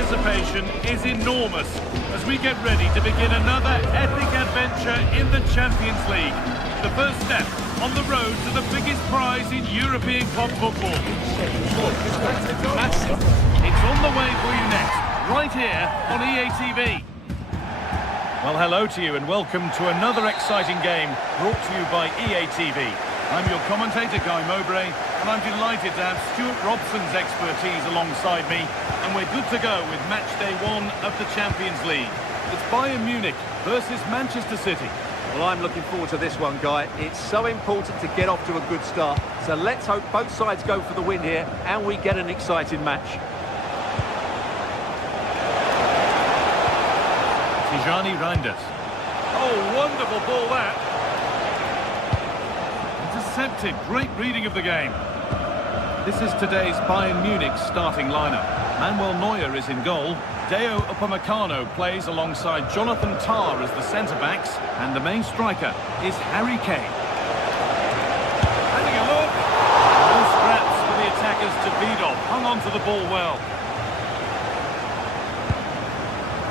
anticipation is enormous as we get ready to begin another epic adventure in the Champions League. The first step on the road to the biggest prize in European club football. Massive. It's on the way for you next, right here on EA TV. Well, hello to you and welcome to another exciting game brought to you by EA TV. I'm your commentator, Guy Mowbray, and I'm delighted to have Stuart Robson's expertise alongside me, and we're good to go with match day 1 of the Champions League. It's Bayern Munich versus Manchester City. Well, I'm looking forward to this one, Guy. It's so important to get off to a good start, so let's hope both sides go for the win here and we get an exciting match. Tijani Reinders. Oh, wonderful ball that. Intercepted, great reading of the game. This is today's Bayern Munich starting lineup. Manuel Neuer is in goal. Deo Upamecano plays alongside Jonathan Tah as the centre-backs, and the main striker is Harry Kane. Having a look. No scraps for the attackers to beat off. Hung on to the ball well.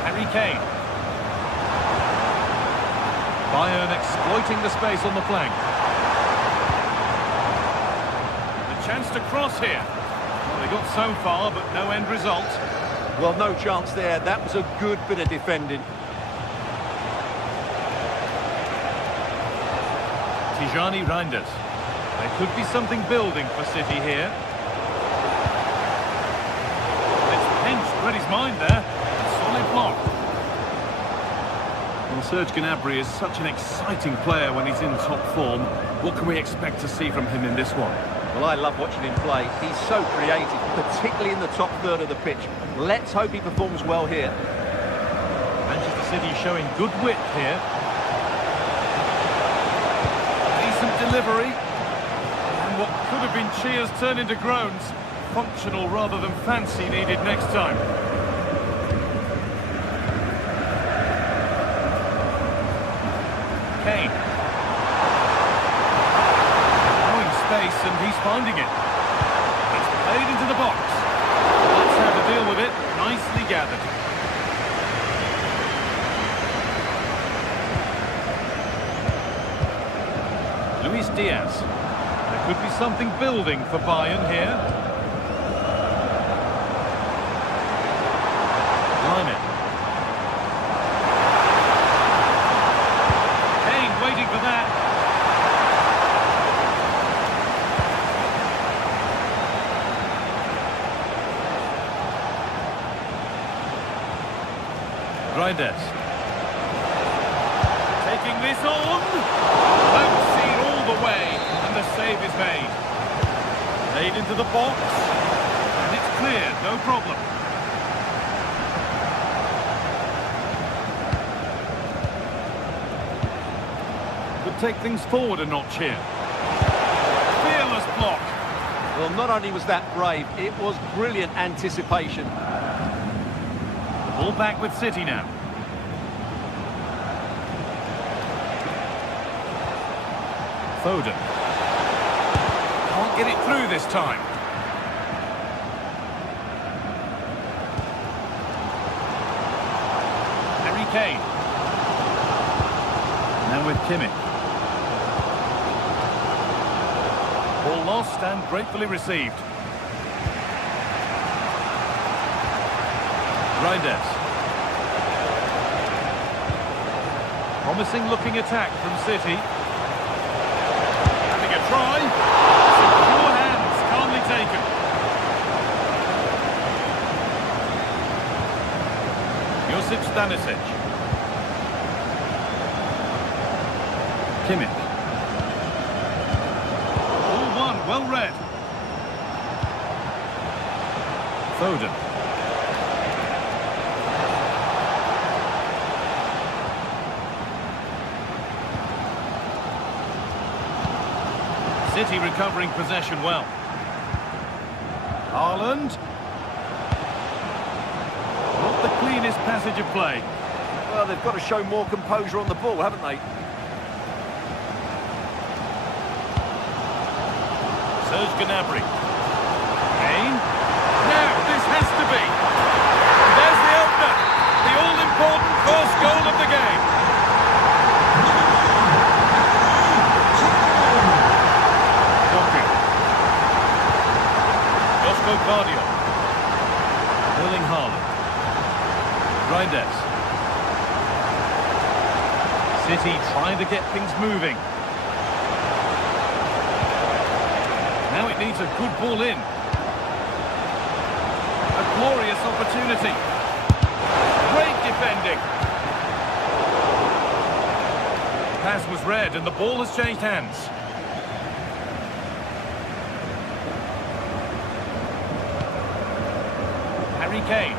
Harry Kane. Bayern exploiting the space on the flank. The chance to cross here. Well, they got so far, but no end result. Well, no chance there. That was a good bit of defending. Tijani Reinders. There could be something building for City here. It's pinched, read his mind there. A solid block. Well, Serge Gnabry is such an exciting player when he's in top form. What can we expect to see from him in this one? Well, I love watching him play. He's so creative, particularly in the top third of the pitch. Let's hope he performs well here. Manchester City showing good width here. Decent delivery. And what could have been cheers turn into groans. Functional rather than fancy needed next time. Kane. Throwing space and he's finding it. It's played into the box. That's how to deal with it. Nicely gathered. Luis Diaz. There could be something building for Bayern here. Line. Waiting for that. Reinders. Taking this on. Bouncing all the way, and the save is made. Laid into the box, and it's clear, no problem. Take things forward a notch here. Fearless block. Well, not only was that brave, it was brilliant anticipation. The ball back with City now. Foden. Can't get it through this time. Harry Kane. Now with Kimmich. Ball lost and gratefully received. Reinders. Promising looking attack from City. Having a try. Secure hands, calmly taken. Josip Stanisic. Kimmich. Well read. Foden. City recovering possession well. Haaland. Not the cleanest passage of play. Well, they've got to show more composure on the ball, haven't they? Serge Gnabry. Kane. Now, this has to be. Erling Haaland. Reinders. City trying to get things moving. Now it needs a good ball in. A glorious opportunity. Great defending. Pass was read and the ball has changed hands. Harry Kane.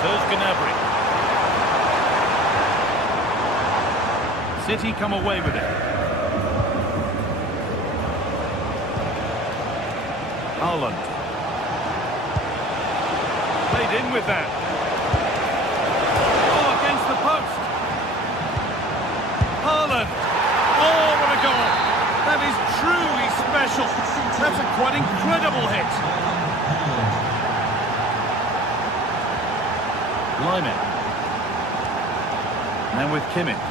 Serge Gnabry. City come away with it. Haaland. Played in with that. Oh, against the post. Haaland. Oh, what a goal. That is truly special. That's a quite incredible hit. Lyman. Now with Kimmich.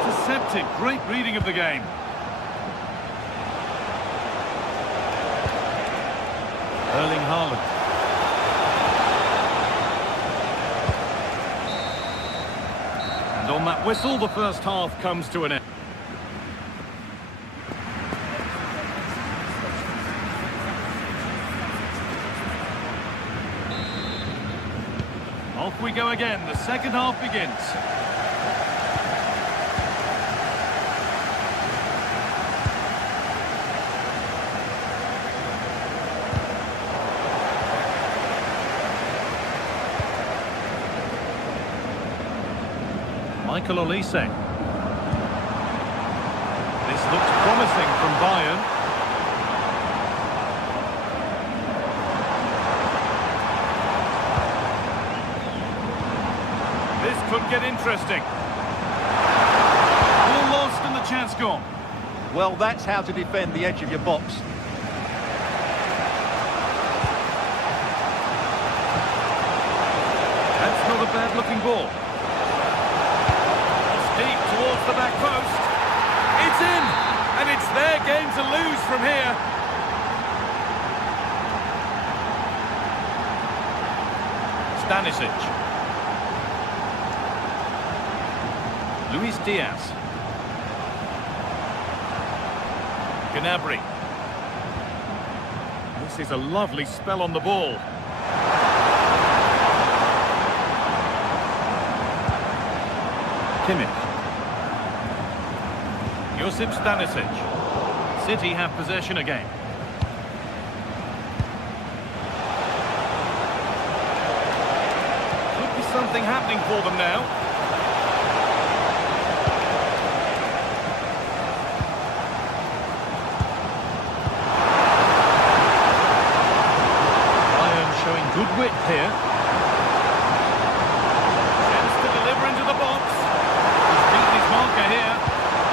Intercepted. Great reading of the game. Erling Haaland. And on that whistle, the first half comes to an end. Off we go again. The second half begins. Michael Olise. This looks promising from Bayern. This could get interesting. Ball lost and the chance gone. Well, that's how to defend the edge of your box. That's not a bad-looking ball. Deep towards the back post. It's in! And it's their game to lose from here. Stanisic. Luis Diaz. Gnabry. This is a lovely spell on the ball. Kimmich. Josip Stanisic. City have possession again. Could be something happening for them now. Bayern showing good width here. Chance to deliver into the box. He's beaten his marker here.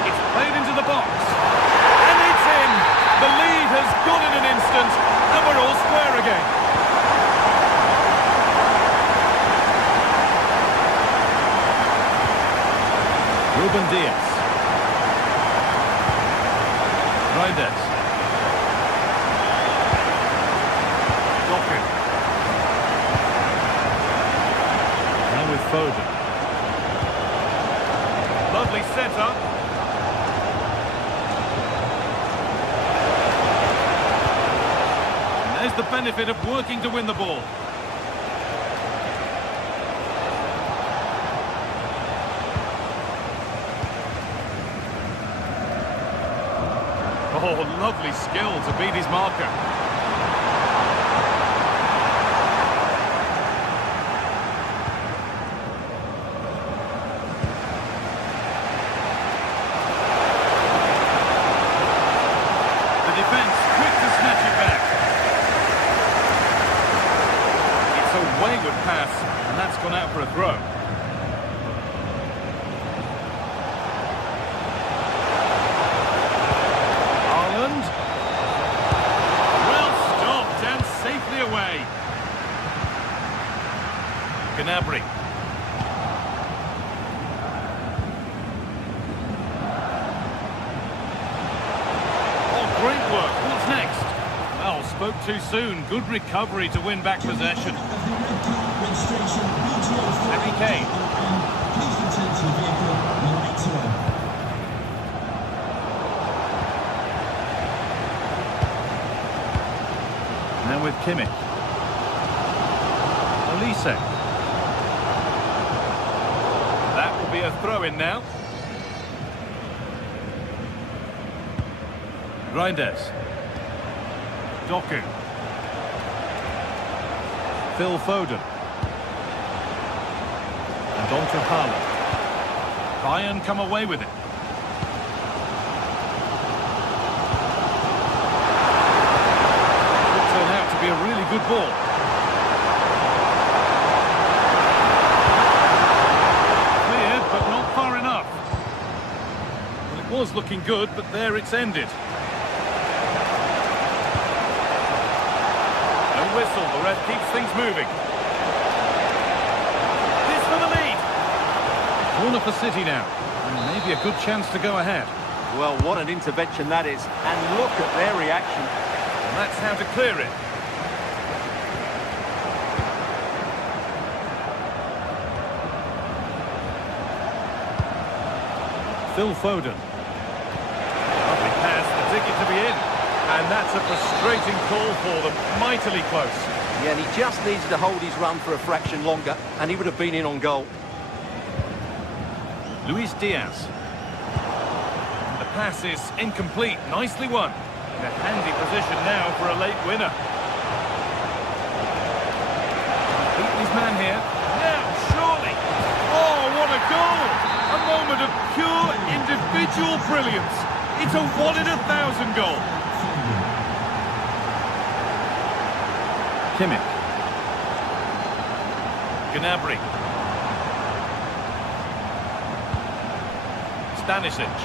It's played into the box. And it's in! The lead has gone in an instant, and we're all square again. Ruben Diaz. Reinders. Dokken. Now with Foden. Lovely setup. And there's the benefit of working to win the ball. Oh, lovely skill to beat his marker. The defence quick to snatch it back. It's a wayward pass, and that's gone out for a throw. Gnabry. spoke too soon. Good recovery to win back possession. Harry Kane. Now with Kimmich. Olise. That will be a throw-in now. Reinders. Doku. Phil Foden. And on to Haaland. Bayern come away with it. Could turn out to be a really good ball. Cleared, but not far enough. Well, it was looking good, but there it's ended. Whistle, the ref keeps things moving. This for the lead. Corner for City now, and maybe a good chance to go ahead. Well, what an intervention that is, and look at their reaction. And that's how to clear it. Phil Foden. Lovely pass, the ticket to be in. And that's a frustrating call for them, mightily close. Yeah, and he just needs to hold his run for a fraction longer, and he would have been in on goal. Luis Diaz. And the pass is incomplete, nicely won. In a handy position now for a late winner. Beaten his man here. Now, surely. Oh, what a goal! A moment of pure individual brilliance. It's a 1 in 1,000 goal. Kimmich. Gnabry. Stanisic.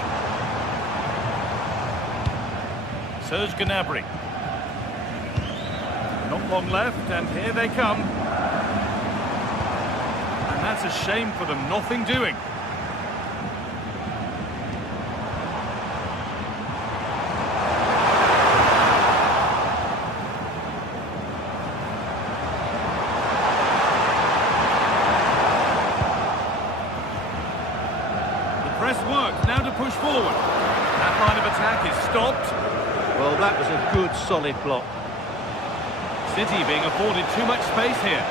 Serge Gnabry. Not long left, and here they come. And that's a shame for them, nothing doing. Press worked, now to push forward. That line of attack is stopped. Well, that was a good, solid block. City being afforded too much space here.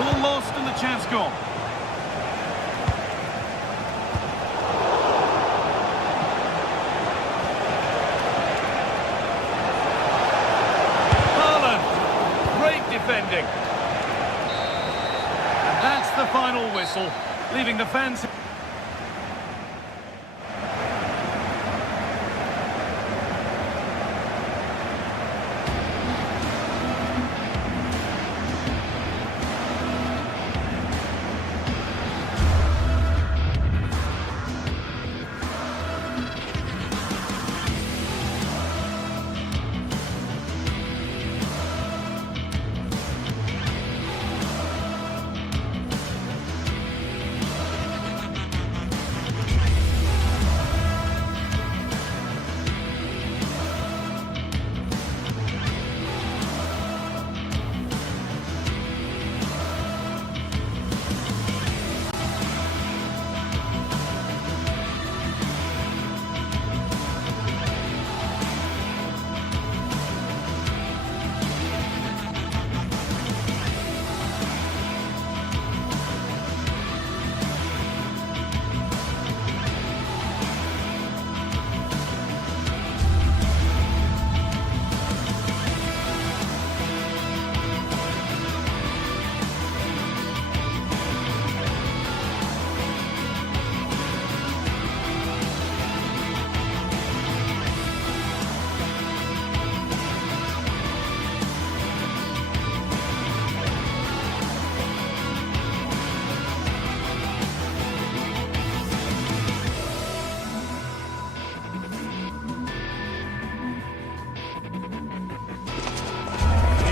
Ball lost and the chance gone. Haaland! Great defending. And that's the final whistle, leaving the fans...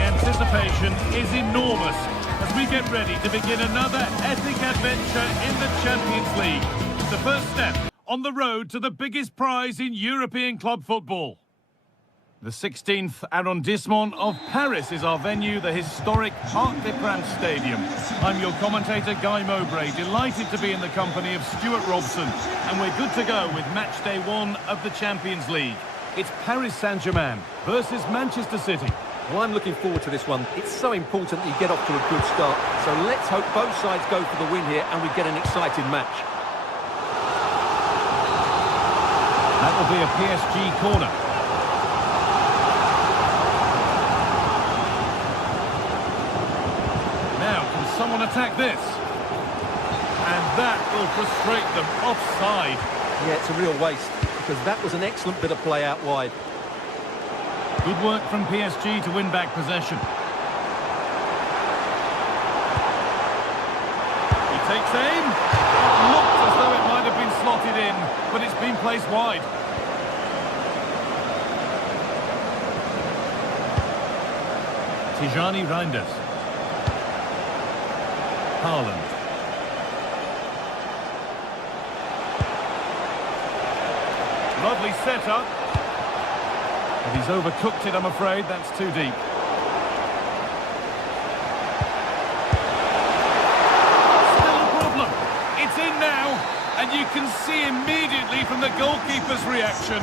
Anticipation is enormous as we get ready to begin another epic adventure in the Champions League. The first step on the road to the biggest prize in European club football. The 16th arrondissement of Paris is our venue, the historic Parc des Princes Stadium. I'm your commentator, Guy Mowbray, delighted to be in the company of Stuart Robson, and we're good to go with match day 1 of the Champions League. It's Paris Saint-Germain versus Manchester City. Well, I'm looking forward to this one. It's so important that you get off to a good start, so let's hope both sides go for the win here and we get an exciting match. That will be a PSG corner. Someone attack this, and that will frustrate them. Offside. Yeah, it's a real waste, because that was an excellent bit of play out wide. Good work from PSG to win back possession. He takes aim. It looked as though it might have been slotted in, but it's been placed wide. Tijani Reinders. Haaland. Lovely setup. But he's overcooked it, I'm afraid. That's too deep. Still a problem. It's in now. And you can see immediately from the goalkeeper's reaction.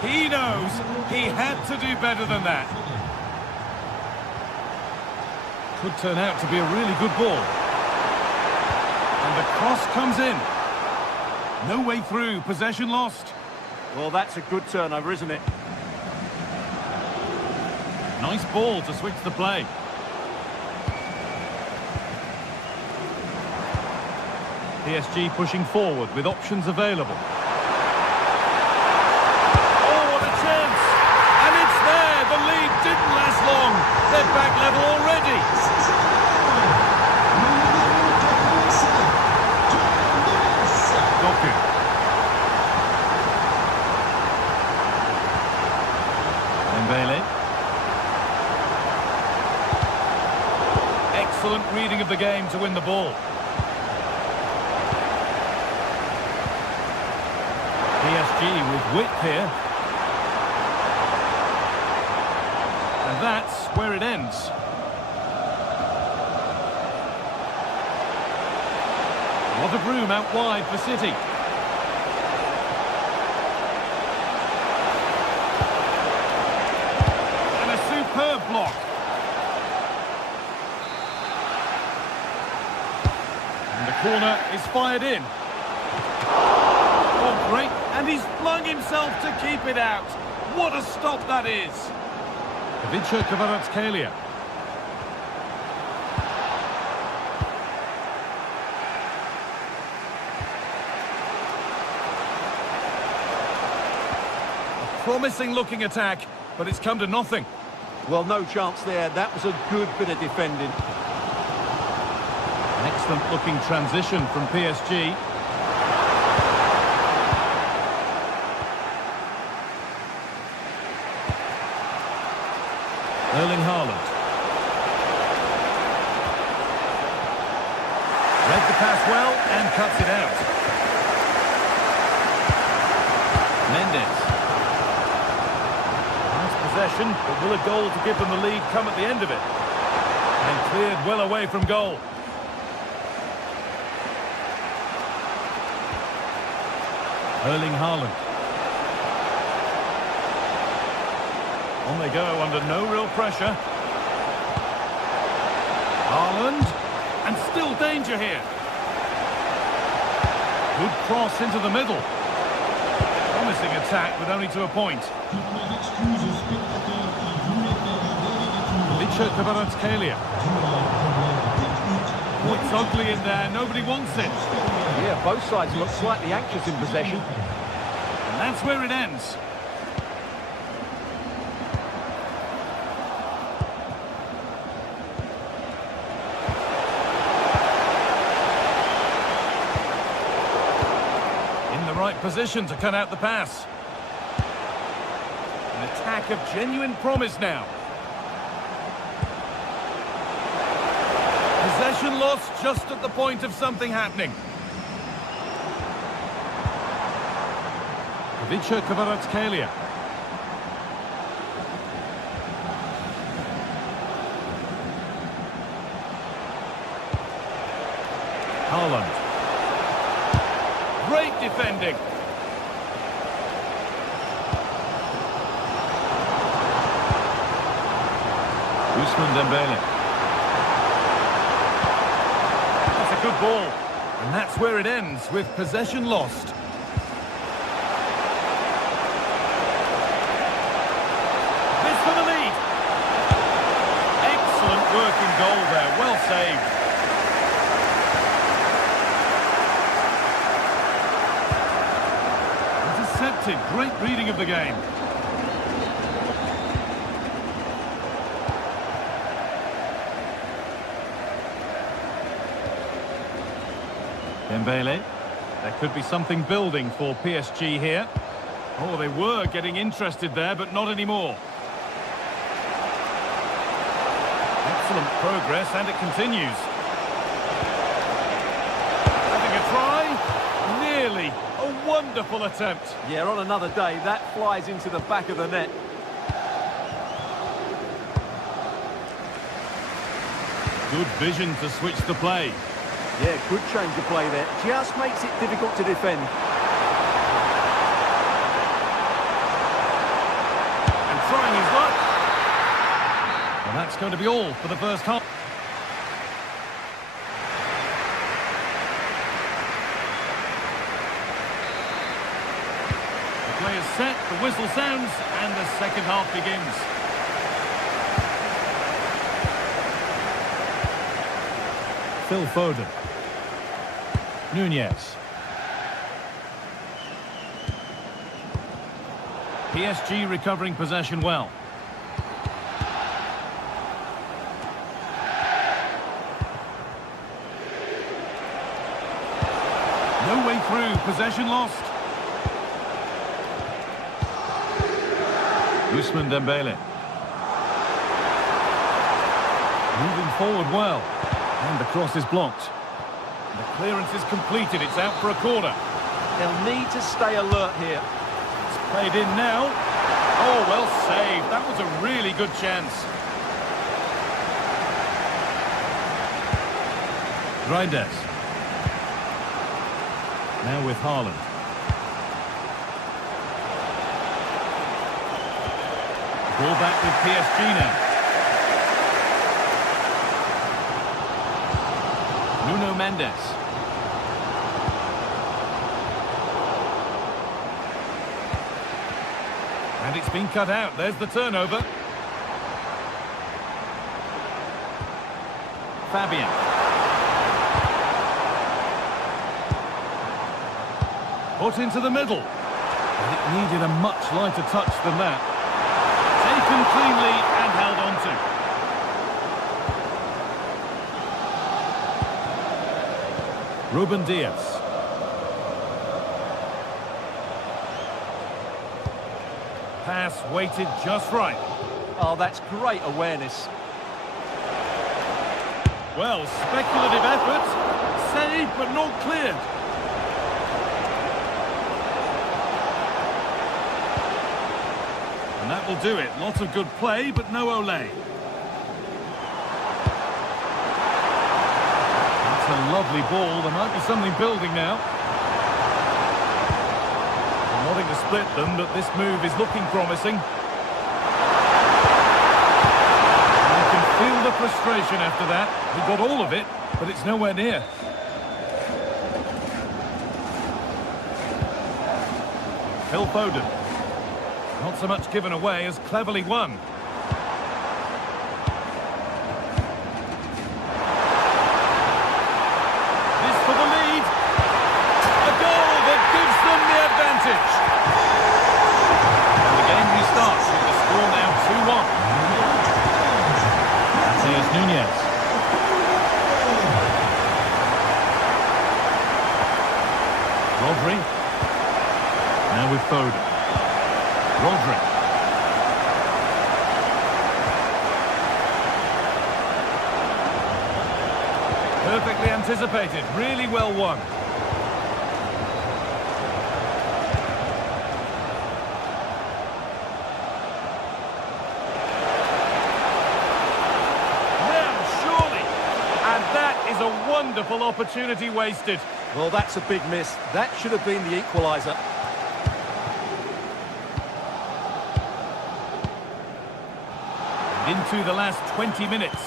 He knows he had to do better than that. Could turn out to be a really good ball. And the cross comes in. No way through. Possession lost. Well, that's a good turnover, isn't it? Nice ball to switch the play. PSG pushing forward with options available. Oh, what a chance! And it's there. The lead didn't last long. They're back level already. Excellent reading of the game to win the ball. PSG with width here. And that's where it ends. A lot of room out wide for City. And a superb block. And the corner is fired in. Oh, great. And he's flung himself to keep it out. What a stop that is. Kvaratskhelia. Promising looking attack, but it's come to nothing. Well, no chance there. That was a good bit of defending. An excellent looking transition from PSG. Erling Haaland. Read the pass well and cuts it out. Mendes. Possession, but will a goal to give them the lead come at the end of it? And cleared well away from goal. Erling Haaland. On they go under no real pressure. Haaland, and still danger here. Good cross into the middle. Promising attack, but only to a point. Kvaratskhelia. Oh, it's ugly in there. Nobody wants it. Yeah, both sides look slightly anxious in possession. And that's where it ends. In the right position to cut out the pass. An attack of genuine promise now. Possession lost just at the point of something happening. Kvaratskhelia. Haaland. Great defending. Ousmane Dembele. That's a good ball. And that's where it ends, with possession lost. This for the lead. Excellent work in goal there. Well saved. Intercepted. Great reading of the game. Dembele. There could be something building for PSG here. Oh, they were getting interested there, but not anymore. Excellent progress, and it continues. Having a try. Nearly. A wonderful attempt. Yeah, on another day, that flies into the back of the net. Good vision to switch the play. Yeah, good change of play there. Just makes it difficult to defend. And trying his luck. Well, that's going to be all for the first half. The play is set, the whistle sounds, and the second half begins. Phil Foden. Nunez. PSG recovering possession well. No way through, possession lost. Ousmane Dembele. Moving forward well. And the cross is blocked. The clearance is completed. It's out for a corner. They'll need to stay alert here. It's played in now. Oh, well saved. That was a really good chance. Reinders. Now with Haaland. Ball back with PSG now. Nuno Mendes. And it's been cut out. There's the turnover. Fabian. Put into the middle. And it needed a much lighter touch than that. Taken cleanly and held on to. Ruben Diaz. Pass weighted just right. Oh, that's great awareness. Well, speculative effort. Saved but not cleared. And that will do it. Lots of good play, but no Olé. A lovely ball. There might be something building now. I'm wanting to split them, but this move is looking promising. You can feel the frustration after that. He got all of it, but it's nowhere near. Phil Foden. Not so much given away as cleverly won. And the game restarts with the score now 2-1. Nunez. Rodri. Now with Foden. Rodri. Perfectly anticipated. Really well won. wonderful opportunity wasted. Well, that's a big miss. That should have been the equaliser. Into the last 20 minutes.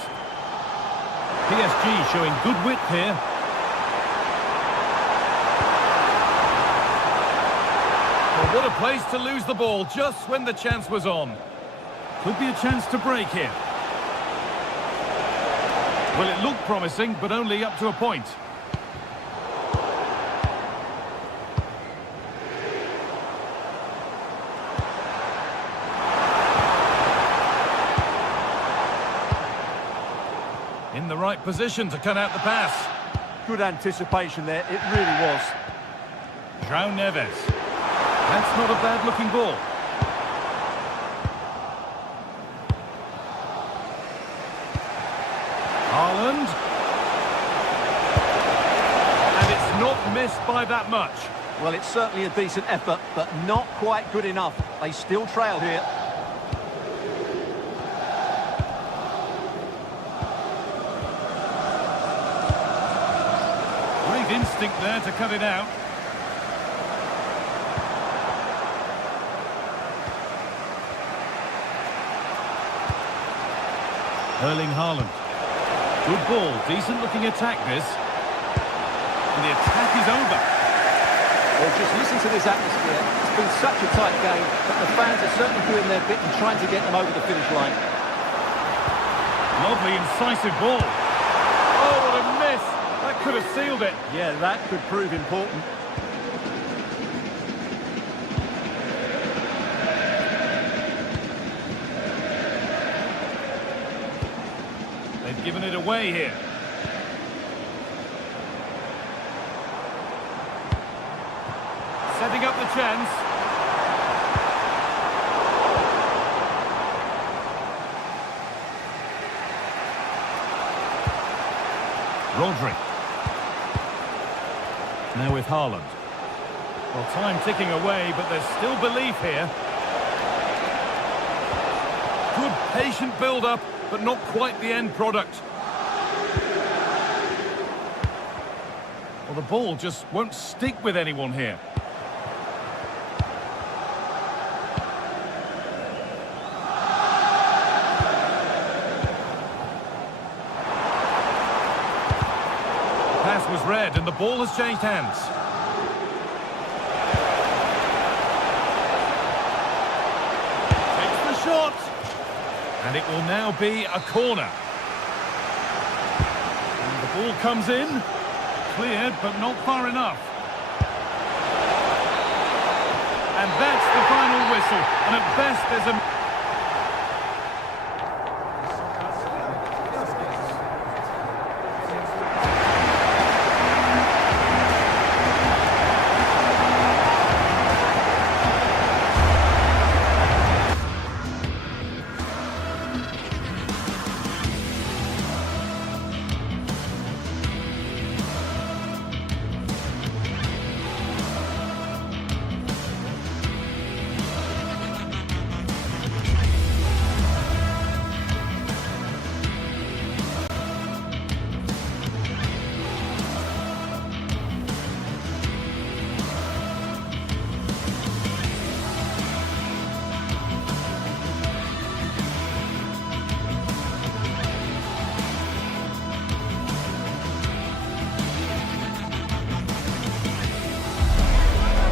PSG showing good width here. Well, what a place to lose the ball just when the chance was on. Could be a chance to break here. Well, it looked promising, but only up to a point. In the right position to cut out the pass. Good anticipation there, it really was. João Neves. That's not a bad-looking ball. Haaland. And it's not missed by that much. Well, it's certainly a decent effort, but not quite good enough. They still trail here. Great instinct there to cut it out. Erling Haaland. Good ball, decent looking attack this. And the attack is over. Well, just listen to this atmosphere. It's been such a tight game, but the fans are certainly doing their bit and trying to get them over the finish line. Lovely, incisive ball. Oh, what a miss! That could have sealed it. Yeah, that could prove important. They've given it away here. Setting up the chance. Rodri. Now with Haaland. Well, time ticking away, but there's still belief here. Good patient build-up, but not quite the end product. Well, the ball just won't stick with anyone here. The pass was read and the ball has changed hands. Takes the shot. And it will now be a corner. And the ball comes in. Cleared, but not far enough. And that's the final whistle. And at best, there's a...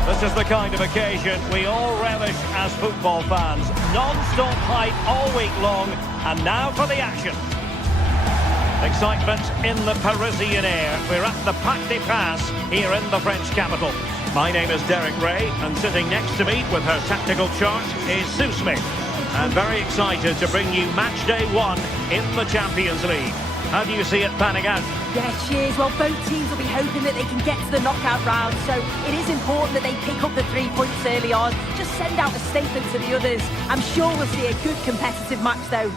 This is the kind of occasion we all relish as football fans. Non-stop hype all week long, and now for the action. Excitement in the Parisian air. We're at the Parc des Princes here in the French capital. My name is Derek Ray, and sitting next to me with her tactical chart is Sue Smith. And very excited to bring you match day 1 in the Champions League. How do you see it panning out? Yeah, cheers. Well, both teams will be hoping that they can get to the knockout round, so it is important that they pick up the 3 points early on. Just send out a statement to the others. I'm sure we'll see a good competitive match, though.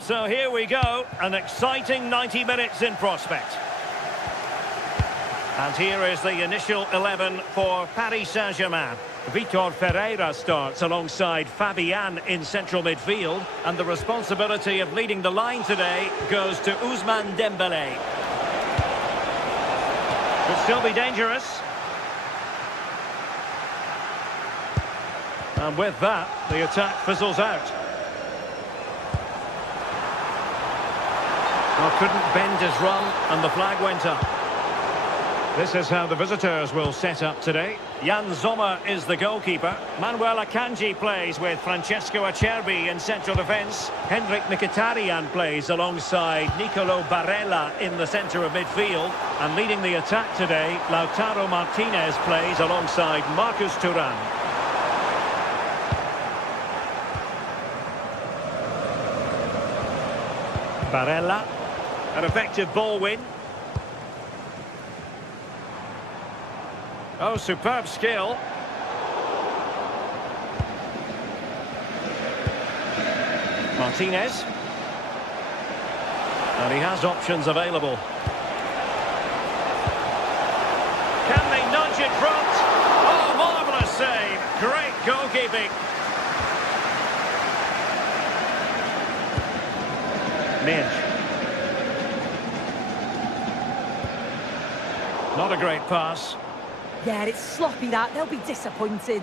So here we go, an exciting 90 minutes in prospect. And here is the initial 11 for Paris Saint-Germain. Vitor Ferreira starts alongside Fabian in central midfield. And the responsibility of leading the line today goes to Ousmane Dembélé. Could still be dangerous. And with that, the attack fizzles out. Well, couldn't bend his run, and the flag went up. This is how the visitors will set up today. Jan Sommer is the goalkeeper. Manuel Akanji plays with Francesco Acerbi in central defence. Henrik Mkhitaryan plays alongside Nicolo Barella in the centre of midfield. And leading the attack today, Lautaro Martinez plays alongside Marcus Thuram. Barella, an effective ball win. Oh, superb skill. Martinez. And he has options available. Can they nudge it front? Oh, marvellous save. Great goalkeeping. Midge. Not a great pass. Yeah, it's sloppy that. They'll be disappointed.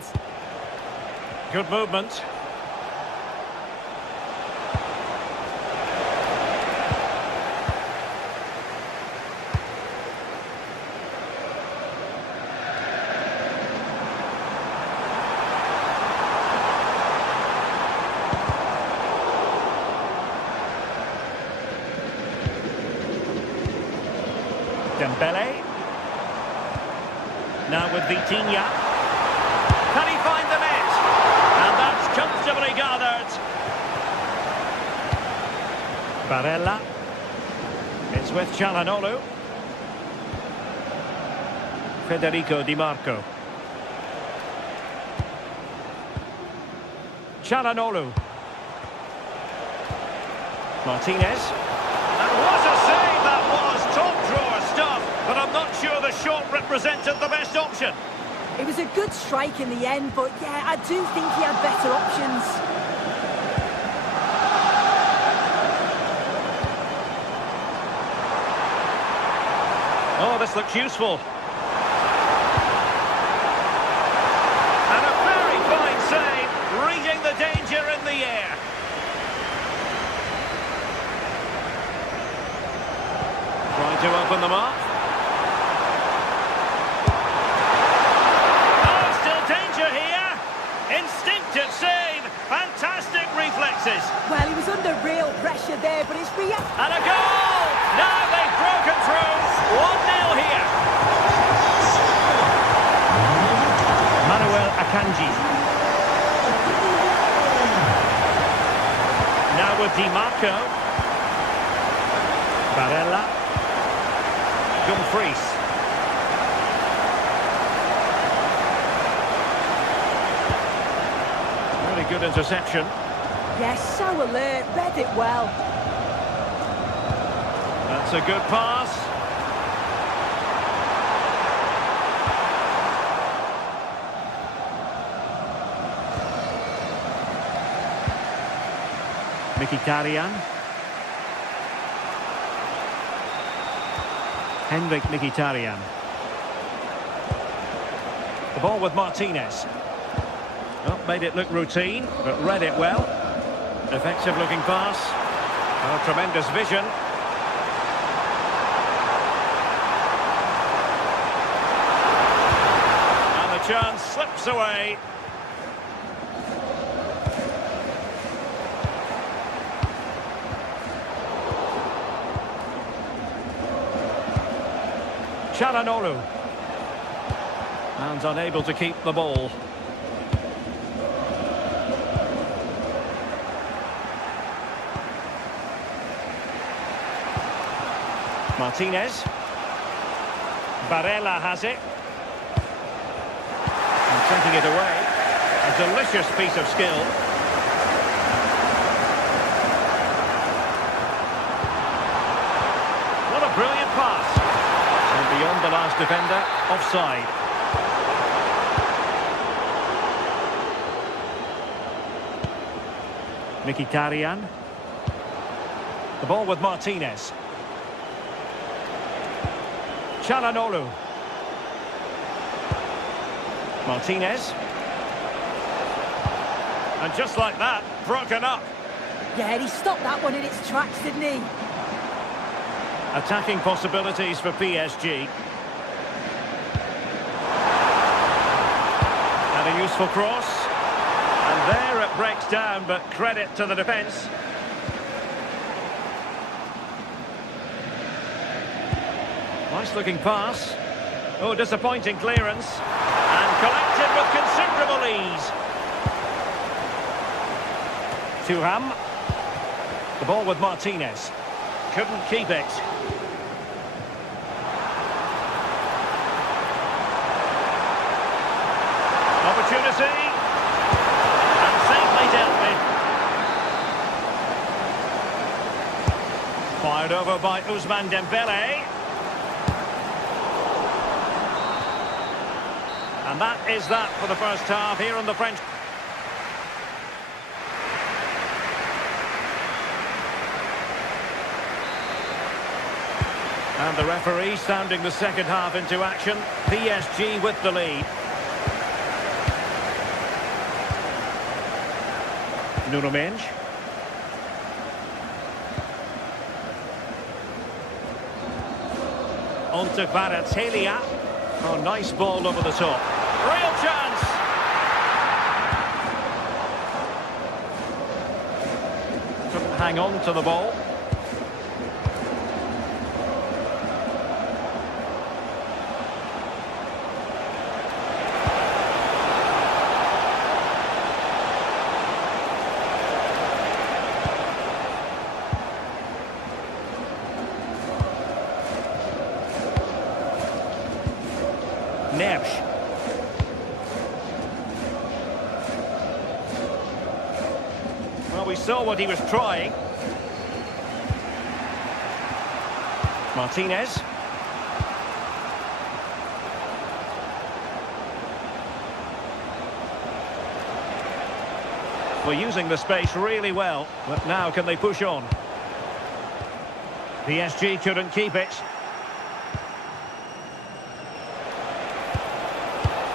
Good movement. Dembele. Now with Vitinha. Can he find the net? And that's comfortably gathered. Barella. It's with Çalhanoğlu. Federico Di Marco. Çalhanoğlu. Martinez. And what a save that was! Top drawer stuff, but I'm not sure the shot represented the best option. It was a good strike in the end, but yeah, I do think he had better options. Oh, this looks useful. And a very fine save, reading the danger in the air. Trying to open them up. Oh, still danger here. Instinctive save. Fantastic reflexes. Well, he was under real pressure there, but his reaction... And a goal! Now they've broken through. 1-0 here. Manuel Akanji. Now with Di Marco. Barella. Dumfries. Really good interception. Yes, so alert, read it well. That's a good pass. Mkhitaryan. Henrik Mkhitaryan. The ball with Martinez. Oh, made it look routine, but read it well. Effective looking pass. Oh, tremendous vision. And the chance slips away. Çalhanoğlu. And unable to keep the ball. Martinez. Barella has it. And taking it away. A delicious piece of skill. What a brilliant pass. And beyond the last first defender offside. Mkhitaryan. The ball with Martinez. Çalhanoğlu. Martinez. And just like that, broken up. Yeah, he stopped that one in its tracks, didn't he? Attacking possibilities for PSG. And a useful cross. And there it breaks down, but credit to the defence. Nice looking pass. Oh, disappointing clearance. And collected with considerable ease. Thuram. The ball with Martinez. Couldn't keep it. Opportunity. And safely dealt with. Fired over by Ousmane Dembele. And that is that for the first half here on the French. And the referee sounding the second half into action. PSG with the lead. Nuno Mendes. On to Kvaratskhelia. Oh, nice ball over the top. Real chance! Couldn't hang on to the ball. Neves. Well, we saw what he was trying. Martinez. We're using the space really well, but now can they push on? PSG couldn't keep it.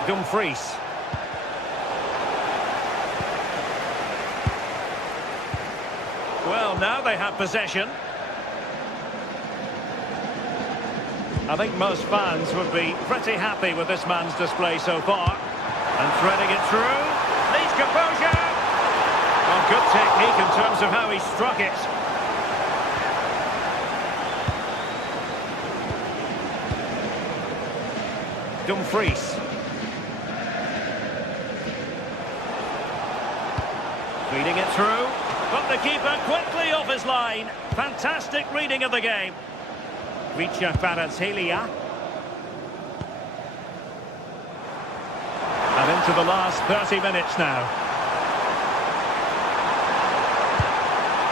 Dumfries. Well, now they have possession. I think most fans would be pretty happy with this man's display so far. And threading it through. Needs composure. Well, good technique in terms of how he struck it. Dumfries. Feeding it through, but the keeper quickly off his line. Fantastic reading of the game. Vicha Kvaratskhelia. And into the last 30 minutes now.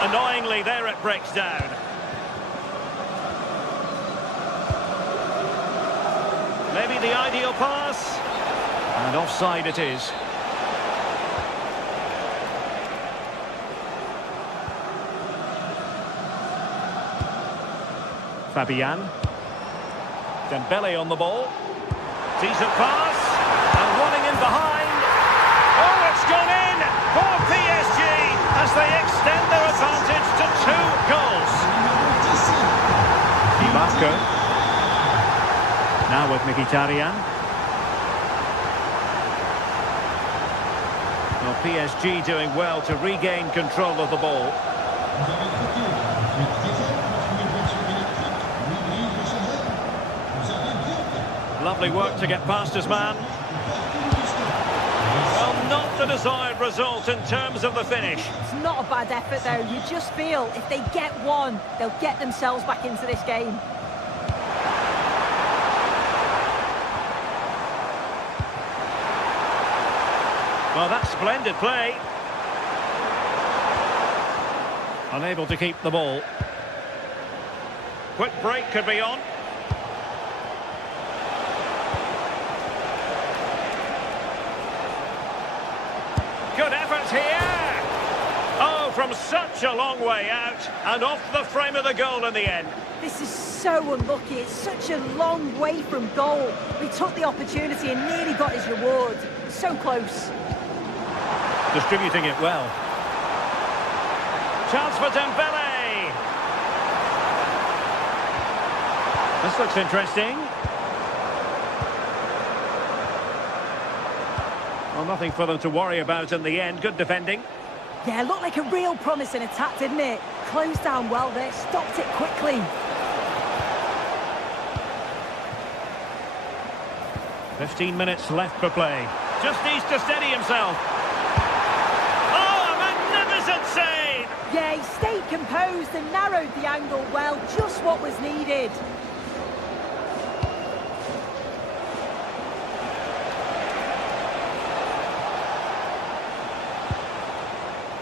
Annoyingly, there it breaks down. Maybe the ideal pass. And offside it is. Fabian. Dembele on the ball. Decent pass. And running in behind. Oh, it's gone in for PSG as they extend their advantage to 2 goals. Di Marco. Now with Mkhitaryan. Well, PSG doing well to regain control of the ball. Lovely work to get past his man. Well, not the desired result in terms of the finish. It's not a bad effort, though. You just feel if they get one, they'll get themselves back into this game. Well, that's splendid play. Unable to keep the ball. Quick break could be on. Good effort here. Oh, from such a long way out, and off the frame of the goal in the end. This is so unlucky. It's such a long way from goal. He took the opportunity and nearly got his reward. So close. Distributing it well. Chance for Dembele. This looks interesting. Well, nothing for them to worry about in the end. Good defending. Yeah, looked like a real promising attack, didn't it? Closed down well there, stopped it quickly. 15 minutes left for play. Just needs to steady himself. Oh, a magnificent save! Yeah, he stayed composed and narrowed the angle well, just what was needed.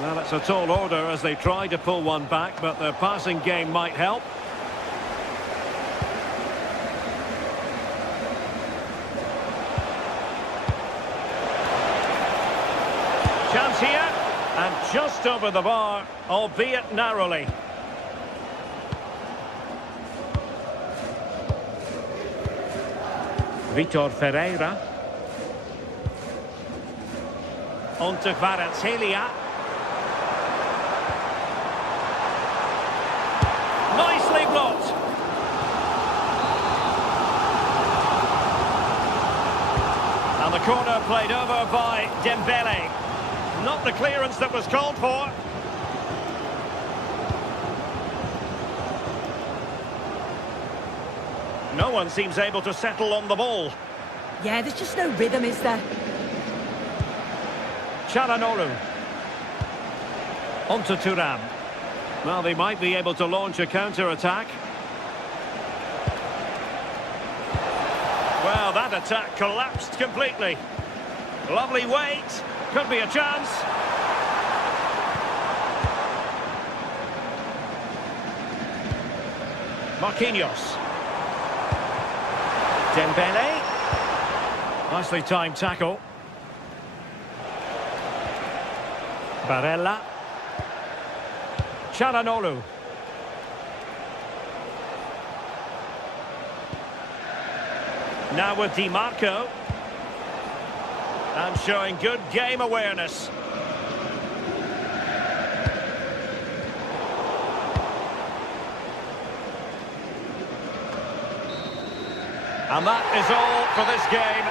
Well, it's a tall order as they try to pull one back, but their passing game might help. Chance here, and just over the bar, albeit narrowly. Vitor Ferreira. On to Kvaratskhelia. Nicely blocked. And the corner played over by Dembele. Not the clearance that was called for. No one seems able to settle on the ball. Yeah, there's just no rhythm, is there? Çalhanoğlu. On to Thuram. Well, they might be able to launch a counter-attack. Well, that attack collapsed completely. Lovely weight. Could be a chance. Marquinhos. Dembele. Nicely timed tackle. Barella. Çalhanoğlu. Now with Di Marco. And showing good game awareness. And that is all for this game.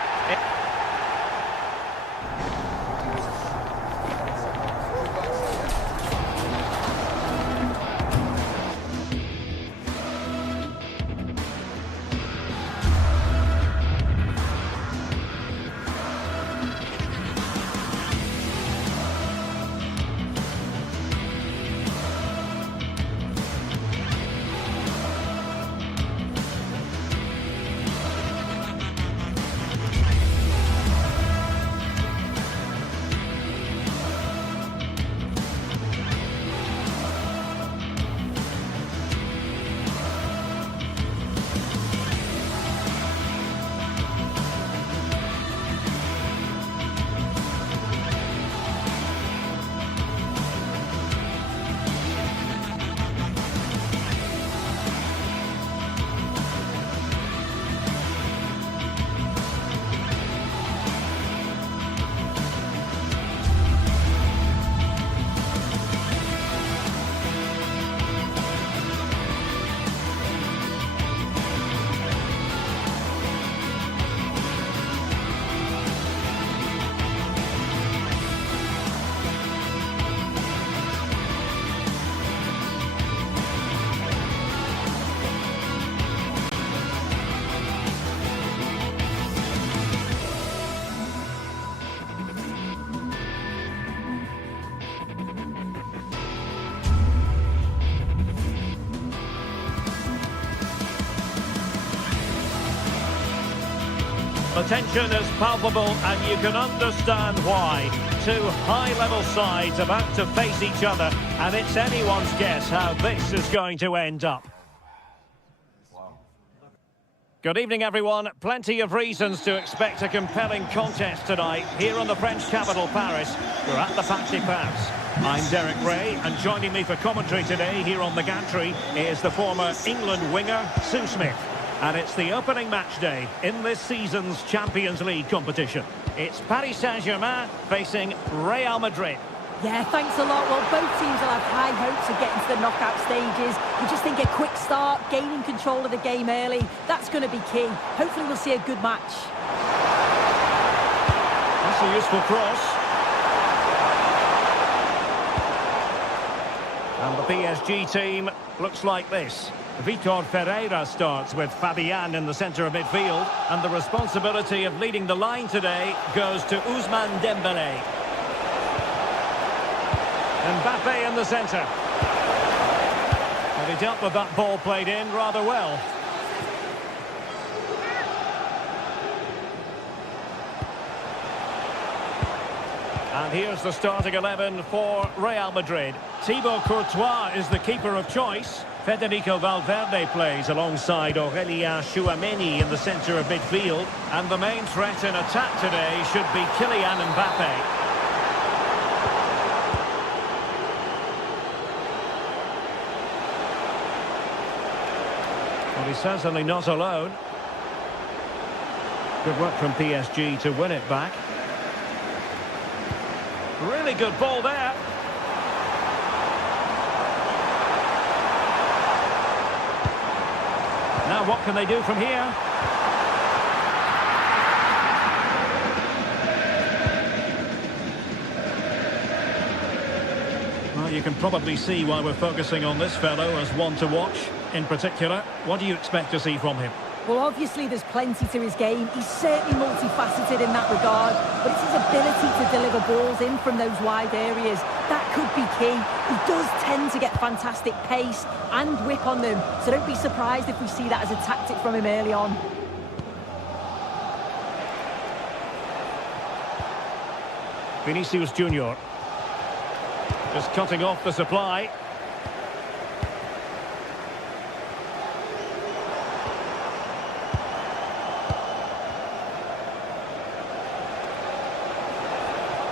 The tension is palpable, and you can understand why. Two high-level sides about to face each other, and it's anyone's guess how this is going to end up. Good evening, everyone. Plenty of reasons to expect a compelling contest tonight here in the French capital, Paris. We're at the Parc des Princes. I'm Derek Ray, and joining me for commentary today here on the gantry is the former England winger, Sue Smith. And it's the opening match day in this season's Champions League competition. It's Paris Saint-Germain facing Real Madrid. Yeah, thanks a lot. Well, both teams will have high hopes of getting to the knockout stages. We just think a quick start, gaining control of the game early, that's going to be key. Hopefully we'll see a good match. That's a useful cross. And the PSG team looks like this. Vitor Ferreira starts with Fabian in the centre of midfield. And the responsibility of leading the line today goes to Ousmane Dembélé. Mbappe in the centre. And he dealt with that ball played in rather well. And here's the starting 11 for Real Madrid. Thibaut Courtois is the keeper of choice. Federico Valverde plays alongside Aurélien Tchouaméni in the centre of midfield. And the main threat in attack today should be Kylian Mbappe. Well, he's certainly not alone. Good work from PSG to win it back. Really good ball there. Now what can they do from here? Well, you can probably see why we're focusing on this fellow as one to watch. In particular, what do you expect to see from him? Well, obviously there's plenty to his game. He's certainly multifaceted in that regard, but it's his ability to deliver balls in from those wide areas. That could be key. He does tend to get fantastic pace and whip on them, so don't be surprised if we see that as a tactic from him early on. Vinicius Junior. Just cutting off the supply.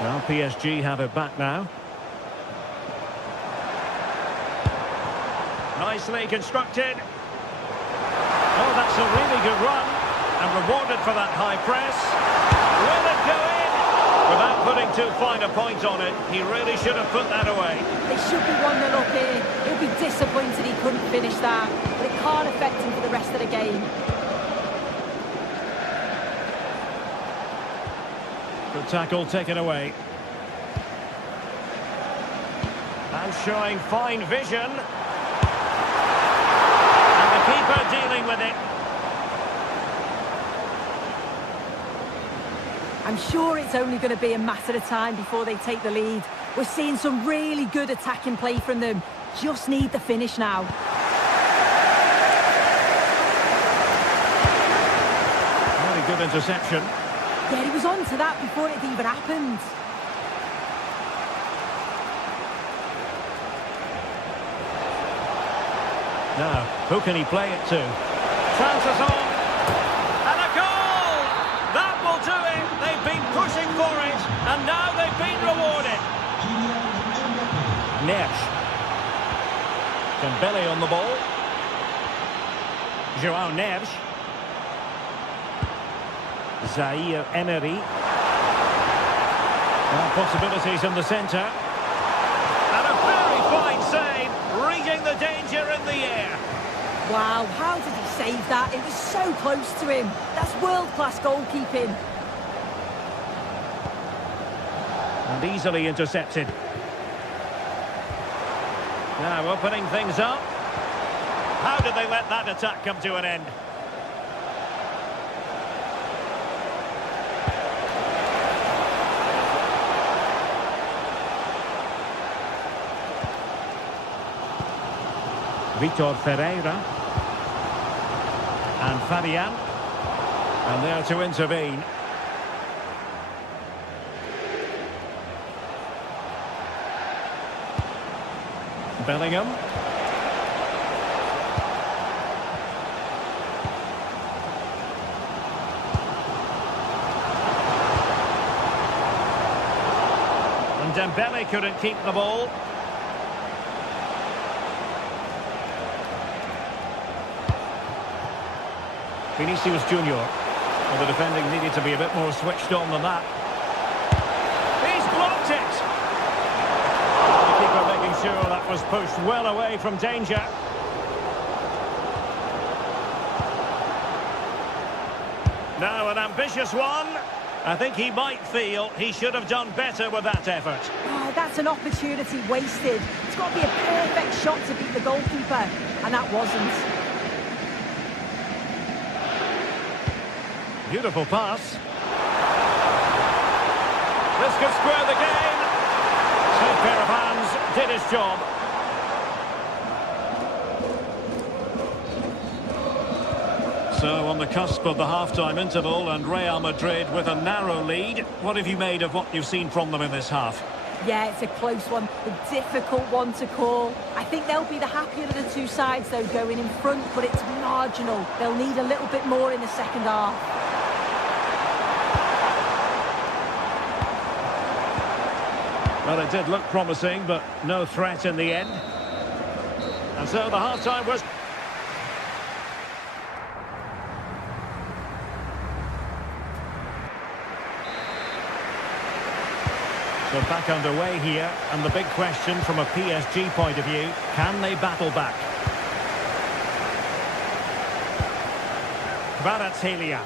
Well, PSG have it back now. Nicely constructed. Oh, that's a really good run. And rewarded for that high press. Will it go in? Without putting too fine a point on it, he really should have put that away. They should be 1-0 up here. He'll be disappointed he couldn't finish that. But it can't affect him for the rest of the game. Good tackle taken away. And showing fine vision. And the keeper dealing with it. I'm sure it's only going to be a matter of time before they take the lead. We're seeing some really good attacking play from them. Just need the finish now. Very good interception. Yeah, he was on to that before it even happened. Now, who can he play it to? Chances on. And a goal! That will do it. They've been pushing for it, and now they've been rewarded. Neves. Dembélé on the ball. João Neves. Zaire Emery. Well, possibilities in the centre. And a very fine save, reading the danger in the air. Wow, how did he save that? It was so close to him. That's world-class goalkeeping. And easily intercepted. Now opening things up. How did they let that attack come to an end? Vitor Ferreira. And Fabian. And there to intervene. Bellingham. And Dembele couldn't keep the ball. Vinicius Junior. Well, the defending needed to be a bit more switched on than that. He's blocked it! The keeper making sure that was pushed well away from danger. Now an ambitious one. I think he might feel he should have done better with that effort. Oh, that's an opportunity wasted. It's got to be a perfect shot to beat the goalkeeper, and that wasn't. Beautiful pass. This could square the game. Safe pair of hands, did his job. So on the cusp of the half-time interval, and Real Madrid with a narrow lead. What have you made of what you've seen from them in this half? Yeah, it's a close one, a difficult one to call. I think they'll be the happier of the two sides, though, going in front, but it's marginal. They'll need a little bit more in the second half. Well, it did look promising, but no threat in the end. And so the half-time was... So back underway here, and the big question from a PSG point of view, can they battle back? Kvaratskhelia.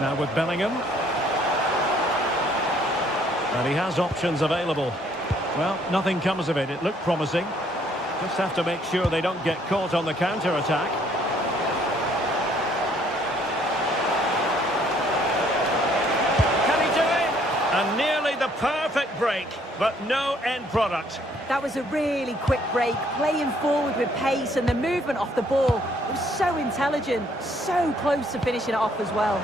Now with Bellingham. And he has options available. Well, nothing comes of it. It looked promising. Just have to make sure they don't get caught on the counter-attack. Can he do it? And nearly the perfect break, but no end product. That was a really quick break, playing forward with pace, and the movement off the ball. It was so intelligent, so close to finishing it off as well.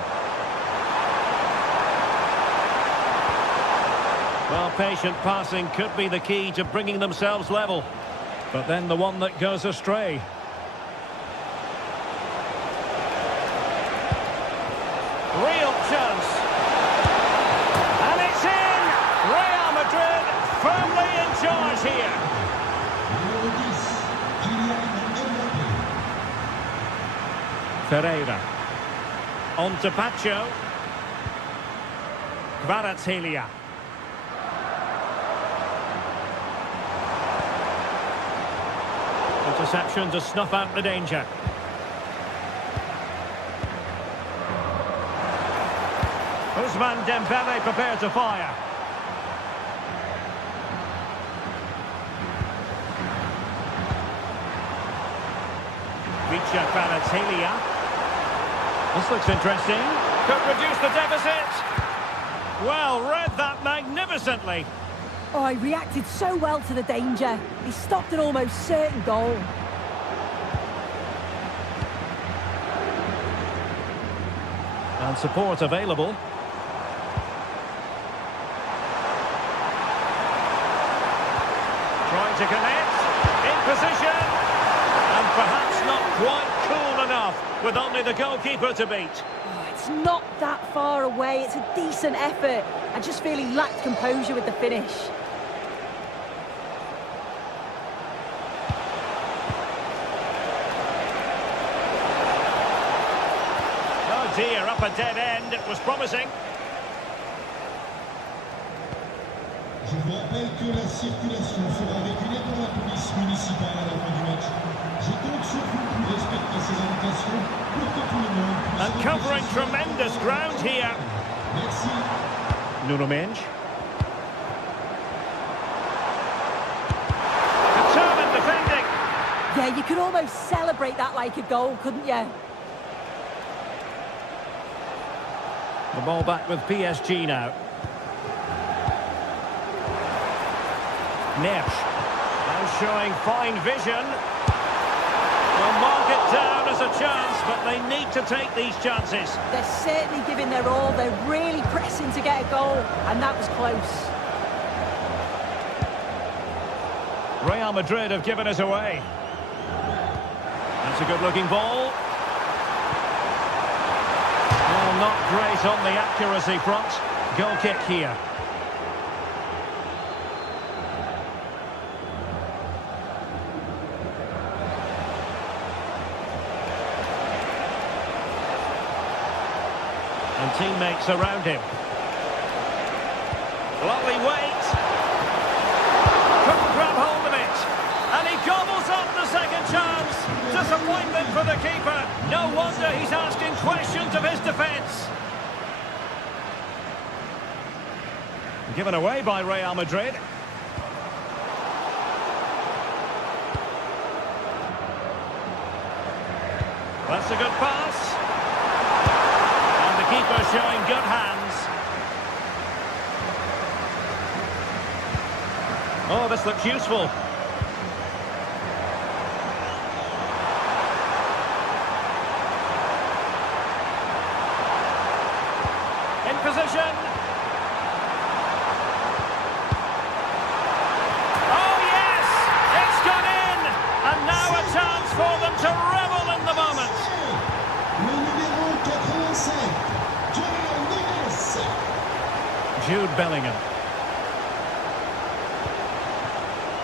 Well, patient passing could be the key to bringing themselves level. But then the one that goes astray. Real chance. And it's in! Real Madrid firmly in charge here. Ferreira. On to Pacho. Kvaratskhelia. Interception to snuff out the danger. Ousmane Dembele prepared to fire. Vicha Kvaratskhelia. This looks interesting. Could reduce the deficit. Well, read that magnificently. Oh, he reacted so well to the danger. He stopped an almost certain goal. And support available. Trying to connect. In position. And perhaps not quite cool enough with only the goalkeeper to beat. Oh, it's not that far away. It's a decent effort. I just feel he lacked composure with the finish. Dear, up a dead end, it was promising. Je vous rappelle que la circulation sera régulée par la police municipale à la fin du match. Je compte sur vous pour respecter ces indications pour que tout le monde puisse... And covering tremendous ground here. Merci. Nuno Mendes. Determined defending. Yeah, you could almost celebrate that like a goal, couldn't you? The ball back with PSG now. Neves. And showing fine vision. They'll mark it down as a chance, but they need to take these chances. They're certainly giving their all. They're really pressing to get a goal, and that was close. Real Madrid have given us away. And That's a good-looking ball. Well, not great on the accuracy front. Goal kick here. And teammates around him. Lovely weight. Couldn't grab hold of it. And he gobbles up the second chance. Disappointment for the keeper. No wonder he's asking questions of his defence. Given away by Real Madrid. That's a good pass. And the keeper showing good hands. Oh, this looks useful. In position. Oh, yes! It's gone in! And now a chance for them to revel in the moment. Jude Bellingham.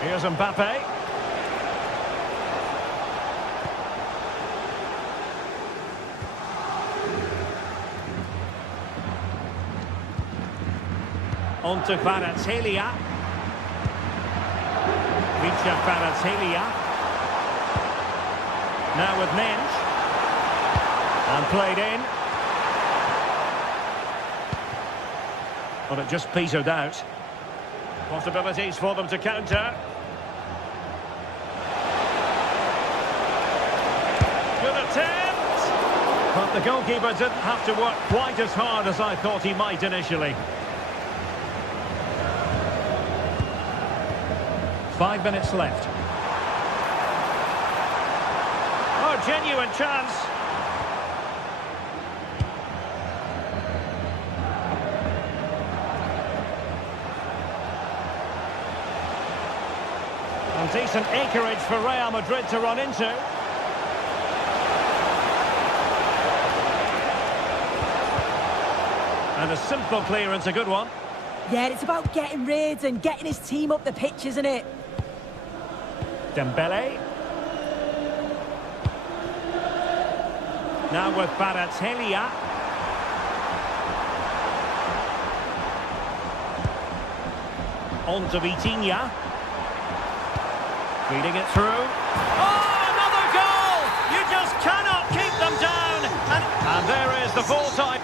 Here's Mbappe. On to Kvaratskhelia. Micha Kvaratskhelia. Now with Mensch. And played in. But it just petered out. Possibilities for them to counter. Good attempt! But the goalkeeper didn't have to work quite as hard as I thought he might initially. 5 minutes left. Oh, genuine chance. And decent acreage for Real Madrid to run into. And a simple clearance, a good one. Yeah, it's about getting rid and getting his team up the pitch, isn't it? Dembele. Now with Kvaratskhelia. On to Vitinha. Feeding it through. Oh, another goal! You just cannot keep them down. And there is the full time.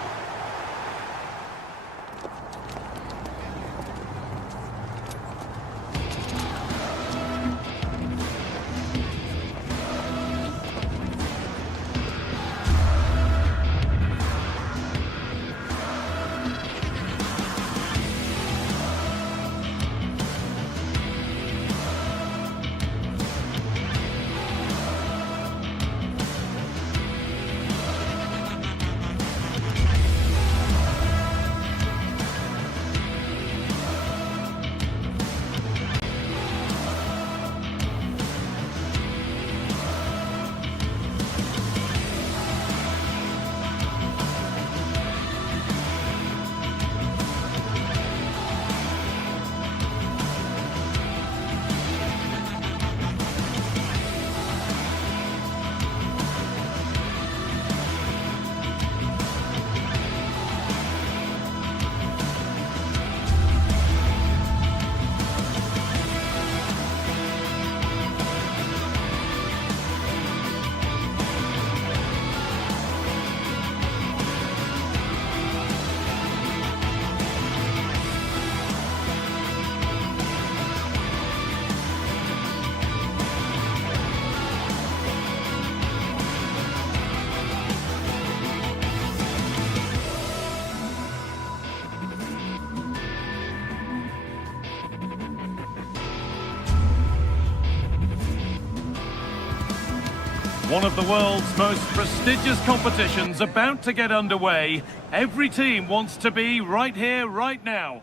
One of the world's most prestigious competitions about to get underway. Every team wants to be right here, right now.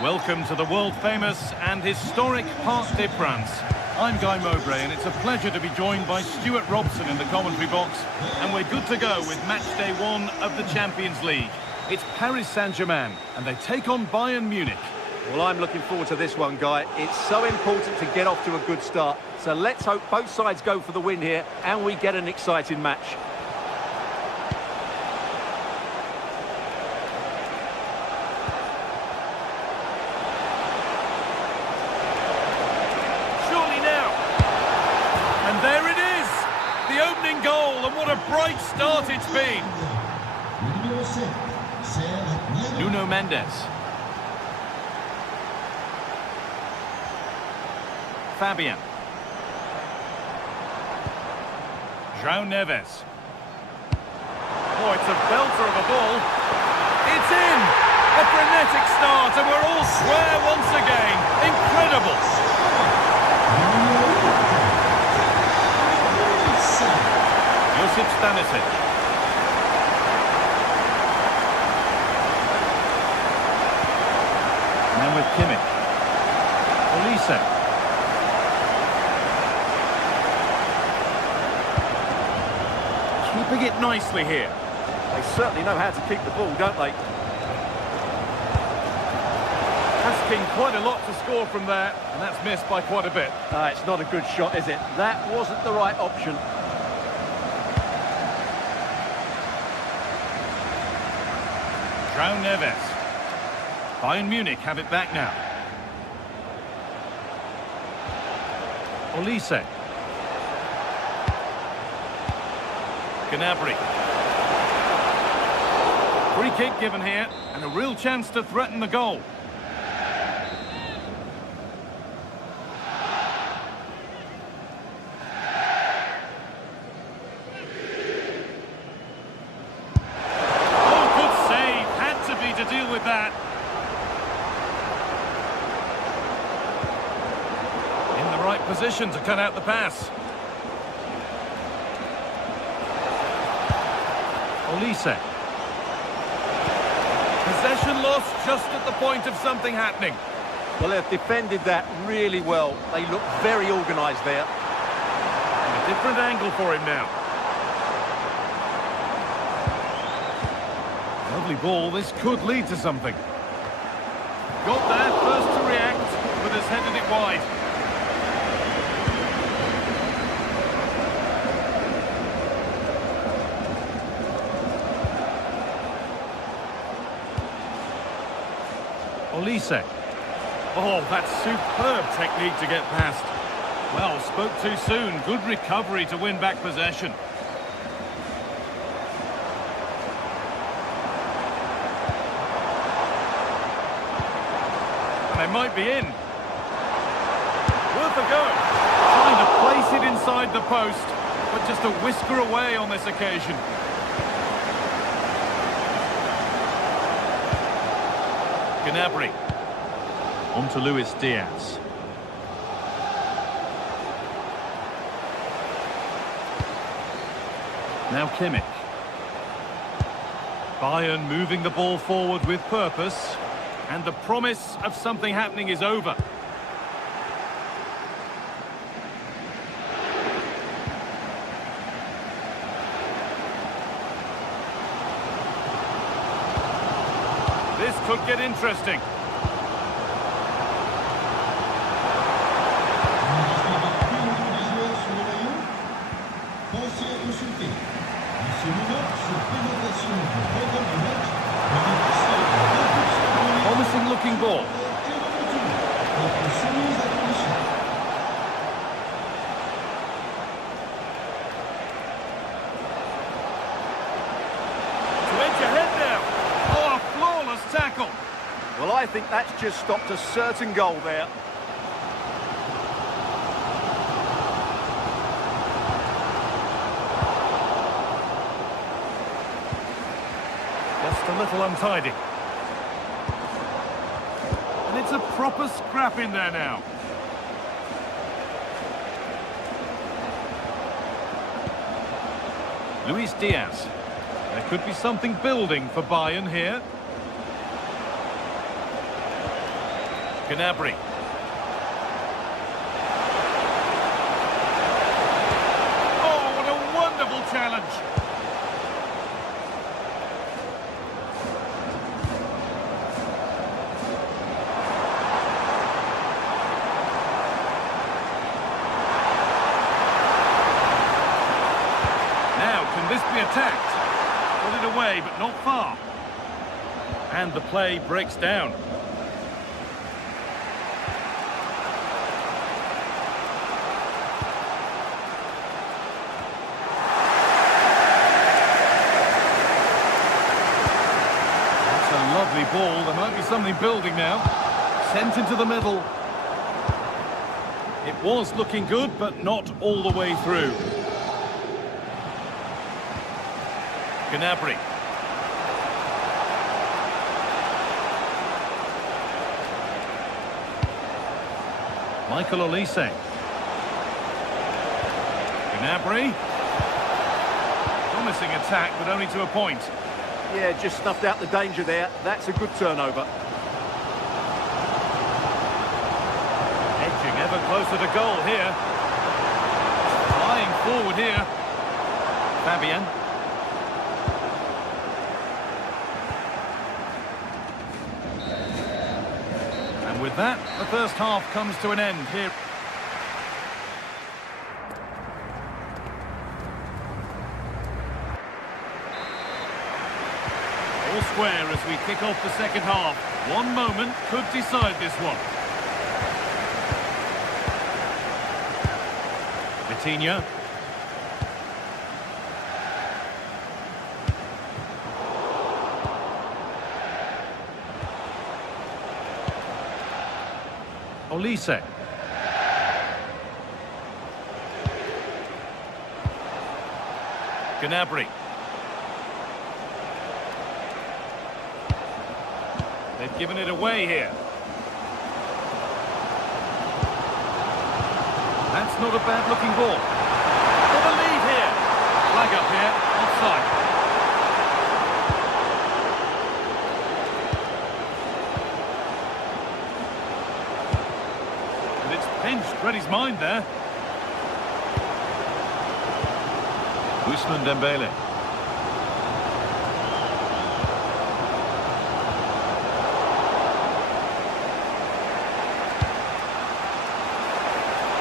Welcome to the world-famous and historic Parc des Princes. I'm Guy Mowbray, and it's a pleasure to be joined by Stuart Robson in the commentary box. And we're good to go with match day 1 of the Champions League. It's Paris Saint-Germain, and they take on Bayern Munich. Well, I'm looking forward to this one, Guy. It's so important to get off to a good start. So let's hope both sides go for the win here, and we get an exciting match. There it is, the opening goal, and what a bright start it's been. Nuno Mendes. Fabian. João Neves. Oh, it's a belter of a ball. It's in! A frenetic start, and we're all square once again. Incredible! Josip Stanisic. And then with Kimmich. Olise. Keeping it nicely here. They certainly know how to keep the ball, don't they? Asking quite a lot to score from there, and that's missed by quite a bit. It's not a good shot, is it? That wasn't the right option. João Neves. Bayern Munich have it back now. Olise. Gnabry. Free kick given here, and a real chance to threaten the goal. To deal with that. In the right position to cut out the pass. Olise. Possession lost just at the point of something happening. Well, they've defended that really well. They look very organised there. And a different angle for him now. Lovely ball, this could lead to something. Got there, first to react, but has headed it wide. Olise. Oh, that's superb technique to get past. Well, spoke too soon. Good recovery to win back possession. They might be in. Worth a go. Trying to place it inside the post, but just a whisker away on this occasion. Gnabry. On to Luis Diaz. Now Kimmich. Bayern moving the ball forward with purpose. And the promise of something happening is over. This could get interesting. Promising looking ball. To edge ahead now. Oh, a flawless tackle. Well, I think that's just stopped a certain goal there. Just a little untidy. And it's a proper scrap in there now. Luis Diaz. There could be something building for Bayern here. Gnabry. attacked. Put it away, but not far. And the play breaks down. That's a lovely ball. There might be something building now. Sent into the middle. It was looking good, but not all the way through. Gnabry. Michael Olise. Gnabry. Promising attack, but only to a point. Yeah, just snuffed out the danger there. That's a good turnover. Edging ever closer to goal here. Flying forward here. Fabian. And with that, the first half comes to an end here. All square as we kick off the second half. One moment could decide this one. Vitinha. Olise. Gnabry. They've given it away here. That's not a bad-looking ball. For the lead here. Flag up here. Offside. And it's pinched. Read his mind there. Ousmane Dembele.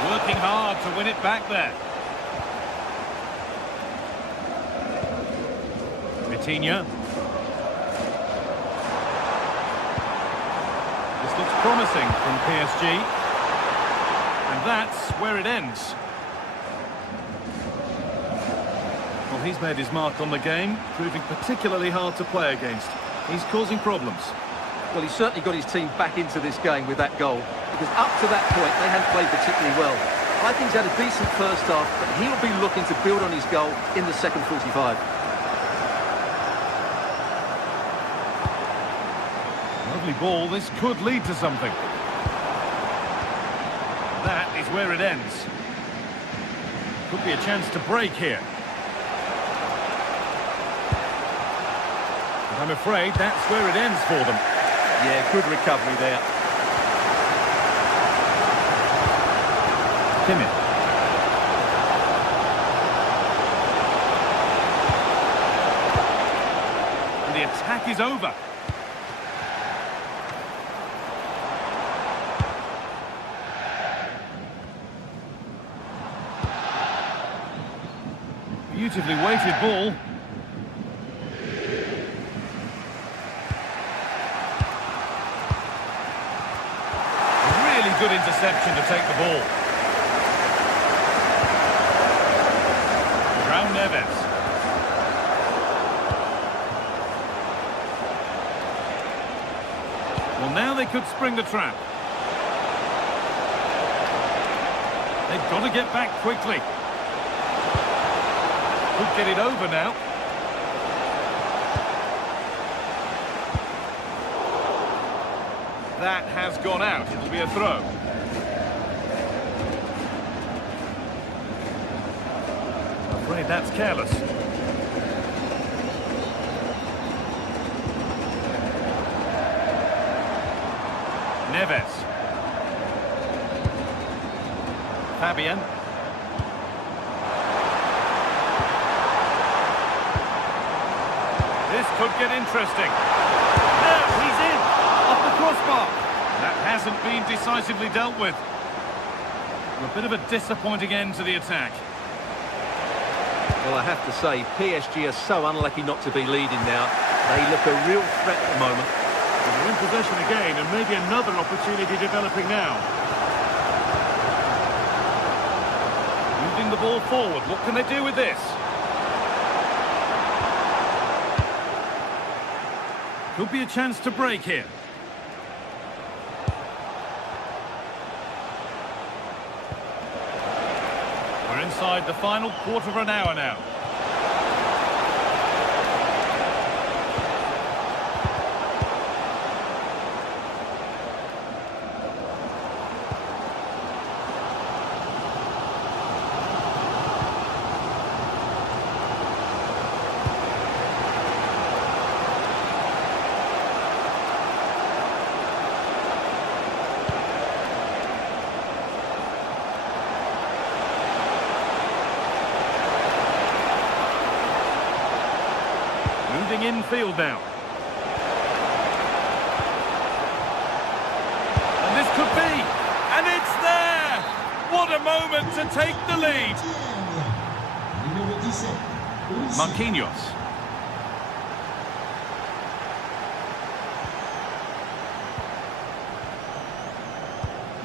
Working hard to win it back there. Vitinha. This looks promising from PSG. And that's where it ends. Well, he's made his mark on the game, proving particularly hard to play against. He's causing problems. Well, he's certainly got his team back into this game with that goal, because up to that point, they hadn't played particularly well. I think he's had a decent first half, but he'll be looking to build on his goal in the second 45. Lovely ball. This could lead to something. That is where it ends. Could be a chance to break here. But I'm afraid that's where it ends for them. Yeah, good recovery there. Timid. And the attack is over. Beautifully weighted ball. Really good interception to take the ball. Neves. Well, now they could spring the trap. They've got to get back quickly. Could get it over now. That has gone out. It'll be a throw. Afraid that's careless. Neves. Fabian. This could get interesting. No, he's in. Off the crossbar. That hasn't been decisively dealt with. A bit of a disappointing end to the attack. Well, I have to say, PSG are so unlucky not to be leading now. They look a real threat at the moment. They're in possession again, and maybe another opportunity developing now. Moving the ball forward, what can they do with this? Could be a chance to break here. We're inside the final quarter of an hour now. Moving infield now. And this could be, and it's there! What a moment to take the lead! Marquinhos.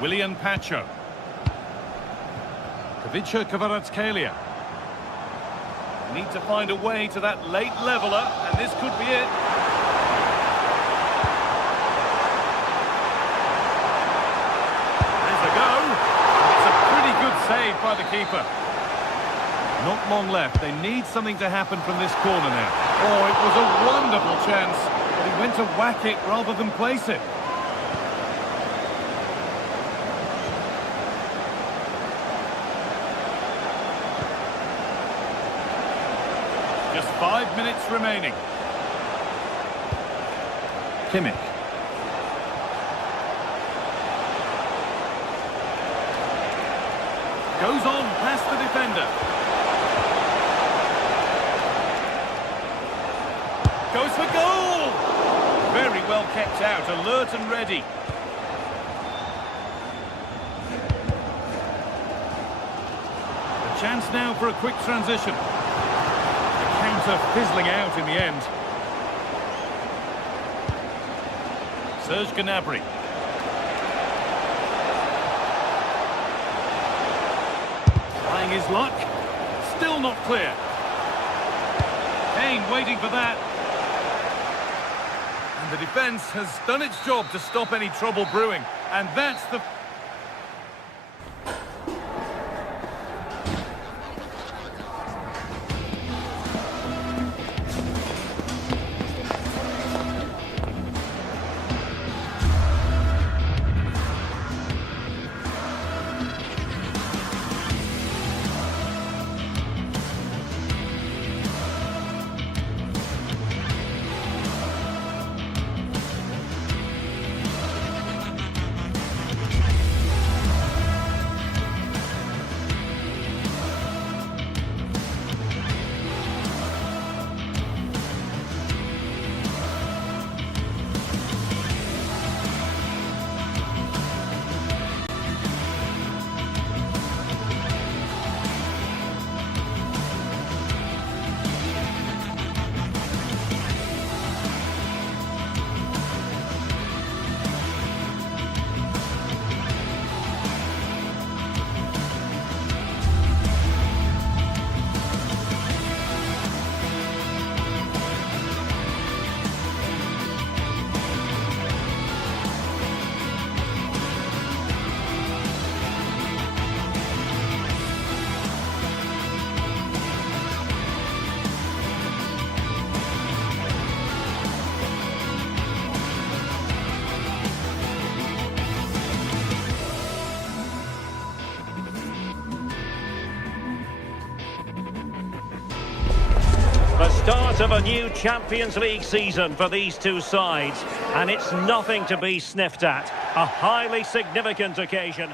Willian Pacho. Kavica Kvaratskhelia. Need to find a way to that late leveller, and this could be it. There's a go. It's a pretty good save by the keeper. Not long left. They need something to happen from this corner now. Oh, it was a wonderful chance, but he went to whack it rather than place it. Just 5 minutes remaining. Kimmich. Goes on past the defender. Goes for goal! Very well kept out, alert and ready. A chance now for a quick transition. Counter fizzling out in the end. Serge Gnabry. Trying his luck. Still not clear. Kane waiting for that. And the defence has done its job to stop any trouble brewing. And that's the... The start of a new Champions League season for these two sides, and it's nothing to be sniffed at. A highly significant occasion.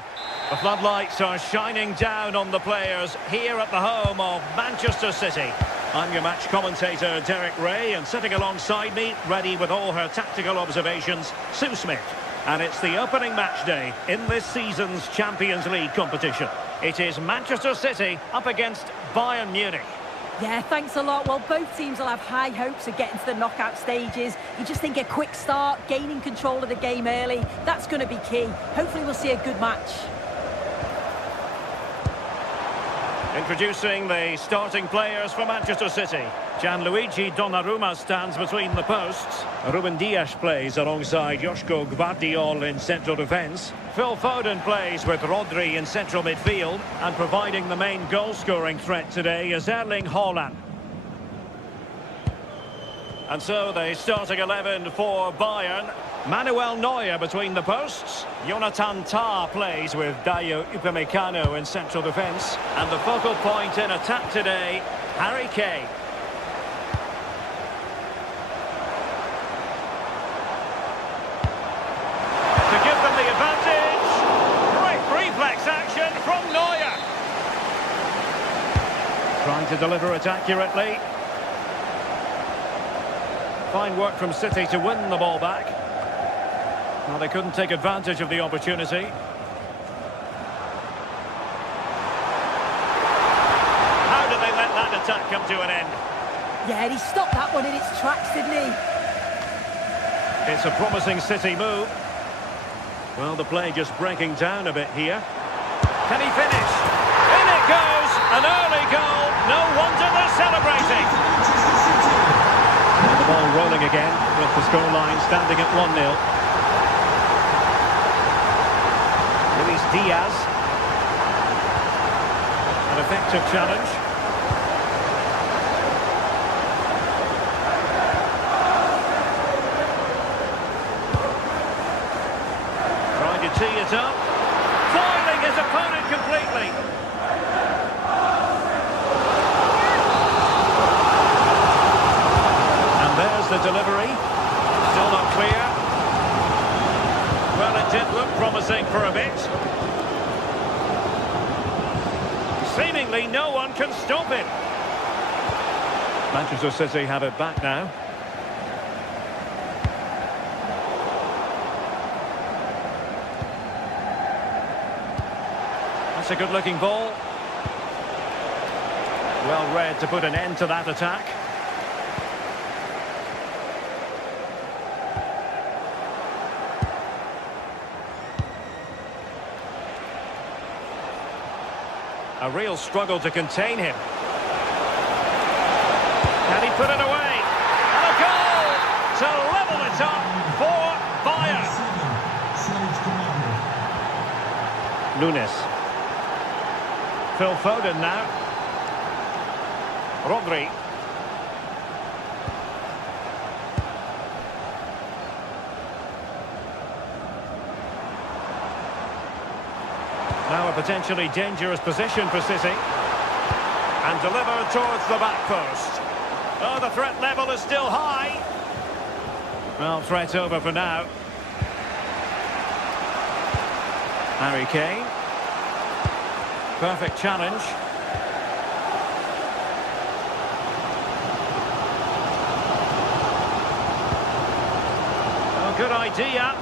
The floodlights are shining down on the players here at the home of Manchester City. I'm your match commentator, Derek Ray, and sitting alongside me, ready with all her tactical observations, Sue Smith. And it's the opening match day in this season's Champions League competition. It is Manchester City up against Bayern Munich. Yeah, thanks a lot. Well, both teams will have high hopes of getting to the knockout stages. You just think a quick start, gaining control of the game early, that's going to be key. Hopefully we'll see a good match. Introducing the starting players for Manchester City. Gianluigi Donnarumma stands between the posts. Ruben Dias plays alongside Joško Gvardiol in central defence. Phil Foden plays with Rodri in central midfield. And providing the main goal-scoring threat today is Erling Haaland. And so the starting 11 for Bayern. Manuel Neuer between the posts. Jonathan Tah plays with Dayo Upamecano in central defence. And the focal point in attack today, Harry Kane. To give them the advantage. Great reflex action from Neuer. Trying to deliver it accurately. Fine work from City to win the ball back. Well, they couldn't take advantage of the opportunity. How did they let that attack come to an end? Yeah, he stopped that one in its tracks, didn't he? It's a promising City move. Well, the play just breaking down a bit here. Can he finish? In it goes! An early goal! No wonder they're celebrating! And the ball rolling again with the scoreline standing at 1-0. Luis Diaz. An effective challenge. Trying to tee it up. Foiling his opponent completely. And there's the delivery. Still not clear. Well, it did look promising for a bit. Seemingly no one can stop him. Manchester City have it back now. That's a good-looking ball. Well read to put an end to that attack. A real struggle to contain him. Can he put it away? And a goal to level it up for Bayern. Nunes. Phil Foden now. Rodri. Now a potentially dangerous position for City. And delivered towards the back post. Oh, the threat level is still high. Well, threat over for now. Harry Kane. Perfect challenge. Oh, good idea.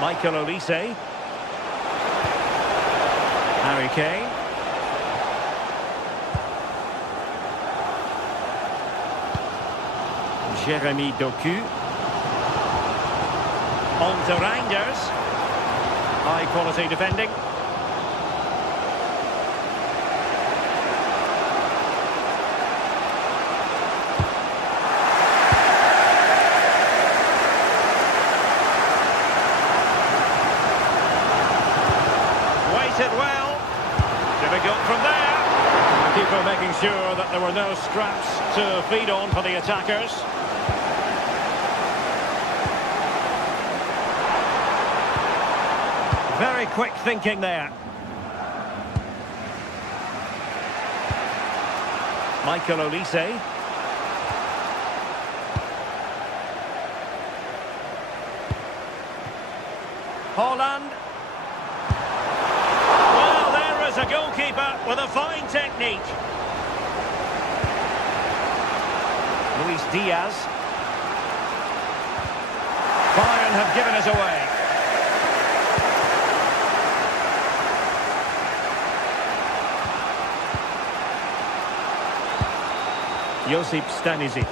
Michael Olise. Harry Kane. Jeremy Doku. On to Reinders. High quality defending. Waited well. Difficult from there. The keeper making sure that there were no scraps to feed on for the attackers. Very quick thinking there. Michael Olise. Haaland. Well, there is a goalkeeper with a fine technique. Luis Diaz. have given us away. Josip Stanisic.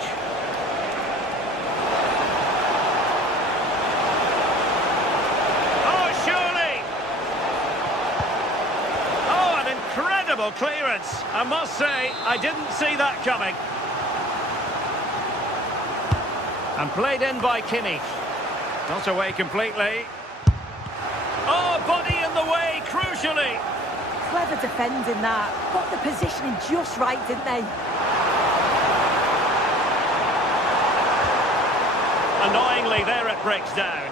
Oh, surely! Oh, an incredible clearance. I must say, I didn't see that coming. And played in by Kimmich. Not away completely. Oh, body in the way, crucially. Clever defending that. Got the positioning just right, didn't they? Annoyingly, there it breaks down.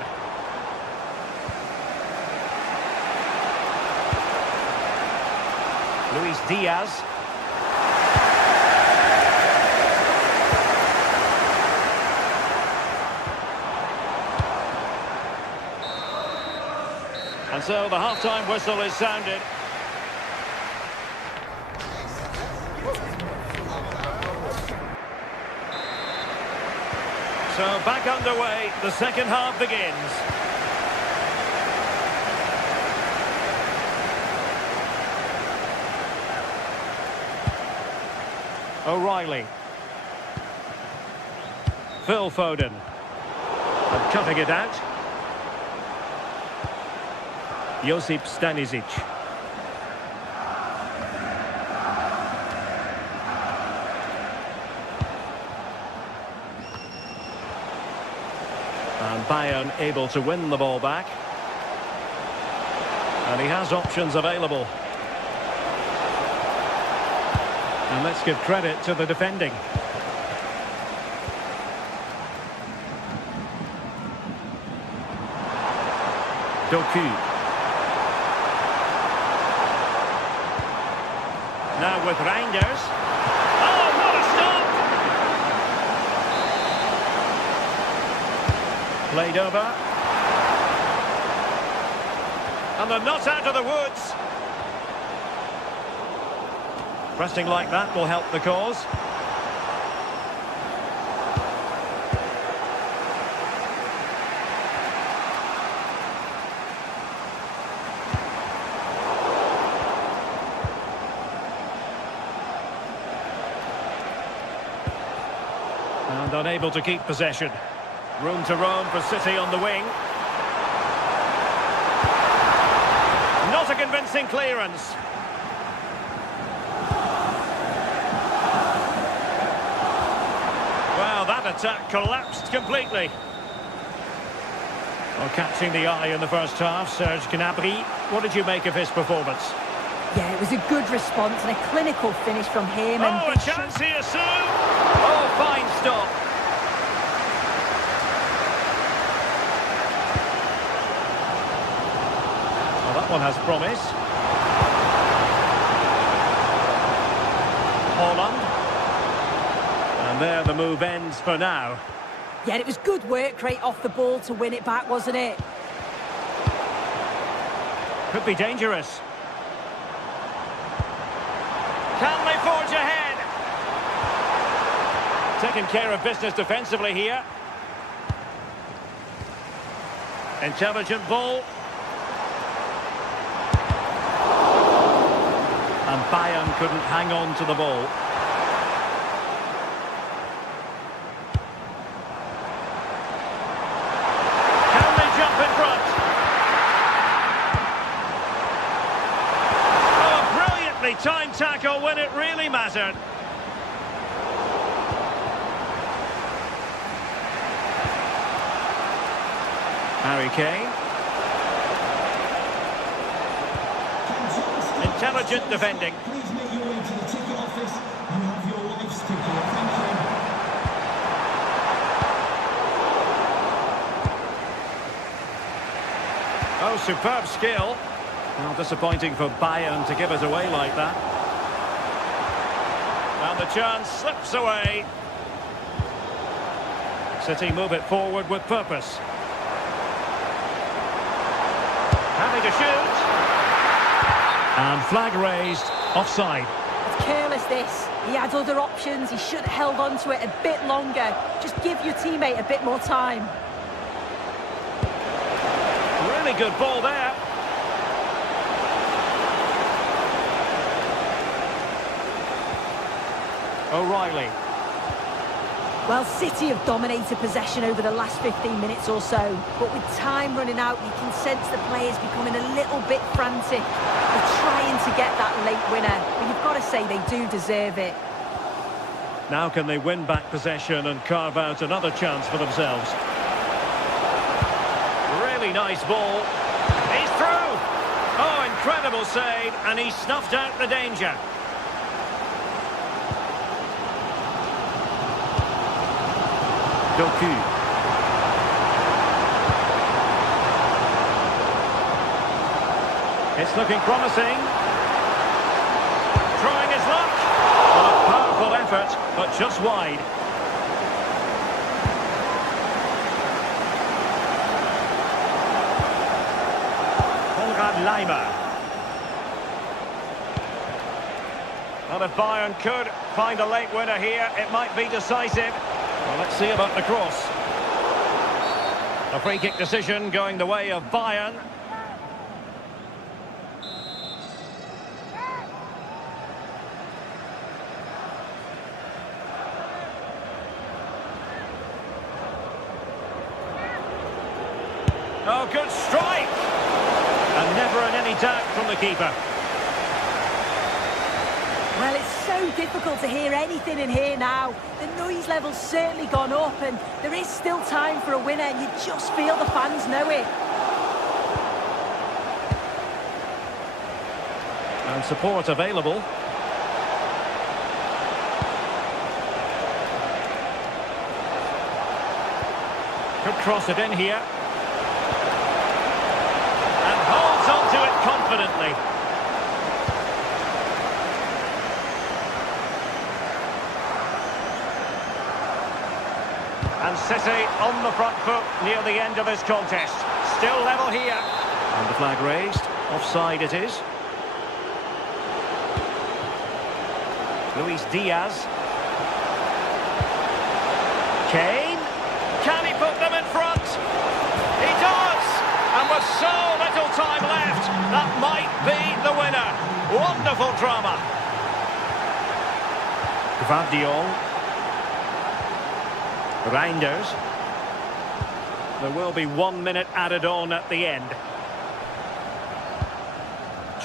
Luis Diaz. And so the half-time whistle is sounded. So back underway, the second half begins. O'Reilly. Phil Foden. And cutting it out. Josip Stanisic. And Bayern able to win the ball back. And he has options available. And let's give credit to the defending. Doku. Now with Reinders. Oh, what a stop! Played over. And they're not out of the woods. Pressing like that will help the cause. And unable to keep possession. Room to roam for City on the wing. Not a convincing clearance. Well, that attack collapsed completely. Well, catching the eye in the first half, Serge Gnabry. What did you make of his performance? Yeah, it was a good response and a clinical finish from him. Oh, a chance here soon! Oh, fine stop. Well, that one has promise. Holland. And there the move ends for now. Yeah, it was good work rate off the ball to win it back, wasn't it? Could be dangerous. Can they forge ahead? Taking care of business defensively here. Intelligent ball. And Bayern couldn't hang on to the ball. Can they jump in front? Oh, a brilliantly timed tackle when it really mattered. Harry Kane. Intelligent defending. Please make your way to the ticket office. You have your wife's ticket. Thank you. Oh, superb skill. Well, disappointing for Bayern to give us away like that. And the chance slips away. City move it forward with purpose. Having to shoot. And flag raised, offside. It's careless, this. He had other options. He should have held on to it a bit longer. Just give your teammate a bit more time. Really good ball there. O'Reilly. Well, City have dominated possession over the last 15 minutes or so, but with time running out, you can sense the players becoming a little bit frantic. They're trying to get that late winner, but you've got to say they do deserve it. Now can they win back possession and carve out another chance for themselves? Really nice ball. He's through! Oh, incredible save, and he snuffed out the danger. Doku. It's looking promising. Trying his luck. Well, a powerful effort, but just wide. Leimer. Well, if Bayern could find a late winner here, it might be decisive. Well, let's see about the cross. A free kick decision going the way of Bayern. Oh, good strike! And never in any doubt from the keeper. Well, it's so difficult to hear anything in here now. The noise level's certainly gone up, and there is still time for a winner, and you just feel the fans know it. And support available. Could cross it in here. And holds on to it confidently. And City on the front foot near the end of this contest. Still level here. And the flag raised. Offside it is. Luis Diaz. Kane. Can he put them in front? He does! And with so little time left, that might be the winner. Wonderful drama. Gvardiol. Reinders. There will be 1 minute added on at the end.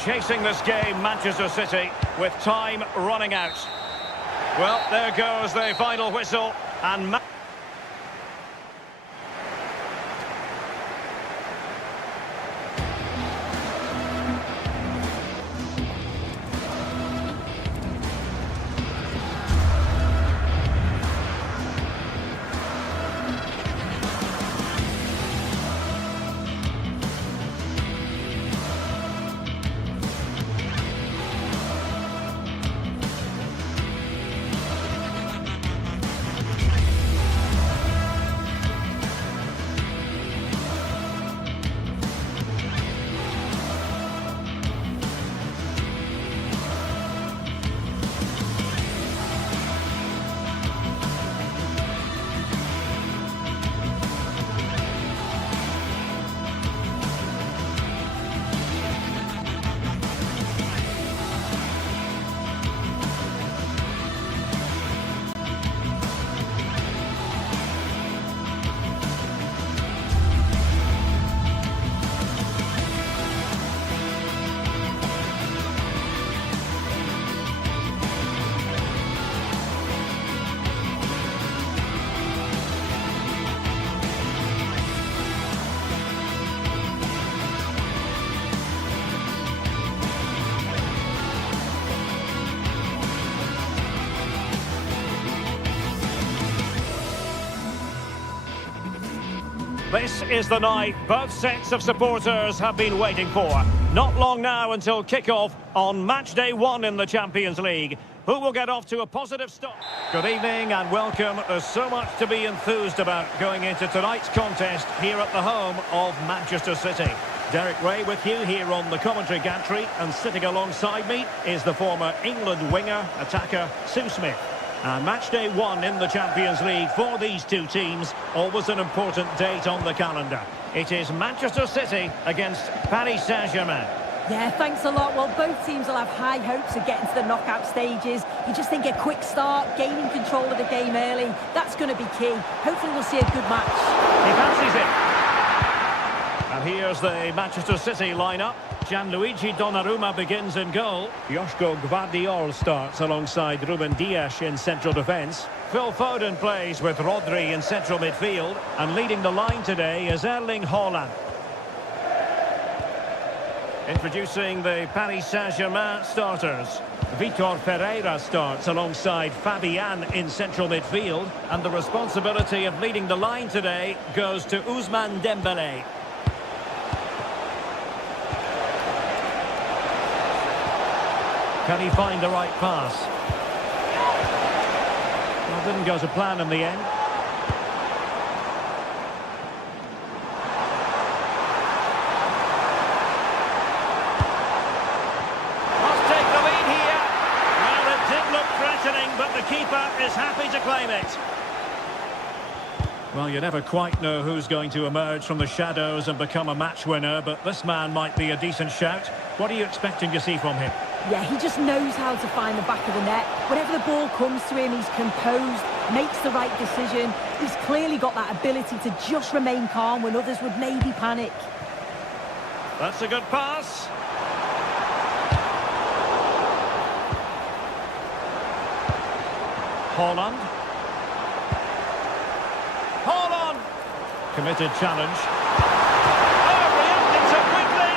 Chasing this game, Manchester City, with time running out. Well, there goes the final whistle, and this is the night both sets of supporters have been waiting for. Not long now until kick-off on match day 1 in the Champions League. Who will get off to a positive start? Good evening and welcome. There's so much to be enthused about going into tonight's contest here at the home of Manchester City. Derek Ray with you here on the commentary gantry, and sitting alongside me is the former England winger, attacker, Sue Smith. And match day 1 in the Champions League for these two teams. Always an important date on the calendar. It is Manchester City against Paris Saint-Germain. Yeah, thanks a lot. Well, both teams will have high hopes of getting to the knockout stages. You just think a quick start, gaining control of the game early, that's going to be key. Hopefully we'll see a good match. He fancies it. And here's the Manchester City lineup. Gianluigi Donnarumma begins in goal. Joško Gvardiol starts alongside Ruben Dias in central defence. Phil Foden plays with Rodri in central midfield. And leading the line today is Erling Haaland. Introducing the Paris Saint-Germain starters. Vitor Pereira starts alongside Fabian in central midfield. And the responsibility of leading the line today goes to Ousmane Dembélé. Can he find the right pass? Well, didn't go to plan in the end. Must take the lead here. Well, it did look threatening, but the keeper is happy to claim it. Well, you never quite know who's going to emerge from the shadows and become a match winner, but this man might be a decent shout. What are you expecting to see from him? Yeah, he just knows how to find the back of the net. Whenever the ball comes to him, he's composed, makes the right decision. He's clearly got that ability to just remain calm when others would maybe panic. That's a good pass. Haaland. Haaland! Committed challenge. Oh, reacting so quickly!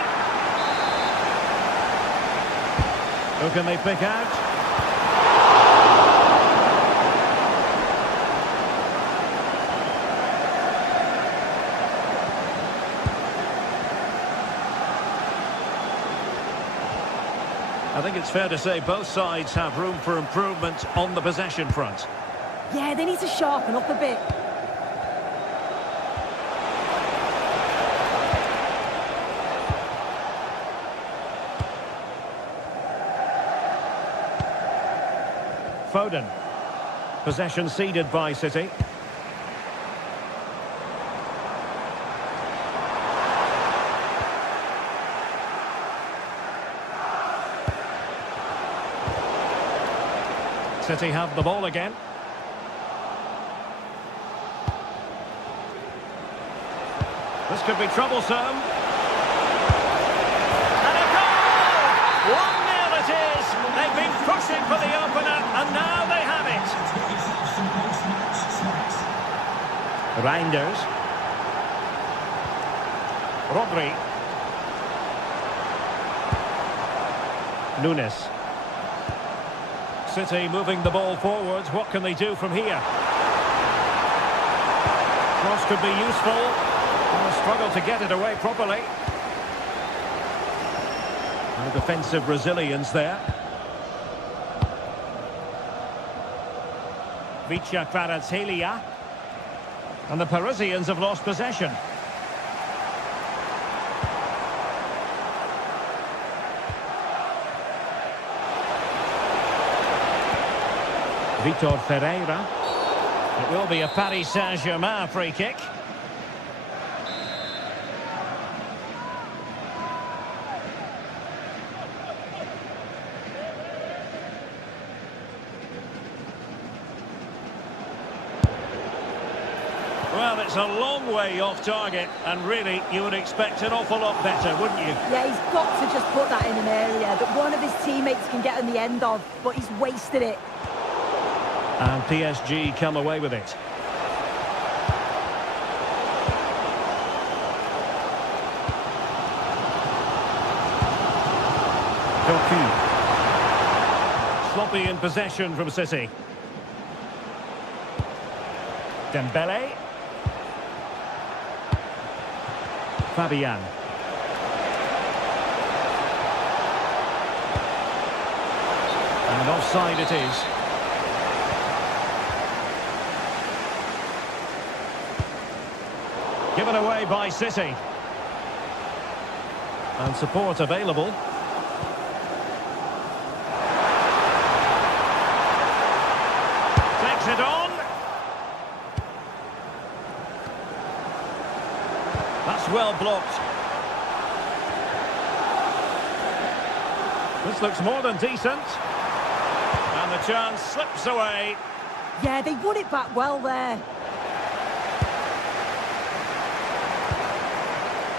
Who can they pick out? I think it's fair to say both sides have room for improvement on the possession front. Yeah, they need to sharpen up a bit. Foden. Possession ceded by City. City have the ball again. This could be troublesome. And a goal! 1-0 it is! They've been pushing for the opener, and now they have it. Reinders. Rodri. Nunes. City moving the ball forwards. What can they do from here? Cross could be useful. Struggle to get it away properly. No defensive resilience there. Vicha Kvaratskhelia. And the Parisians have lost possession. Vitor Pereira. It will be a Paris Saint-Germain free kick. Well, it's a long way off target, and really, you would expect an awful lot better, wouldn't you? Yeah, he's got to just put that in an area that one of his teammates can get on the end of, but he's wasted it. And PSG come away with it. Doku. Sloppy in possession from City. Dembele. Fabian. And offside it is. Given away by City. And support available. it on. That's well blocked. This looks more than decent. And the chance slips away. Yeah, they won it back well there.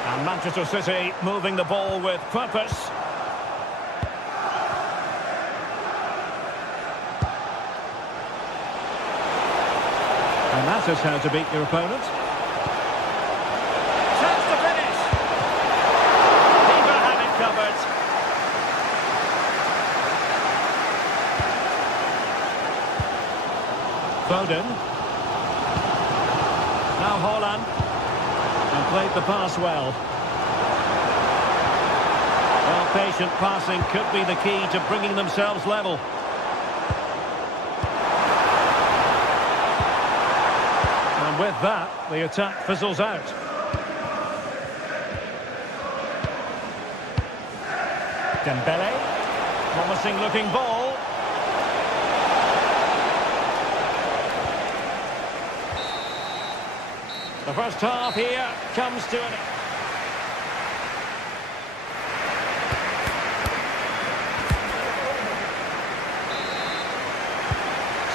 And Manchester City moving the ball with purpose. And that is how to beat your opponent. Chance to finish. Keeper had it covered. Foden. Now Haaland. And played the pass well. Well, patient passing could be the key to bringing themselves level. And with that, the attack fizzles out. Dembele. Promising looking ball. The first half here comes to an...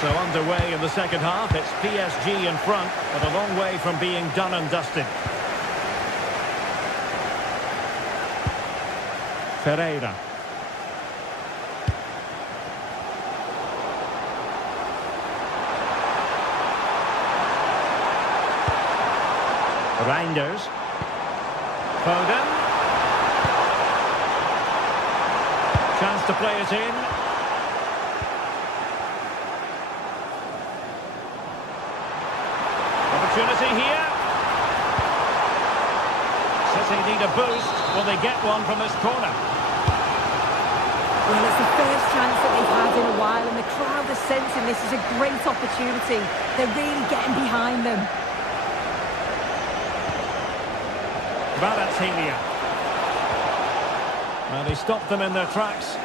So underway in the second half, it's PSG in front, but a long way from being done and dusted. Ferreira. Reinders. Foden. Chance to play it in. Opportunity here. City need a boost. Will they get one from this corner? Well, it's the first chance that they've had in a while, and the crowd are sensing this is a great opportunity. They're really getting behind them. Balotelli. Well, they stopped them in their tracks.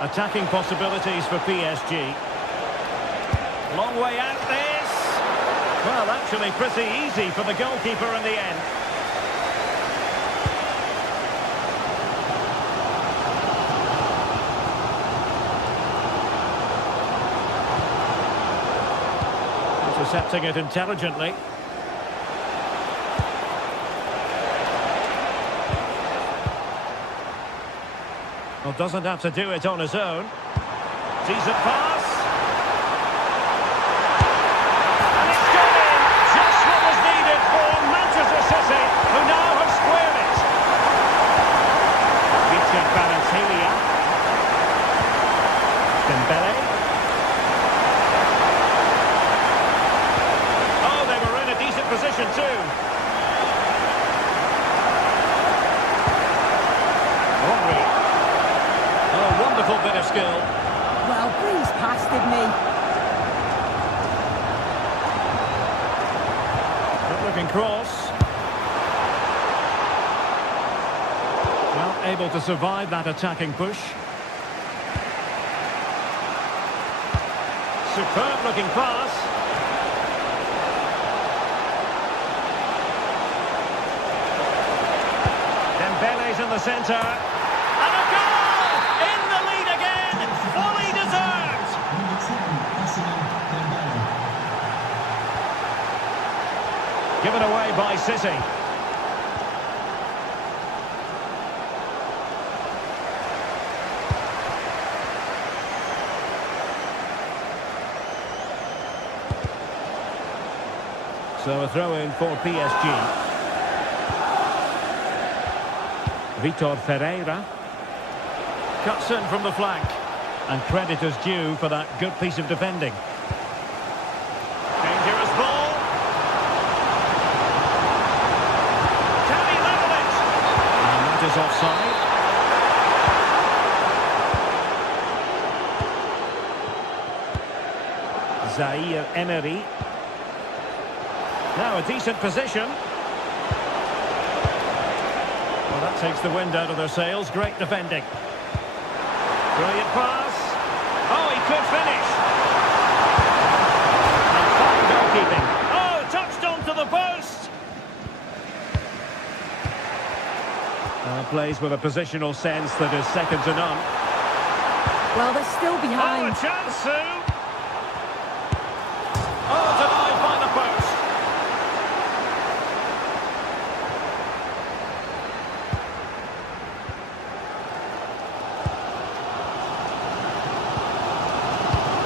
Attacking possibilities for PSG. Long way out this. Well, actually pretty easy for the goalkeeper in the end. Intercepting it intelligently. Well, doesn't have to do it on his own. Decent pass. And it's gone in. Just what was needed for Manchester City, who now have squared it. Featured Balotelli. Dembele. Oh, they were in a decent position too. Henry. Oh, wonderful bit of skill. Well, breeze past, didn't he? Good looking cross. Well, able to survive that attacking push. Superb looking pass. Dembele's in the centre. And a goal! In the lead again! Fully deserved! Given away by City. So a throw-in for PSG. Vitor Ferreira. Cuts in from the flank. And credit is due for that good piece of defending. Dangerous ball. Can he level it? And that is offside. Zaire Emery. Now a decent position. Well, that takes the wind out of their sails. Great defending. Brilliant pass. Oh, he could finish. And fine goalkeeping. Oh, touched onto the post. Plays with a positional sense that is second to none. Well, they're still behind. Oh, a chance soon. Oh, denied by the post.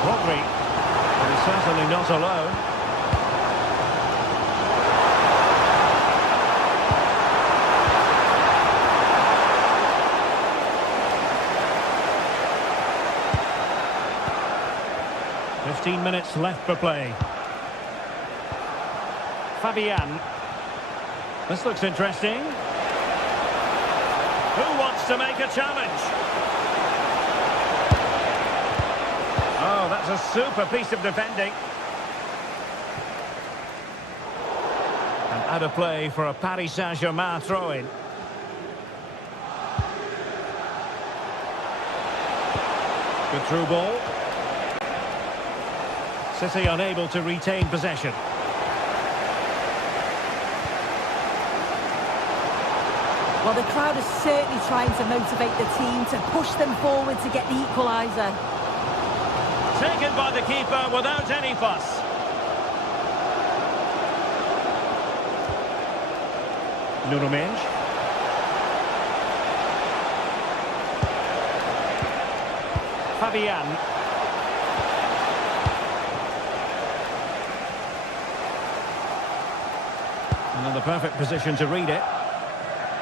Rodri. Well, he's certainly not alone. Minutes left for play. Fabian. This looks interesting. Who wants to make a challenge? Oh, that's a super piece of defending. And out of play for a Paris Saint-Germain throw-in. Good through ball. City unable to retain possession. Well, the crowd is certainly trying to motivate the team to push them forward to get the equaliser. Taken by the keeper without any fuss. Nuno Mendes. Fabian. And in the perfect position to read it.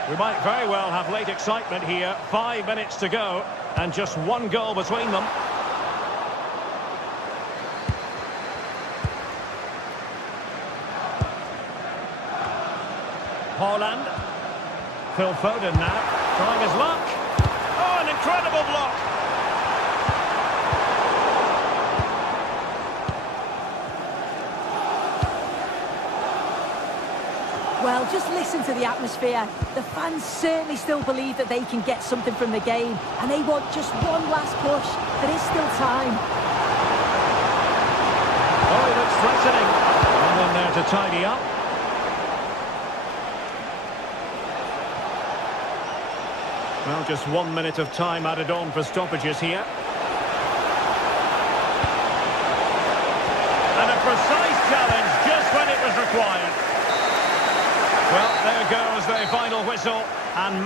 We might very well have late excitement here. 5 minutes to go, and just one goal between them. Haaland. Phil Foden now, trying his luck. Oh, an incredible block. Well, just listen to the atmosphere. The fans certainly still believe that they can get something from the game, and they want just one last push. There is still time. Oh, he looks threatening. And in there to tidy up. Well, just 1 minute of time added on for stoppages here. And a precise challenge just when it was required. Well, there goes the final whistle, and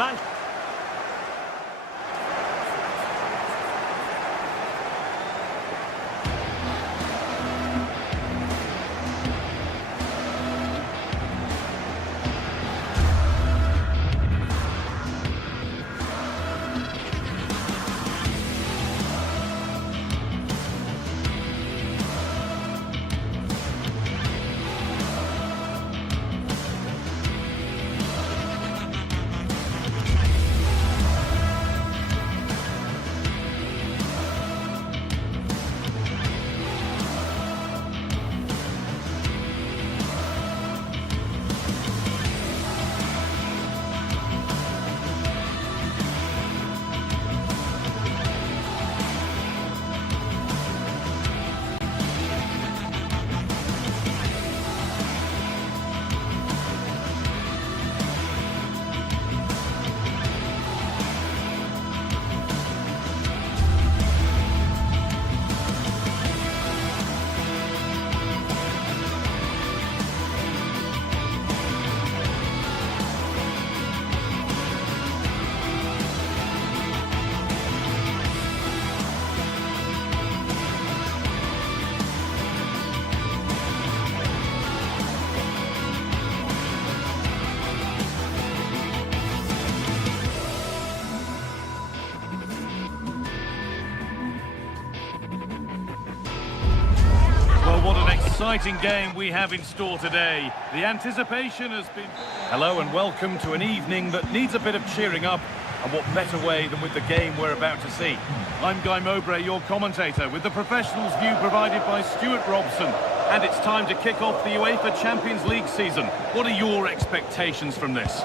exciting game we have in store today. The anticipation has been... Hello and welcome to an evening that needs a bit of cheering up, and what better way than with the game we're about to see. I'm Guy Mowbray, your commentator, with the professionals' view provided by Stuart Robson. And it's time to kick off the UEFA Champions League season. What are your expectations from this?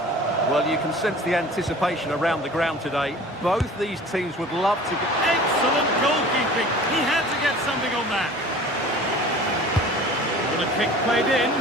Well, you can sense the anticipation around the ground today. Both these teams would love to get... Excellent goalkeeping. He had to get something on that. And a kick played in.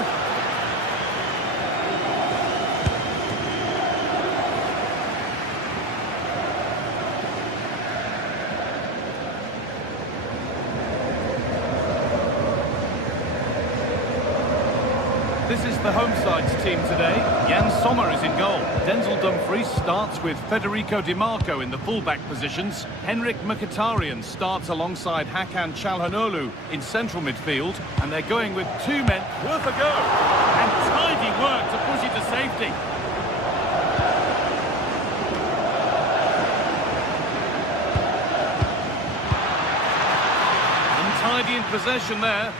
This is the home side's team today. Jan Sommer is in goal. Denzel Dumfries starts with Federico Di Marco in the full-back positions. Henrik Mkhitaryan starts alongside Hakan Çalhanoğlu in central midfield. And they're going with two men worth a go. And tidy work to push it to safety. Untidy in possession there.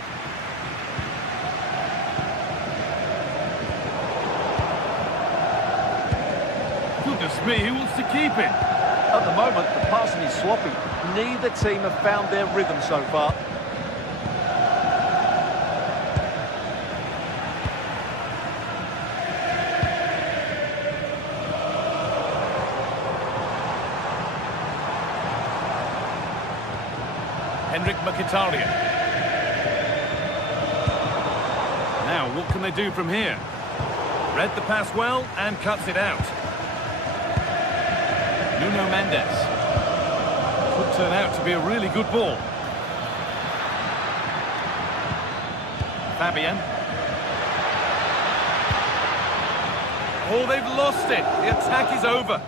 Goodness me, who wants to keep it? At the moment, the passing is sloppy. Neither team have found their rhythm so far. Henrik Mkhitaryan. Now, what can they do from here? Read the pass well and cuts it out. Nuno Mendes. Could turn out to be a really good ball. Fabian. Oh, they've lost it. The attack is over.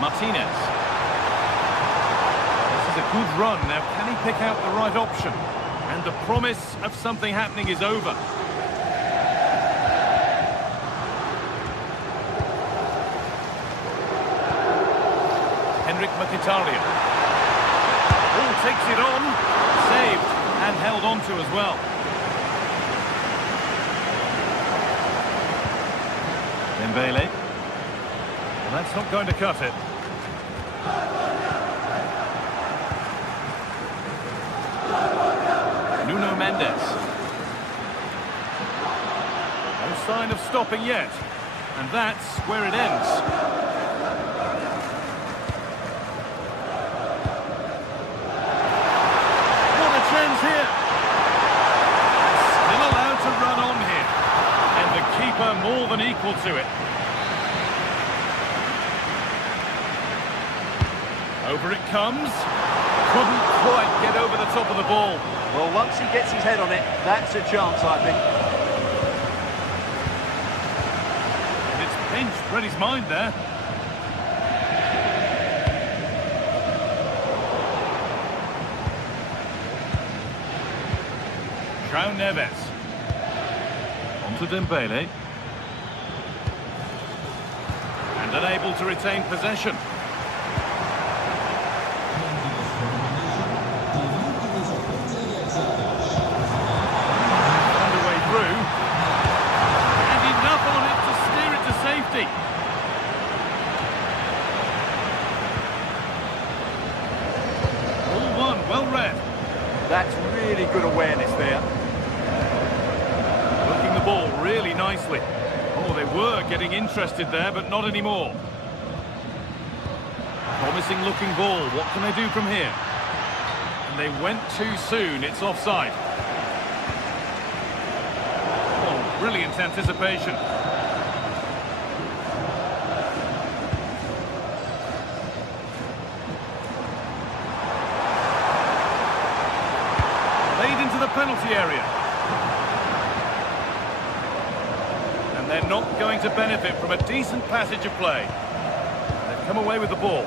Martinez. This is a good run. Now, can he pick out the right option? And the promise of something happening is over. Henrik Mkhitaryan. Oh, takes it on. Saved and held on to as well. Dembele. Well, that's not going to cut it. Nuno Mendes. No sign of stopping yet. And that's where it ends. What a chance here. Still allowed to run on here. And the keeper more than equal to it. Over it comes. Couldn't quite get over the top of the ball. Well, once he gets his head on it, that's a chance, I think. And it's pinched, read his mind there. João Neves. On to Dembele. And unable to retain possession. Well read. That's really good awareness there. Working the ball really nicely. Oh, they were getting interested there, but not anymore. Promising looking ball. What can they do from here? And they went too soon. It's offside. Oh, brilliant anticipation. Into the penalty area. And they're not going to benefit from a decent passage of play. They've come away with the ball.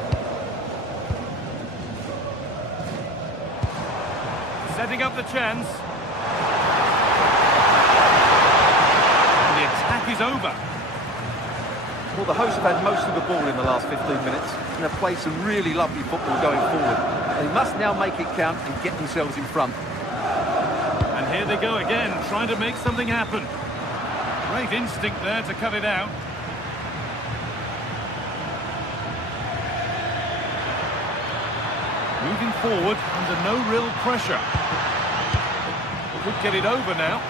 Setting up the chance. And the attack is over. Well, the hosts have had most of the ball in the last 15 minutes and have played some really lovely football going forward. They must now make it count and get themselves in front. And here they go again, trying to make something happen. Great instinct there to cut it out. Moving forward under no real pressure. Could get it over now.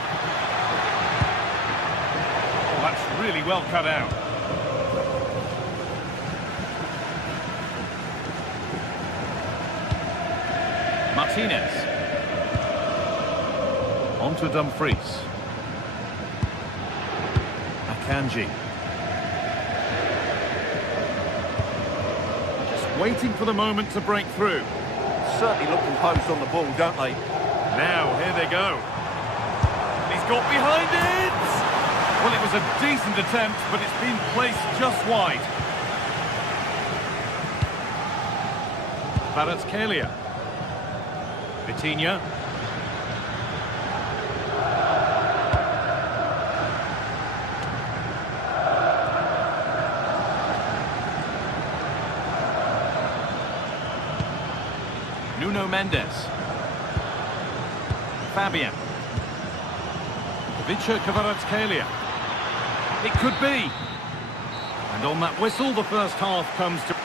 really well cut out. Martinez. On to Dumfries. Akanji. Just waiting for the moment to break through. Certainly look composed on the ball, don't they? Now, here they go. He's got behind it! Well, it was a decent attempt, but it's been placed just wide. Kvaratskhelia. Vitinha. Nuno Mendes. Fabian. Vicha Kvaratskhelia. It could be. And on that whistle, the first half comes to...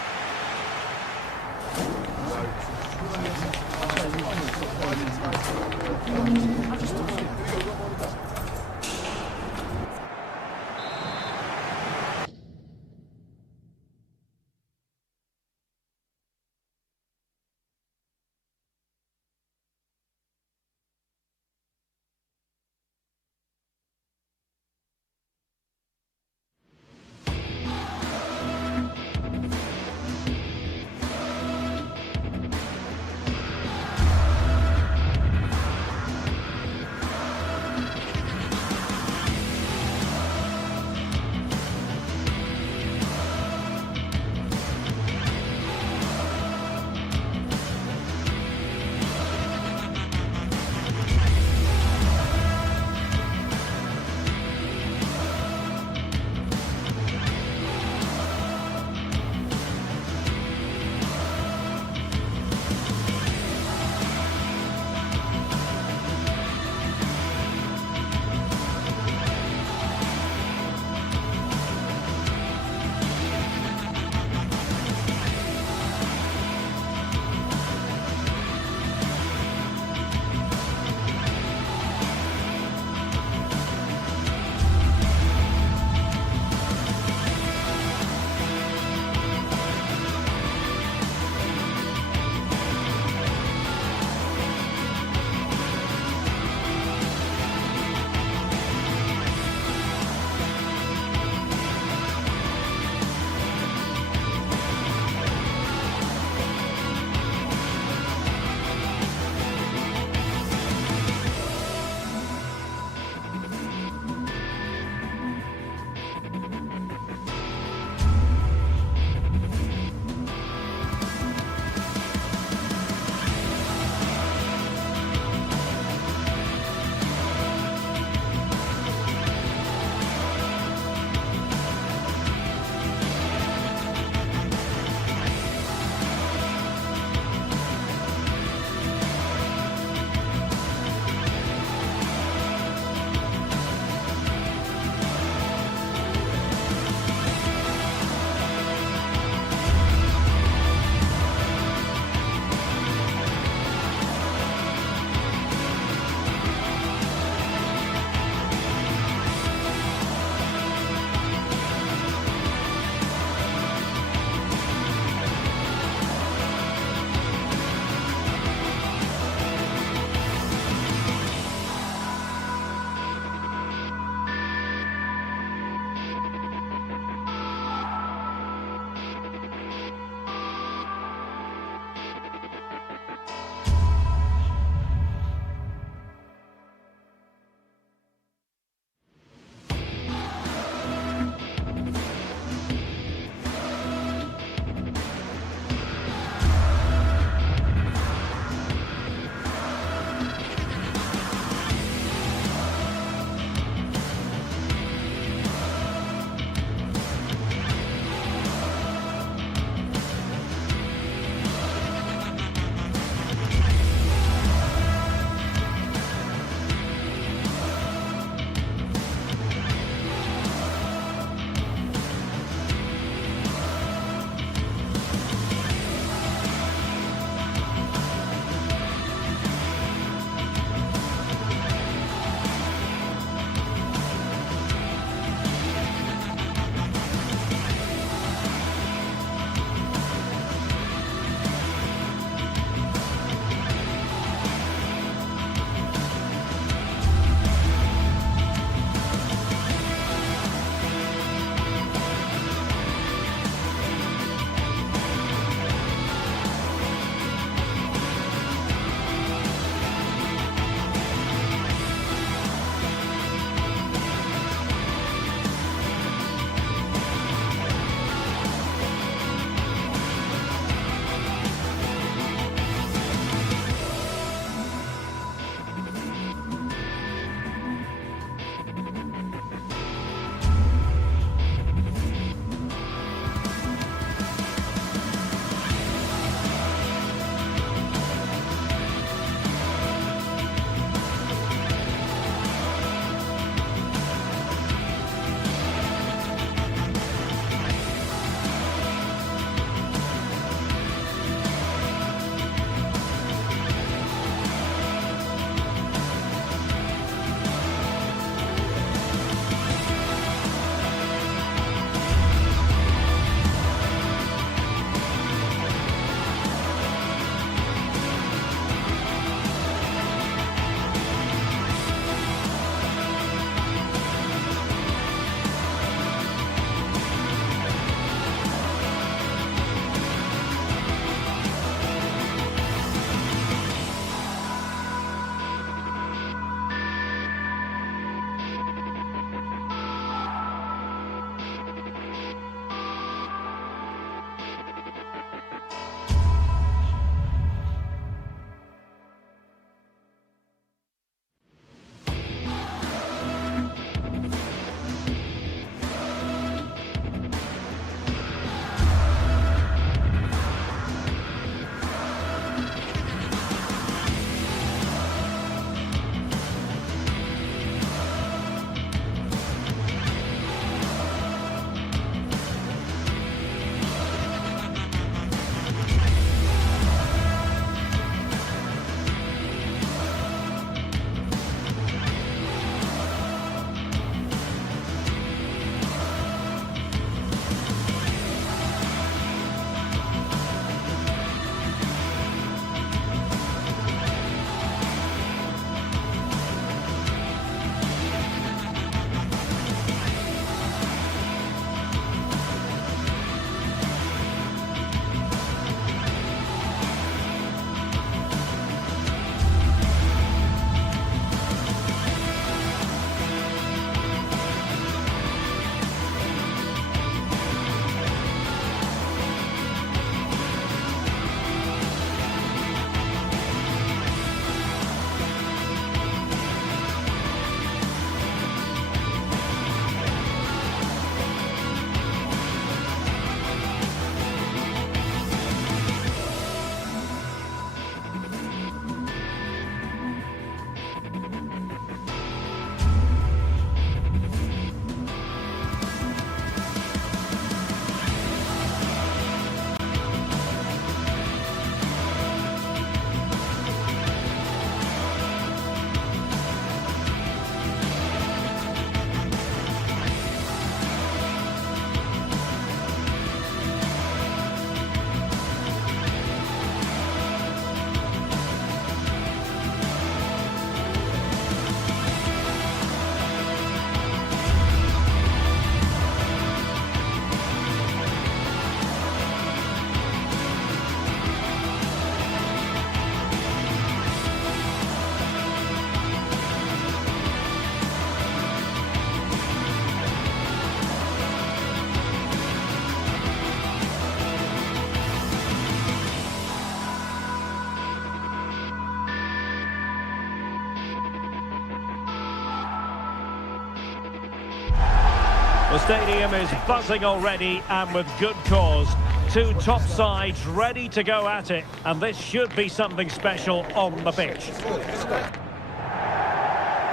The stadium is buzzing already, and with good cause. Two top sides ready to go at it, and this should be something special on the pitch.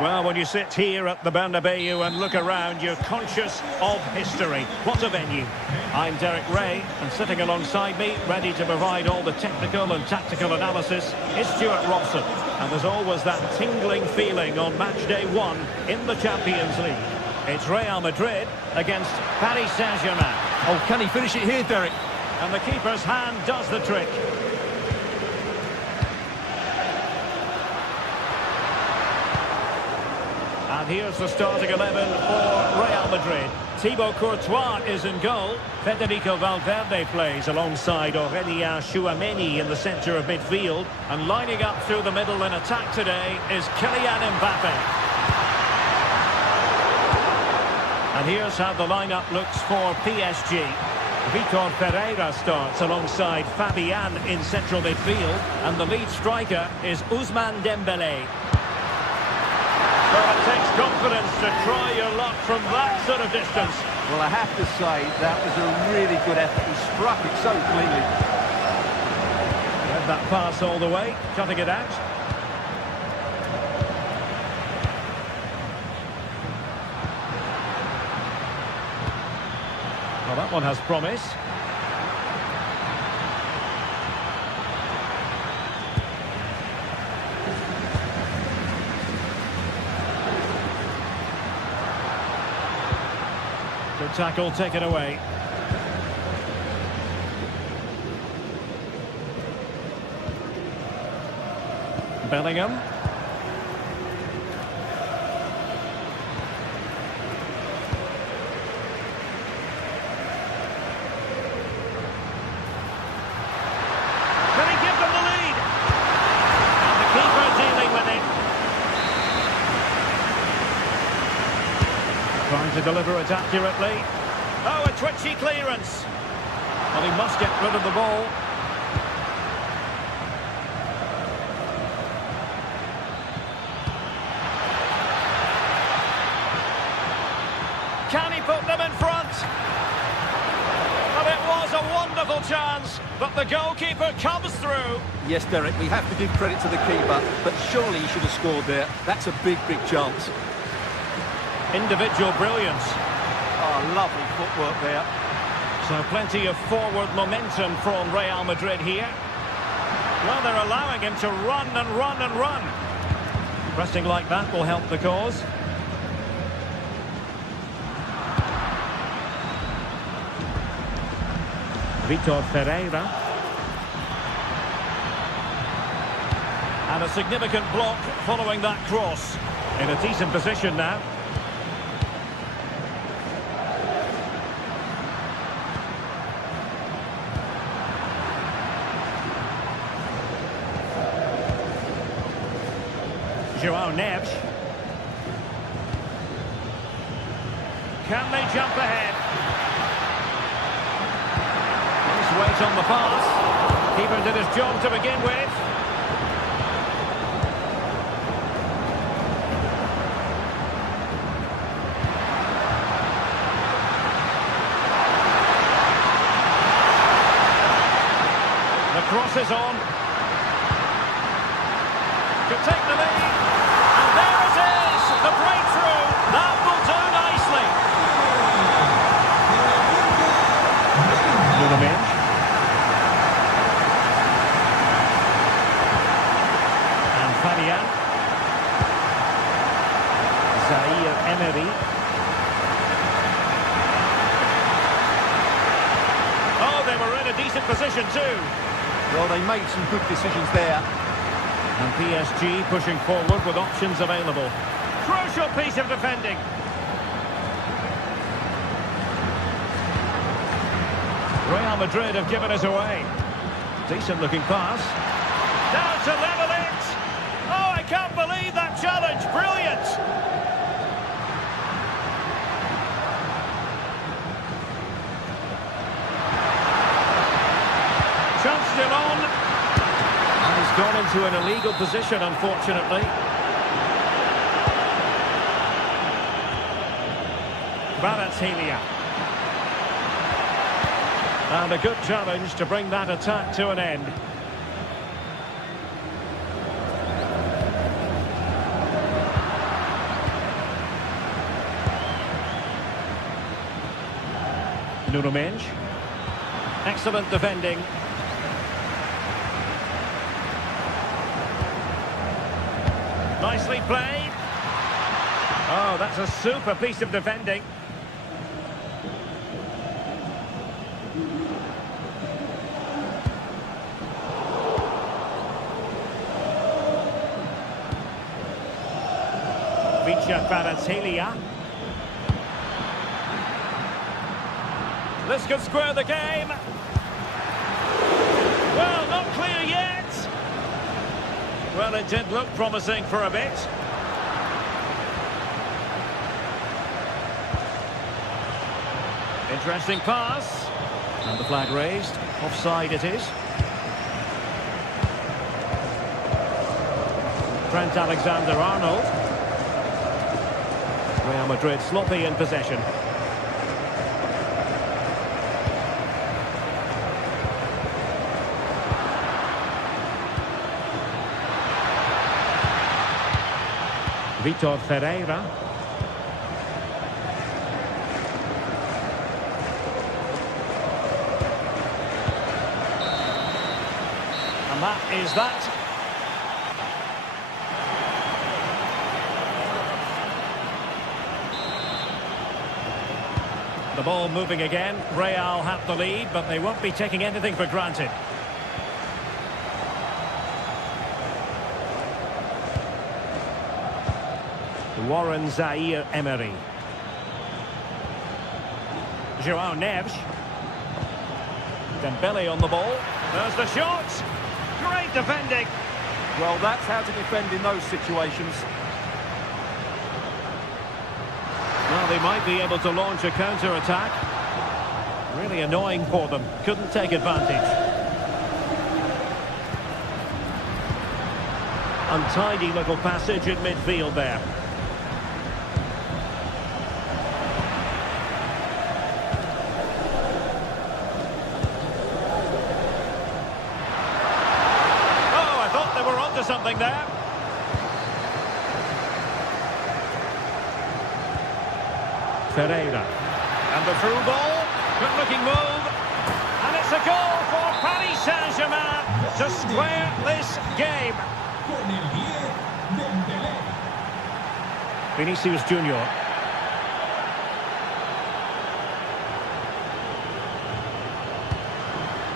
Well, when you sit here at the Bernabeu and look around, you're conscious of history. What a venue. I'm Derek Ray, and sitting alongside me, ready to provide all the technical and tactical analysis, is Stuart Robson. And there's always that tingling feeling on match day 1 in the Champions League. It's Real Madrid against Paris Saint-Germain. Oh, can he finish it here, Derek? And the keeper's hand does the trick. And here's the starting 11 for Real Madrid. Thibaut Courtois is in goal. Federico Valverde plays alongside Aurélien Tchouaméni in the centre of midfield. And lining up through the middle in attack today is Kylian Mbappe. And here's how the lineup looks for PSG. Vitor Pereira starts alongside Fabian in central midfield. And the lead striker is Ousmane Dembélé. Well, it takes confidence to try your luck from that sort of distance. Well, I have to say, that was a really good effort. He struck it so cleanly. Read that pass all the way, cutting it out. Well, that one has promise. Good tackle taken away. Bellingham. Can he give them the lead? And the keeper dealing with it. Trying to deliver it accurately. Oh, a twitchy clearance. Well, he must get rid of the ball. Can he put them in front? Well, it was a wonderful chance, but the goalkeeper comes through. Yes, Derek, we have to give credit to the keeper, but surely he should have scored there. That's a big, big chance. Individual brilliance. Oh, lovely footwork there. So plenty of forward momentum from Real Madrid here. Well, they're allowing him to run and run and run. Pressing like that will help the cause. Vitor Pereira. And a significant block following that cross. In a decent position now. João Neves. Can they jump ahead? Nice weight on the pass. Keeper did his job to begin with. The cross is on. Could take the lead. And there it is, the breakthrough. That will do nicely. Nunovic. And Fabian. Zaire Emery. Oh, they were in a decent position too. Well, they made some good decisions there. And PSG pushing forward with options available. Crucial piece of defending. Real Madrid have given us away. Decent looking pass. Down to level it. Oh, I can't believe that challenge. Brilliant. Chance still on. And he's gone into an illegal position, unfortunately. Kvaratskhelia. And a good challenge to bring that attack to an end. Nuno Mendes. Excellent defending. Nicely played. Oh, that's a super piece of defending. Kvaratskhelia. This could square the game. Well, not clear yet. Well, it did look promising for a bit. Interesting pass. And the flag raised. Offside it is. Trent Alexander-Arnold. Real Madrid sloppy in possession. Vitor Ferreira. And that is that. The ball moving again. Real have the lead, but they won't be taking anything for granted. Warren Zaire-Emery. João Neves. Dembele on the ball. There's the shot. Great defending. Well, that's how to defend in those situations. Well, they might be able to launch a counter-attack. Really annoying for them. Couldn't take advantage. Untidy little passage in midfield there. Something there. Ferreira. And the through ball. Good looking move. And it's a goal for Paris Saint-Germain to square this game. Vinicius Junior.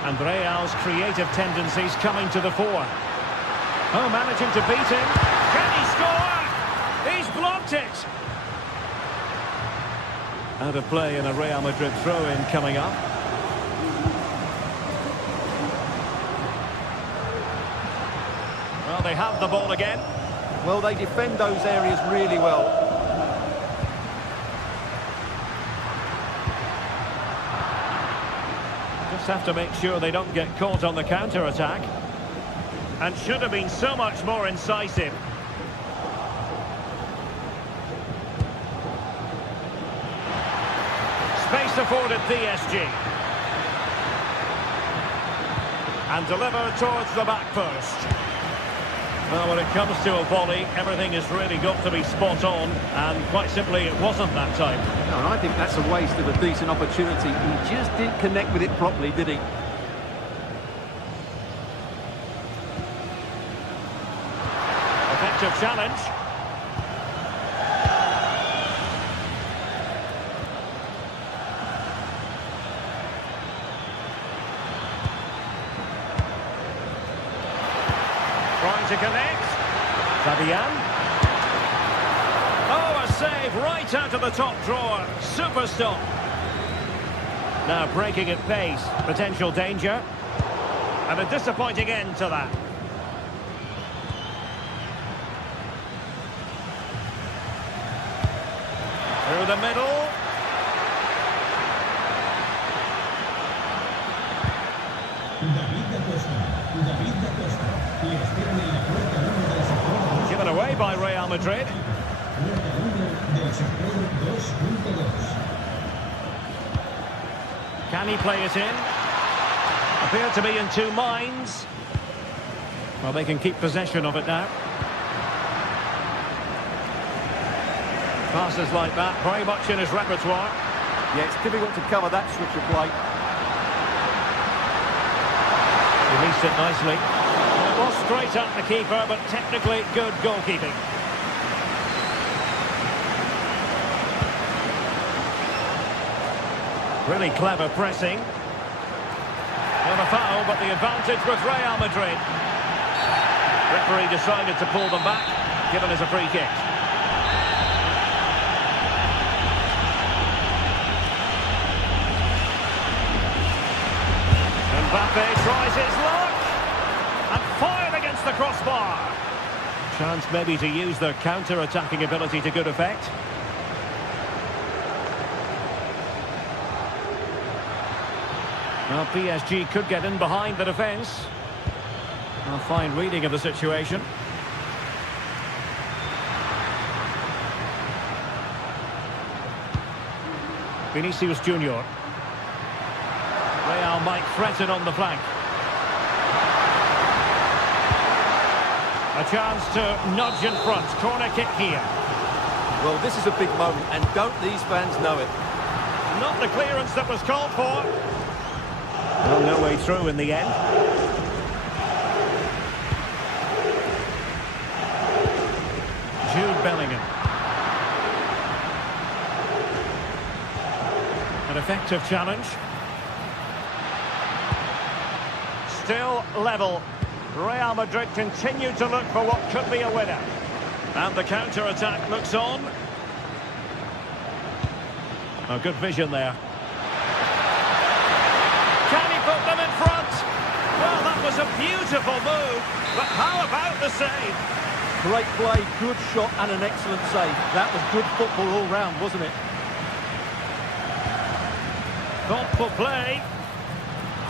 And Real's creative tendencies coming to the fore. Oh, managing to beat him. Can he score? He's blocked it. Out of play in a Real Madrid throw-in coming up. Well, they have the ball again. Well, they defend those areas really well. Just have to make sure they don't get caught on the counter-attack. And should have been so much more incisive. Space afforded PSG. And delivered towards the back post. Well, when it comes to a volley, everything has really got to be spot on. And quite simply, it wasn't that time. No, and I think that's a waste of a decent opportunity. He just didn't connect with it properly, did he? Effective challenge. Trying to connect. Fabian. Oh, a save right out of the top drawer. Super stop. Now breaking at pace. Potential danger. And a disappointing end to that. Through the middle. Away by Real Madrid. Can he play it in? Appear to be in two minds. Well, they can keep possession of it now. Passes like that, very much in his repertoire. Yeah, it's difficult to cover that switch of play. Released it nicely. Well, it was straight at the keeper, but technically good goalkeeping. Really clever pressing. Well, a foul, but the advantage with Real Madrid. Referee decided to pull them back, given as a free kick. Mbappe tries his luck and fired against the crossbar. Chance maybe to use their counter-attacking ability to good effect. Well, PSG could get in behind the defence. A fine reading of the situation. Vinicius Junior. Real might threaten on the flank. A chance to nudge in front. Corner kick here. Well, this is a big moment, and don't these fans know it? Not the clearance that was called for. Well, no way through in the end. Jude Bellingham. An effective challenge. Still level. Real Madrid continue to look for what could be a winner. And the counter-attack looks on. Oh, good vision there. Can he put them in front? Well, that was a beautiful move. But how about the save? Great play, good shot and an excellent save. That was good football all round, wasn't it? Thoughtful play.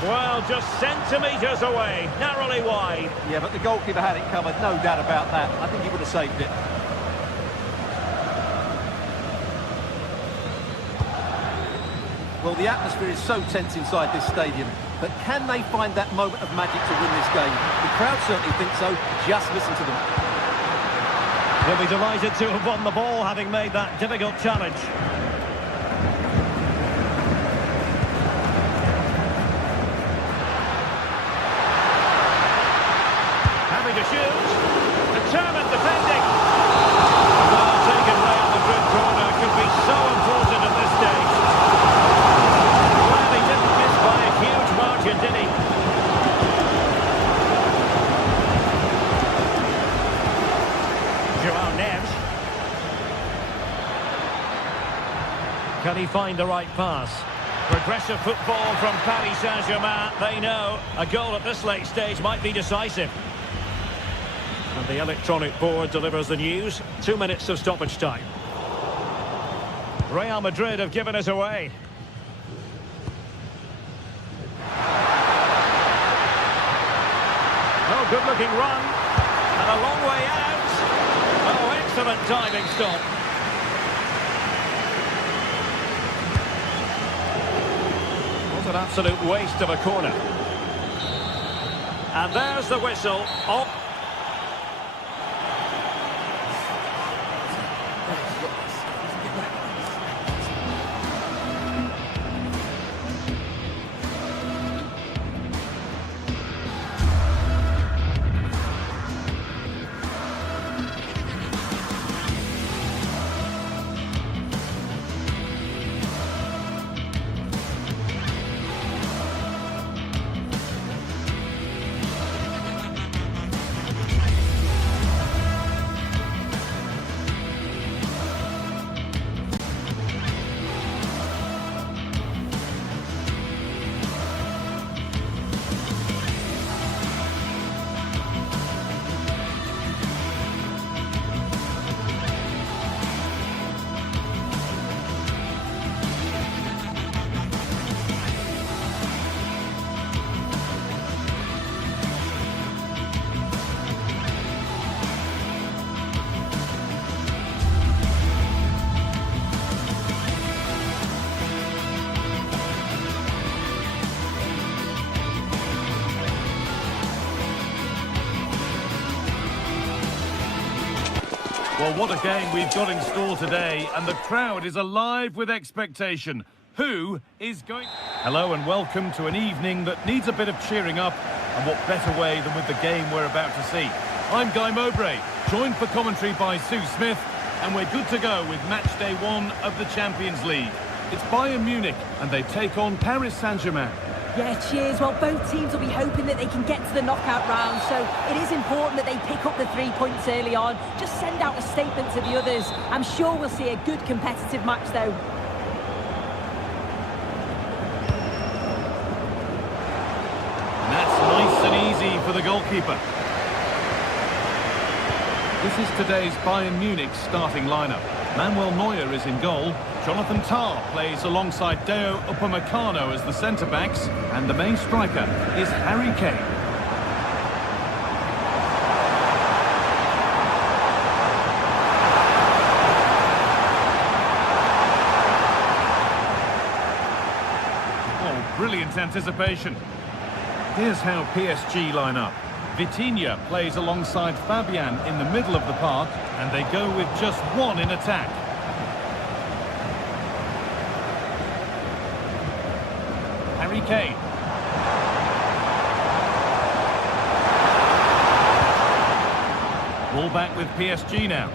Well, just centimetres away, narrowly wide. Yeah, but the goalkeeper had it covered, no doubt about that. I think he would have saved it. Well, the atmosphere is so tense inside this stadium, but can they find that moment of magic to win this game? The crowd certainly think so. Just listen to them. They'll be delighted to have won the ball, having made that difficult challenge. Having to shoot. Determined defending. Well taken Real Madrid corner could be so important at this stage. Well, he didn't miss by a huge margin, did he? Joao Neves. Can he find the right pass? Progressive football from Paris Saint-Germain. They know a goal at this late stage might be decisive. And the electronic board delivers the news. 2 minutes of stoppage time. Real Madrid have given us away. Oh, good-looking run. And a long way out. Oh, excellent diving stop. What an absolute waste of a corner. And there's the whistle. Oh. Well, what a game we've got in store today, and the crowd is alive with expectation. Who is going... Hello and welcome to an evening that needs a bit of cheering up, and what better way than with the game we're about to see. I'm Guy Mowbray, joined for commentary by Sue Smith, and we're good to go with match day 1 of the Champions League. It's Bayern Munich, and they take on Paris Saint-Germain. Yeah, cheers. Well, both teams will be hoping that they can get to the knockout round, so it is important that they pick up the 3 points early on. Just send out a statement to the others. I'm sure we'll see a good competitive match, though. And that's nice and easy for the goalkeeper. This is today's Bayern Munich starting lineup. Manuel Neuer is in goal. Jonathan Tah plays alongside Deo Upamecano as the centre-backs, and the main striker is Harry Kane. Oh, brilliant anticipation. Here's how PSG line up. Vitinha plays alongside Fabian in the middle of the park, and they go with just one in attack. Harry Kane. Ball back with PSG now.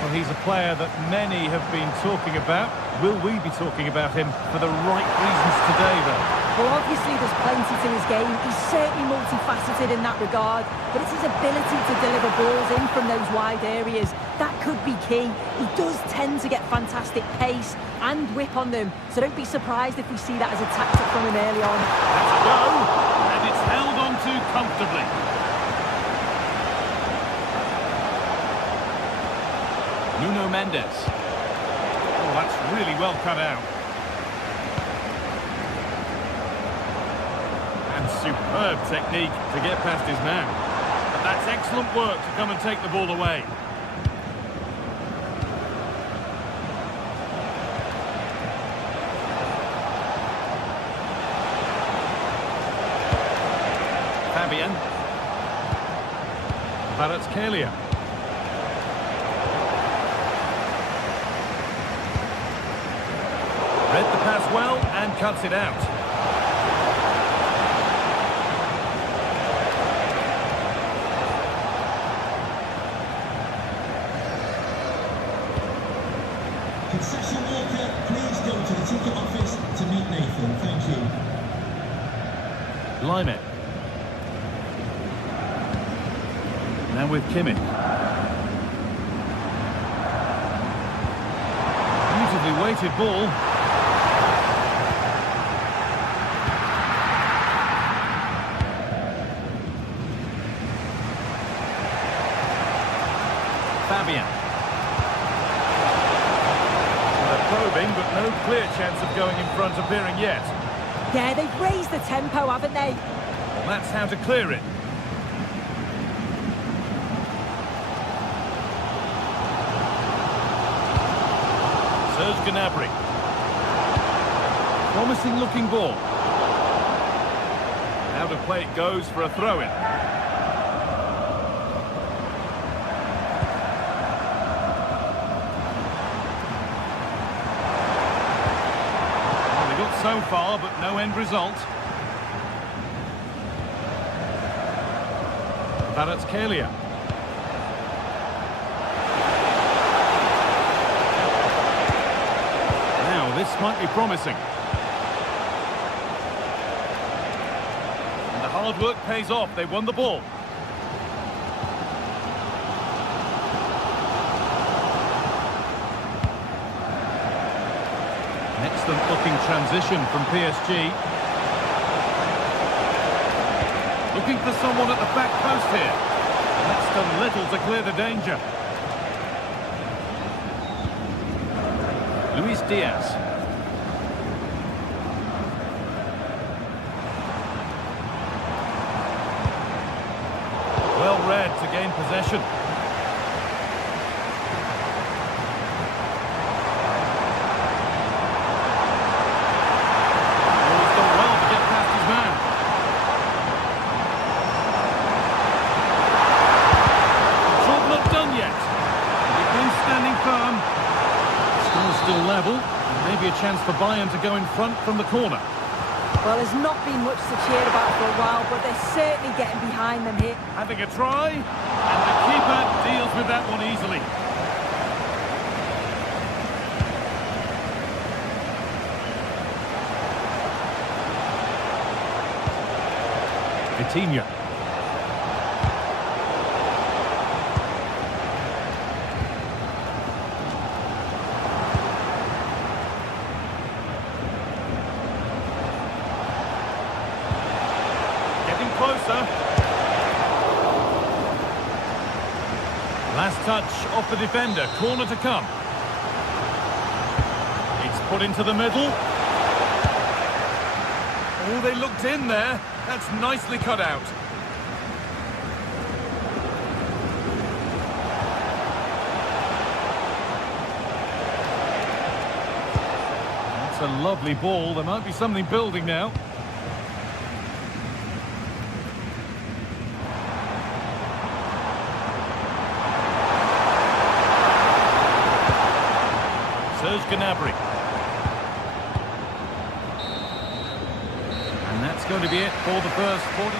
Well, he's a player that many have been talking about. Will we be talking about him for the right reasons today, though? Well, obviously there's plenty to his game. He's certainly multifaceted in that regard, but it's his ability to deliver balls in from those wide areas. That could be key. He does tend to get fantastic pace and whip on them, so don't be surprised if we see that as a tactic from him early on. Let's go, and it's held on to comfortably. Nuno Mendes. Oh, that's really well cut out. And superb technique to get past his man. But that's excellent work to come and take the ball away. Fabian. Kvaratskhelia. Read the pass well and cuts it out. Concession worker, please go to the ticket office to meet Nathan. Thank you. Lyman. Now with Kimmich. Beautifully weighted ball. Fabian. They're probing, but no clear chance of going in front appearing yet. Yeah, they've raised the tempo, haven't they? Well, that's how to clear it. Serge Gnabry. Promising looking ball. Out of play it goes for a throw-in. Well, they got so far, but no end result. Kvaratskhelia. This might be promising. And the hard work pays off. They won the ball. An excellent looking transition from PSG. Looking for someone at the back post here. That's done little to clear the danger. Luis Diaz. Well read to gain possession. Oh, he's done well to get past his man. still level, and maybe a chance for Bayern to go in front from the corner. Well, there's not been much to cheer about for a while, but they're certainly getting behind them here. Having a try, and the keeper deals with that one easily. Coutinho. Getting closer. Last touch off the defender, corner to come. It's put into the middle. Oh, they looked in there. That's nicely cut out. That's a lovely ball. There might be something building now. Serge Gnabry. And that's going to be it for the first 40.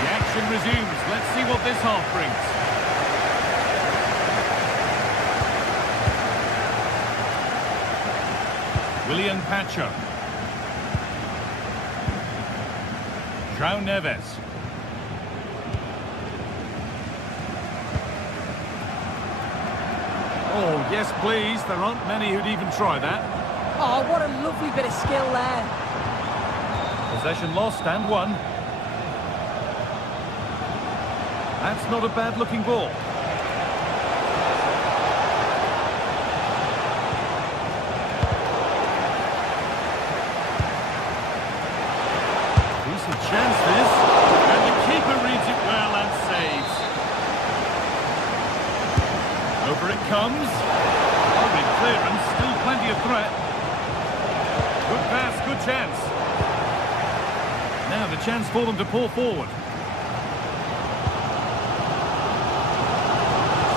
The action resumes. Let's see what this half brings. William Pacho. João Neves. Oh, yes, please. There aren't many who'd even try that. Oh, what a lovely bit of skill there. Possession lost and won. That's not a bad-looking ball. Decent chance, this. And the keeper reads it well and saves. Over it comes. Lovely clearance, still plenty of threat. Good pass, good chance. Now the chance for them to pull forward.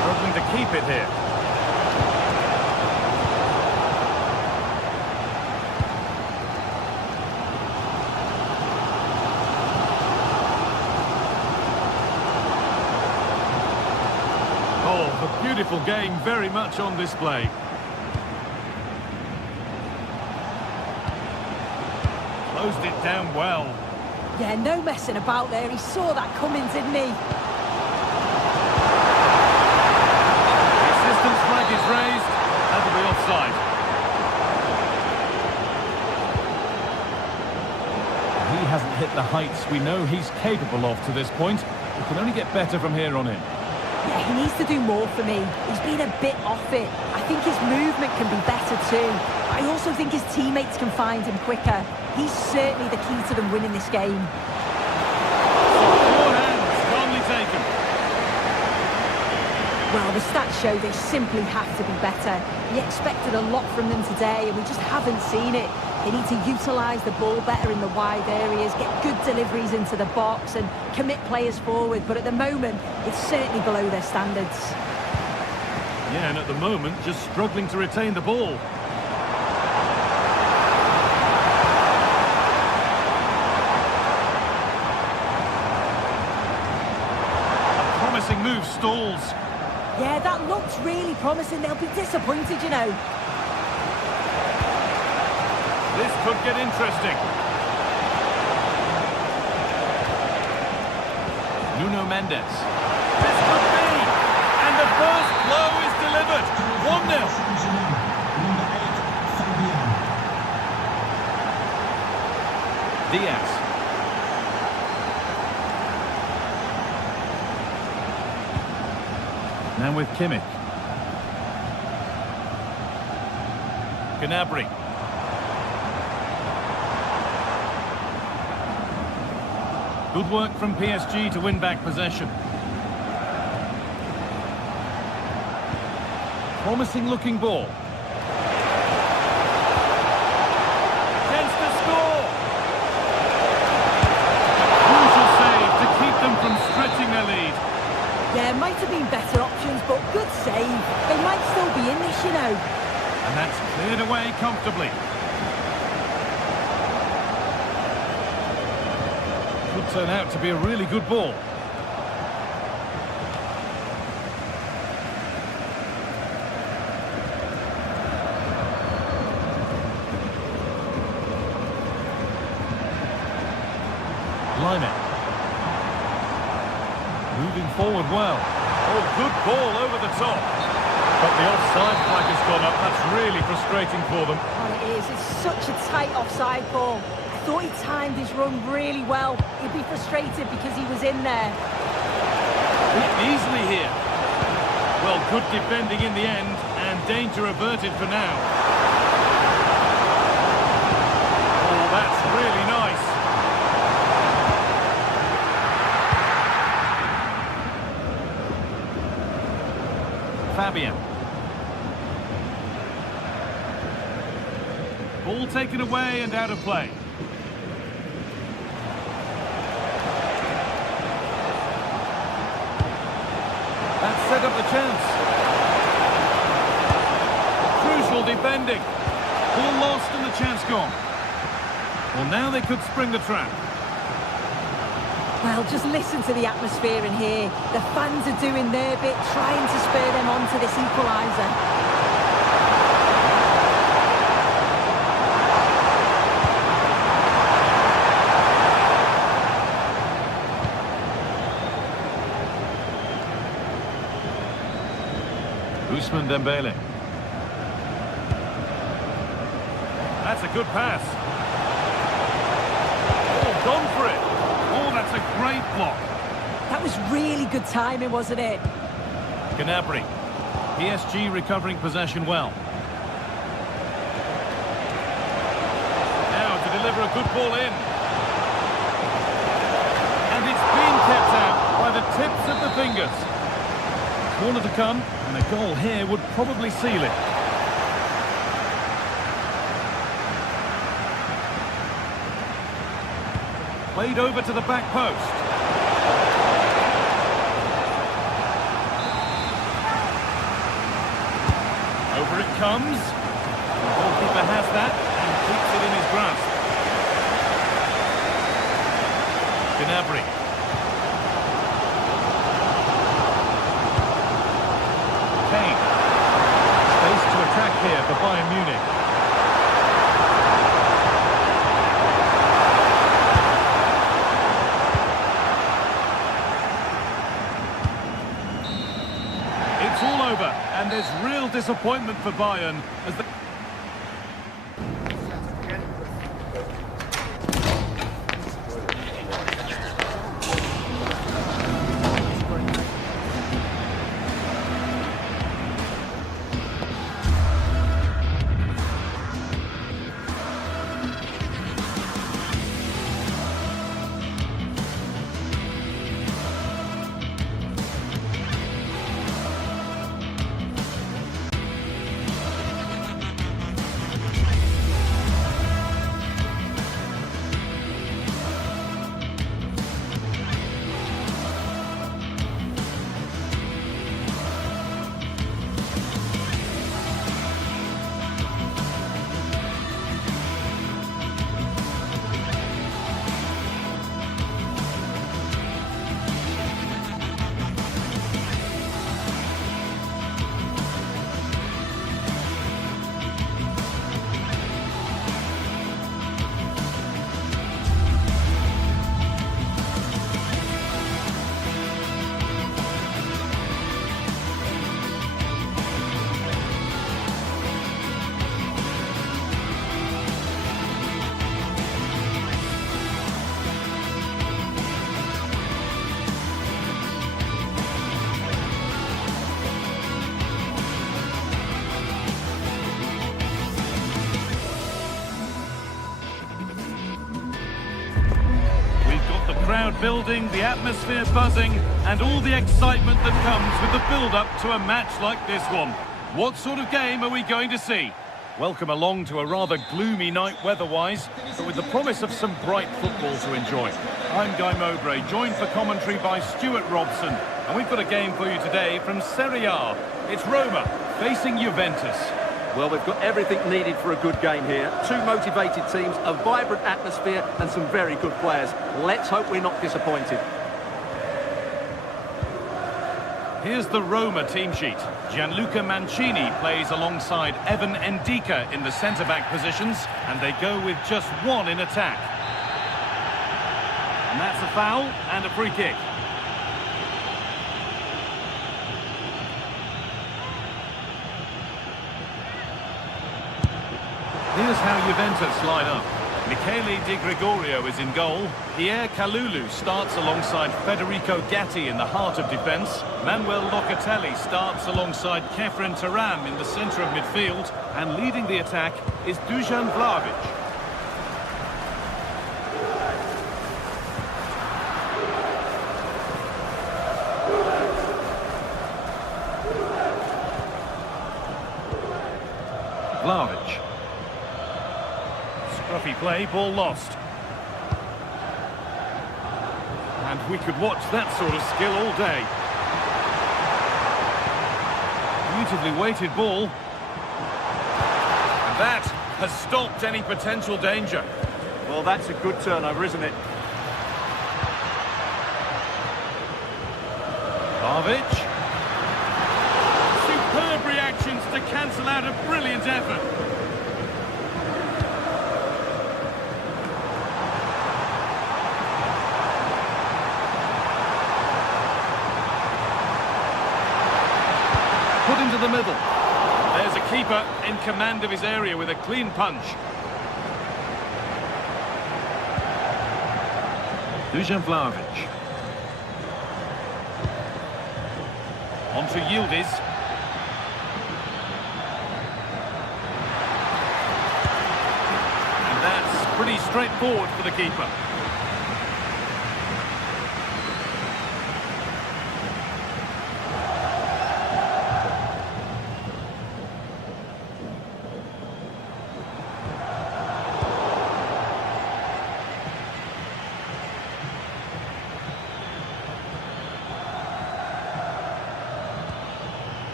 Struggling to keep it here. Oh, a beautiful game, very much on display. Closed it down well. Yeah, no messing about there. He saw that coming, didn't he? The assistant's flag is raised. That'll be offside. He hasn't hit the heights we know he's capable of to this point. He can only get better from here on in. Yeah, he needs to do more for me. He's been a bit off it. I think his movement can be better too. I also think his teammates can find him quicker. He's certainly the key to them winning this game. Four hands, calmly taken. Well, the stats show they simply have to be better. We expected a lot from them today, and we just haven't seen it. They need to utilise the ball better in the wide areas, get good deliveries into the box, and commit players forward. But at the moment, it's certainly below their standards. Yeah, and at the moment, just struggling to retain the ball. Promising move stalls. Yeah, that looks really promising. They'll be disappointed, you know. This could get interesting. Nuno Mendes. This could be. And the first blow is delivered. 1-0. Diaz. Now with Kimmich. Gnabry. Good work from PSG to win back possession. Promising looking ball. Chance to score. comfortably. Could turn out to be a really good ball. Line it. Moving forward well. Oh, good ball over the top. But the offside flag has gone up. That's really frustrating for them. Oh, it is. It's such a tight offside ball. I thought he timed his run really well. He'd be frustrated because he was in there. Beat easily here. Well, good defending in the end, and danger averted for now. Oh, that's really nice. Fabian. Ball taken away and out of play. That set up the chance. Crucial defending. Ball lost and the chance gone. Well, now they could spring the trap. Well, just listen to the atmosphere in here. The fans are doing their bit, trying to spur them on to this equaliser. Ousmane Dembele. That's a good pass. Oh, gone for it. Oh, that's a great block. That was really good timing, wasn't it? Gnabry. PSG recovering possession well. Now to deliver a good ball in. And it's being kept out by the tips of the fingers. Corner to come, and a goal here would probably seal it. Played over to the back post. Over it comes. The goalkeeper has that and keeps it in his grasp. Gnabry. Kane. Space to attack here for Bayern Munich. It's all over, and there's real disappointment for Bayern as the... Crowd building, the atmosphere buzzing, and all the excitement that comes with the build-up to a match like this one. What sort of game are we going to see? Welcome along to a rather gloomy night weather-wise, but with the promise of some bright football to enjoy. I'm Guy Mowbray, joined for commentary by Stuart Robson, and we've got a game for you today from Serie A. It's Roma facing Juventus. Well, we've got everything needed for a good game here. Two motivated teams, a vibrant atmosphere and some very good players. Let's hope we're not disappointed. Here's the Roma team sheet. Gianluca Mancini plays alongside Evan Ndika in the centre-back positions, and they go with just one in attack. And that's a foul and a free kick. Here's how Juventus line up. Michele Di Gregorio is in goal. Pierre Kalulu starts alongside Federico Gatti in the heart of defence. Manuel Locatelli starts alongside Kefren Turam in the centre of midfield. And leading the attack is Dusan Vlahovic. Vlahovic. Scruffy play, ball lost. And we could watch that sort of skill all day. Beautifully weighted ball. And that has stopped any potential danger. Well, that's a good turnover, isn't it? Vlahovic. Superb reactions to cancel out a brilliant effort. Put into the middle. There's a keeper in command of his area with a clean punch. Dusan Vlahovic. On to Yildiz. And that's pretty straightforward for the keeper.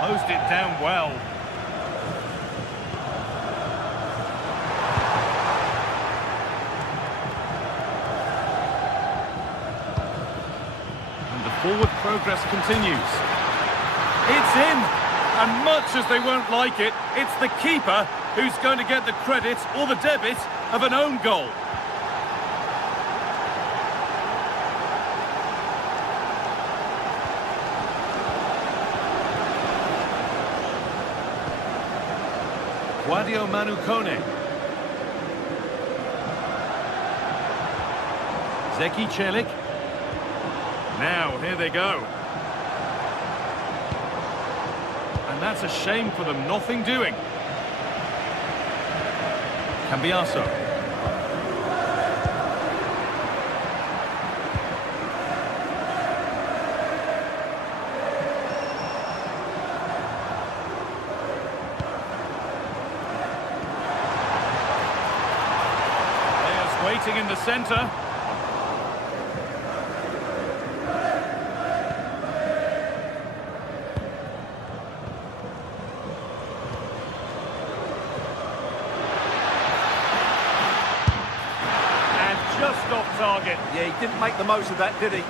Closed it down well. And the forward progress continues. It's in! And much as they won't like it, it's the keeper who's going to get the credit or the debit of an own goal. Guadio Manukone. Zeki Celik. Now, here they go. And that's a shame for them, nothing doing. Cambiaso. Waiting in the centre. And just off target. Yeah, he didn't make the most of that, did he?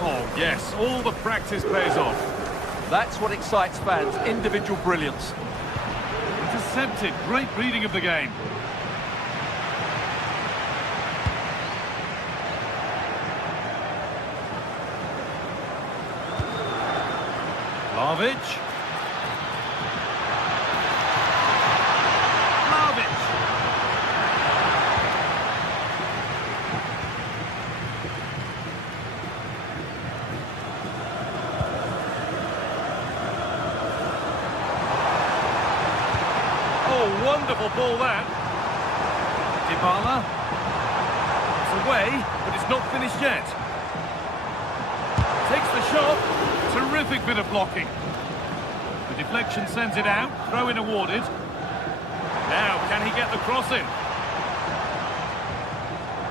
Oh, yes, all the practice pays off. That's what excites fans, individual brilliance. Intercepted, great reading of the game. Vlahovic. Vlahovic. Oh, wonderful ball that. Dybala. It's away, but it's not finished yet. Takes the shot. Terrific bit of blocking. The deflection sends it out. Throw-in awarded. Now, can he get the cross in?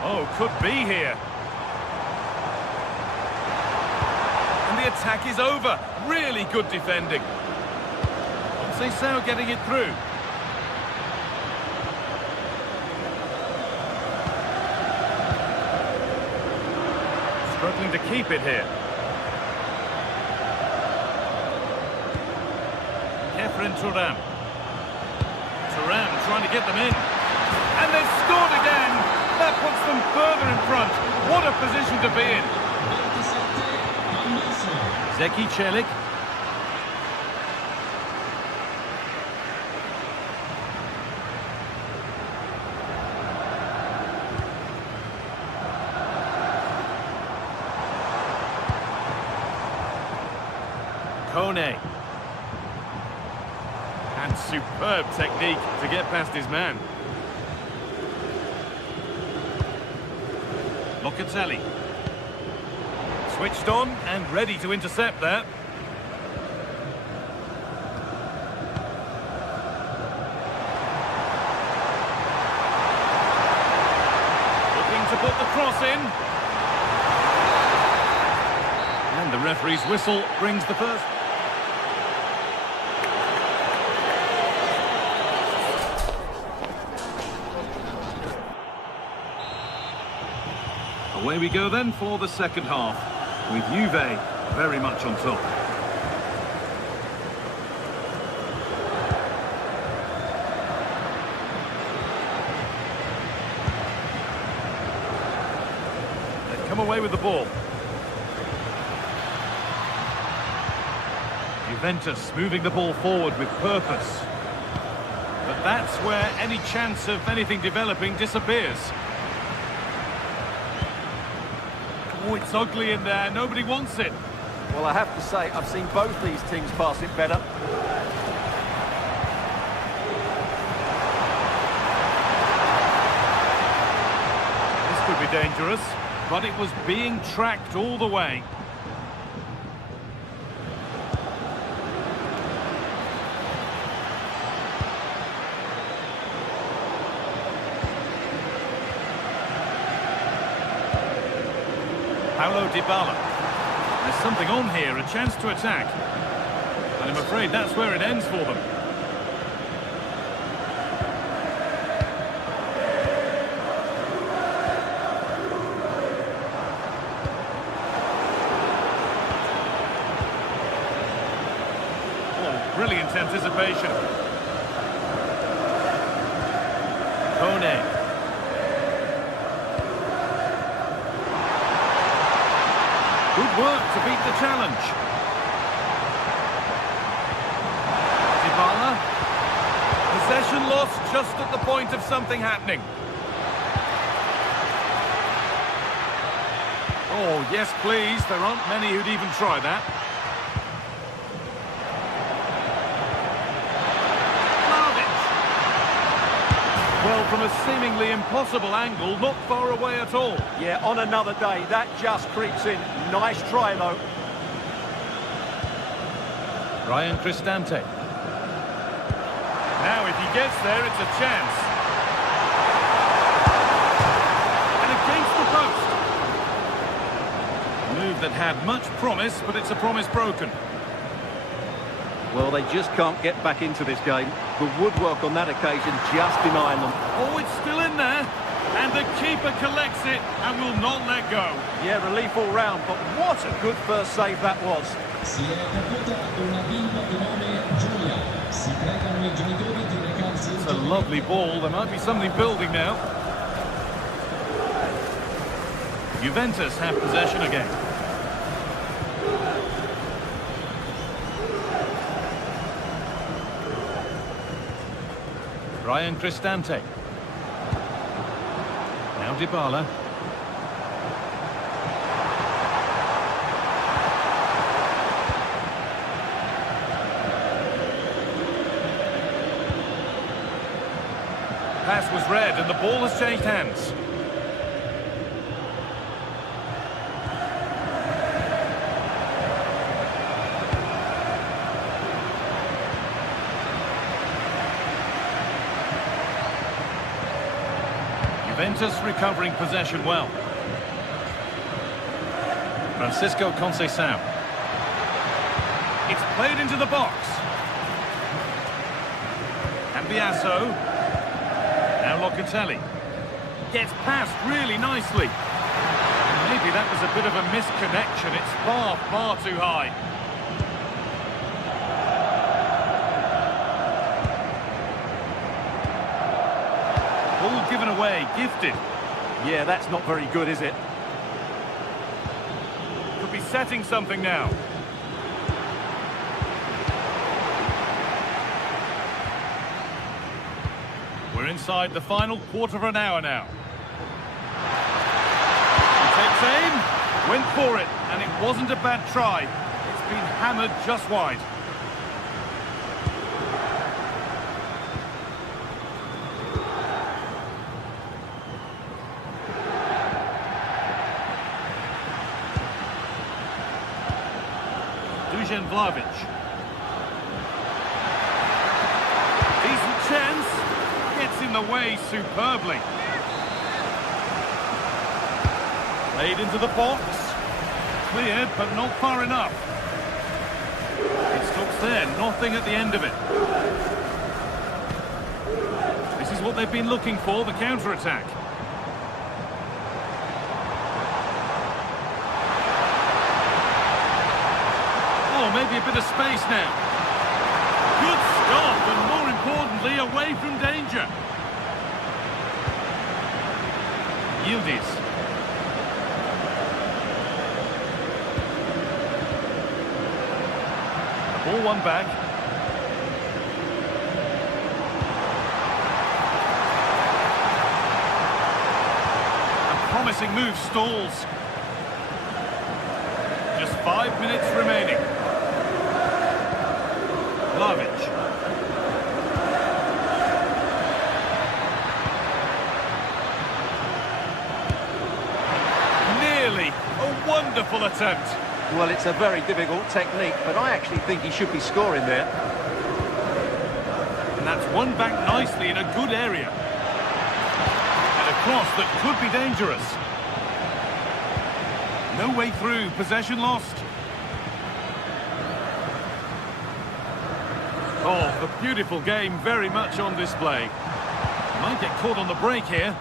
Oh, could be here. And the attack is over. Really good defending. Conceição getting it through. Struggling to keep it here. Efren Turam. Turam trying to get them in. And they've scored again. That puts them further in front. What a position to be in. Zeki Celik. Kone. And superb technique to get past his man. Locatelli. Switched on and ready to intercept that. Looking to put the cross in. And the referee's whistle brings the first. Away we go then for the second half, with Juve very much on top. They've come away with the ball. Juventus moving the ball forward with purpose. But that's where any chance of anything developing disappears. Oh, it's ugly in there. Nobody wants it. Well, I have to say, I've seen both these teams pass it better. This could be dangerous, but it was being tracked all the way. Paulo Dybala. There's something on here, a chance to attack. And I'm afraid that's where it ends for them. Oh, brilliant anticipation. Kone. Good work to beat the challenge. Dybala. Possession lost just at the point of something happening. Oh, yes, please. There aren't many who'd even try that. Well, from a seemingly impossible angle, not far away at all. Yeah, on another day, that just creeps in. Nice try, though. Ryan Cristante. Now, if he gets there, it's a chance. And against the post. A move that had much promise, but it's a promise broken. Well, they just can't get back into this game. The woodwork on that occasion just denying them. Oh, it's still in there. And the keeper collects it and will not let go. Yeah, relief all round, but what a good first save that was. It's a lovely ball. There might be something building now. Juventus have possession again. Ryan Cristante. Now Dybala. Pass was read and the ball has changed hands. Juventus recovering possession well. Francisco Conceição. It's played into the box. Cambiasso. Now Locatelli. Gets past really nicely. Maybe that was a bit of a misconnection. It's far, far too high. Ball given away, gifted. Yeah, that's not very good, is it? Could be setting something now. We're inside the final quarter of an hour now. He takes aim, went for it, and it wasn't a bad try. It's been hammered just wide. Dusan Vlahovic. Decent chance. Gets in the way superbly. Played into the box. Cleared, but not far enough. It stops there, nothing at the end of it. This is what they've been looking for, the counter-attack. Oh, maybe a bit of space now. Good stop, and more importantly, away from danger. Yildiz. Ball one back. A promising move stalls. Just 5 minutes remaining. Vlahovic. Nearly a wonderful attempt. Well, it's a very difficult technique, but I actually think he should be scoring there. And that's one back nicely in a good area. And a cross that could be dangerous. No way through, possession lost. Oh, the beautiful game very much on display. Might get caught on the break here.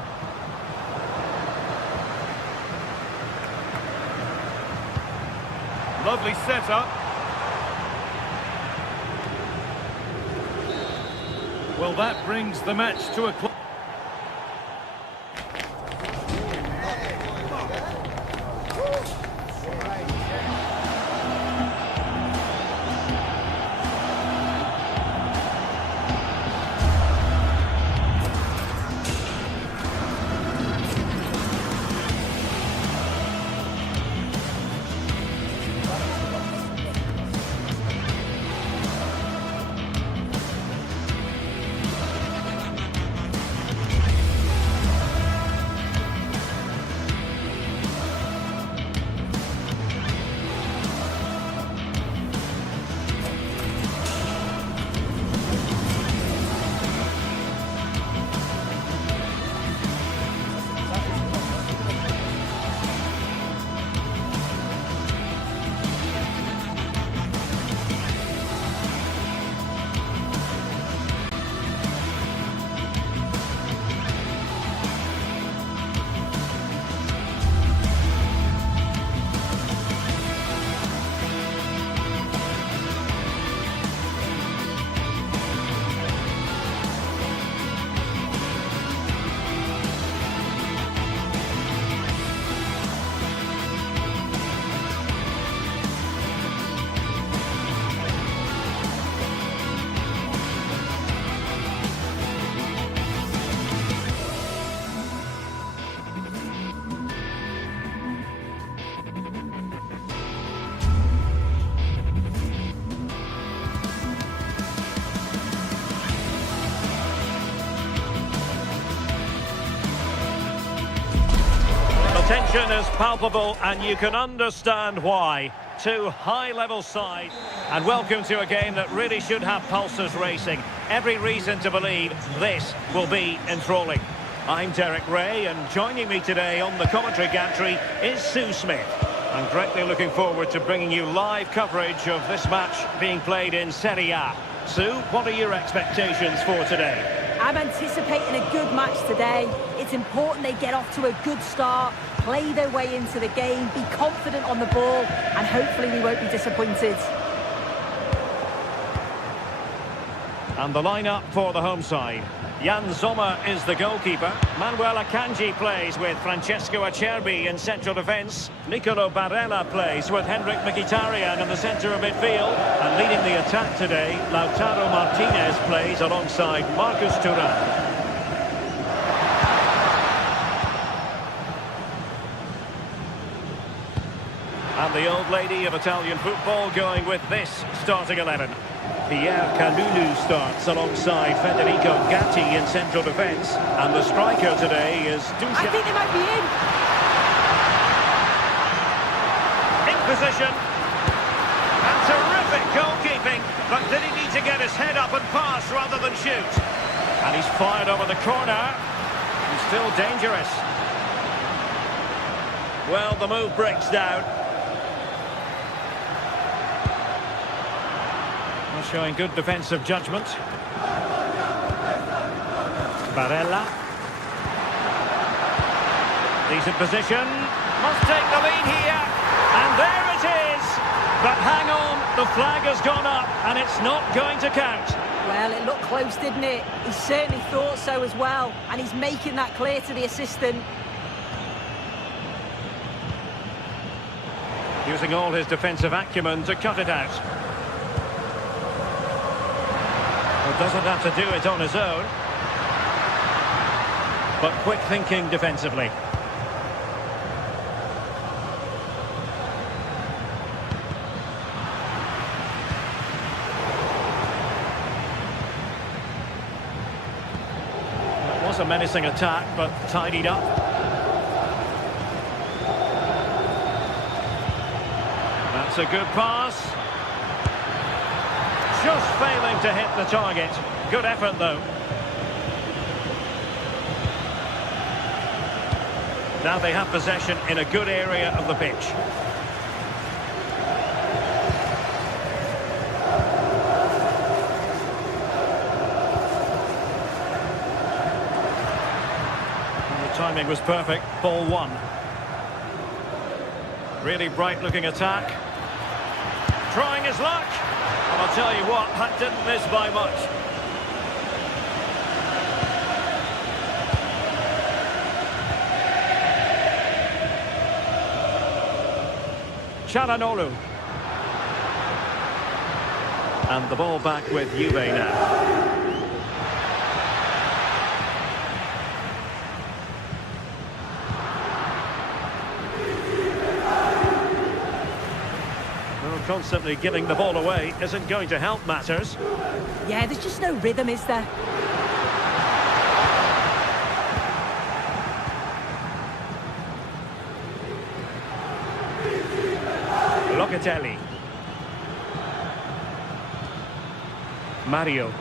Lovely setup. Well, that brings the match to a close. Tension is palpable, and you can understand why. Two high-level sides, and welcome to a game that really should have pulses racing. Every reason to believe this will be enthralling. I'm Derek Ray, and joining me today on the commentary gantry is Sue Smith. I'm greatly looking forward to bringing you live coverage of this match being played in Serie A. Sue, what are your expectations for today? I'm anticipating a good match today. It's important they get off to a good start, play their way into the game, be confident on the ball, and hopefully we won't be disappointed. And the lineup for the home side. Jan Sommer is the goalkeeper. Manuel Akanji plays with Francesco Acerbi in central defence. Nicolo Barella plays with Henrik Mkhitaryan in the centre of midfield. And leading the attack today, Lautaro Martinez plays alongside Marcus Thuram. And the old lady of Italian football going with this starting 11. Pierre Kalulu starts alongside Federico Gatti in central defence. And the striker today is Dusan. I think they might be in. In position. And terrific goalkeeping. But did he need to get his head up and pass rather than shoot? And he's fired over the corner. He's still dangerous. Well, the move breaks down. Showing good defensive judgment. Barella. Decent position. Must take the lead here. And there it is. But hang on, the flag has gone up and it's not going to count. Well, it looked close, didn't it? He certainly thought so as well. And he's making that clear to the assistant. Using all his defensive acumen to cut it out. Doesn't have to do it on his own. But quick thinking defensively. It was a menacing attack, but tidied up. That's a good pass. Just failing to hit the target. Good effort, though. Now they have possession in a good area of the pitch. And the timing was perfect. Ball one. Really bright-looking attack. Trying his luck. And I'll tell you what, that didn't miss by much. Çalhanoğlu. And the ball back with Juve now. Constantly giving the ball away isn't going to help matters. Yeah, there's just no rhythm, is there? Locatelli. Mario.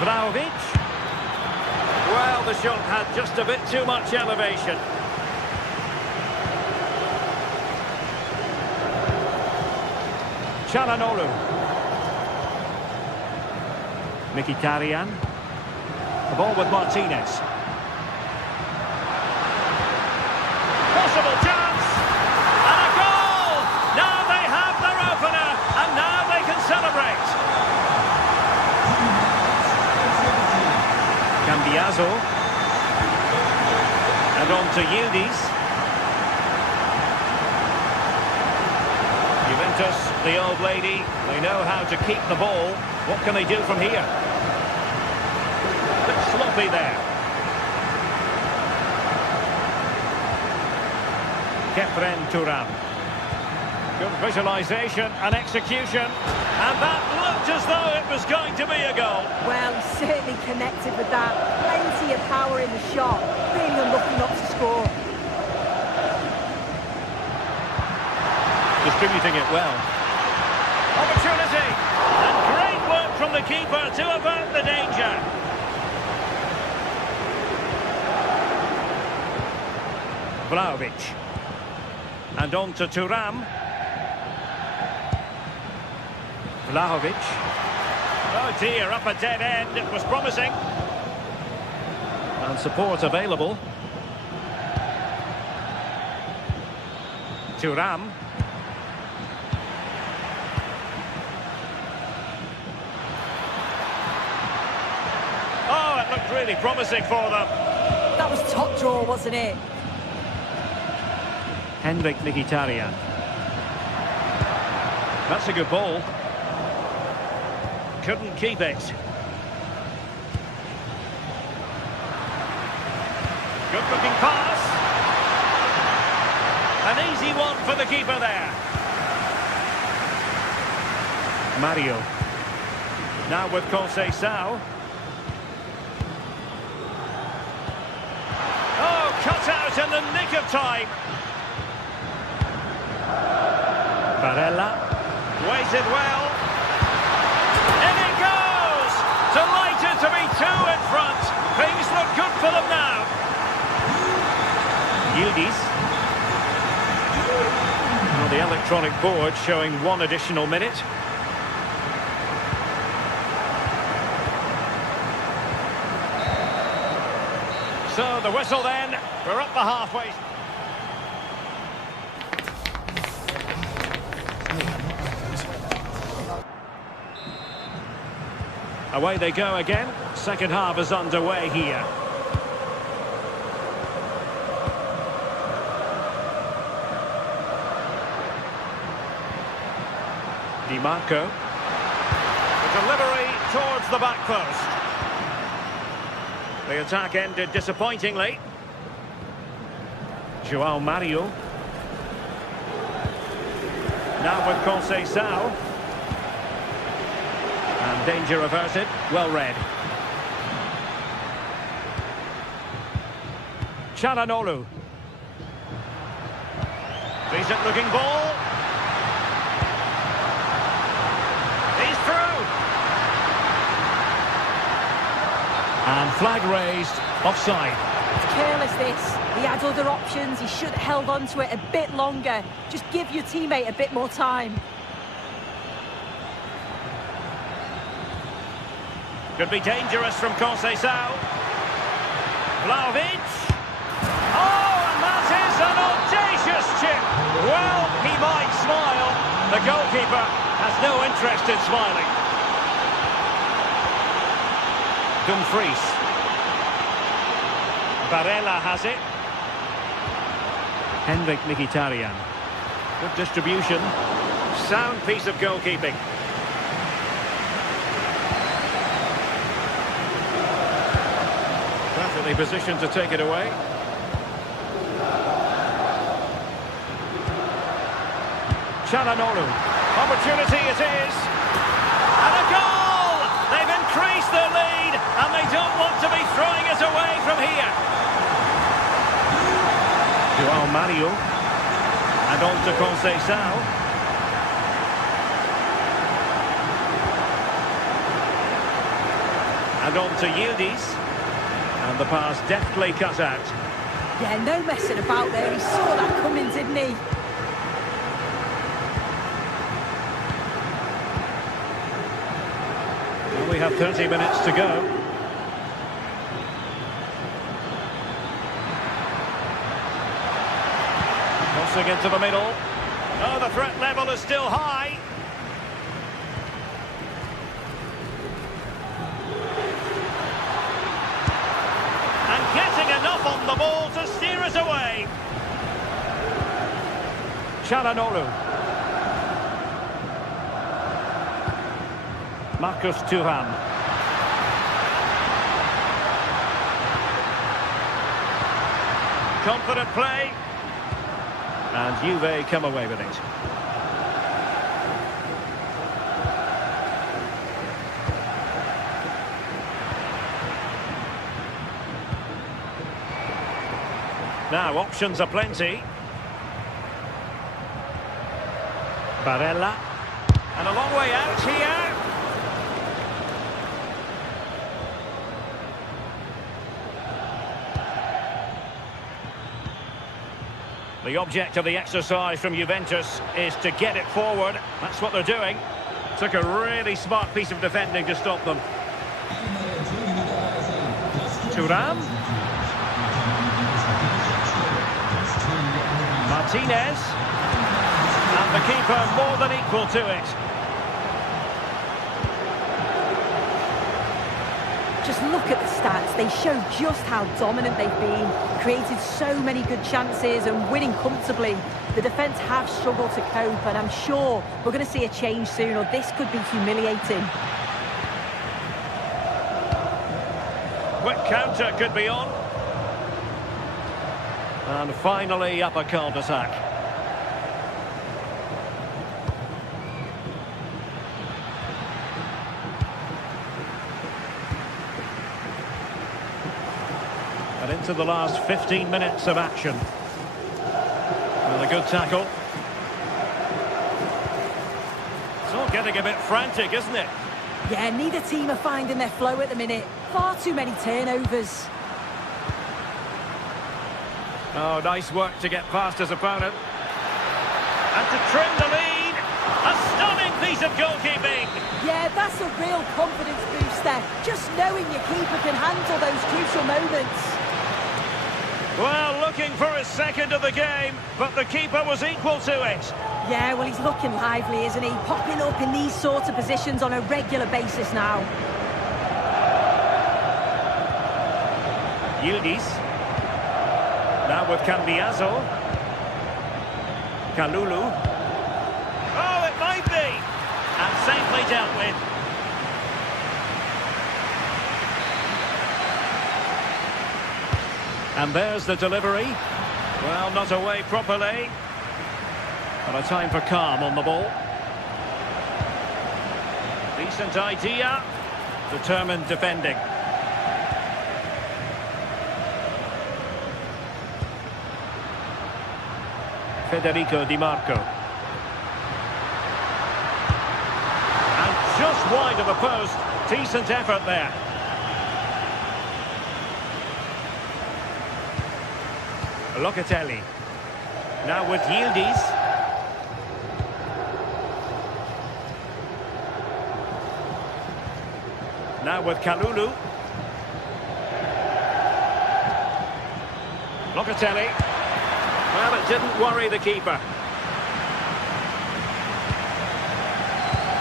Vlahovic. Well, the shot had just a bit too much elevation. Çalhanoğlu. Mkhitaryan. The ball with Martinez. Possible chance! And a goal! Now they have their opener, and now they can celebrate. Cambiaso. And on to Yildiz. The old lady, they know how to keep the ball. What can they do from here? Bit sloppy there. Kefren Thuram. Good visualisation and execution. And that looked as though it was going to be a goal. Well, he certainly connected with that. Plenty of power in the shot. Really unlucky not to score. Distributing it well. Opportunity! And great work from the keeper to avert the danger. Vlahovic. And on to Thuram. Vlahovic. Oh dear, up a dead end. It was promising. And support available. Thuram. Oh, it looked really promising for them. That was top draw, wasn't it? Henrik Mkhitaryan. That's a good ball. Couldn't keep it. Good looking pass. An easy one for the keeper there. Mario. Now with Conceição. Oh, cut out in the nick of time. Barella. Waited well. In it goes! Delighted to be two in front. Things look good for them now. Yildiz. Well, the electronic board showing one additional minute. So the whistle then. We're up the halfway. Away they go again. Second half is underway here. Di Marco. The delivery towards the back post. The attack ended disappointingly. João Mario. Now with Conceição. And danger averted. Well read. Çalhanoğlu. Decent looking ball. He's through. And flag raised. Offside. It's careless, this. He had other options. He should have held on to it a bit longer. Just give your teammate a bit more time. Could be dangerous from Conceição. Vlahovic. Oh, and that is an audacious chip. Well, he might smile. The goalkeeper has no interest in smiling. Dumfries. Barella has it. Henrik Mkhitaryan. Good distribution. Sound piece of goalkeeping. Perfectly positioned to take it away. Çalhanoğlu. Opportunity it is. And a goal! They've increased their lead and they don't want to be throwing it away from here. João Mario. And on to Conceição. And on to Yildiz. And the pass deftly cut out. Yeah, no messing about there. He saw that coming, didn't he? Well, we have 30 minutes to go. Crossing into the middle. Oh, the threat level is still high. Getting enough on the ball to steer it away. Çalhanoğlu. Marcus Thuram. Confident play. And Juve come away with it. Now, options are plenty. Barella. And a long way out here. The object of the exercise from Juventus is to get it forward. That's what they're doing. Took a really smart piece of defending to stop them. Thuram. Martinez. And the keeper more than equal to it. Just look at the stats. They show just how dominant they've been. Created so many good chances and winning comfortably. The defence have struggled to cope, and I'm sure we're going to see a change soon, or this could be humiliating. Quick counter could be on. And finally up a cul-de-sac. And into the last 15 minutes of action. And a good tackle. It's all getting a bit frantic, isn't it? Yeah, neither team are finding their flow at the minute. Far too many turnovers. Oh, nice work to get past his opponent. And to trim the lead. A stunning piece of goalkeeping. Yeah, that's a real confidence booster. Just knowing your keeper can handle those crucial moments. Well, looking for his second of the game, but the keeper was equal to it. Yeah, well, he's looking lively, isn't he? Popping up in these sorts of positions on a regular basis now. Yildiz. Now with Cambiaso. Kalulu. Oh, it might be. And safely dealt with. And there's the delivery. Well, not away properly. But a time for calm on the ball. Decent idea. Determined defending. Federico Di Marco. And just wide of the post. Decent effort there. Locatelli. Now with Yildiz. Now with Kalulu. Locatelli. Well, it didn't worry the keeper.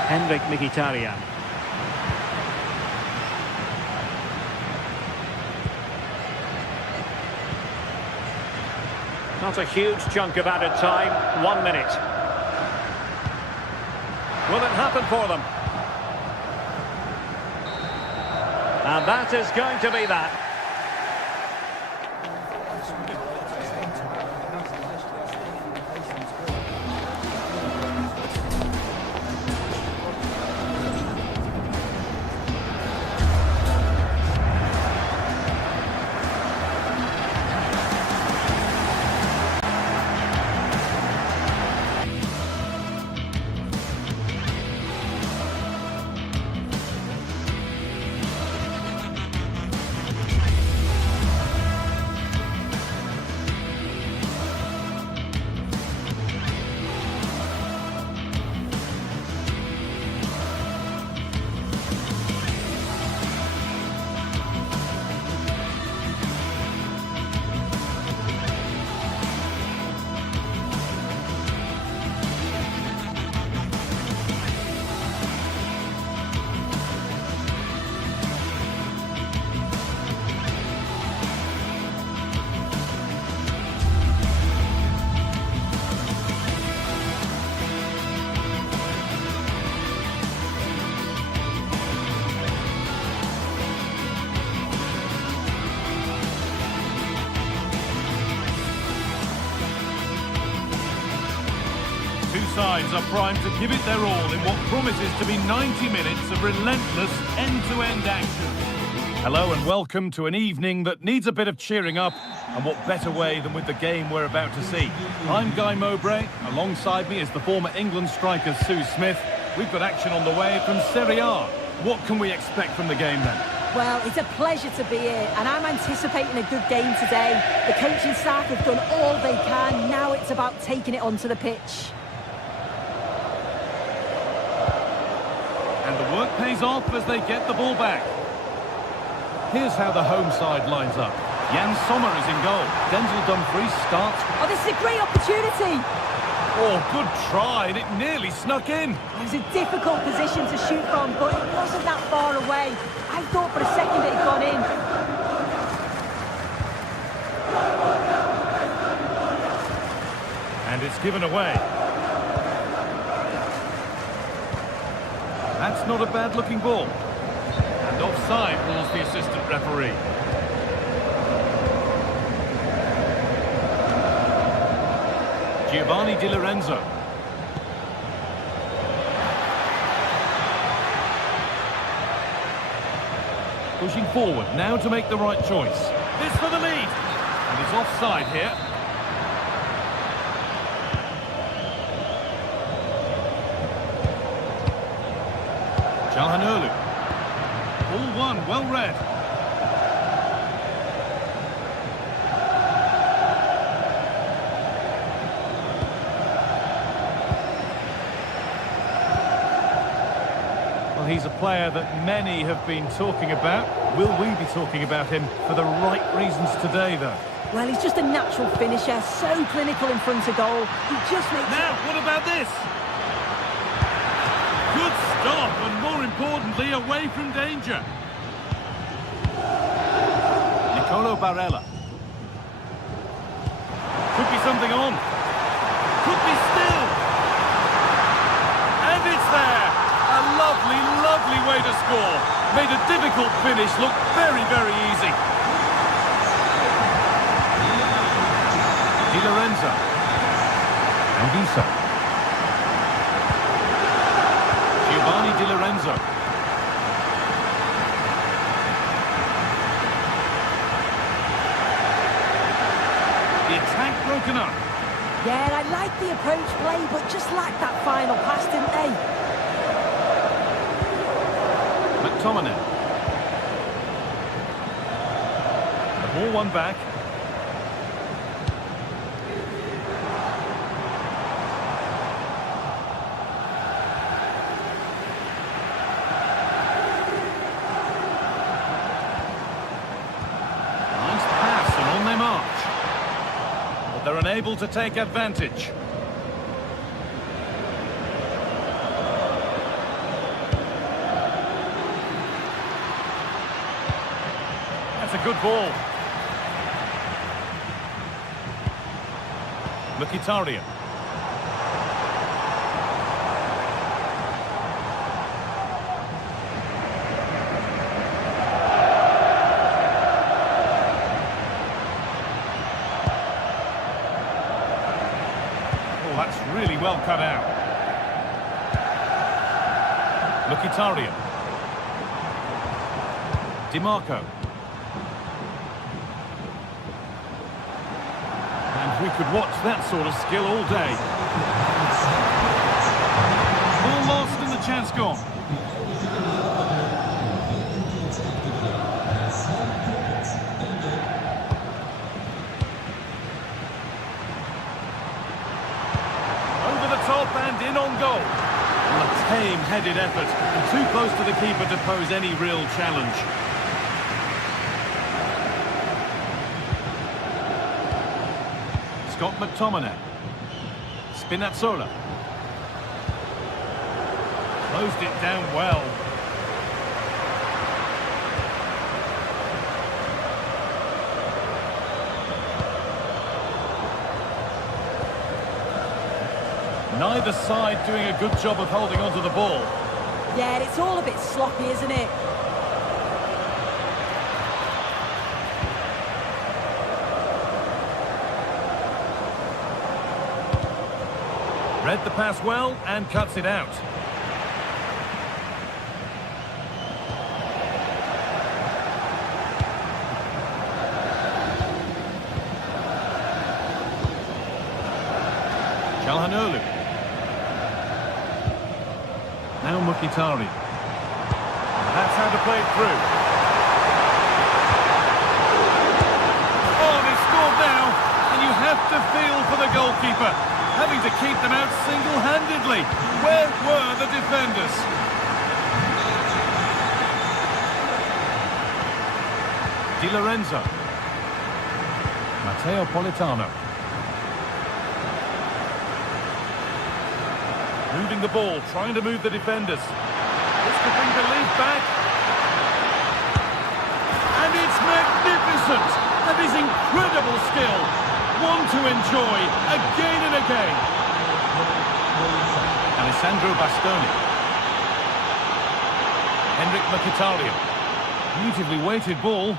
Henrik Mkhitaryan. Not a huge chunk of added time, 1 minute. Will it happen for them? And that is going to be that. Two sides are primed to give it their all in what promises to be 90 minutes of relentless end-to-end action. Hello and welcome to an evening that needs a bit of cheering up, and what better way than with the game we're about to see. I'm Guy Mowbray, alongside me is the former England striker Sue Smith. We've got action on the way from Serie A. What can we expect from the game then? Well, it's a pleasure to be here, and I'm anticipating a good game today. The coaching staff have done all they can. Now it's about taking it onto the pitch. And the work pays off as they get the ball back. Here's how the home side lines up. Jan Sommer is in goal. Denzel Dumfries starts. Oh, this is a great opportunity. Oh, good try, and it nearly snuck in. It was a difficult position to shoot from, but it wasn't that far away. I thought for a second it had gone in. And it's given away. That's not a bad-looking ball. And offside rules the assistant referee. Giovanni Di Lorenzo. Pushing forward, now to make the right choice. This for the lead. And it's offside here. Calhanoglu. Ball one, well read. Well, he's a player that many have been talking about. Will we be talking about him for the right reasons today, though? Well, he's just a natural finisher, so clinical in front of goal. He just makes... Now, what about this? Good stop, and more importantly, away from danger. Nicolo Barella. Could be something on. Could be still. And it's there. A lovely, lovely way to score. Made a difficult finish look very, very easy. Di Lorenzo. Anguissa. Giovanni Di Lorenzo. The attack broken up. Yeah, I like the approach play, but just lacked that final pass, didn't they? McTominay. The ball won back. Nice pass, and on they march. But they're unable to take advantage. That's a good ball. Mkhitaryan. Oh, that's really well cut out. Mkhitaryan. DiMarco. And we could watch that sort of skill all day. Ball lost and the chance gone. Over the top and in on goal. Well, a tame-headed effort and too close to the keeper to pose any real challenge. Scott McTominay. Spinazzola. Closed it down well. Neither side doing a good job of holding onto the ball. Yeah, it's all a bit sloppy, isn't it? Read the pass well and cuts it out. Calhanoglu. Now Mkhitaryan. That's how to play it through. to feel for the goalkeeper, having to keep them out single-handedly. Where were the defenders? Di Lorenzo. Matteo Politano. Moving the ball, trying to move the defenders. This could bring belief back. And it's magnificent! That is incredible skill. One to enjoy again and again. Alessandro Bastoni. Henrik Mkhitaryan. Beautifully weighted ball.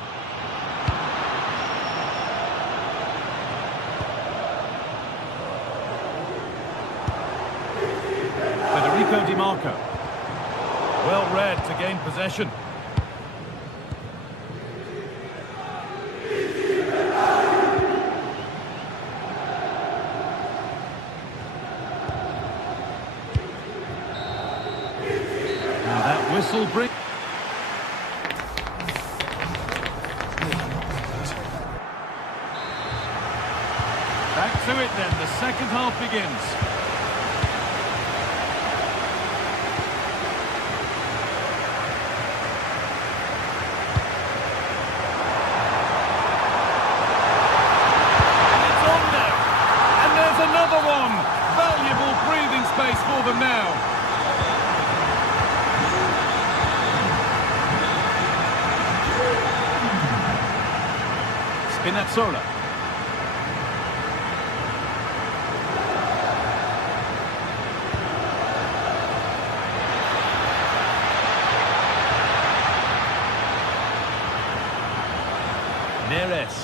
Federico Di Marco. Well read to gain possession. And that whistle brings... Back to it then, the second half begins. Another one! Valuable breathing space for them now. Spinazzola. Neres.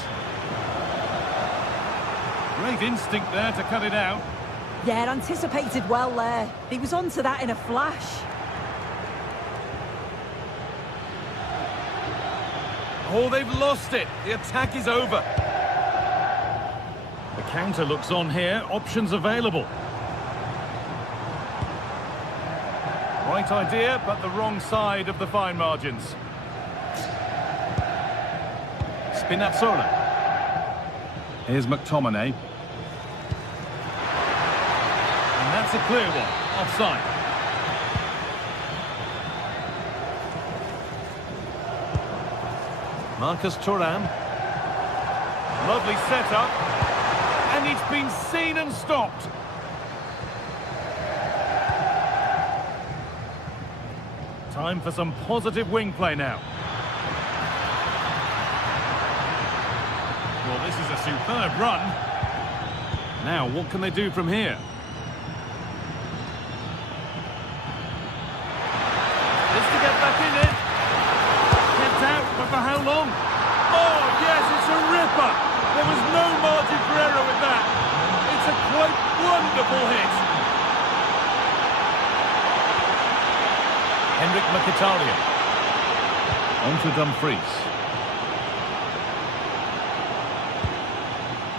Great instinct there to cut it out. Yeah, anticipated well there. He was onto that in a flash. Oh, they've lost it. The attack is over. The counter looks on here. Options available. Right idea, but the wrong side of the fine margins. Spinazzola. Here's McTominay. And that's a clear one. Offside. Marcus Thuram. Lovely setup. And it's been seen and stopped. Time for some positive wing play now. Well, this is a superb run. Now, what can they do from here? Just to get back in it. Kept out, but for how long? Oh, yes, it's a ripper. There was no margin for error with that. It's a quite wonderful hit. Henrik Mkhitaryan. On to Dumfries.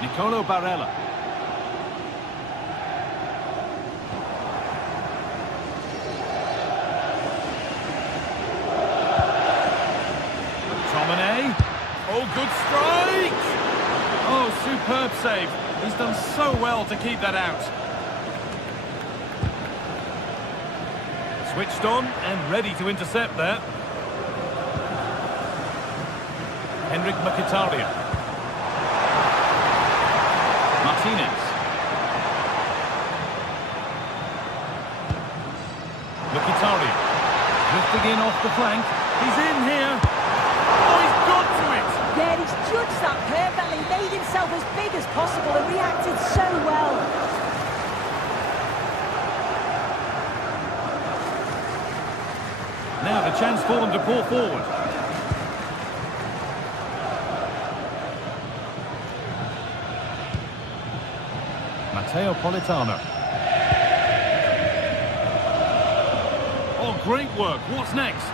Nicolo Barella. McTominay. Oh, good strike! Oh, superb save. He's done so well to keep that out. Switched on and ready to intercept there. Henrik Mkhitaryan. Martinez. Mkhitaryan. Drifting in off the flank. He's in here. Oh, he's got to it! Yeah, he's judged that perfectly, made himself as big as possible and reacted so well. Now the chance for them to pull forward. Matteo Politano. Oh, great work. What's next?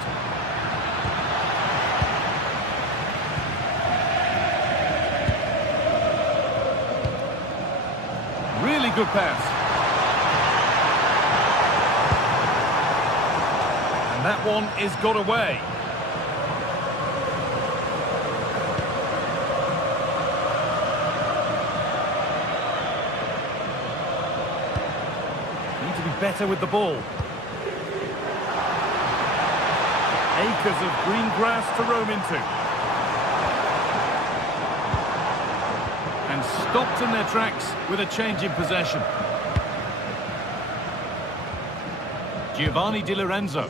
Really good pass. And that one is got away. better with the ball. Acres of green grass to roam into. And stopped in their tracks with a change in possession. Giovanni Di Lorenzo.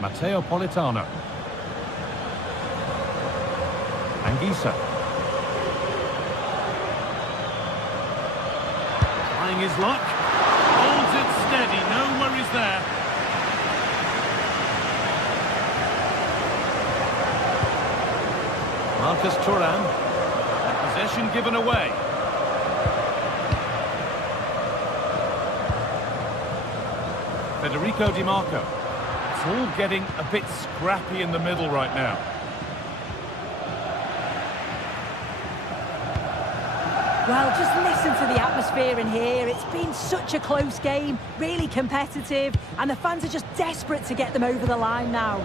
Matteo Politano. Anguissa. Trying his luck. Holds it steady, no worries there. Marcus Thuram. Possession given away. Federico Di Marco. It's all getting a bit scrappy in the middle right now. Well, just listen to the atmosphere in here. It's been such a close game, really competitive, and the fans are just desperate to get them over the line now.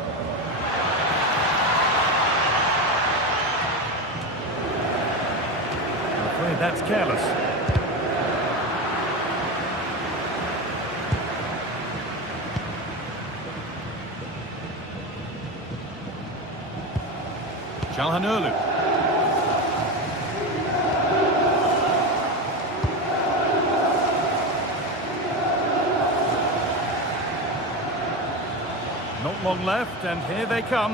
I'm afraid that's careless. Çalhanoğlu. Not long left, and here they come.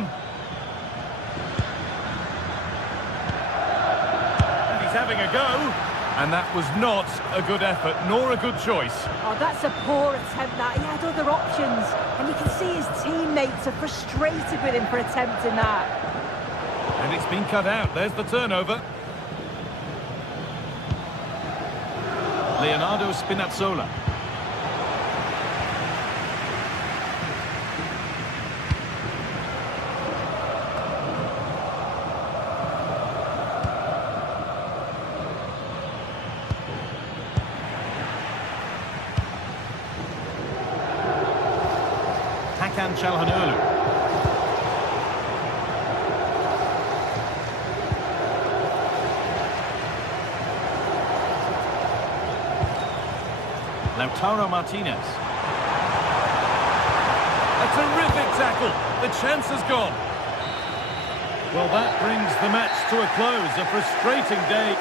And he's having a go. And that was not a good effort, nor a good choice. Oh, that's a poor attempt, that. He had other options. And you can see his teammates are frustrated with him for attempting that. And it's been cut out. There's the turnover. Leonardo Spinazzola. Hakan Çalhanoğlu. Lautaro Martinez. A terrific tackle. The chance has gone. Well, that brings the match to a close. A frustrating day.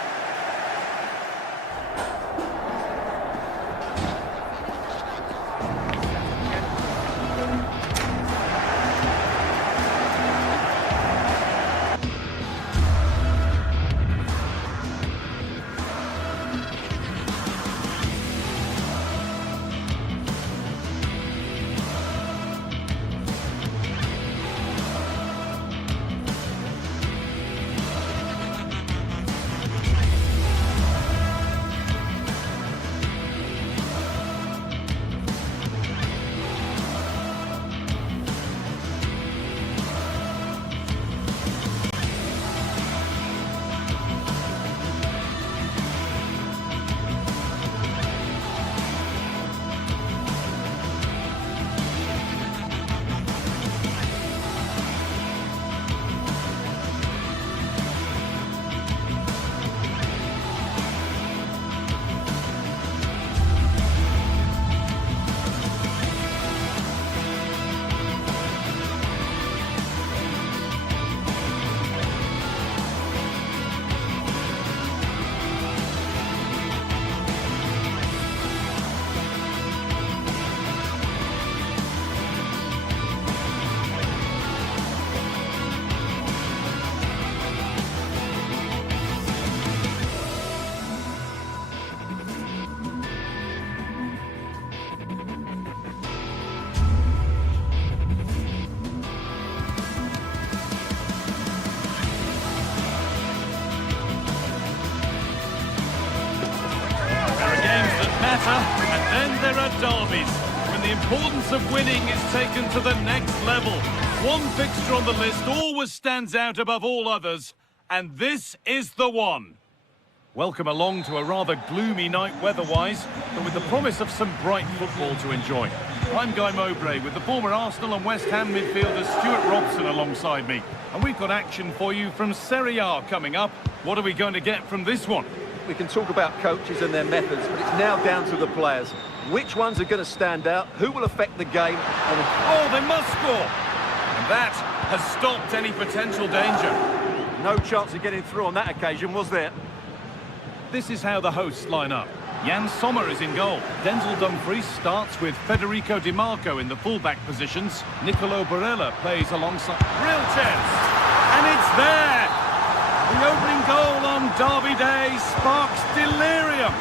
And then there are derbies, when the importance of winning is taken to the next level. One fixture on the list always stands out above all others, and this is the one. Welcome along to a rather gloomy night weather-wise, but with the promise of some bright football to enjoy. I'm Guy Mowbray with the former Arsenal and West Ham midfielder Stuart Robson alongside me. And we've got action for you from Serie A coming up. What are we going to get from this one? we can talk about coaches and their methods, but it's now down to the players. Which ones are going to stand out? Who will affect the game? And Oh, they must score! And that has stopped any potential danger. no chance of getting through on that occasion, was there? This is how the hosts line up. Jan Sommer is in goal. Denzel Dumfries starts with Federico Di Marco in the fullback positions. Nicolo Barella plays alongside. Real chance! And it's there! The opening goal on Derby Day sparks delirium.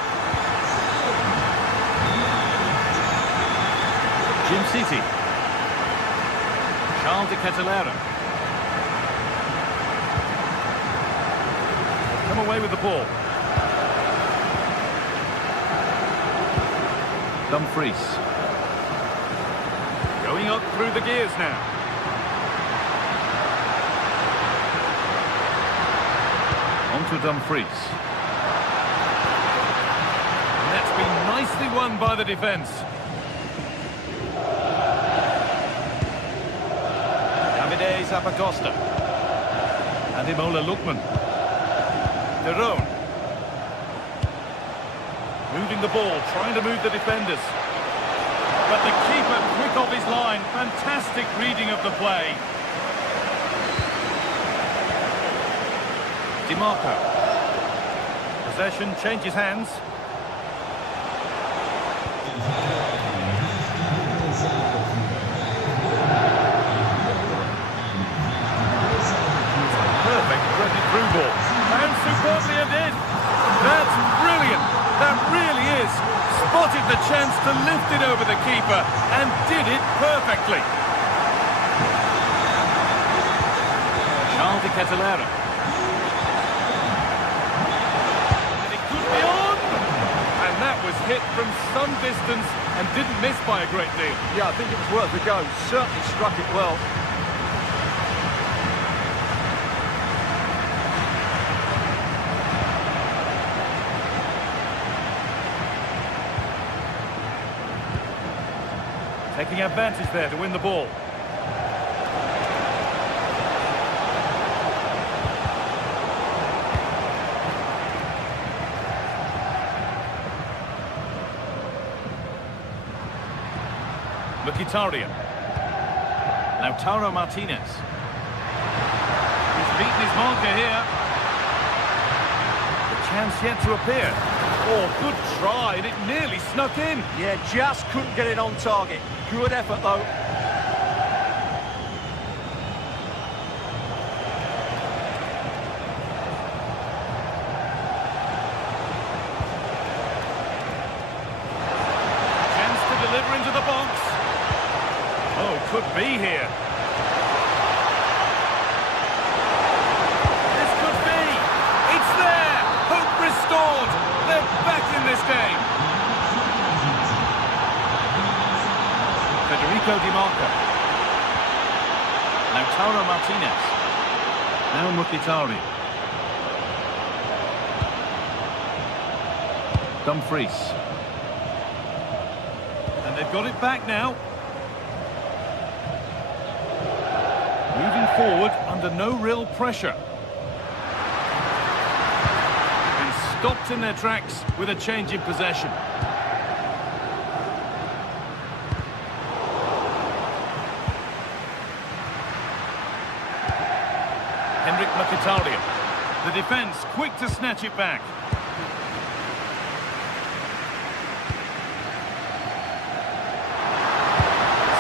Jim City. Charles de Ketelera. Come away with the ball. Dumfries. Going up through the gears now. On to Dumfries. And that's been nicely won by the defence. Davide Zapatosta. Ademola Lookman. Derone. Moving the ball, trying to move the defenders. But the keeper quick off his line. Fantastic reading of the play. Di Marco. Possession changes hands. Perfect threaded through ball. And superbly it did. That's brilliant. That really is. Spotted the chance to lift it over the keeper and did it perfectly. Charles de Ketelera. And it could be on. And that was hit from some distance and didn't miss by a great deal. Yeah, I think it was worth a go. Certainly struck it well. Taking advantage there to win the ball. Mkhitaryan. Lautaro Martinez. He's beaten his marker here. The chance yet to appear. Oh, good try, and it nearly snuck in. Yeah, just couldn't get it on target. Good effort, though. Chance to deliver into the box. Oh, could be here. This could be. It's there. Hope restored. They're back in this game. Federico Di Marco. Lautaro Martinez. Now Mkhitaryan. Dumfries. And they've got it back now. Moving forward under no real pressure. And stopped in their tracks with a change in possession. Mkhitaryan. The defence quick to snatch it back.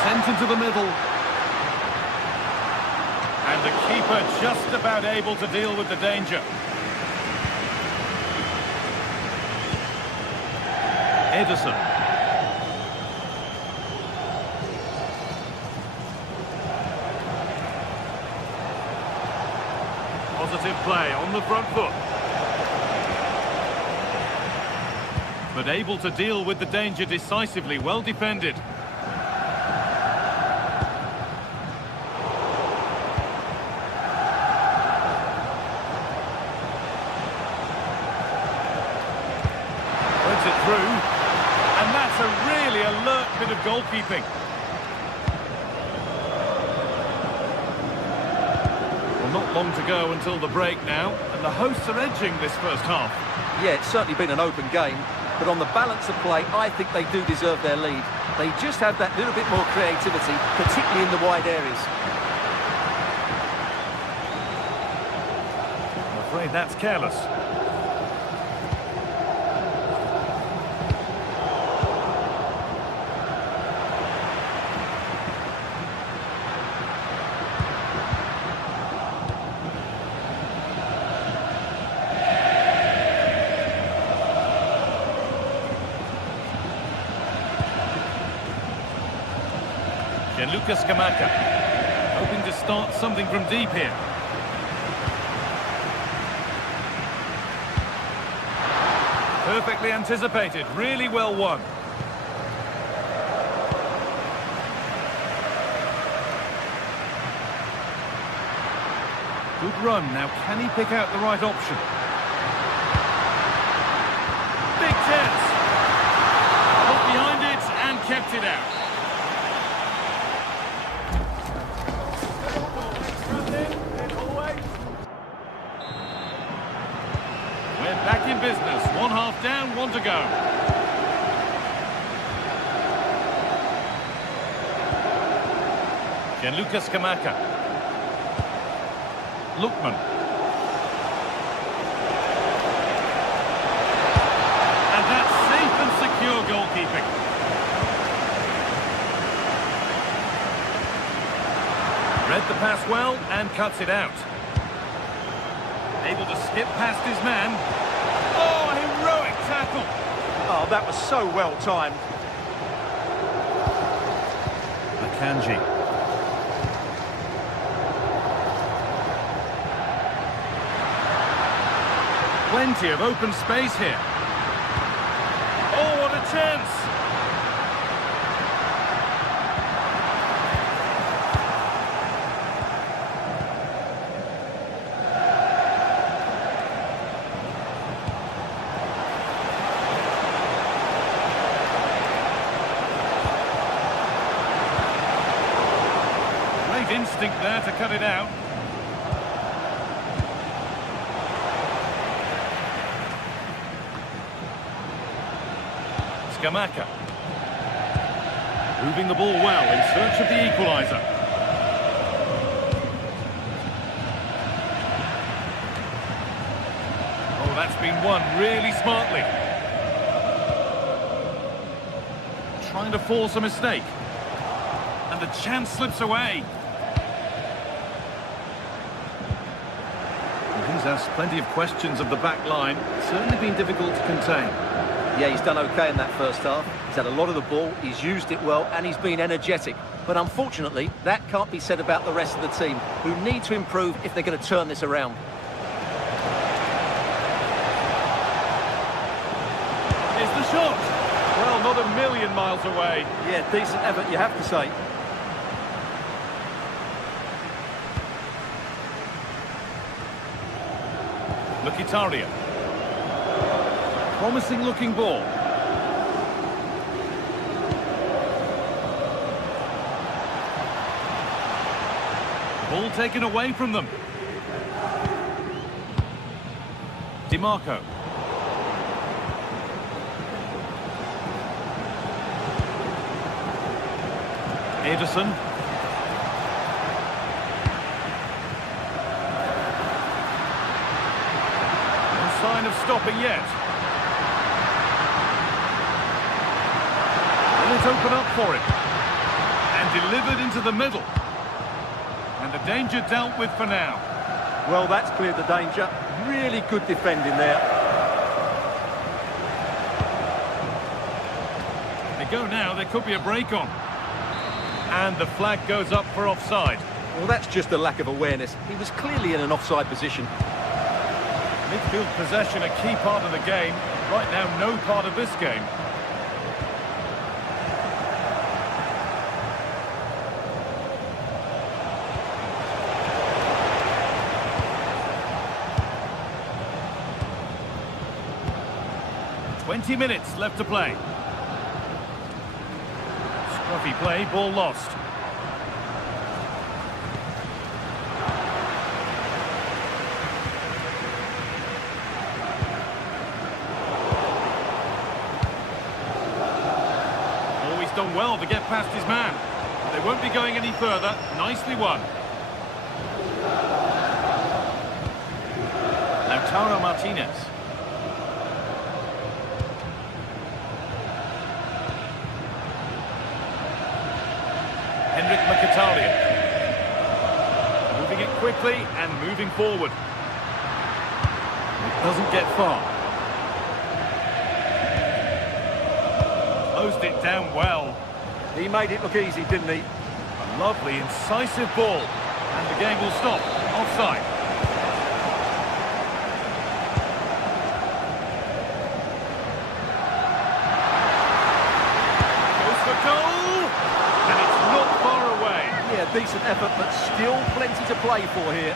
Sent into the middle. And the keeper just about able to deal with the danger. Ederson. Positive play on the front foot. But able to deal with the danger decisively, well defended. Puts it through. And that's a really alert bit of goalkeeping. Not long to go until the break now, and the hosts are edging this first half. Yeah, it's certainly been an open game, but on the balance of play, I think they do deserve their lead. They just have that little bit more creativity, particularly in the wide areas. I'm afraid that's careless. Lucas Scamacca, hoping to start something from deep here. Perfectly anticipated, really well won. Good run, now can he pick out the right option? Big chance! Got behind it and kept it out. Back in business, one half down, one to go. Gianluca Scamacca. Lookman. And that's safe and secure goalkeeping. Read the pass well and cuts it out. Able to skip past his man. Oh, heroic tackle. Oh, that was so well timed. Akanji. Plenty of open space here. Oh, what a chance. Instinct there to cut it out. Scamacca. Moving the ball well in search of the equaliser. Oh, that's been won really smartly. Trying to force a mistake. And the chance slips away. He's asked plenty of questions of the back line. It's certainly been difficult to contain. Yeah, he's done okay in that first half. He's had a lot of the ball, he's used it well, and he's been energetic. But unfortunately, that can't be said about the rest of the team, who need to improve if they're going to turn this around. Here's the shot. Well, not a million miles away. Yeah, decent effort, you have to say. Mkhitaryan. Promising looking ball. Ball taken away from them. DiMarco. Ederson. Sign of stopping yet. Will it open up for him? And delivered into the middle. And the danger dealt with for now. Well, that's cleared the danger. Really good defending there. They go now, there could be a break on. And the flag goes up for offside. Well, that's just a lack of awareness. He was clearly in an offside position. Midfield possession, a key part of the game. Right now, no part of this game. "20 minutes left to play. Scruffy play, ball lost. done well to get past his man. They won't be going any further. Nicely won. Lautaro Martinez. Henrik Mkhitaryan. Moving it quickly and moving forward. It doesn't get far. Closed it down well. He made it look easy, didn't he? A lovely, incisive ball. And the game will stop. Offside. Goes for goal! And it's not far away. Yeah, decent effort, but still plenty to play for here.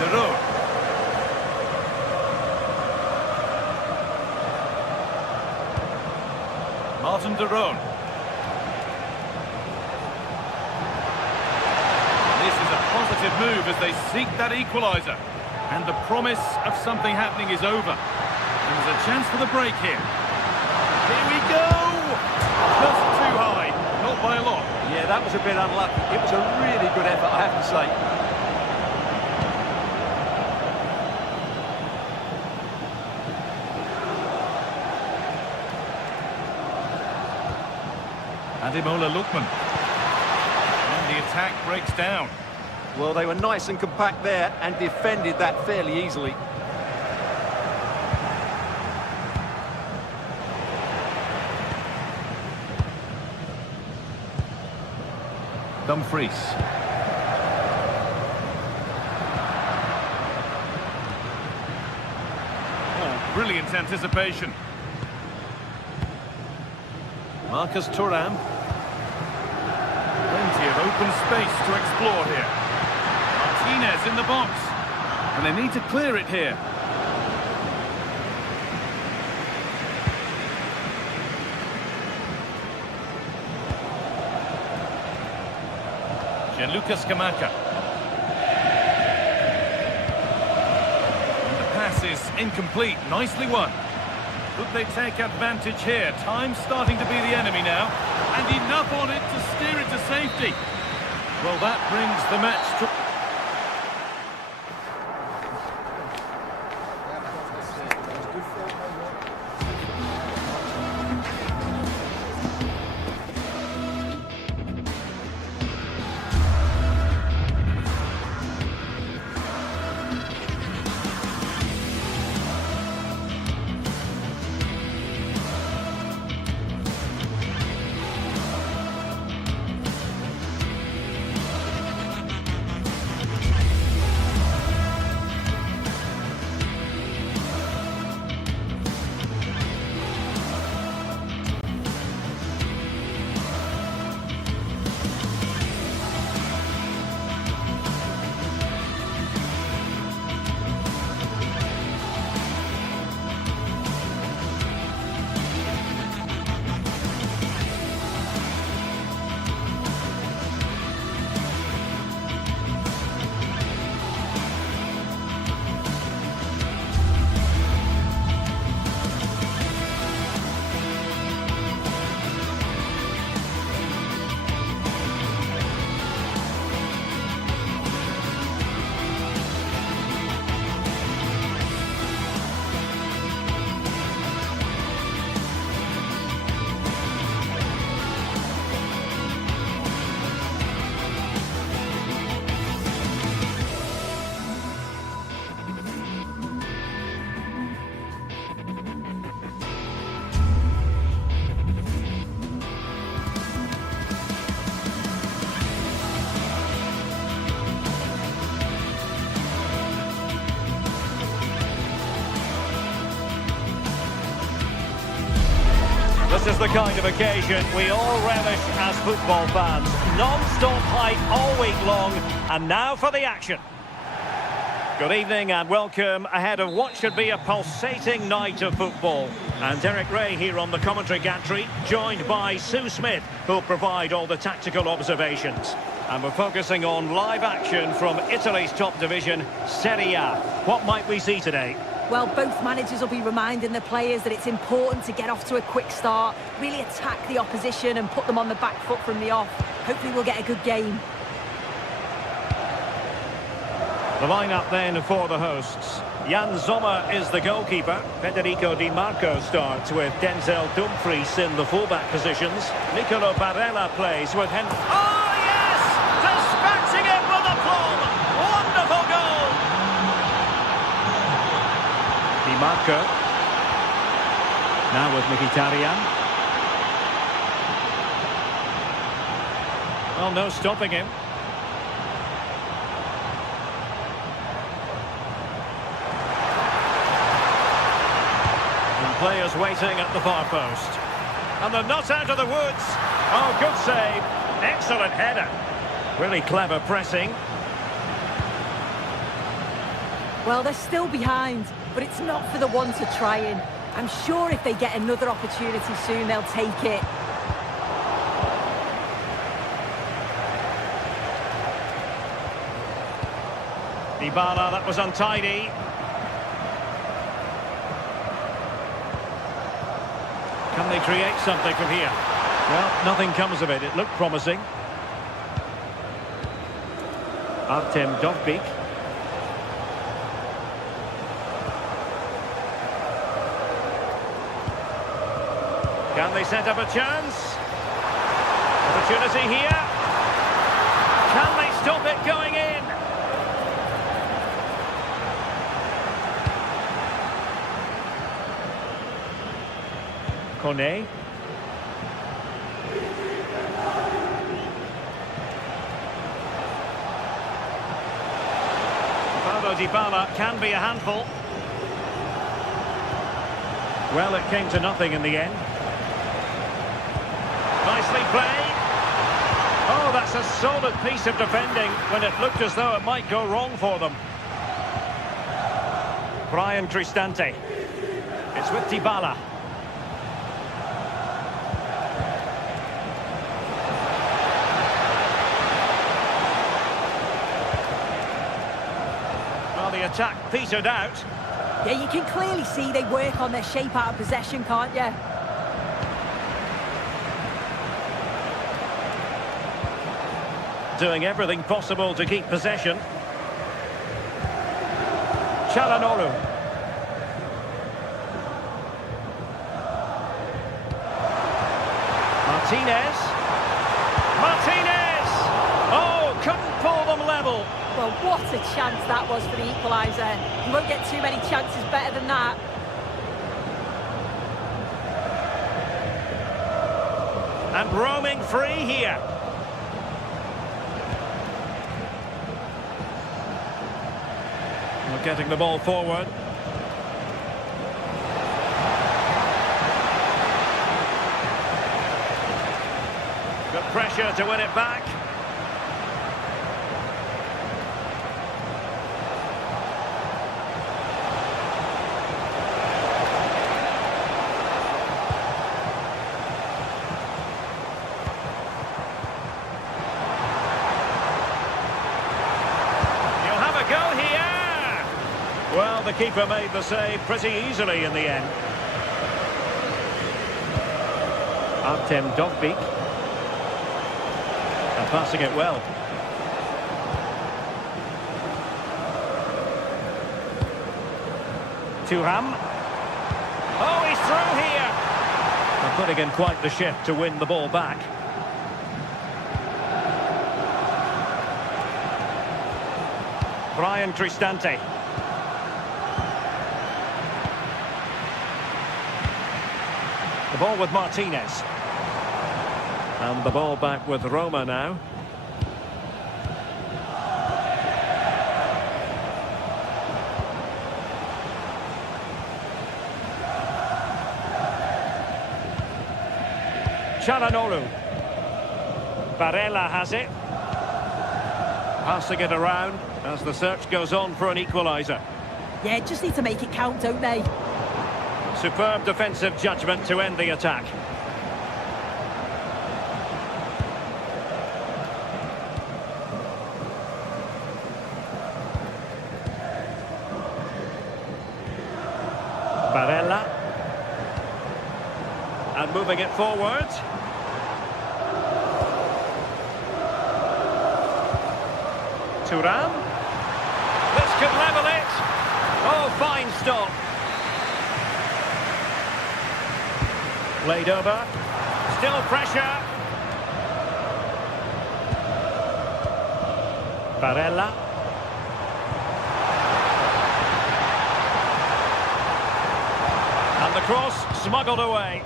De Roon. Martin De Roon. This is a positive move as they seek that equaliser. And the promise of something happening is over. There's a chance for the break here. Here we go! Just too high, not by a lot. Yeah, that was a bit unlucky. It was a really good effort, I have to say. Ademola Lookman. And the attack breaks down. Well, they were nice and compact there and defended that fairly easily. Dumfries. Oh, brilliant anticipation. Marcus Thuram. Plenty of open space to explore here. Martinez in the box. And they need to clear it here. Gianluca Scamacca. And the pass is incomplete. Nicely won. Could they take advantage here? Time's starting to be the enemy now. And enough on it to steer it to safety. Well, that brings the match to... This is the kind of occasion we all relish as football fans. Non-stop hype all week long, and now for the action. Good evening and welcome ahead of what should be a pulsating night of football. And Derek Ray here on the commentary gantry, joined by Sue Smith, who'll provide all the tactical observations. And we're focusing on live action from Italy's top division, Serie A. What might we see today? Well, both managers will be reminding the players that it's important to get off to a quick start, really attack the opposition and put them on the back foot from the off. Hopefully we'll get a good game. The lineup then for the hosts. Jan Sommer is the goalkeeper. Federico Di Marco starts with Denzel Dumfries in the fullback positions. Nicolo Barella plays with Oh, yes! Dispatching it with aplomb! Wonderful goal! Di Marco. Now with Mkhitaryan. Well, no stopping him. Players waiting at the far post. And they're not out of the woods. Oh, good save. Excellent header. Really clever pressing. Well, they're still behind, but it's not for the one to try in. I'm sure if they get another opportunity soon, they'll take it. Dybala, that was untidy. Can they create something from here? Well, nothing comes of it. It looked promising. Artem Dovbyk. Can they set up a chance? Opportunity here. Can they stop it going in? Kone. Paulo Dybala can be a handful. Well, it came to nothing in the end. Nicely played. Oh, that's a solid piece of defending when it looked as though it might go wrong for them. Brian Cristante. It's with Dybala. The attack petered out. Yeah, you can clearly see they work on their shape out of possession, can't you? Doing everything possible to keep possession. Çalhanoğlu. Martinez. Martinez! Oh, couldn't pull them level. Well, what a chance that was for the equaliser. You won't get too many chances better than that. And roaming free here. We're getting the ball forward. Good pressure to win it back. Well, the keeper made the save pretty easily in the end. Artem Dovbyk. And passing it well. Thuram. Oh, he's through here. And putting in quite the shift to win the ball back. Brian Cristante. The ball with Martinez. And the ball back with Roma now. Çalhanoğlu. Barella has it. Passing it around as the search goes on for an equaliser. Yeah, just need to make it count, don't they? Superb defensive judgment to end the attack. moving it forward. Thuram. This could level it. Oh, fine stop. Played over. Still pressure. Barella. And the cross smuggled away.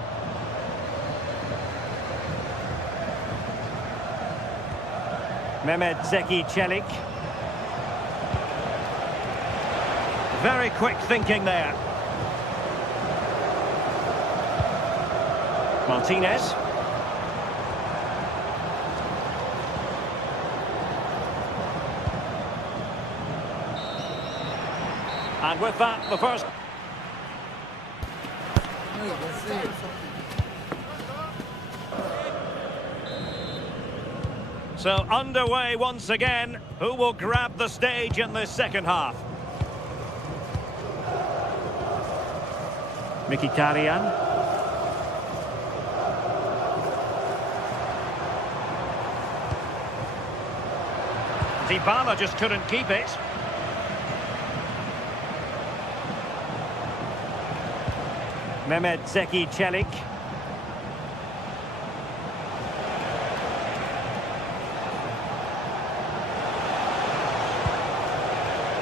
Mehmet Zeki Çelik. Very quick thinking there. Martinez. And with that, the first... So underway once again. Who will grab the stage in the second half? Mkhitaryan. Dybala just couldn't keep it. Mehmet Zeki Çelik.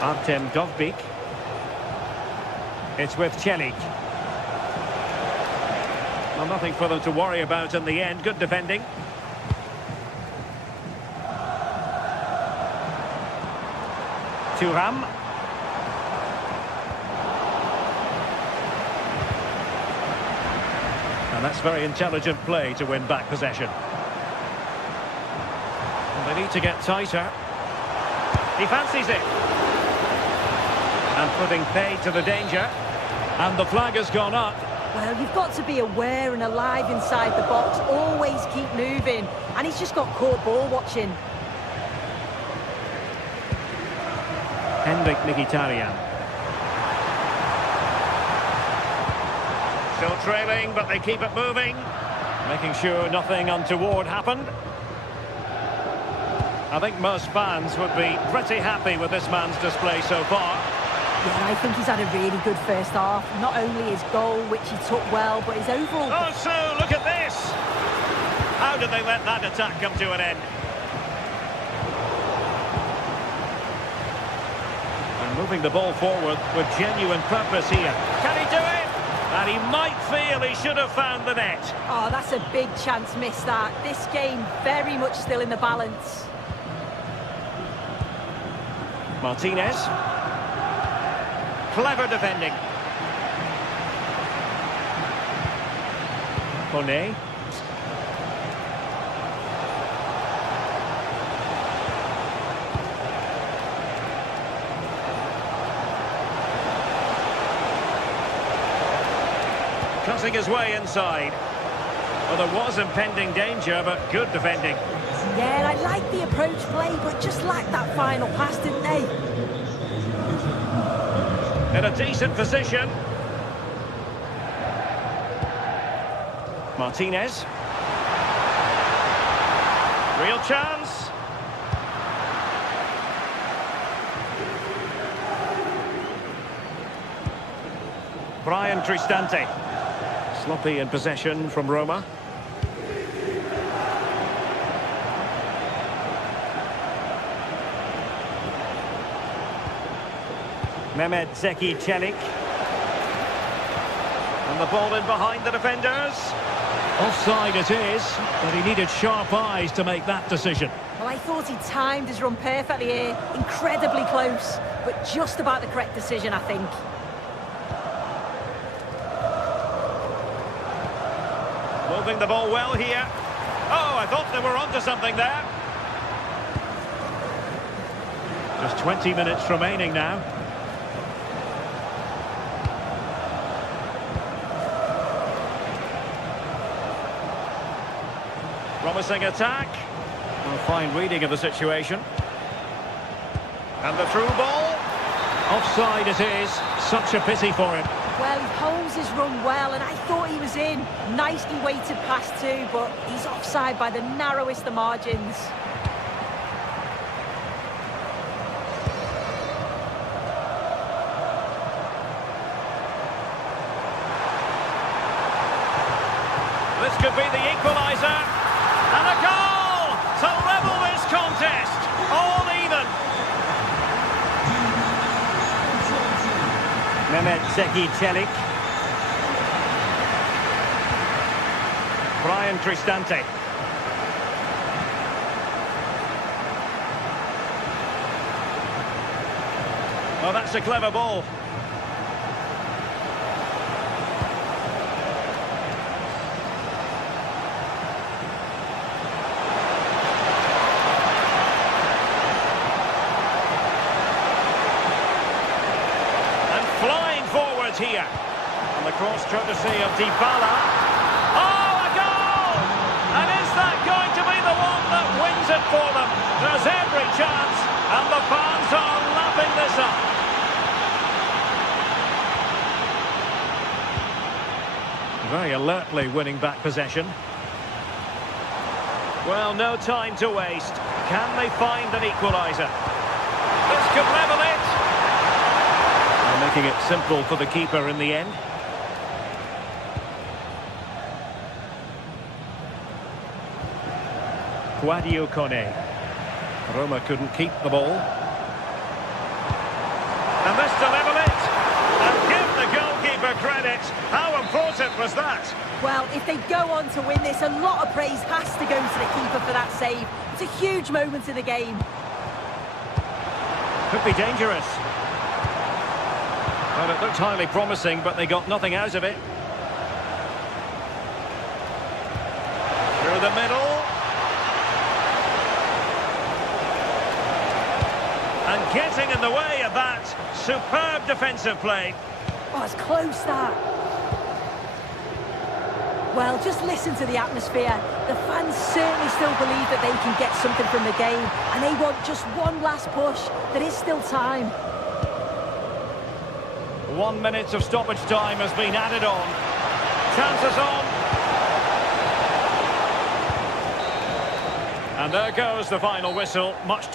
Artem Dovbyk. It's with Çelik. Well, nothing for them to worry about in the end. Good defending. Thuram. And that's very intelligent play to win back possession. And they need to get tighter. He fancies it. And putting paid to the danger. And the flag has gone up. Well, you've got to be aware and alive inside the box. Always keep moving. And he's just got caught ball watching. Henrik Mkhitaryan. Still trailing, but they keep it moving. Making sure nothing untoward happened. I think most fans would be pretty happy with this man's display so far. Yeah, I think he's had a really good first half. Not only his goal, which he took well, but his overall... Oh, so look at this! How did they let that attack come to an end? And moving the ball forward with genuine purpose here. Can he do it? And he might feel he should have found the net. Oh, that's a big chance missed that. This game very much still in the balance. Martinez. Clever defending. Kone. Cutting his way inside. Well, there was impending danger, but good defending. Yeah, I like the approach play, but just lacked that final pass, didn't they? In a decent position. Martinez. Real chance. Brian Cristante. Sloppy in possession from Roma. Mehmet Zeki Çelik. And the ball in behind the defenders. Offside it is, but he needed sharp eyes to make that decision. Well, I thought he timed his run perfectly here. Incredibly close, but just about the correct decision, I think. Moving the ball well here. Oh, I thought they were onto something there. Just 20 minutes remaining now. Promising attack. A fine reading of the situation. And the through ball. Offside it is. Such a pity for him. Well, he holds his run well, and I thought he was in. Nicely weighted pass too, but he's offside by the narrowest of margins. This could be the equaliser. And a goal to level this contest. All even. Mehmet Zeki Çelik. Brian Cristante. Oh, that's a clever ball. Here. And the cross courtesy of Dybala. Oh, a goal! And is that going to be the one that wins it for them? There's every chance, and the fans are lapping this up. Very alertly winning back possession. Well, no time to waste. Can they find an equaliser? This could level it. Making it simple for the keeper in the end. Guadio Kone. Roma couldn't keep the ball. And this to level it. And give the goalkeeper credit. How important was that? Well, if they go on to win this, a lot of praise has to go to the keeper for that save. It's a huge moment in the game. Could be dangerous. Well, it looked highly promising, but they got nothing out of it. Through the middle. And getting in the way of that. Superb defensive play. Oh, it's close, that. Well, just listen to the atmosphere. The fans certainly still believe that they can get something from the game, and they want just one last push. There is still time. 1 minute of stoppage time has been added on. Chances on. And there goes the final whistle. Much.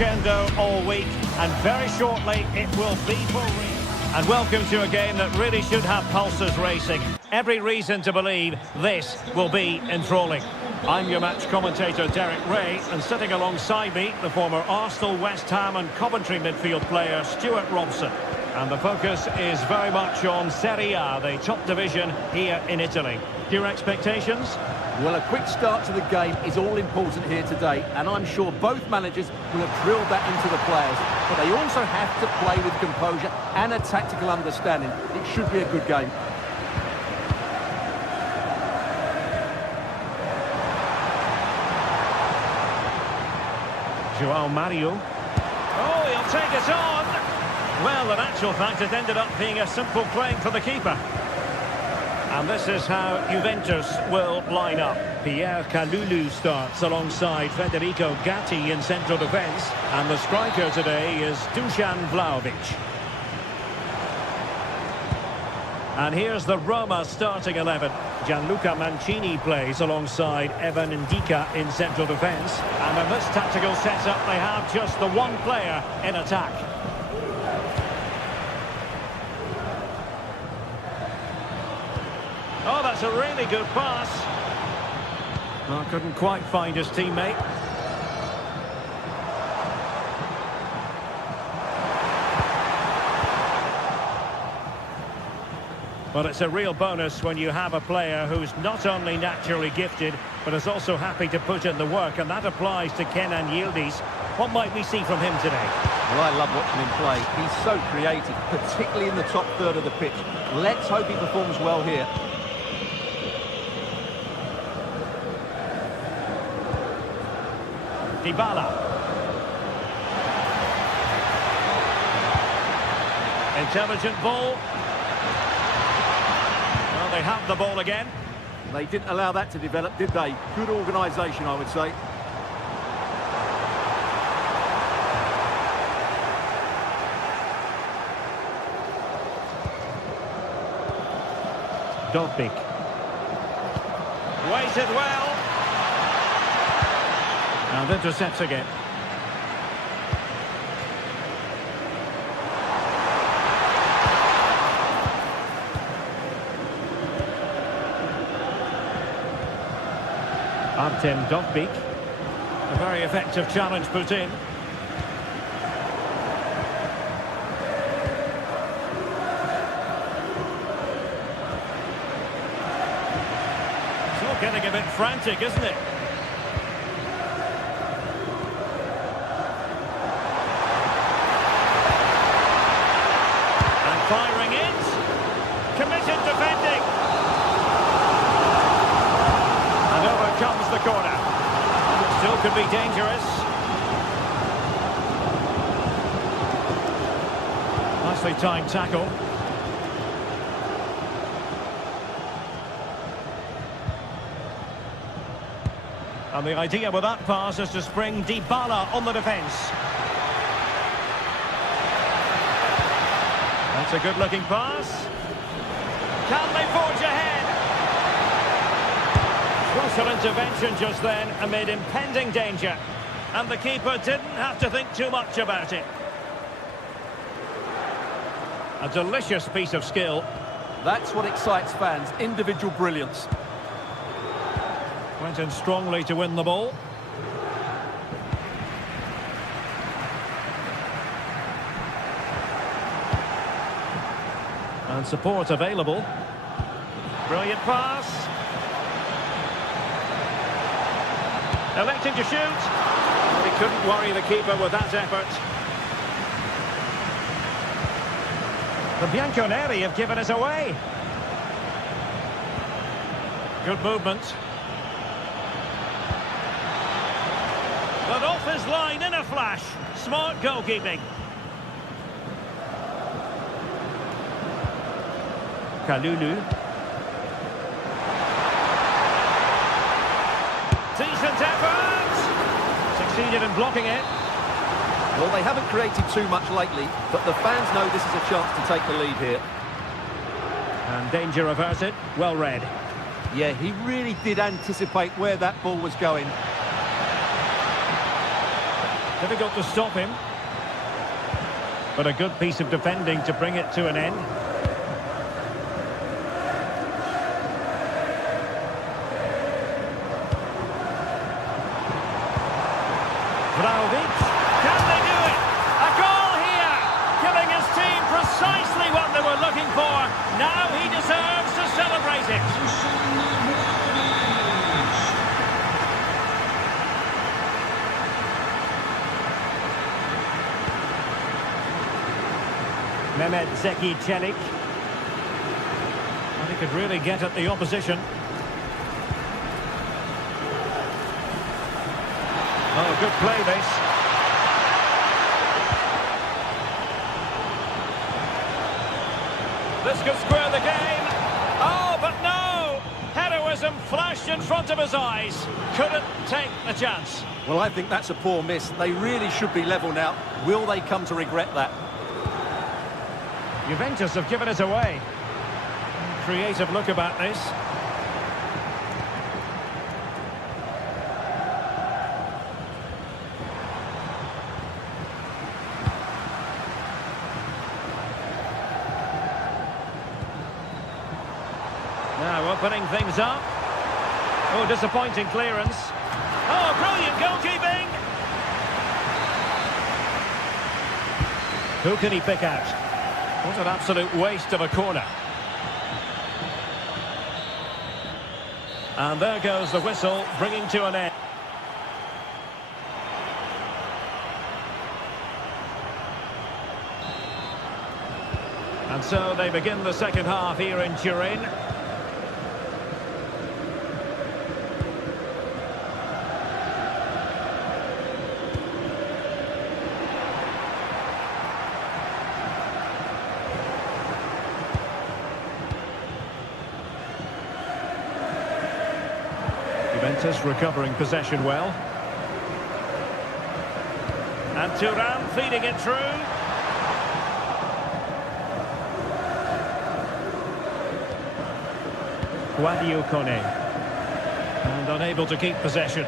crescendo all week, and very shortly it will be for real. And welcome to a game that really should have pulses racing. Every reason to believe this will be enthralling. I'm your match commentator, Derek Ray, and sitting alongside me, the former Arsenal, West Ham and Coventry midfield player, Stuart Robson. And the focus is very much on Serie A, the top division here in Italy. Your expectations? Well, a quick start to the game is all important here today, and I'm sure both managers will have drilled that into the players. But they also have to play with composure and a tactical understanding. It should be a good game. João Mario. Oh, he'll take it on. Well, in actual fact, it ended up being a simple claim for the keeper. And this is how Juventus will line up. Pierre Kalulu starts alongside Federico Gatti in central defence. And the striker today is Dusan Vlahovic. And here's the Roma starting 11. Gianluca Mancini plays alongside Evan Ndika in central defence. And in this tactical setup, they have just the one player in attack. Oh, that's a really good pass. Well, couldn't quite find his teammate. Well, it's a real bonus when you have a player who's not only naturally gifted, but is also happy to put in the work, and that applies to Kenan Yildiz. What might we see from him today? Well, I love watching him play. He's so creative, particularly in the top third of the pitch. Let's hope he performs well here. Dybala. Intelligent ball. Well, they have the ball again. They didn't allow that to develop, did they? Good organisation, I would say. Dovbyk. Waited well. And intercepts again. Artem Dovbyk. A very effective challenge put in. It's all getting a bit frantic, isn't it? Firing it. Committed defending. And over comes the corner. It still could be dangerous. Nicely timed tackle. And the idea with that pass is to spring Dybala on the defence. That's a good-looking pass. Can they forge ahead? Crucial intervention just then amid impending danger. And the keeper didn't have to think too much about it. A delicious piece of skill. That's what excites fans, individual brilliance. Went in strongly to win the ball. And support available. Brilliant pass. Electing to shoot. He couldn't worry the keeper with that effort. The Bianconeri have given us away. Good movement. But off his line in a flash. Smart goalkeeping. Kalulu. Decent effort! Succeeded in blocking it. Well, they haven't created too much lately, but the fans know this is a chance to take the lead here. And danger averted. Well read. Yeah, he really did anticipate where that ball was going. Difficult to stop him. But a good piece of defending to bring it to an end. Vlahovic. Can they do it? A goal here! Giving his team precisely what they were looking for. Now he deserves to celebrate it. Mehmet Zeki Çelik. Well, he could really get at the opposition. Oh, good play this. This could square the game. Oh, but no! Heroism flashed in front of his eyes. Couldn't take the chance. Well, I think that's a poor miss. They really should be level now. Will they come to regret that? Juventus have given it away. Creative look about this. Now opening things up. Oh, disappointing clearance. Oh, brilliant goalkeeping. Who can he pick out? What an absolute waste of a corner. And there goes the whistle, bringing to an end. And so they begin the second half here in Turin. Juventus recovering possession well. And Thuram feeding it through. Guadio Kone. And unable to keep possession.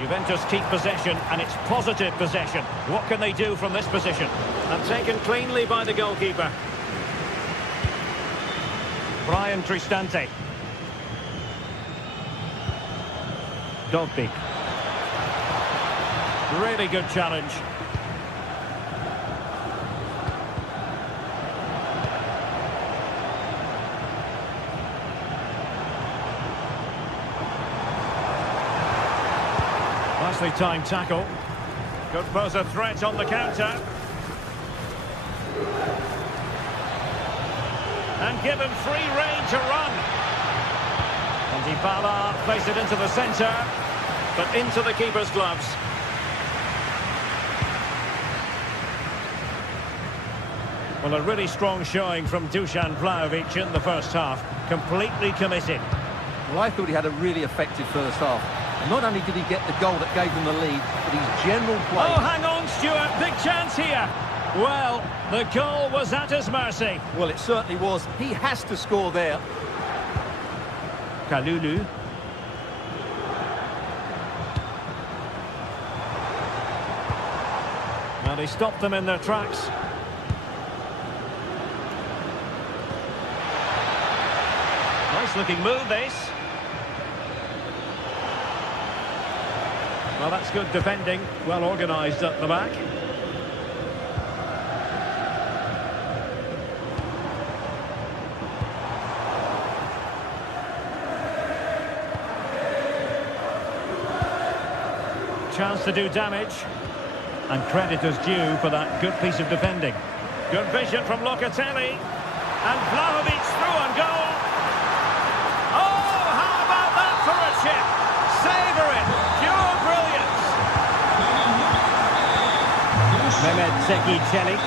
Juventus keep possession, and it's positive possession. What can they do from this position? And taken cleanly by the goalkeeper. Brian Cristante. Dogby. Really good challenge. Nicely timed tackle. Could pose a threat on the counter. And given free rein to run. And Dybala placed it into the centre, but into the keeper's gloves. Well, a really strong showing from Dusan Vlahovic in the first half. Completely committed. Well, I thought he had a really effective first half. Not only did he get the goal that gave them the lead, but his general play... Oh, hang on, Stuart. Big chance here. Well, the goal was at his mercy. Well, it certainly was. He has to score there. Kalulu. Well, he stopped them in their tracks. Nice looking move, this. Well, that's good defending. Well organised at the back. Chance to do damage. And credit is due for that good piece of defending. Good vision from Locatelli. And Vlahovic through on goal. Oh, how about that for a chip? Savour it. Pure brilliance. Mehmet Zeki Çelik.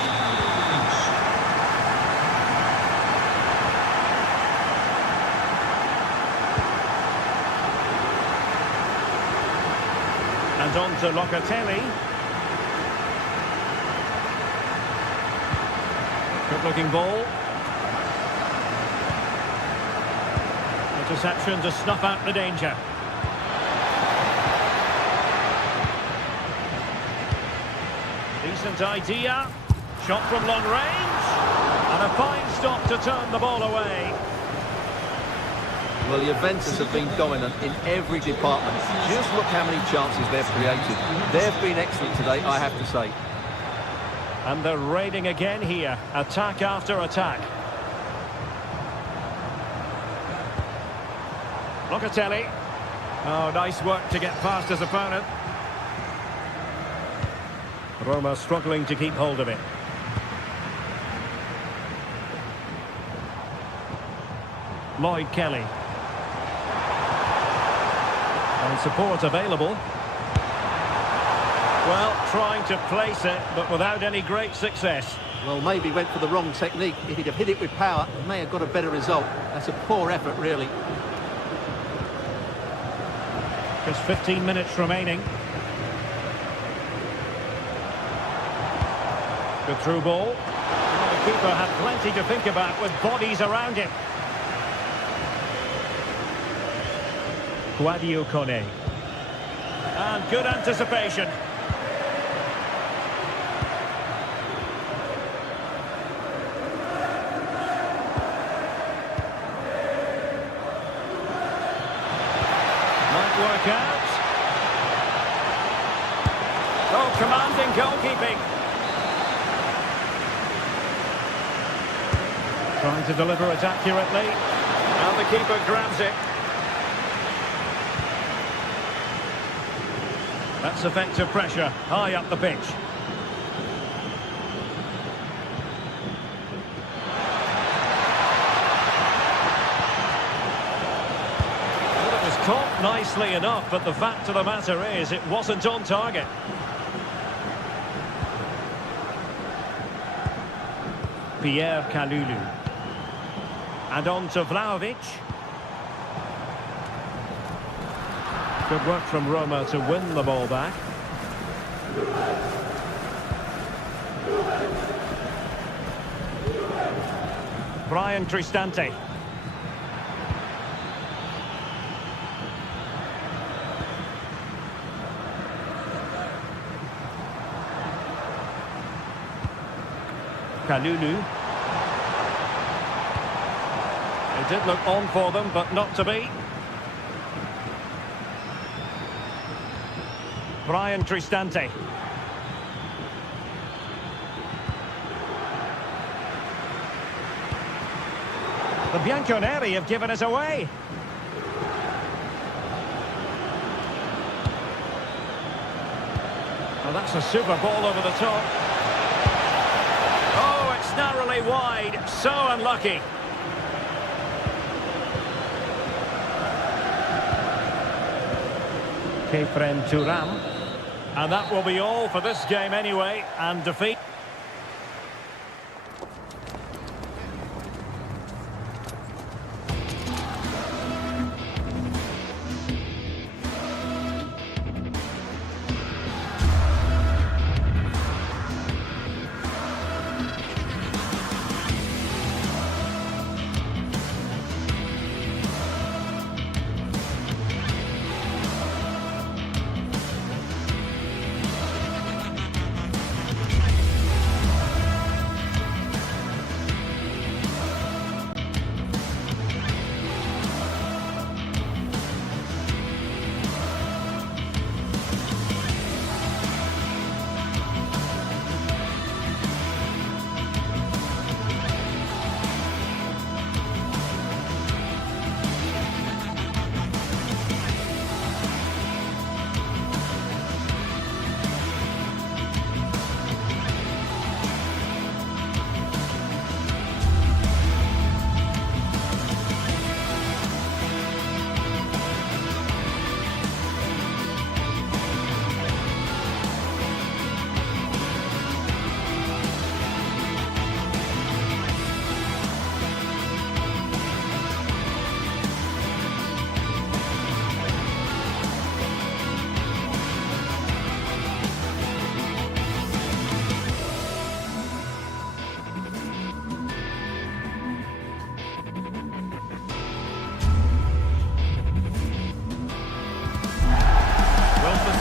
And on to Locatelli. Good looking ball. Interception to snuff out the danger. Decent idea. Shot from long range. And a fine stop to turn the ball away. Well, Juventus have been dominant in every department. Just look how many chances they've created. They've been excellent today, I have to say. And they're raiding again here. Attack after attack. Locatelli. Oh, nice work to get past his opponent. Roma struggling to keep hold of it. Lloyd Kelly. And support available. Well, trying to place it, but without any great success. Well, maybe went for the wrong technique. If he'd have hit it with power, he may have got a better result. That's a poor effort, really. Just 15 minutes remaining. Good through ball. Well, the keeper had plenty to think about with bodies around him. Guadio Kone. And good anticipation. Might work out. Oh, commanding goalkeeping. Trying to deliver it accurately. And the keeper grabs it. That's effective pressure, high up the pitch. Well, it was caught nicely enough, but the fact of the matter is it wasn't on target. Pierre Kalulu. And on to Vlahovic. Good work from Roma to win the ball back. Brian Cristante. Kalulu. It did look on for them, but not to be. Brian Cristante. The Bianconeri have given us away. Well, that's a super ball over the top. Oh, it's narrowly wide. So unlucky. Kefren Thuram. And that will be all for this game anyway, and defeat.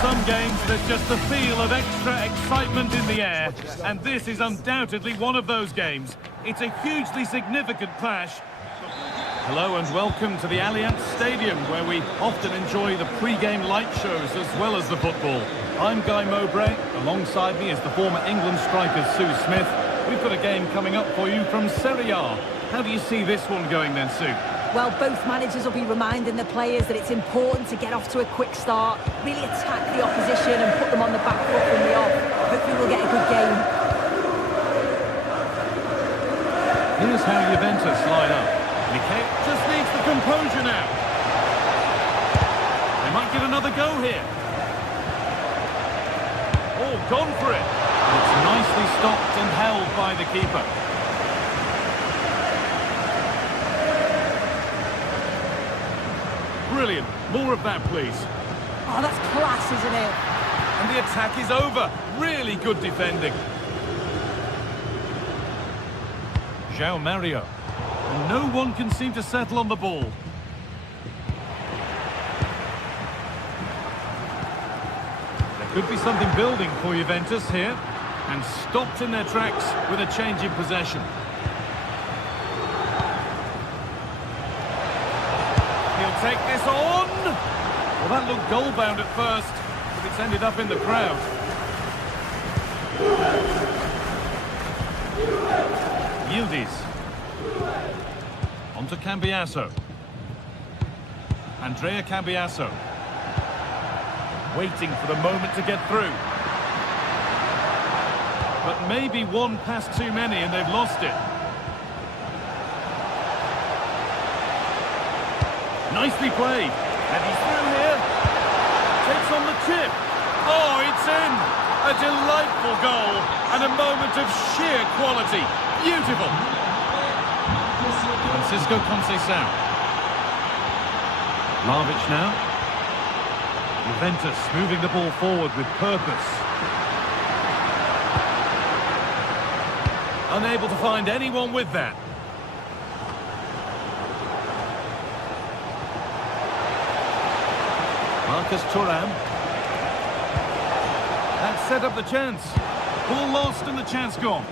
Some games, there's just the feel of extra excitement in the air, and this is undoubtedly one of those games. It's a hugely significant clash. Hello and welcome to the Allianz Stadium, where we often enjoy the pre-game light shows as well as the football. I'm Guy Mowbray. Alongside me is the former England striker Sue Smith. We've got a game coming up for you from Serie A. How do you see this one going then, Sue? Well, both managers will be reminding the players that it's important to get off to a quick start, really attack the opposition and put them on the back foot from the off. Hopefully we'll get a good game. Here's how Juventus line up. Mikel just needs the composure now. They might get another go here. Oh, gone for it. It's nicely stopped and held by the keeper. Brilliant. More of that, please. Oh, that's class, isn't it? And the attack is over. Really good defending. João Mario. And no one can seem to settle on the ball. There could be something building for Juventus here. And stopped in their tracks with a change in possession. He'll take this on. Well, that looked goal-bound at first, but it's ended up in the crowd. Yildiz. On to Cambiasso. Andrea Cambiasso. Waiting for the moment to get through. But maybe one pass too many and they've lost it. Nicely played. And he's through here. Takes on the chip. Oh, it's in. A delightful goal and a moment of sheer quality. Beautiful. Francisco Conceição. Vlahovic now. Juventus moving the ball forward with purpose. Unable to find anyone with that. Marcus Thuram. That set up the chance. Ball lost and the chance gone.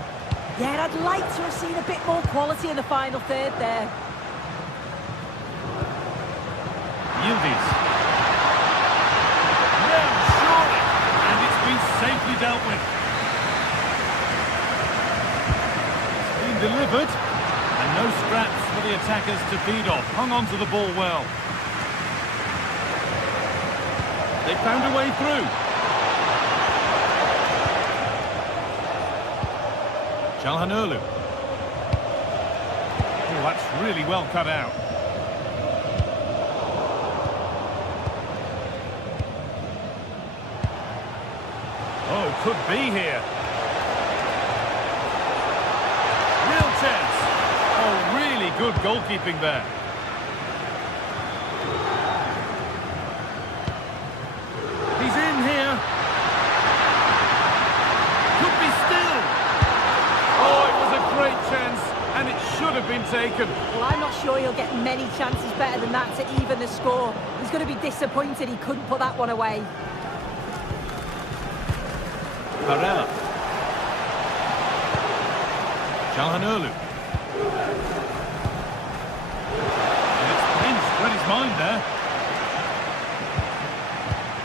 Yeah, I'd like to have seen a bit more quality in the final third there. Yildiz. Yeah, surely. And it's been safely dealt with. It's been delivered. And no scraps for the attackers to feed off. Hung on to the ball well. They found a way through. Çalhanoğlu. Oh, that's really well cut out. Oh, could be here. Real chance. Oh, really good goalkeeping there. He's in here. Could be still. Oh, it was a great chance, and it should have been taken. Well, I'm not sure he'll get many chances better than that to even the score. He's going to be disappointed he couldn't put that one away. Barella. Çalhanoğlu. And it's pinched, read his mind there.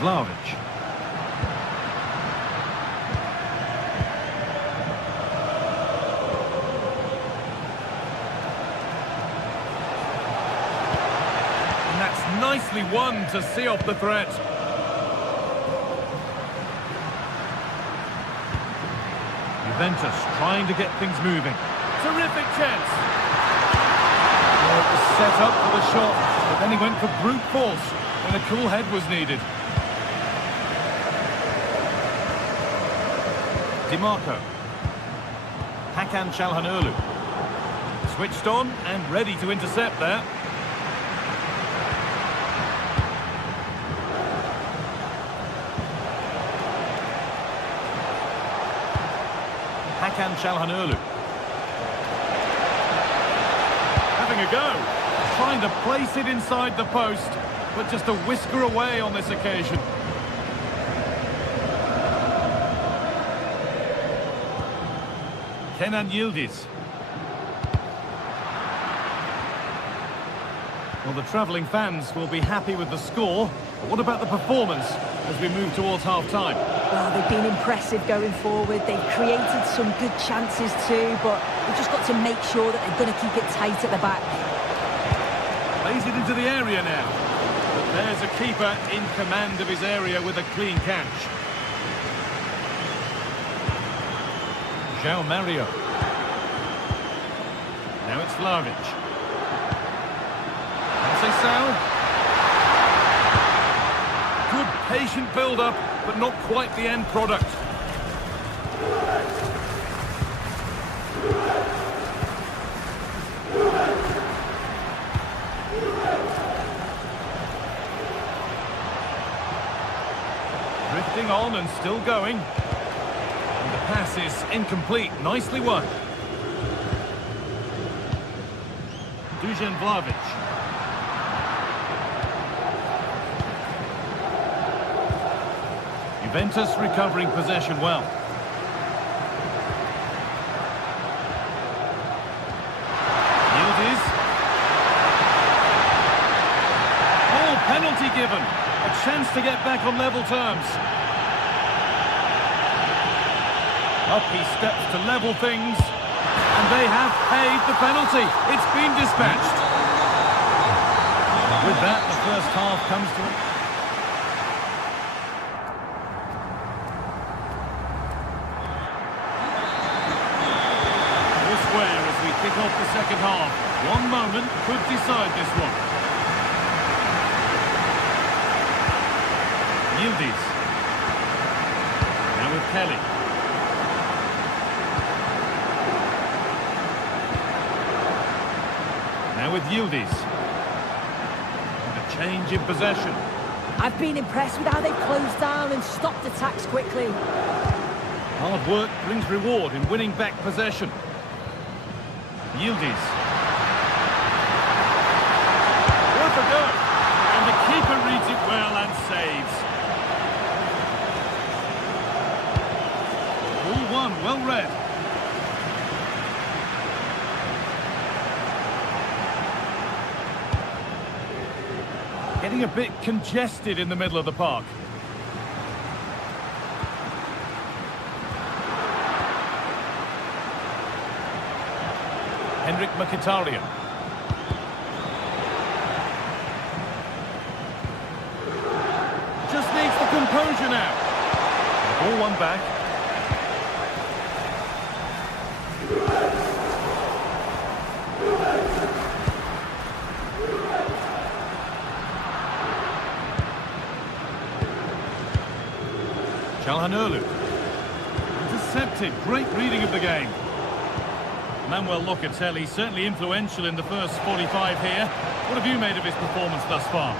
Vlahovic. And that's nicely won to see off the threat. Juventus trying to get things moving. Terrific chance. Oh, it was set up for the shot, but then he went for brute force when a cool head was needed. Di Marco. Hakan Çalhanoğlu. Switched on and ready to intercept there. Hakan Çalhanoğlu. Having a go. Trying to place it inside the post, but just a whisker away on this occasion. Kenan Yildiz. Well, the travelling fans will be happy with the score. But what about the performance as we move towards half-time? Well, they've been impressive going forward. They've created some good chances too, but we've just got to make sure that they're going to keep it tight at the back. Plays it into the area now. But there's a keeper in command of his area with a clean catch. João Mario. Now it's Vlahovic. Good patient build-up, but not quite the end product. Drifting on and still going. And the pass is incomplete. Nicely won. Dusan Vlahovic. Juventus recovering possession well. Yildiz. Oh, penalty given. A chance to get back on level terms. Up he steps to level things. And they have paid the penalty. It's been dispatched. With that, the first half comes to an end. Kick off the second half. One moment could decide this one. Yildiz. Now with Kelly. Now with Yildiz. And a change in possession. I've been impressed with how they've closed down and stopped attacks quickly. Hard work brings reward in winning back possession. Yildiz. Worth a go. And the keeper reads it well and saves. All one, well read. Getting a bit congested in the middle of the park. Henrik Mkhitaryan. Just needs the composure now. Ball one back. Çalhanoğlu. Intercepted. Great reading of the game. Manuel Locatelli, certainly influential in the first 45 here. What have you made of his performance thus far?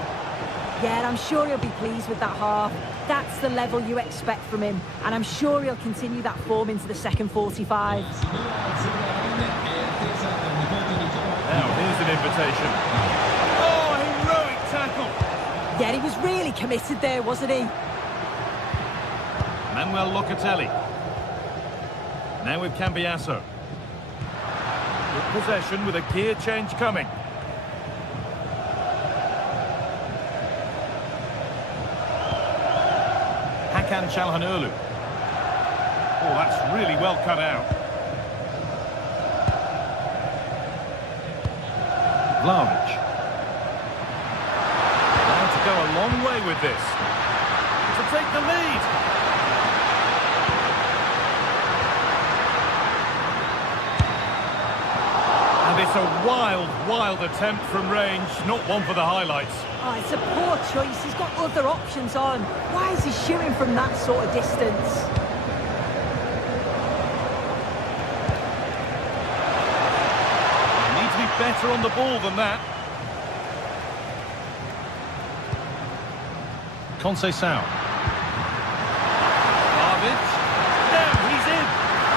Yeah, I'm sure he'll be pleased with that half. That's the level you expect from him, and I'm sure he'll continue that form into the second 45. Now, here's an invitation. Oh, heroic tackle! Yeah, he was really committed there, wasn't he? Manuel Locatelli. Now with Cambiasso. Good possession with a gear change coming. Hakan Çalhanoğlu. Oh, that's really well cut out. Vlahovic. Now to go a long way with this. To take the lead. And it's a wild, wild attempt from range, not one for the highlights. Oh, it's a poor choice. He's got other options on. Why is he shooting from that sort of distance? You need to be better on the ball than that. Conceição. Vlahovic. There, he's in.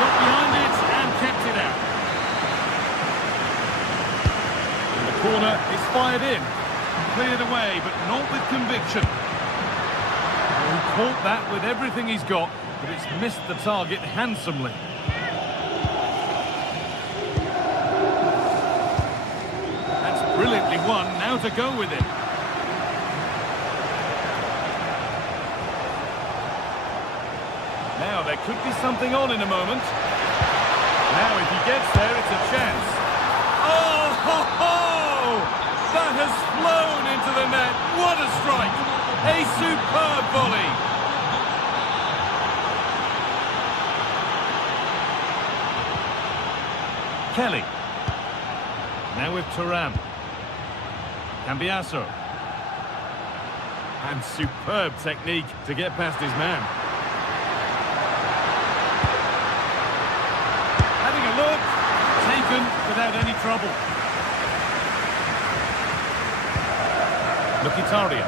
Got behind it and kept it out. And the corner is fired in. Cleared away, but not with conviction. He caught that with everything he's got, but it's missed the target handsomely. Brilliantly won, now to go with it. Now there could be something on in a moment. Now if he gets there, it's a chance. Oh, ho, ho! That has flown into the net. What a strike! A superb volley. Kelly. Now with Thuram. Cambiasso. And superb technique to get past his man. Having a look. Taken without any trouble. Mkhitaryan.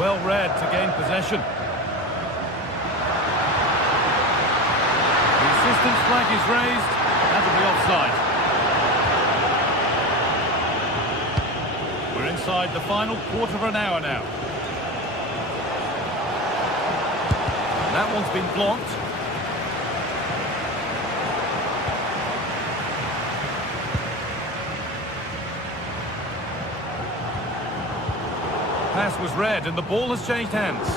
Well read to gain possession. The assistant's flag is raised. That'll be offside. We're inside the final quarter of an hour now. That one's been blocked. Pass was read and the ball has changed hands.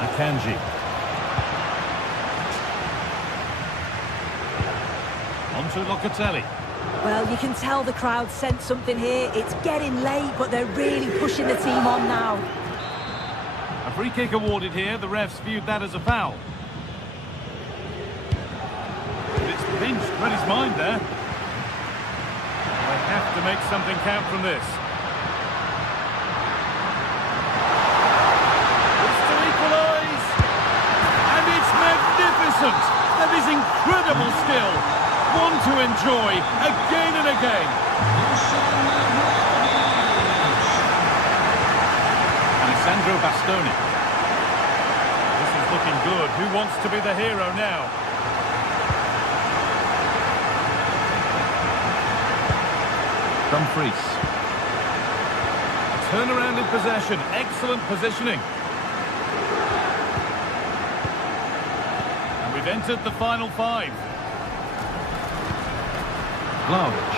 Akanji. On to Locatelli. Well, you can tell the crowd sense something here. It's getting late, but they're really pushing the team on now. A free kick awarded here. The refs viewed that as a foul. But it's pinched Reddy's mind there. They have to make something count from this. It's to equalise. And it's magnificent. That is incredible skill. One to enjoy again and again. Alessandro Bastoni. This is looking good. Who wants to be the hero now? Dumfries. Turnaround in possession. Excellent positioning. And we've entered the final five. Vlahovic.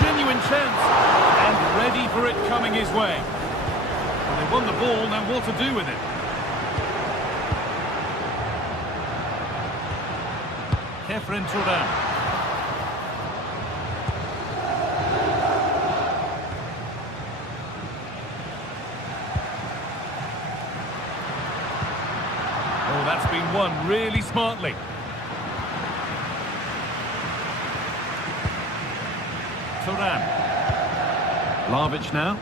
Genuine chance. And ready for it coming his way. Well, they won the ball, now what to do with it? Kefren Thuram. Oh, that's been won really smartly. Thuram. Vlahovic now.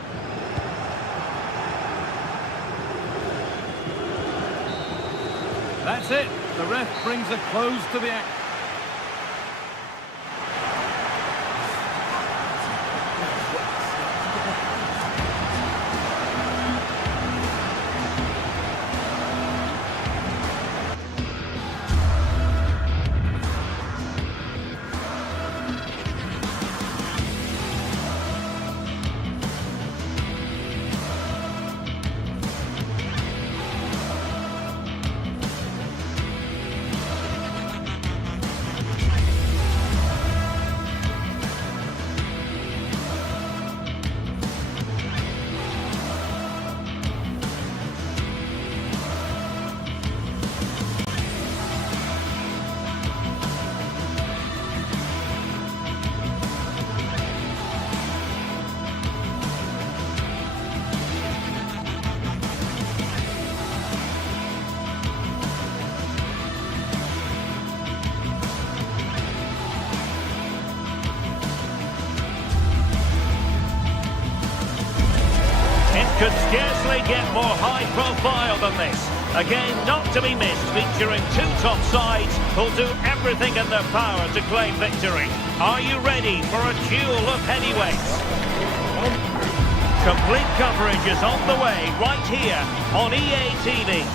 That's it. The ref brings a close to the act. Could scarcely get more high profile than this. A game not to be missed, featuring two top sides who'll do everything in their power to claim victory. Are you ready for a duel of heavyweights? Complete coverage is on the way right here on EA TV.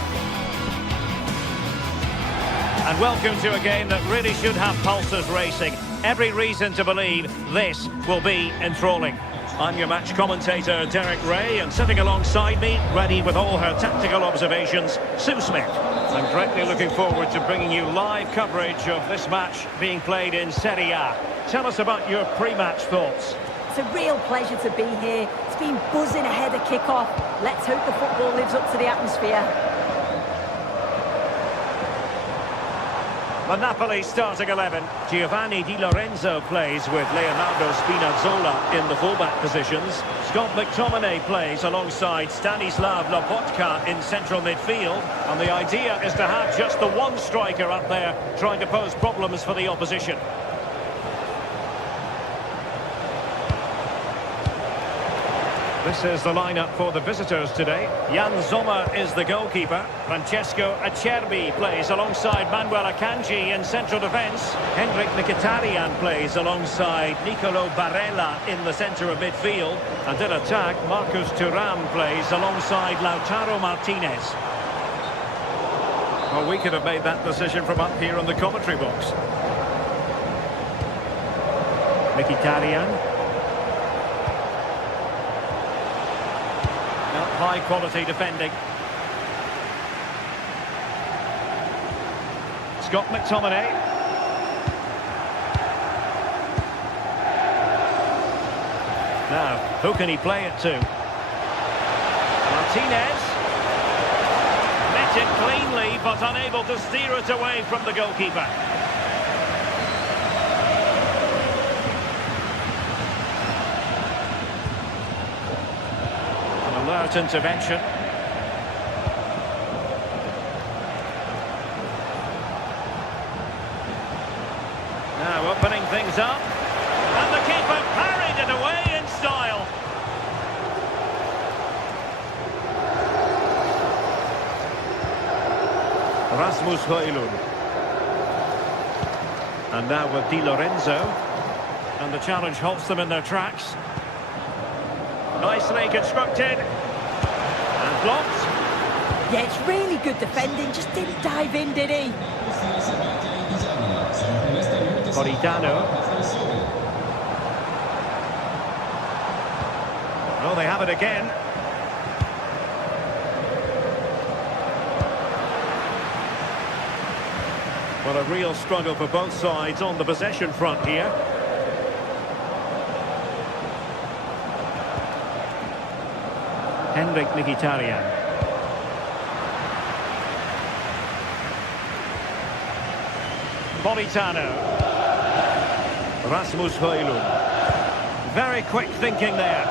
And welcome to a game that really should have pulses racing. Every reason to believe this will be enthralling. I'm your match commentator, Derek Ray, and sitting alongside me, ready with all her tactical observations, Sue Smith. I'm greatly looking forward to bringing you live coverage of this match being played in Serie A. Tell us about your pre-match thoughts. It's a real pleasure to be here. It's been buzzing ahead of kick-off. Let's hope the football lives up to the atmosphere. The Napoli starting 11. Giovanni Di Lorenzo plays with Leonardo Spinazzola in the fullback positions. Scott McTominay plays alongside Stanislav Lobotka in central midfield. And the idea is to have just the one striker up there trying to pose problems for the opposition. This is the lineup for the visitors today. Jan Sommer is the goalkeeper. Francesco Acerbi plays alongside Manuel Akanji in central defence. Henrik Mkhitaryan plays alongside Nicolo Barella in the centre of midfield. And in attack, Marcus Thuram plays alongside Lautaro Martinez. Well, we could have made that decision from up here on the commentary box. Mkhitaryan. High quality defending. Scott McTominay. Now, who can he play it to? Martinez. Met it cleanly, but unable to steer it away from the goalkeeper. Alert intervention. Now opening things up. And the keeper parried it away in style. Rasmus Højlund. And now with Di Lorenzo. And the challenge halts them in their tracks. Nicely constructed. And blocked. Yeah, it's really good defending. Just didn't dive in, did he? Politano. Oh, they have it again. Well, a real struggle for both sides on the possession front here. Henrik Mkhitaryan. Politano. Rasmus Højlund. Very quick thinking there.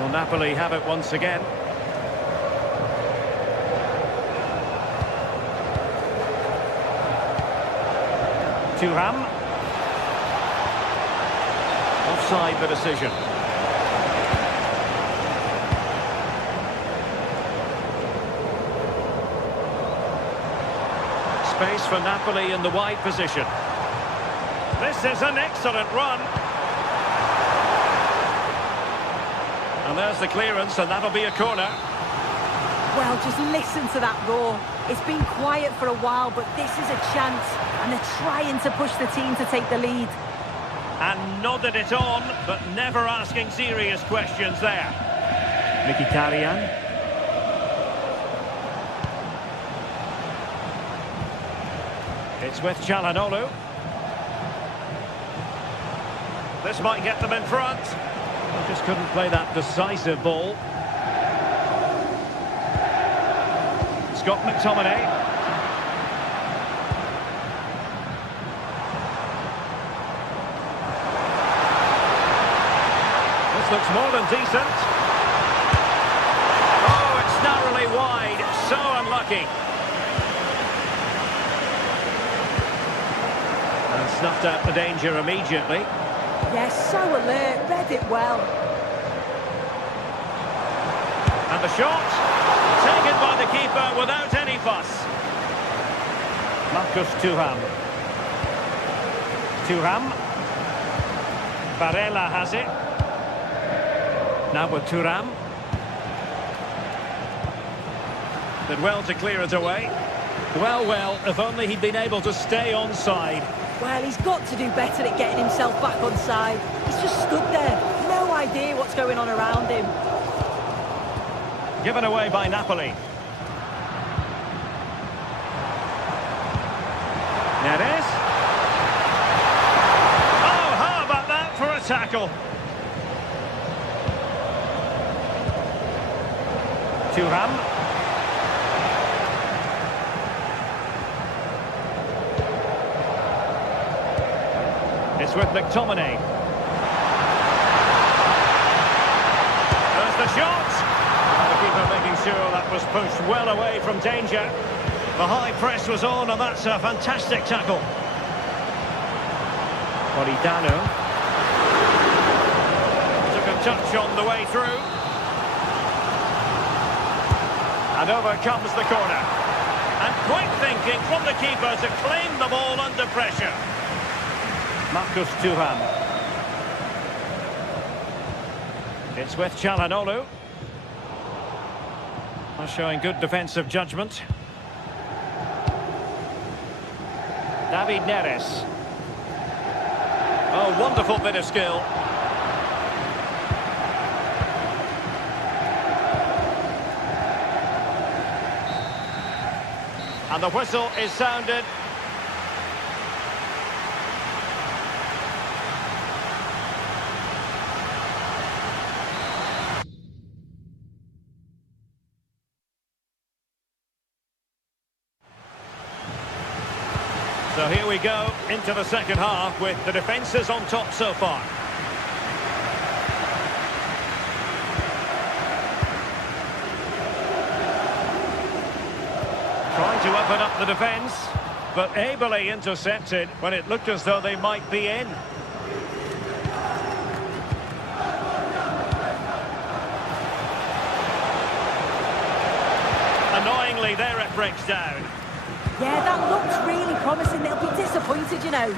Well, Napoli have it once again. Thuram. Offside the decision. Space for Napoli in the wide position. This is an excellent run. And there's the clearance, and that'll be a corner. Well, just listen to that roar. It's been quiet for a while, but this is a chance. And they're trying to push the team to take the lead. And nodded it on, but never asking serious questions there. Mkhitaryan. It's with Çalhanoğlu. This might get them in front. They just couldn't play that decisive ball. Scott McTominay. Looks more than decent. Oh, it's narrowly wide. So unlucky. And snuffed out the danger immediately. Yes, so alert. Read it well. And the shot. Taken by the keeper without any fuss. Marcus Thuram. Thuram. Barella has it. Now with Thuram. Did well to clear it away. Well, well, if only he'd been able to stay onside. Well, he's got to do better at getting himself back on side. He's just stood there. No idea what's going on around him. Given away by Napoli. Neres. Oh, how about that for a tackle? Thuram. It's with McTominay. There's the shot. The keeper making sure that was pushed well away from danger. The high press was on, and that's a fantastic tackle. Politano. Took a touch on the way through. And over comes the corner. And quick thinking from the keeper to claim the ball under pressure. Marcus Thuram. It's with Çalhanoğlu. Showing good defensive judgment. David Neres. Oh, wonderful bit of skill. And the whistle is sounded. So here we go into the second half with the defences on top so far. Trying to open up the defence, but ably intercepted when it looked as though they might be in. Annoyingly, there it breaks down. Yeah, that looks really promising. They'll be disappointed, you know.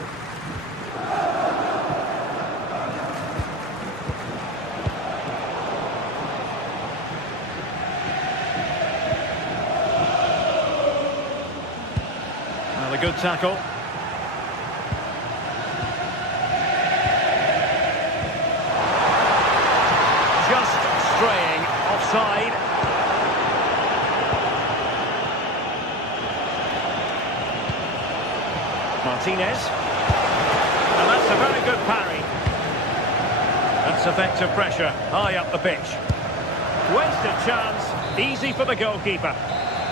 Well, a good tackle. Just straying offside. Martinez. And that's a very good parry. That's effective pressure, high up the pitch. Wasted chance, easy for the goalkeeper.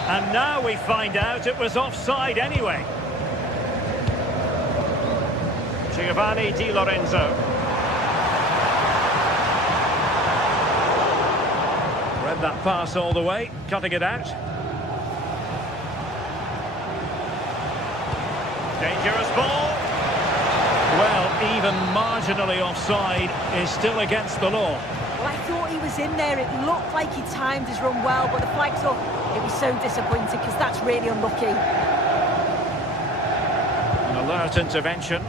And now we find out it was offside anyway. Giovanni Di Lorenzo. Read that pass all the way, cutting it out. Dangerous ball. Well, even marginally offside is still against the law. Well, I thought he was in there. It looked like he timed his run well, but the flag's up. It was so disappointing because that's really unlucky. An alert intervention.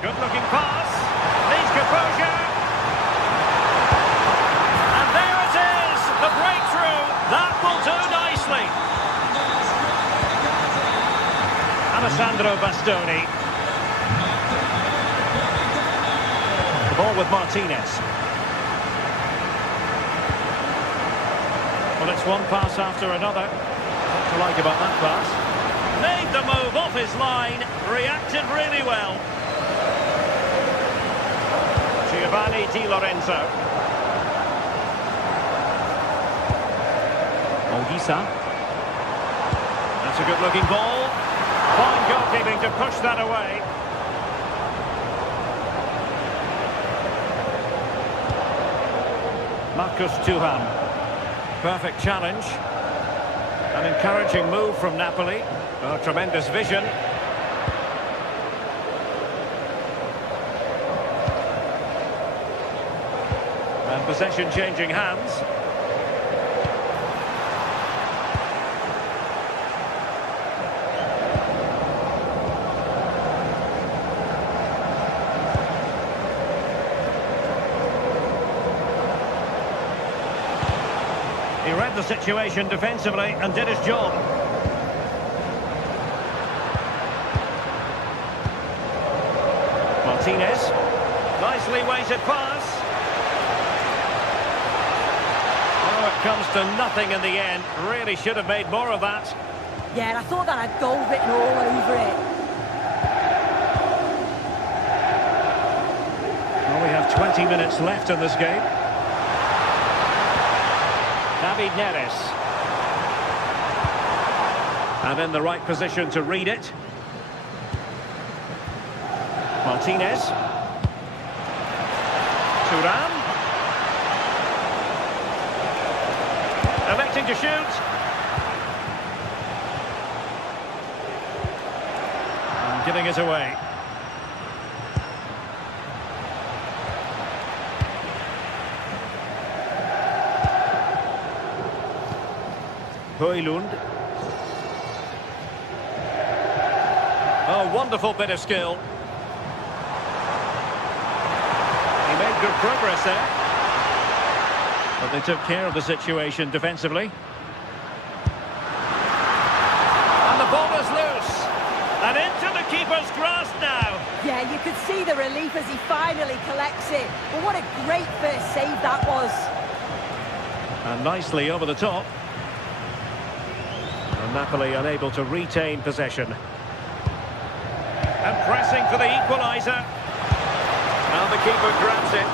Good-looking pass. Needs composure. And there it is, the breakthrough. That will do nicely. Alessandro Bastoni. The ball with Martinez. Well, it's one pass after another. What to like about that pass? Made the move off his line. Reacted really well. Giovanni Di Lorenzo. Olgisa. That's a good-looking ball. Fine goalkeeping to push that away. Marcus Thuram. Perfect challenge. An encouraging move from Napoli. Oh, tremendous vision. And possession changing hands. the situation defensively and did his job. Martinez. Nicely weighted pass. Oh, it comes to nothing in the end. Really should have made more of that. Yeah, and I thought that had goal written all over it. Well, we have 20 minutes left in this game. David Neres. And in the right position to read it. Martinez. Thuram. Electing to shoot. And giving it away. Højlund. Oh, wonderful bit of skill. He made good progress there. But they took care of the situation defensively. And the ball is loose. And into the keeper's grasp now. Yeah, you could see the relief as he finally collects it. But what a great first save that was. And nicely over the top. And Napoli unable to retain possession. And pressing for the equaliser. Now the keeper grabs it.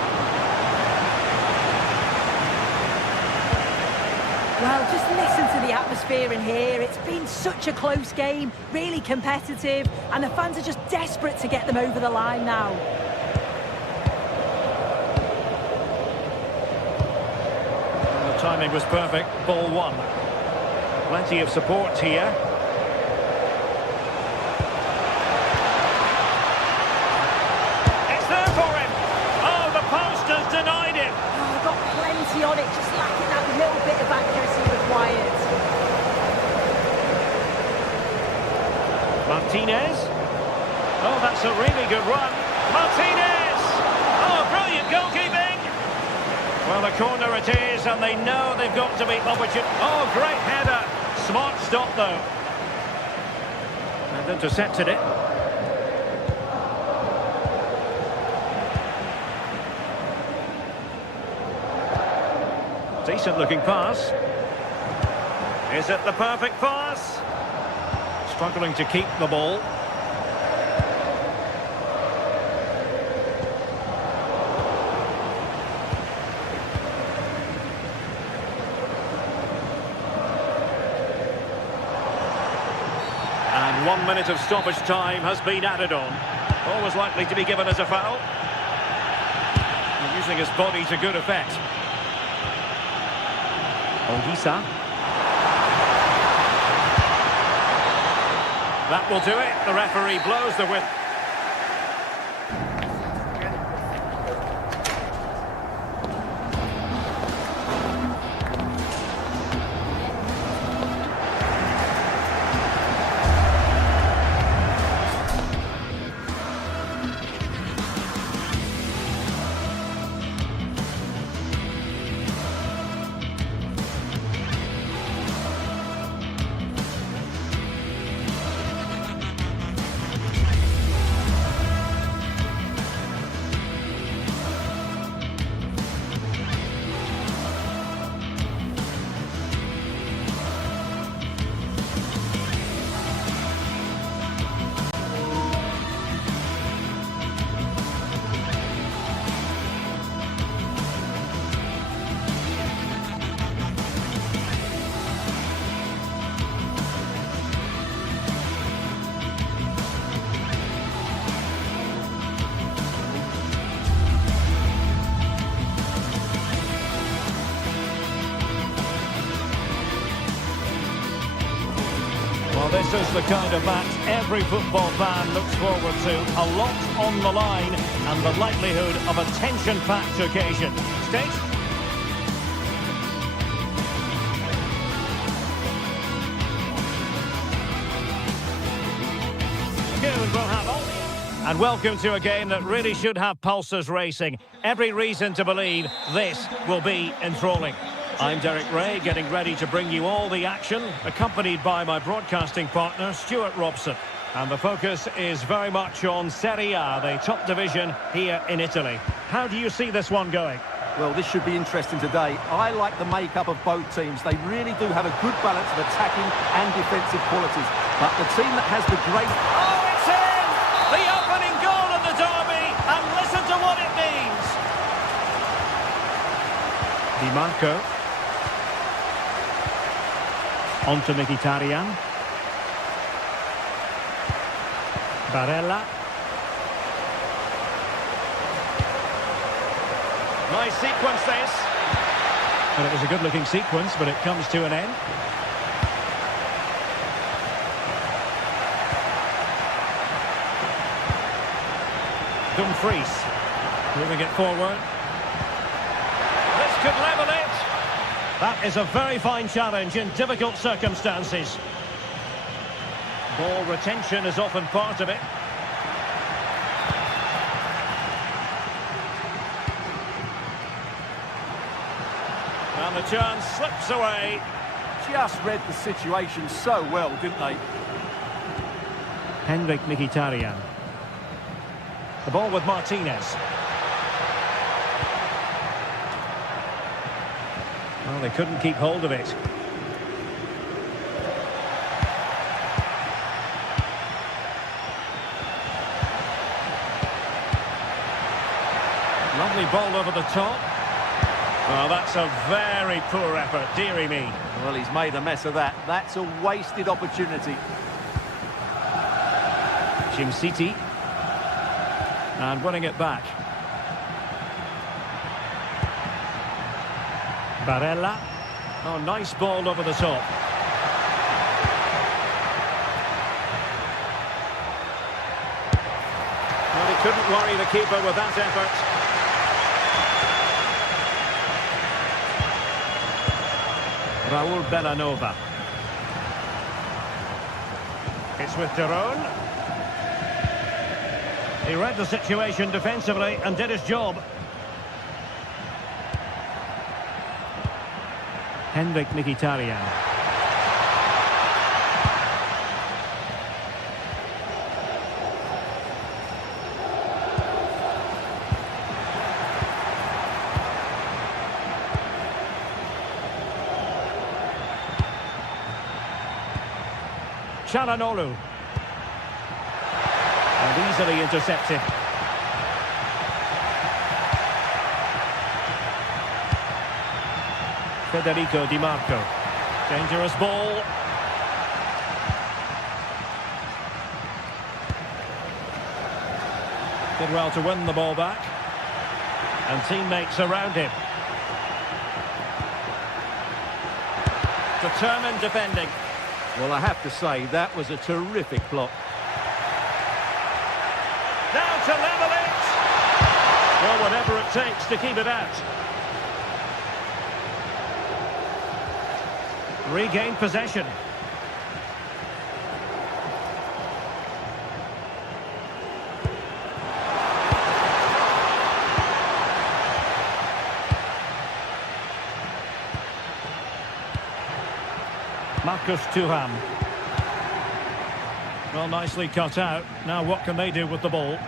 Well, just listen to the atmosphere in here. It's been such a close game, really competitive, and the fans are just desperate to get them over the line now. And the timing was perfect. Ball one. Plenty of support here. It's there for him. Oh, the post has denied him. Oh, got plenty on it, just lacking that little bit of accuracy required. Martinez. Oh, that's a really good run. Martinez! Oh, brilliant goalkeeping. Well, a corner it is, and they know they've got to be opportune. Oh, great header. Smart stop, though. And intercepted it. Decent-looking pass. Is it the perfect pass? Struggling to keep the ball. And 1 minute of stoppage time has been added on. Always likely to be given as a foul. And using his body to good effect. Olisa. That will do it. The referee blows the whistle. Well, this is the kind of match every football fan looks forward to. A lot on the line and the likelihood of a tension-packed occasion. State? We'll have all the... And welcome to a game that really should have pulses racing. Every reason to believe this will be enthralling. I'm Derek Ray, getting ready to bring you all the action, accompanied by my broadcasting partner, Stuart Robson. And the focus is very much on Serie A, the top division here in Italy. How do you see this one going? Well, this should be interesting today. I like the makeup of both teams. They really do have a good balance of attacking and defensive qualities. But the team that has the great... Oh, it's in! The opening goal of the derby, and listen to what it means. Di Marco. On to Mkhitaryan. Barella. Nice sequence this. And it was a good-looking sequence, but it comes to an end. Dumfries moving it forward. This could level it. That is a very fine challenge in difficult circumstances. Ball retention is often part of it. And the chance slips away. Just read the situation so well, didn't they? Henrik Mkhitaryan. The ball with Martinez. Well, they couldn't keep hold of it. Lovely ball over the top. Well, that's a very poor effort, dearie me. Well, he's made a mess of that. That's a wasted opportunity. Jim City. And winning it back. Barella. Oh, nice ball over the top. Well, he couldn't worry the keeper with that effort. Raul Bellanova. It's with Derone. He read the situation defensively and did his job. Henrik Mkhitaryan. Çalhanoğlu. And easily intercepted. Federico Di Marco. Dangerous ball. Did well to win the ball back. And teammates around him. Determined defending. Well, I have to say, that was a terrific block. Now to level it! Well, whatever it takes to keep it out. Regain possession. Marcus Thuram. Well, nicely cut out. Now what can they do with the ball?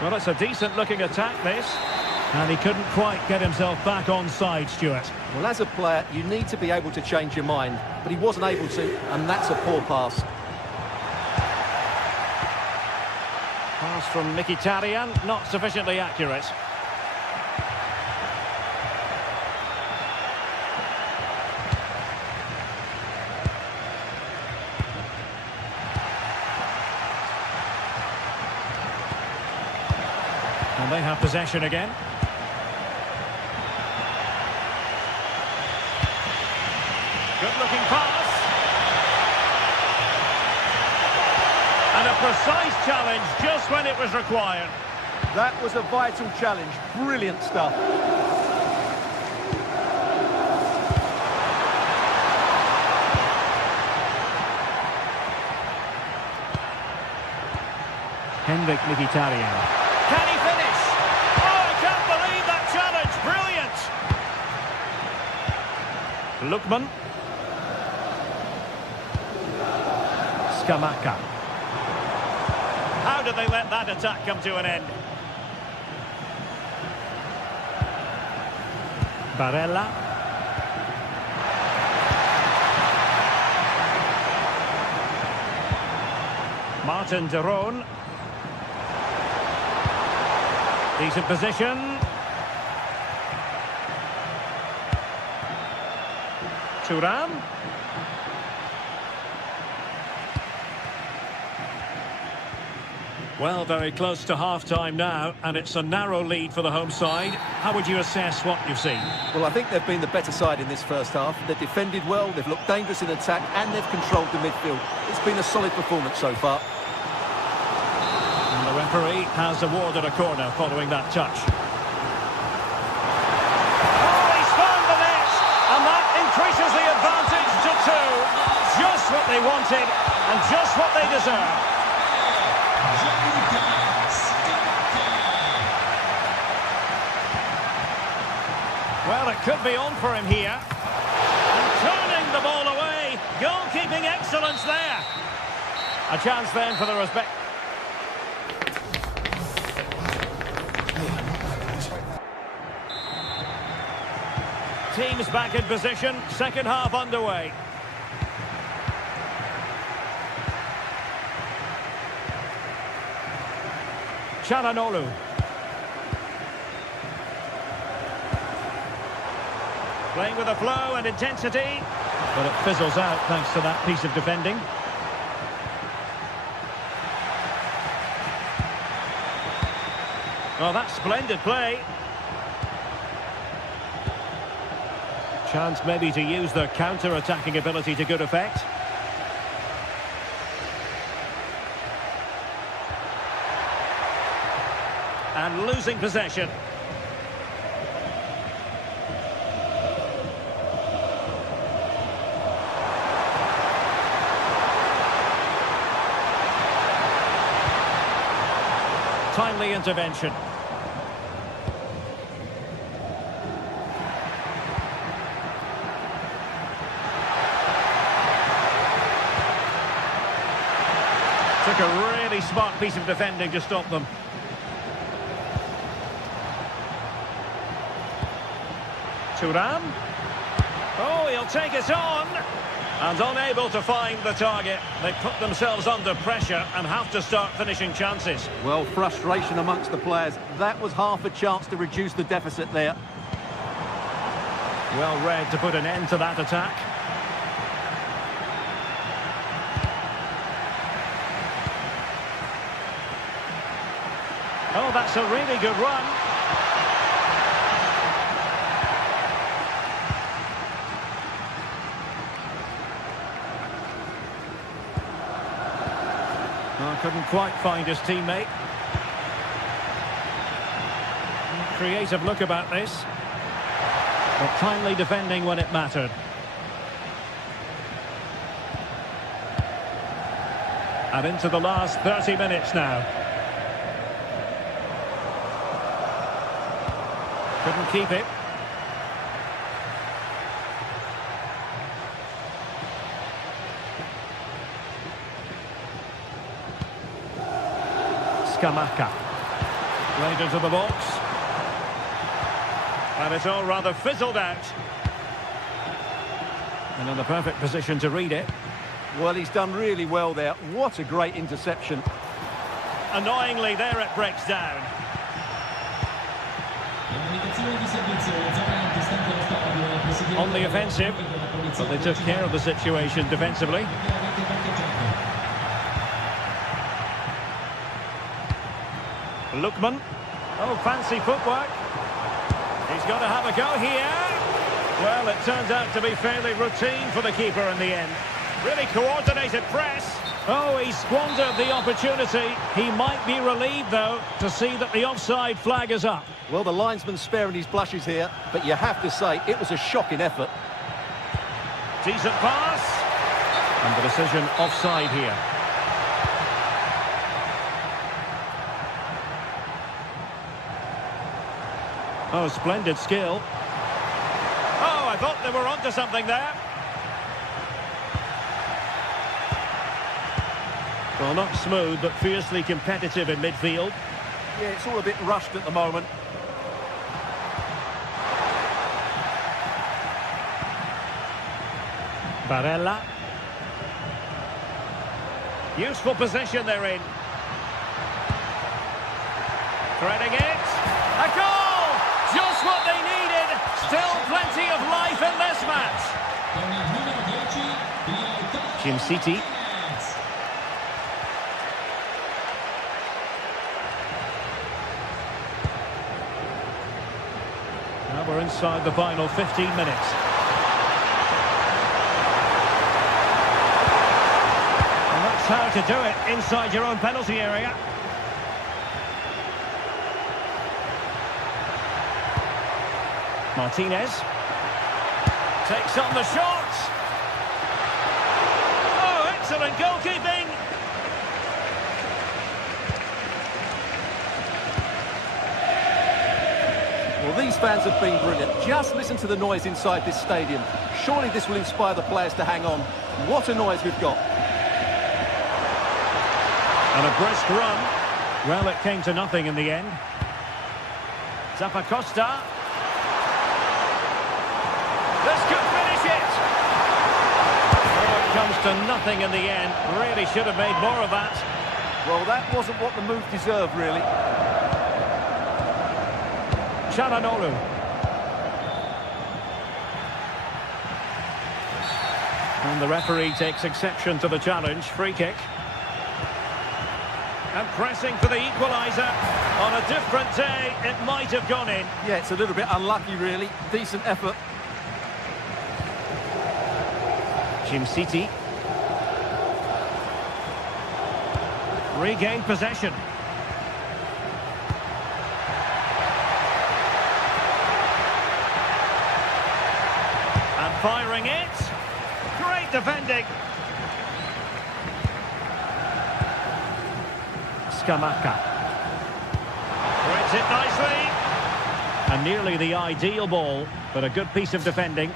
Well, it's a decent-looking attack, this. And he couldn't quite get himself back on side, Stuart. Well, as a player, you need to be able to change your mind. But he wasn't able to, and that's a poor pass. Pass from Mkhitaryan, not sufficiently accurate. And they have possession again. Good-looking pass. And a precise challenge just when it was required. That was a vital challenge. Brilliant stuff. Henrik Mkhitaryan. Can he finish? Oh, I can't believe that challenge. Brilliant. Lookman. Scamacca. How did they let that attack come to an end? Barella. Martin de Roon. Decent position. Thuram. Well, very close to half-time now, and it's a narrow lead for the home side. How would you assess what you've seen? Well, I think they've been the better side in this first half. They've defended well, they've looked dangerous in attack, and they've controlled the midfield. It's been a solid performance so far. And the referee has awarded a corner following that touch. Oh, he's found the net! And that increases the advantage to 2. Just what they wanted, and just what they deserve. Well, it could be on for him here. And turning the ball away. Goalkeeping excellence there. A chance then for the respect. Teams back in position. Second half underway. Çalhanoğlu. Playing with a flow and intensity, but it fizzles out thanks to that piece of defending. Well, that's splendid play. Chance maybe to use their counter-attacking ability to good effect. And losing possession. Timely intervention. Took a really smart piece of defending to stop them. Thuram. Oh, he'll take it on. And unable to find the target. They put themselves under pressure and have to start finishing chances. Well, frustration amongst the players. That was half a chance to reduce the deficit there. Well read to put an end to that attack. Oh, that's a really good run. Oh, couldn't quite find his teammate. Creative look about this. But timely defending when it mattered. And into the last 30 minutes now. Couldn't keep it. Scamacca. Right into the box. And it's all rather fizzled out. And in the perfect position to read it. Well, he's done really well there. What a great interception. Annoyingly, there it breaks down. On the offensive, but they took care of the situation defensively. Lookman. Oh, fancy footwork. He's got to have a go here. Well, it turns out to be fairly routine for the keeper in the end. Really coordinated press. Oh, he squandered the opportunity. He might be relieved, though, to see that the offside flag is up. Well, the linesman's sparing his blushes here, but you have to say it was a shocking effort. Decent pass. And the decision offside here. Oh, splendid skill. Oh, I thought they were onto something there. Well, not smooth, but fiercely competitive in midfield. Yeah, it's all a bit rushed at the moment. Barella. Useful position they're in. Threading it. A goal! Just what they needed. Still plenty of life in this match. Jim City. Now we're inside the final 15 minutes. And that's how to do it inside your own penalty area. Martinez takes on the shot. Oh, excellent goalkeeping. Well, these fans have been brilliant. Just listen to the noise inside this stadium. Surely this will inspire the players to hang on. What a noise we've got. And a brisk run. Well, it came to nothing in the end. Zappacosta. This could finish it. Oh, it comes to nothing in the end. Really should have made more of that. Well, that wasn't what the move deserved, really. Çalhanoğlu. And the referee takes exception to the challenge. Free kick. And pressing for the equaliser. On a different day, it might have gone in. Yeah, it's a little bit unlucky, really. Decent effort. Jim City. Regained possession. And firing it. Great defending. Scamacca. Threads it nicely. And nearly the ideal ball, but a good piece of defending.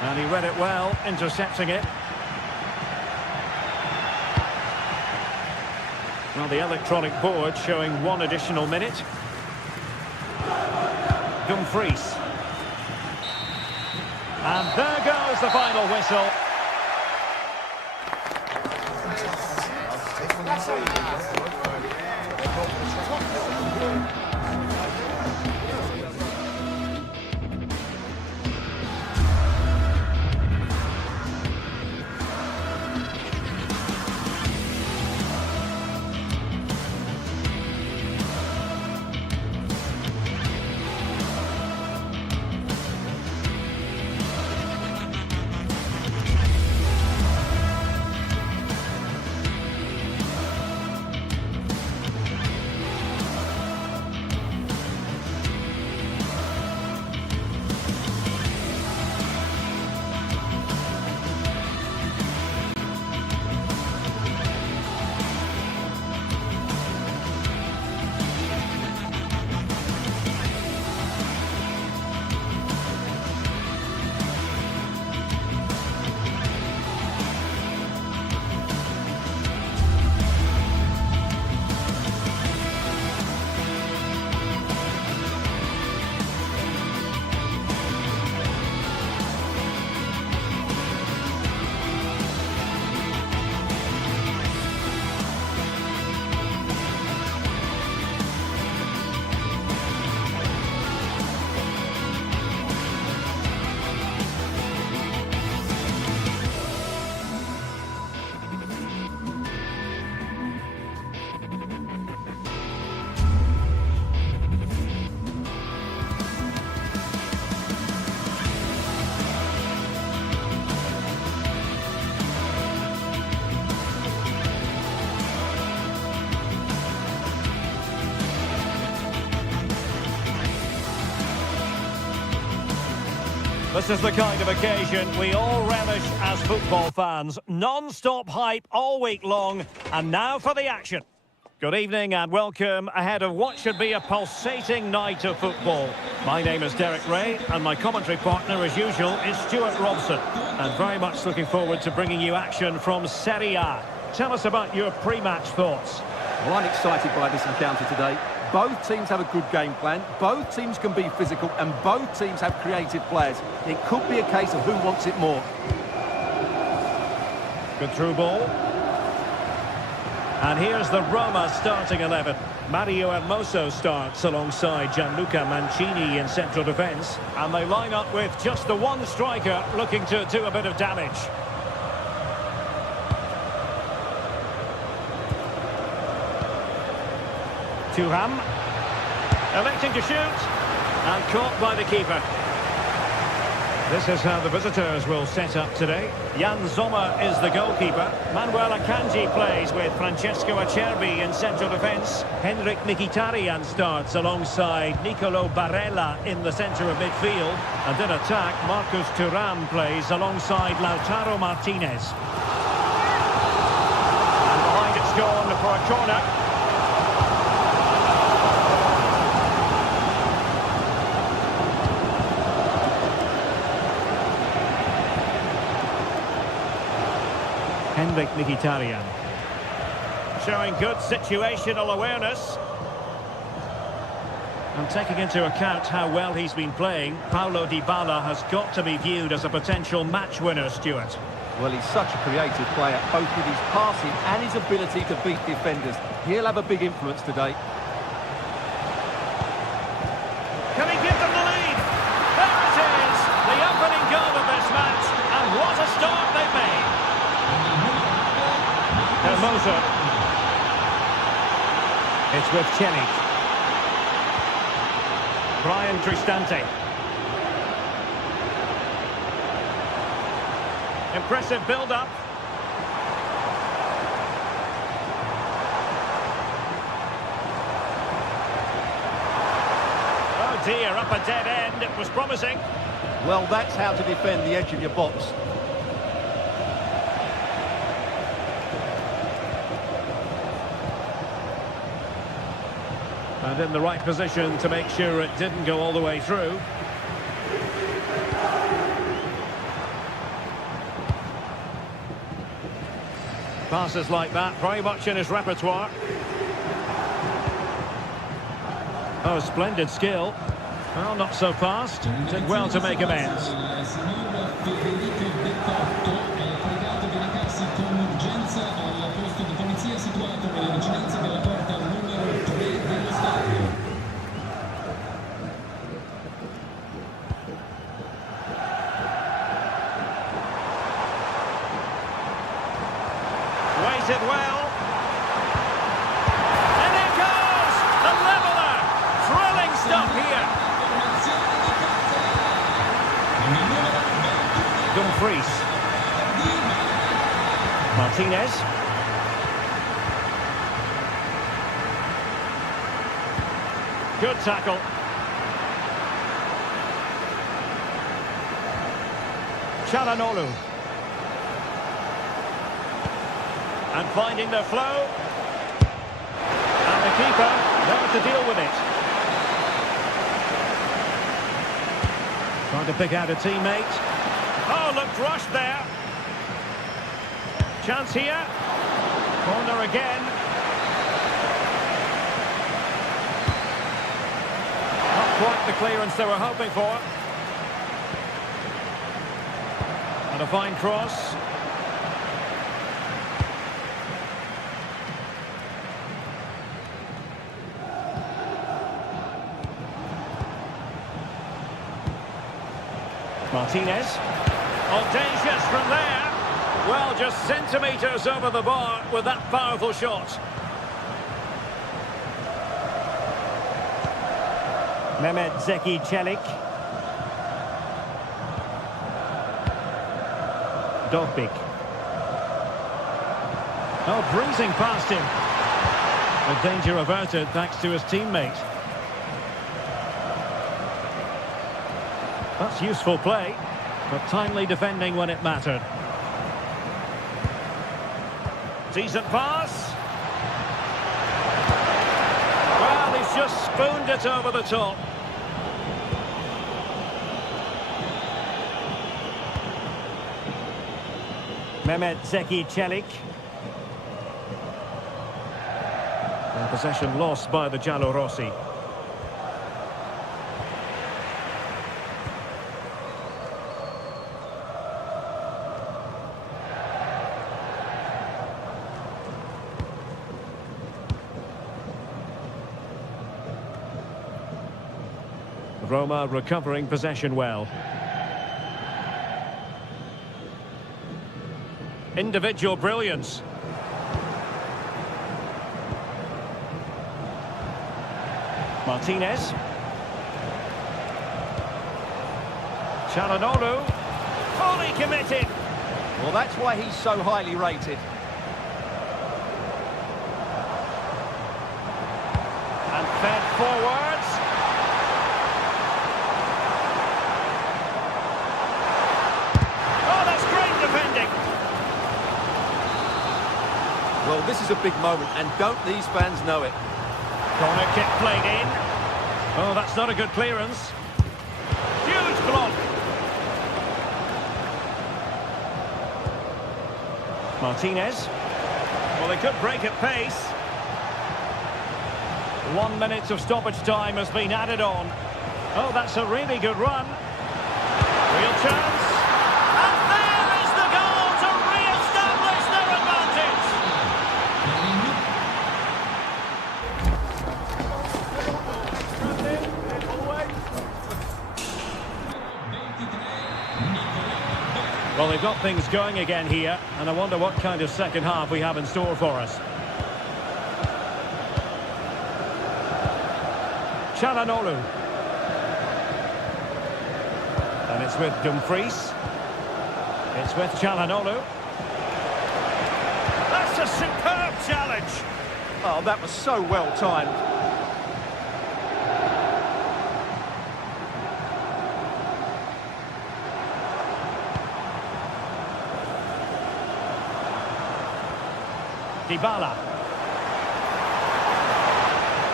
And he read it well, intercepting it. Well, the electronic board showing one additional minute. Dumfries. And there goes the final whistle. This is the kind of occasion we all relish as football fans. Non-stop hype all week long, and now for the action. Good evening and welcome ahead of what should be a pulsating night of football. My name is Derek Ray, and my commentary partner, as usual, is Stuart Robson. And very much looking forward to bringing you action from Serie A. Tell us about your pre-match thoughts. Well, I'm excited by this encounter today. Both teams have a good game plan, both teams can be physical, and both teams have creative players. It could be a case of who wants it more. Good through ball. And here's the Roma starting 11. Mario Hermoso starts alongside Gianluca Mancini in central defence. And they line up with just the one striker looking to do a bit of damage. Thuram, electing to shoot, and caught by the keeper. This is how the visitors will set up today. Jan Sommer is the goalkeeper. Manuel Akanji plays with Francesco Acerbi in central defence. Henrik Mkhitaryan starts alongside Nicolo Barella in the centre of midfield. And in attack, Marcus Thuram plays alongside Lautaro Martinez. And behind it's gone for a corner. Henrik Mkhitaryan showing good situational awareness, and taking into account how well he's been playing, Paulo Dybala has got to be viewed as a potential match winner, Stuart. Well, he's such a creative player, both with his passing and his ability to beat defenders. He'll have a big influence today. Can he give them the lead? There it is, the opening goal of this match, and what a start they've made. Hermoso. It's with Chelik. Brian Cristante. Impressive build-up. Oh dear, up a dead end. It was promising. Well, that's how to defend the edge of your box. And in the right position to make sure it didn't go all the way through. Passes like that, very much in his repertoire. Oh, splendid skill. Well, not so fast. Did well to make amends. Waited well. And it goes! The leveller! Thrilling stuff here. Dumfries. Martinez. Good tackle. Çalhanoğlu. And finding the flow. And the keeper there to deal with it. Trying to pick out a teammate. Oh, looked rushed there. Chance here. Corner again. Not quite the clearance they were hoping for. And a fine cross. Martinez. Audacious from there. Well, just centimetres over the bar with that powerful shot. Mehmet Zeki Çelik. Dovbik. Oh, breezing past him. The danger averted thanks to his teammate. That's useful play, but timely defending when it mattered. Decent pass. Well, he's just spooned it over the top. Mehmet Zeki Çelik. And possession lost by the Giallorossi. Roma recovering possession well. Individual brilliance. Martinez. Çalhanoğlu. Fully committed. Well, that's why he's so highly rated. And fed forwards. Oh, that's great defending. Well, this is a big moment, and don't these fans know it? Corner kick played in. Oh, that's not a good clearance. Huge block. Martinez. Well, they could break at pace. 1 minute of stoppage time has been added on. Oh, that's a really good run. Real chance. And there is the goal to re-establish their advantage. Well, they've got things going again here, and I wonder what kind of second half we have in store for us. Çalhanoğlu. And it's with Dumfries. It's with Çalhanoğlu. That's a superb challenge. Oh, that was so well timed. Dybala.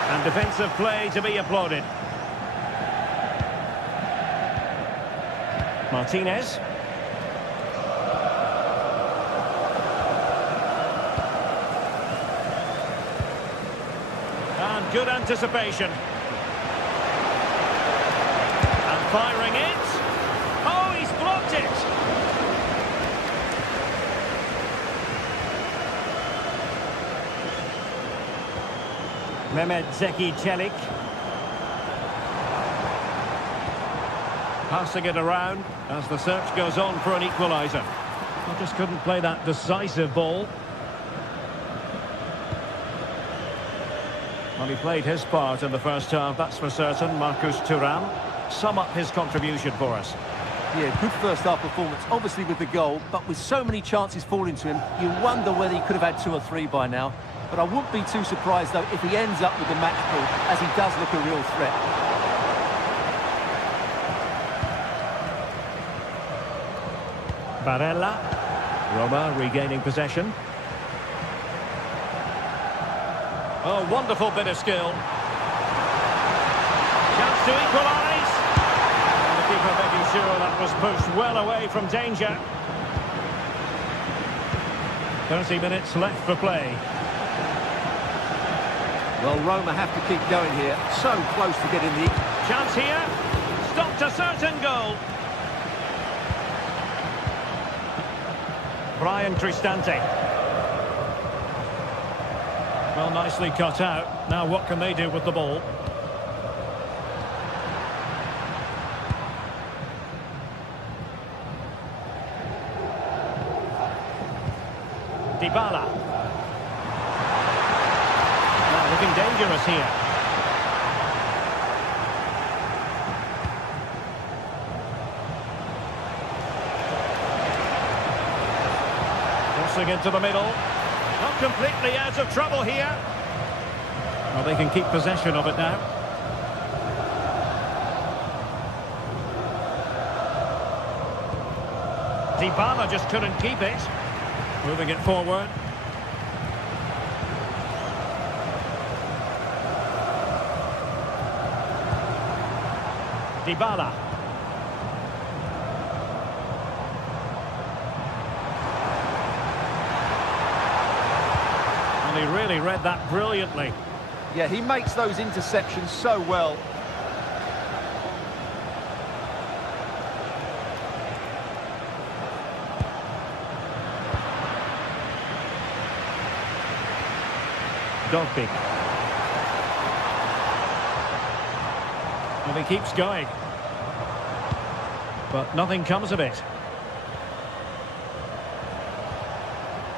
And defensive play to be applauded. Martinez. And good anticipation. And firing it. Oh, he's blocked it. Mehmet Zeki Çelik. Passing it around as the search goes on for an equaliser. I just couldn't play that decisive ball. Well, he played his part in the first half, that's for certain. Marcus Thuram. Sum up his contribution for us. Yeah, good first half performance, obviously with the goal, but with so many chances falling to him, you wonder whether he could have had 2 or 3 by now. But I wouldn't be too surprised, though, if he ends up with the match ball, as he does look a real threat. Barella. Roma regaining possession. Oh, wonderful bit of skill. Chance to equalise. And the keeper making sure that was pushed well away from danger. 30 minutes left for play. Well, Roma have to keep going here. So close to getting the... Chance here. Stopped a certain goal. Brian Cristante. Well, nicely cut out. Now what can they do with the ball? Dybala. Now looking dangerous here. Crossing into the middle. Not completely out of trouble here. Well, they can keep possession of it now. Dybala just couldn't keep it. Moving it forward. Dybala. And he really read that brilliantly. Yeah, he makes those interceptions so well. Dovbik. And he keeps going. But nothing comes of it.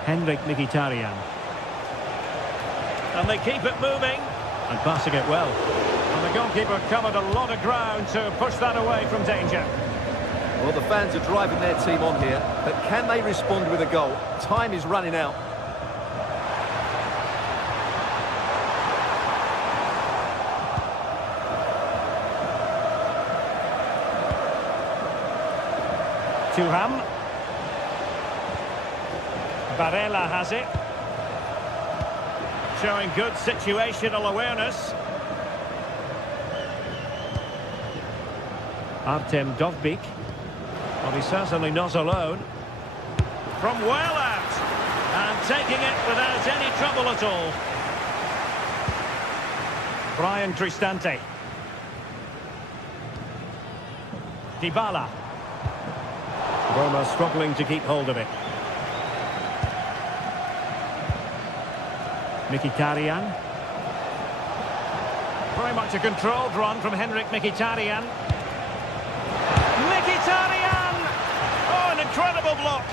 Henrik Mkhitaryan. And they keep it moving. And passing it well. And the goalkeeper covered a lot of ground to push that away from danger. Well, the fans are driving their team on here, but can they respond with a goal? Time is running out. Thuram. Barella has it. Showing good situational awareness. Artem Dovbik. Well, he's certainly not alone. From well out. And taking it without any trouble at all. Brian Cristante. Dybala. Roma struggling to keep hold of it. Mkhitaryan. Very much a controlled run from Henrik Mkhitaryan. Mkhitaryan! Oh, an incredible block.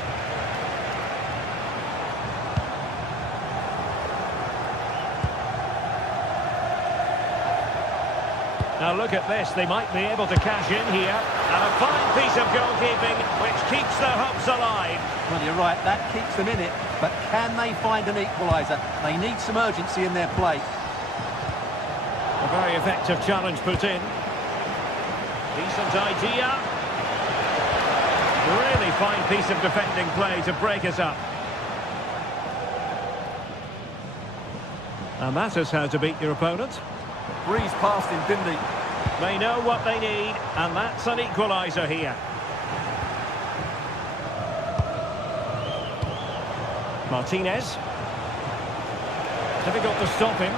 Now look at this, they might be able to cash in here. And a fine piece of goalkeeping which keeps their hopes alive. Well, you're right, that keeps them in it. But can they find an equaliser? They need some urgency in their play. A very effective challenge put in. Decent idea. Really fine piece of defending play to break us up. And that is how to beat your opponent. Breezed past him, didn't he? They know what they need, and that's an equaliser here. Martinez. Difficult to stop him.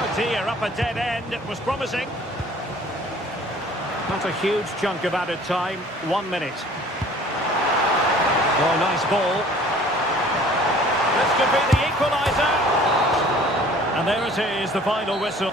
Oh dear, up a dead end. It was promising. Not a huge chunk of added time. 1 minute. Oh, nice ball. This could be the equaliser. And there it is, the final whistle.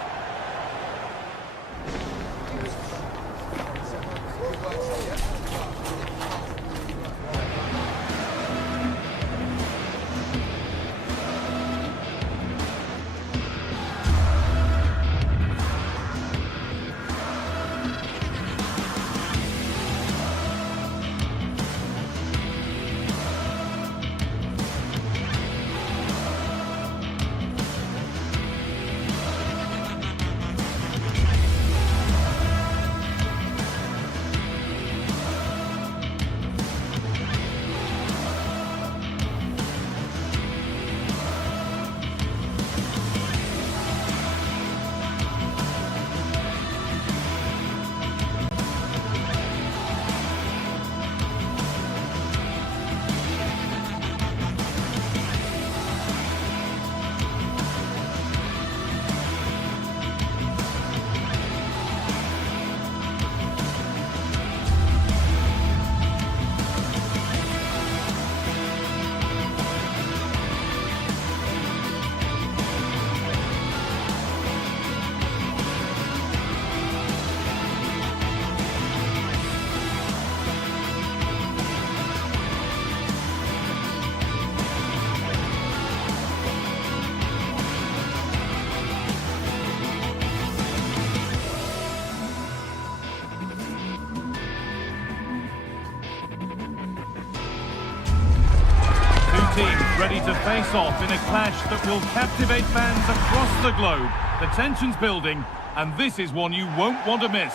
Teams ready to face off in a clash that will captivate fans across the globe. The tension's building, and this is one you won't want to miss.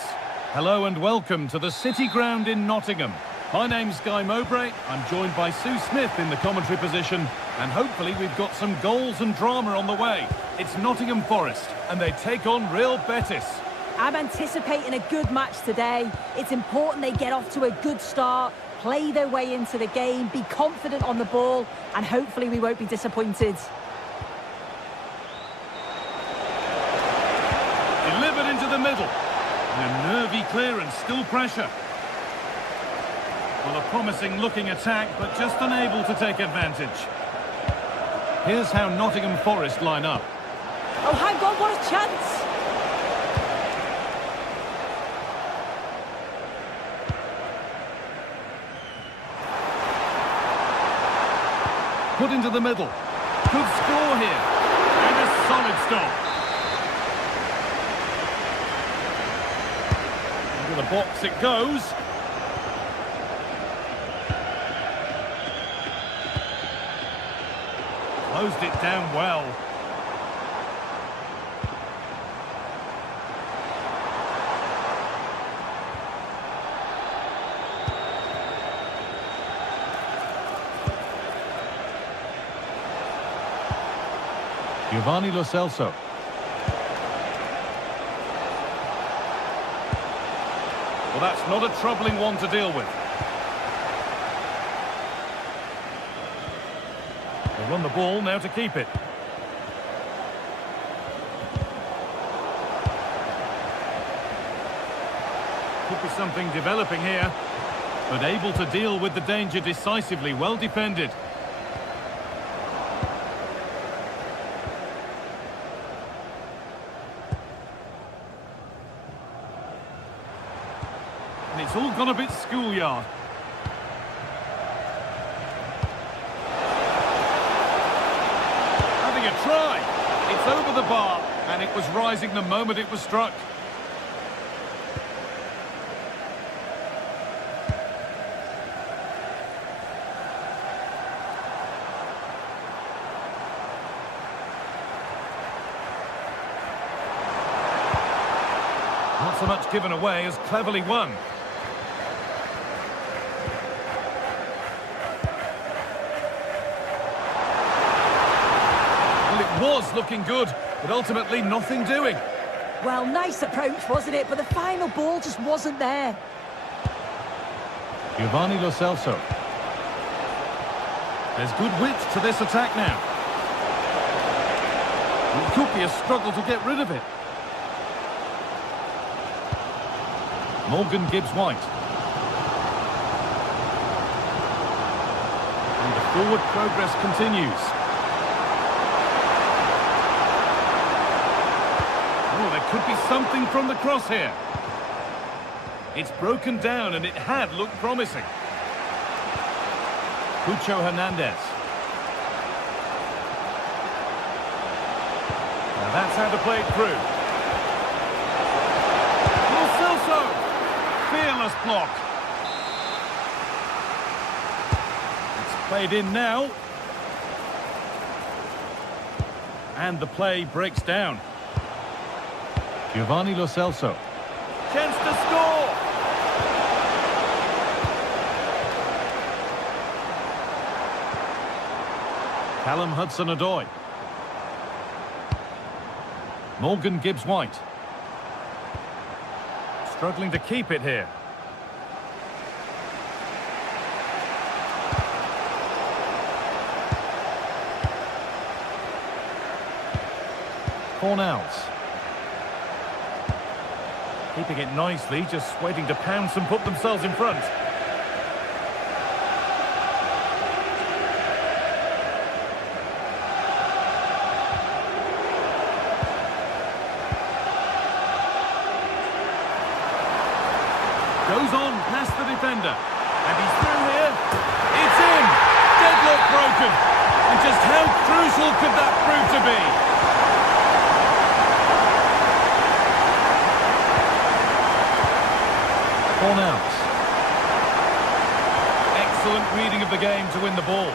Hello and welcome to the City Ground in Nottingham. My name's Guy Mowbray. I'm joined by Sue Smith in the commentary position, and hopefully we've got some goals and drama on the way. It's Nottingham Forest, and they take on Real Betis. I'm anticipating a good match today. It's important they get off to a good start, play their way into the game, be confident on the ball, and hopefully we won't be disappointed. Delivered into the middle. And a nervy clearance, still pressure. Well, a promising looking attack, but just unable to take advantage. Here's how Nottingham Forest line up. Oh, hang on, what a chance! Put into the middle. Good score here. And a solid stop. Into the box it goes. Closed it down well. Giovanni Lo Celso. Well, that's not a troubling one to deal with. They run the ball now to keep it. Could be something developing here, but able to deal with the danger decisively. Well defended. And it's all gone a bit schoolyard. Having a try. It's over the bar, and it was rising the moment it was struck. Not so much given away as cleverly won. Was looking good, but ultimately nothing doing. Well, nice approach, wasn't it? But the final ball just wasn't there. Giovanni Lo Celso. There's good width to this attack now. It could be a struggle to get rid of it. Morgan Gibbs-White. And the forward progress continues. Oh, there could be something from the cross here. It's broken down and it had looked promising. Pucho Hernandez. Now that's how to play it through. Lo Celso! Fearless block. It's played in now. And the play breaks down. Giovanni Lo Celso. Chance to score! Callum Hudson-Odoi. Morgan Gibbs-White. Struggling to keep it here. Cornels. Keeping it nicely, just waiting to pounce and put themselves in front. Goes on past the defender. And he's through here. It's in! Deadlock broken. And just how crucial could that prove to be? Cornels. Excellent reading of the game to win the ball.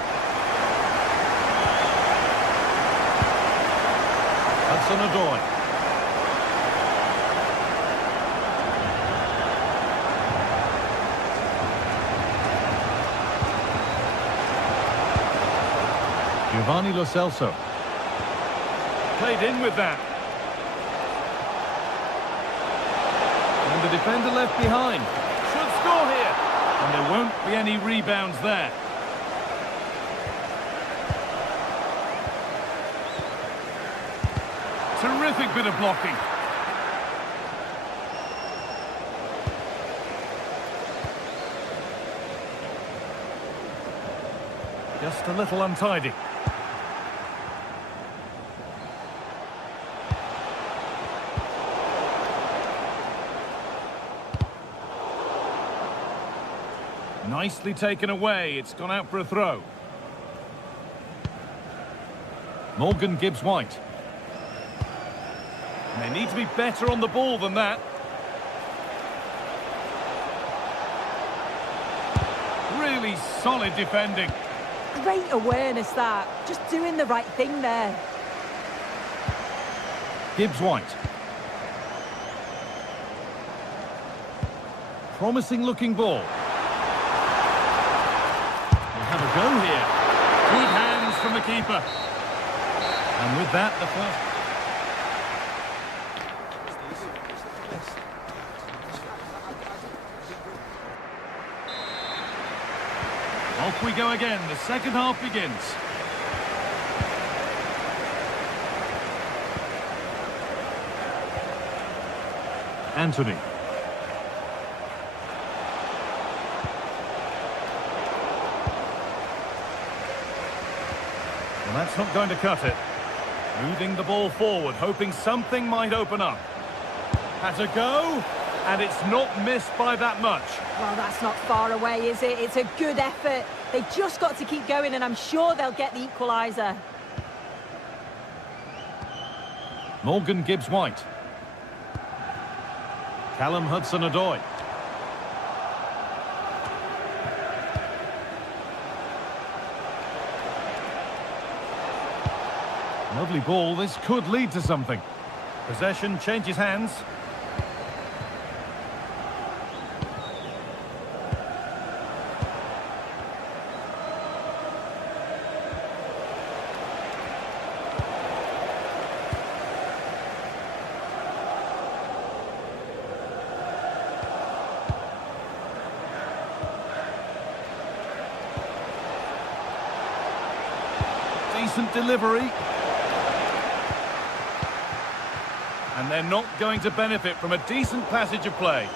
Hudson-Odoi. Giovanni Lo Celso. Played in with that. And the defender left behind. Should score here. And there won't be any rebounds there. Terrific bit of blocking. Just a little untidy. Nicely taken away. It's gone out for a throw. Morgan Gibbs-White. And they need to be better on the ball than that. Really solid defending. Great awareness, that. Just doing the right thing there. Gibbs-White. Promising looking ball. We'll have a go here. Good hands from the keeper. And with that, the first... Off we go again. The second half begins. Anthony. Well, that's not going to cut it. Moving the ball forward, hoping something might open up. Has a go, and it's not missed by that much. Well, that's not far away, is it? It's a good effort. They've just got to keep going, and I'm sure they'll get the equaliser. Morgan Gibbs-White. Callum Hudson-Odoi. Lovely ball. This could lead to something. Possession changes hands. Decent delivery. And they're not going to benefit from a decent passage of play.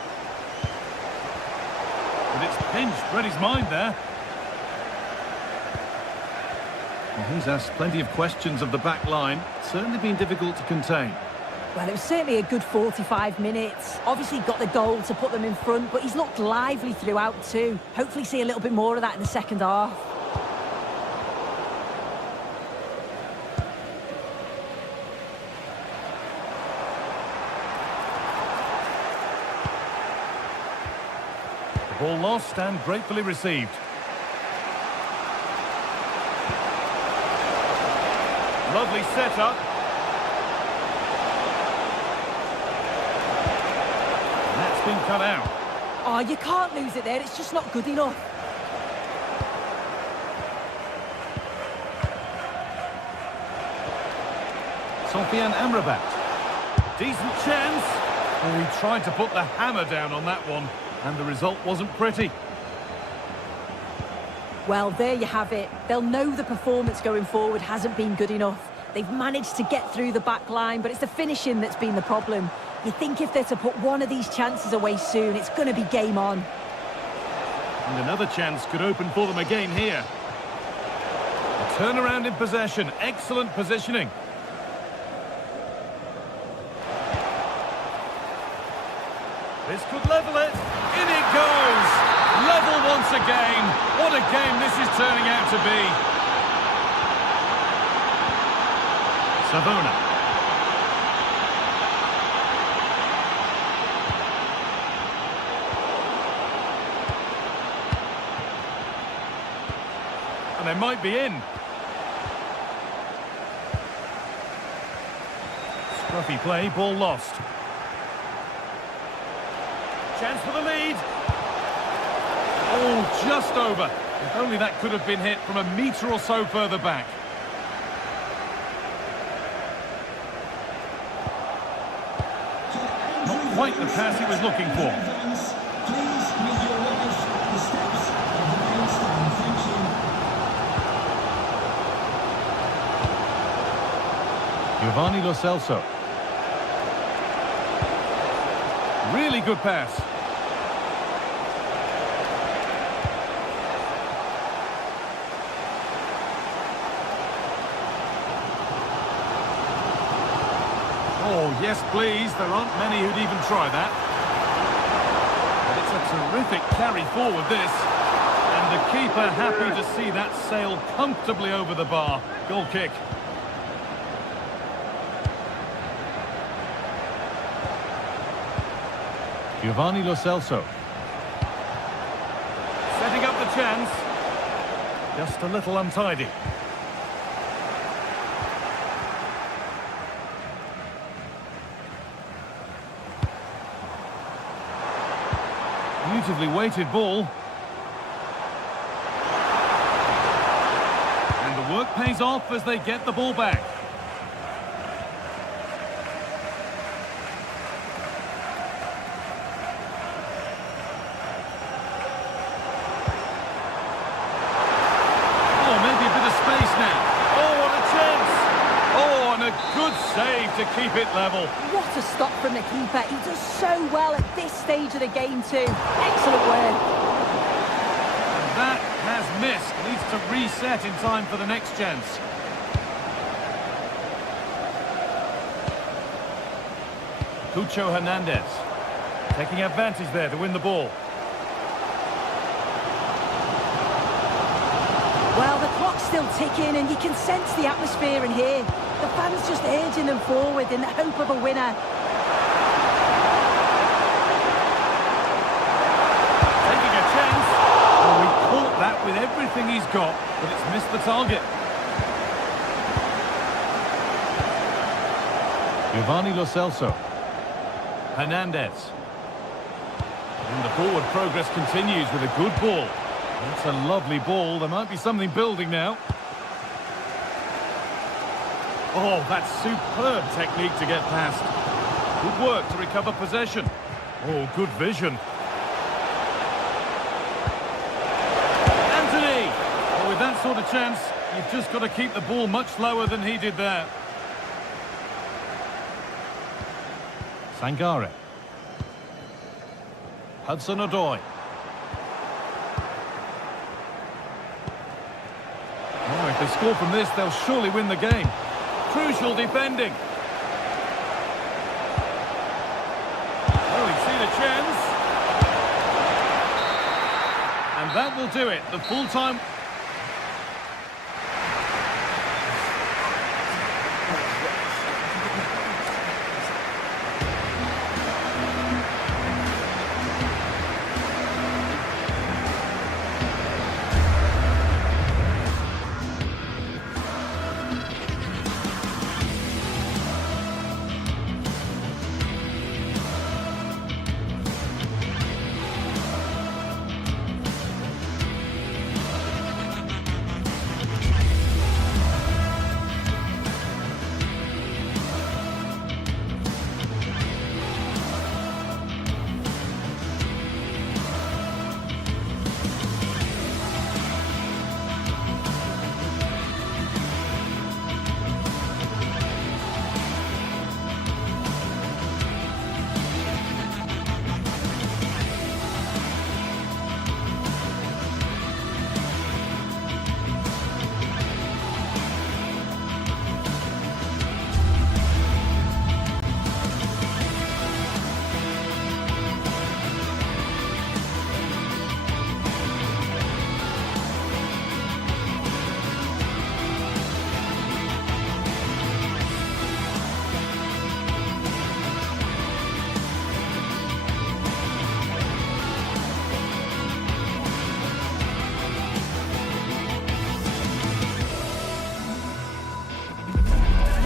But it's pinched Reddy's mind there. Well, he's asked plenty of questions of the back line. Certainly been difficult to contain. Well, it was certainly a good 45 minutes. Obviously got the goal to put them in front, but he's looked lively throughout too. Hopefully see a little bit more of that in the second half. Ball lost and gratefully received. Lovely setup. And that's been cut out. Oh, you can't lose it there. It's just not good enough. Sofian Amrabat. Decent chance. Oh, he tried to put the hammer down on that one. And the result wasn't pretty. Well, there you have it. They'll know the performance going forward hasn't been good enough. They've managed to get through the back line, but it's the finishing that's been the problem. You think if they're to put one of these chances away soon, it's going to be game on. And another chance could open for them again here. A turnaround in possession. Excellent positioning. This could level it. In it goes. Level once again. What a game this is turning out to be. Savona. And they might be in. Scruffy play, ball lost. Chance for the lead. Oh, just over. If only that could have been hit from a metre or so further back. quite the pass he was looking for. Please, with your wife, the steps of the grandstand. Thank you. Giovanni Lo Celso. Really good pass. Oh, yes, please. There aren't many who'd even try that. But it's a terrific carry forward, this. And the keeper happy to see that sail comfortably over the bar. Goal kick. Giovanni Lo Celso. Setting up the chance. Just a little untidy. Beautifully weighted ball. And the work pays off as they get the ball back. Oh, maybe a bit of space now. Oh, what a chance. Oh, and a good save to keep it level. What a stop from the keeper. He does so well at this stage of the game too. Excellent work. And that has missed. Needs to reset in time for the next chance. Cucho Hernandez. Taking advantage there to win the ball. Well, the clock's still ticking and you can sense the atmosphere in here. The fans just urging them forward in the hope of a winner. Taking a chance. Oh, he caught that with everything he's got, but it's missed the target. Giovanni Lo Celso. Hernandez. And the forward progress continues with a good ball. That's a lovely ball. There might be something building now. Oh, that's superb technique to get past. Good work to recover possession. Oh, good vision. Anthony! Well, with that sort of chance, you've just got to keep the ball much lower than he did there. Sangare. Hudson-Odoi. Oh, if they score from this, they'll surely win the game. Crucial defending. Oh, he's seen a chance. And that will do it. The full-time...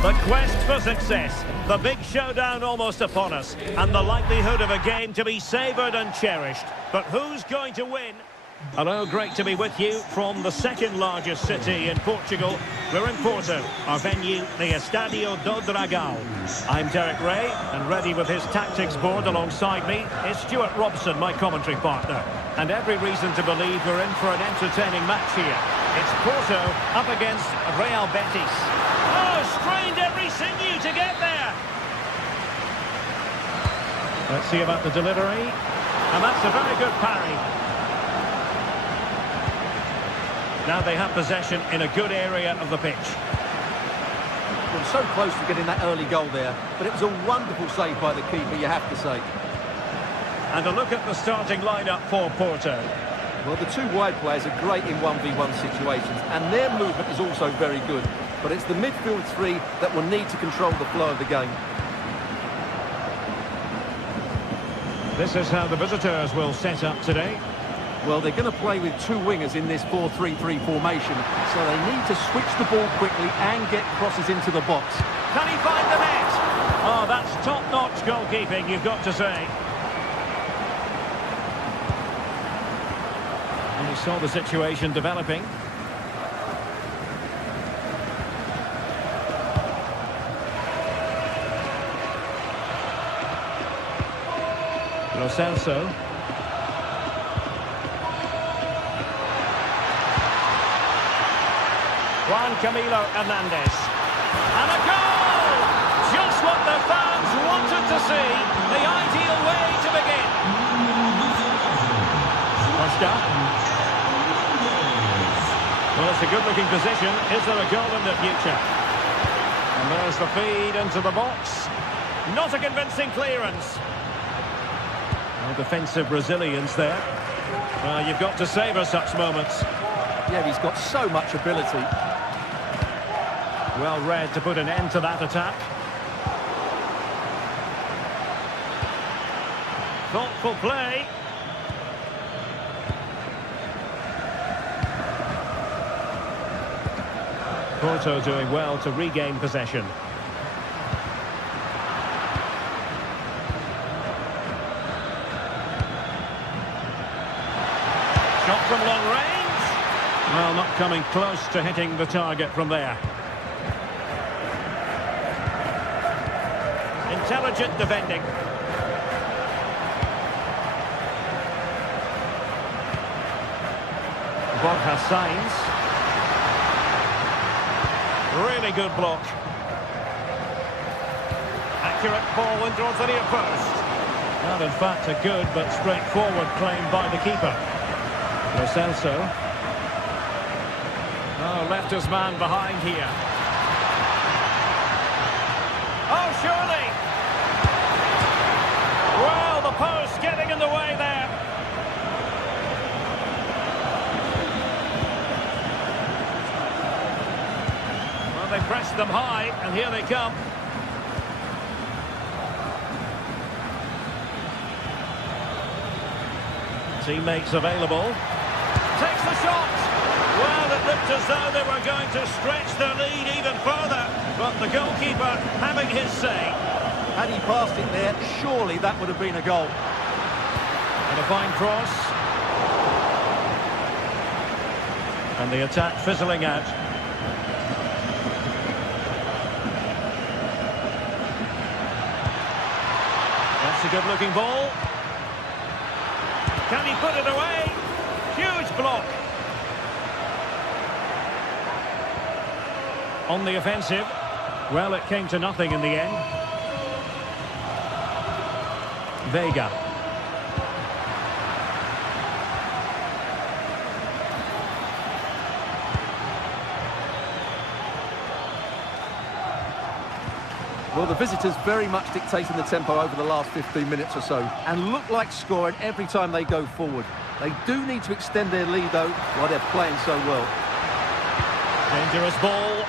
The quest for success, the big showdown almost upon us, and the likelihood of a game to be savoured and cherished. But who's going to win? Hello, great to be with you from the second largest city in Portugal. We're in Porto, our venue, the Estadio do Dragão. I'm Derek Ray, and ready with his tactics board alongside me is Stuart Robson, my commentary partner. And every reason to believe we're in for an entertaining match here. It's Porto up against Real Betis. Oh, strained every sinew to get there. Let's see about the delivery. And that's a very good parry. Now they have possession in a good area of the pitch. Well, so close to getting that early goal there, but it was a wonderful save by the keeper, you have to say. And a look at the starting lineup for Porto. Well, the two wide players are great in 1v1 situations, and their movement is also very good. But it's the midfield three that will need to control the flow of the game. This is how the visitors will set up today. Well, they're going to play with two wingers in this 4-3-3 formation, so they need to switch the ball quickly and get crosses into the box. Can he find the net? Oh, that's top-notch goalkeeping, you've got to say. And he saw the situation developing. Lo Celso. Juan Camilo Hernandez. And a goal! Just what the fans wanted to see. The ideal way to begin. Costa. Well, it's a good-looking position. Is there a goal in the future? And there's the feed into the box. Not a convincing clearance. No defensive resilience there. Well, you've got to savour such moments. Yeah, he's got so much ability. Well read to put an end to that attack. Thoughtful play. Porto doing well to regain possession. Shot from long range. Well, not coming close to hitting the target from there. Intelligent defending. Borja Sainz. Really good block. Accurate ball in towards the near post. Not in fact a good but straightforward claim by the keeper. Lo Celso. Oh, left his man behind here. Oh, surely! Well, the post getting in the way there. Well, they pressed them high, and here they come. Teammates available. Takes the shot! Well, it looked as though they were going to stretch their lead even further, but the goalkeeper having his say. Had he passed it there, surely that would have been a goal. And a fine cross. And the attack fizzling out. That's a good-looking ball. Can he put it away? Huge block. On the offensive. Well, it came to nothing in the end. Vega. Well, the visitors very much dictating the tempo over the last 15 minutes or so and look like scoring every time they go forward. They do need to extend their lead, though, while they're playing so well. Dangerous ball.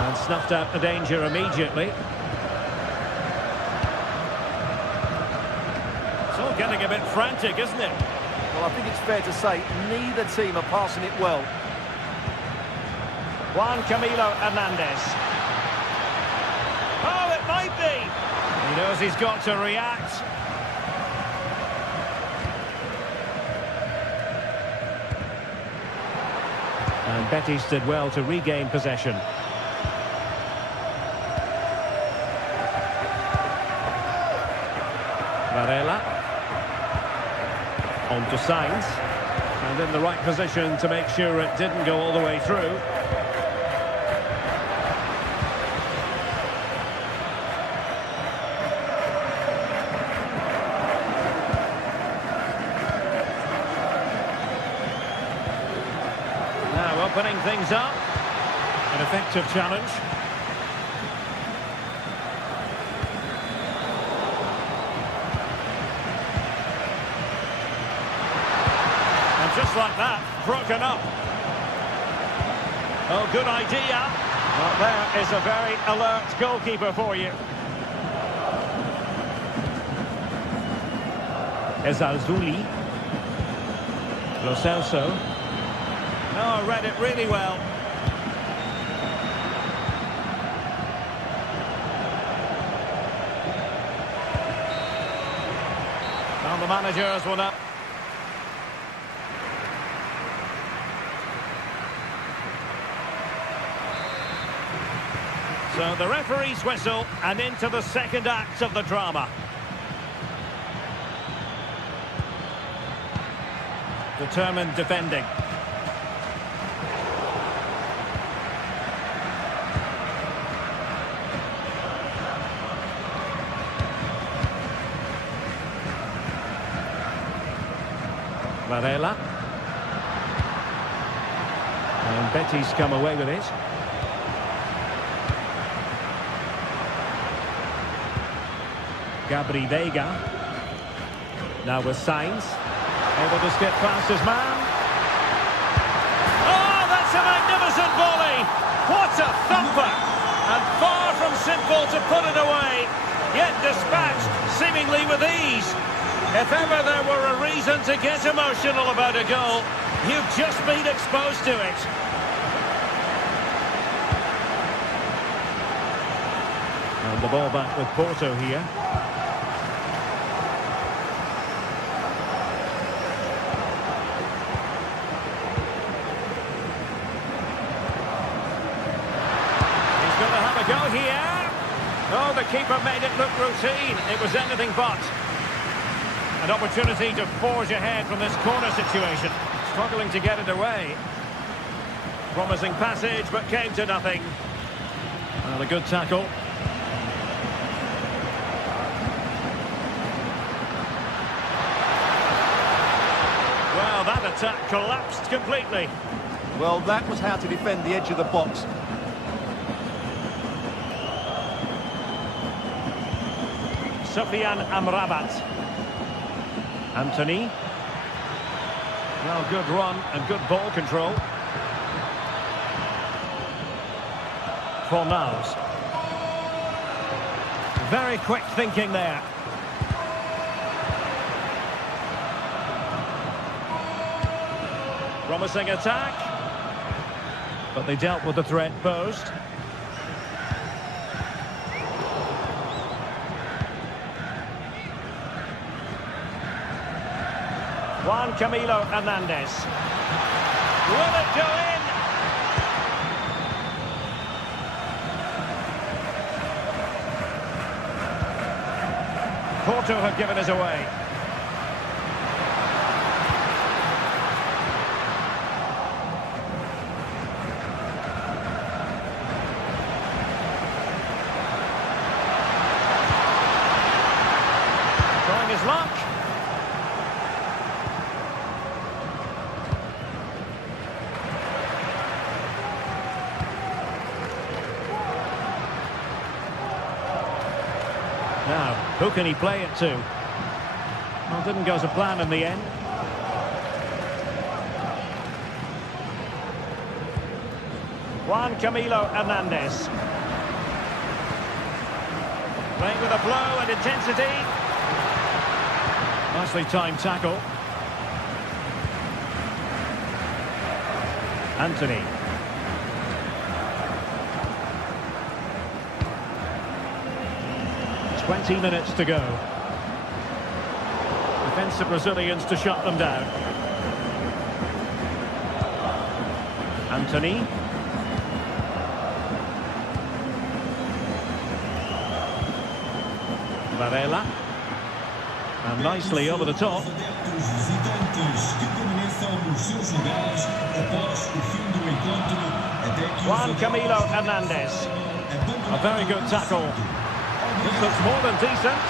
And snuffed out the danger immediately. It's all getting a bit frantic, isn't it? Well, I think it's fair to say neither team are passing it well. Juan Camilo Hernandez. Oh, it might be. He knows knows he's got to react. And Betis did well to regain possession. Varela. On to Sainz. And in the right position to make sure it didn't go all the way through. Now opening things up. An effective challenge. Just like that, broken up. Oh, good idea. Well, there is a very alert goalkeeper for you. Ezalzouli. Lo Celso. Oh, read it really well. Well, the managers will now... So the referee's whistle, and into the second act of the drama. Determined defending. Varela. And Betis come away with it. Gabri Vega. Now with Sainz. Able to skip past his man. Oh, that's a magnificent volley! What a thumper! And far from simple to put it away. Yet dispatched, seemingly with ease. If ever there were a reason to get emotional about a goal, you've just been exposed to it. And the ball back with Porto here. Go here. Oh, the keeper made it look routine. It was anything but. An opportunity to forge ahead from this corner situation. Struggling to get it away. Promising passage, but came to nothing. Well, a good tackle. Well, that attack collapsed completely. Well, that was how to defend the edge of the box. Sofian Amrabat. Anthony. Well, good run and good ball control. Fornals. Very quick thinking there. Promising attack. But they dealt with the threat posed. Juan Camilo Hernandez. Will it go in? Porto have given us away. Trying his luck. Now, who can he play it to? Well, didn't go to plan in the end. Juan Camilo Hernandez. Playing with a flow and intensity. Nicely timed tackle. Anthony. 20 minutes to go. Defensive Brazilians to shut them down. Anthony. Varela. And nicely over the top. Juan Camilo Hernandez. A very good tackle. This looks more than decent.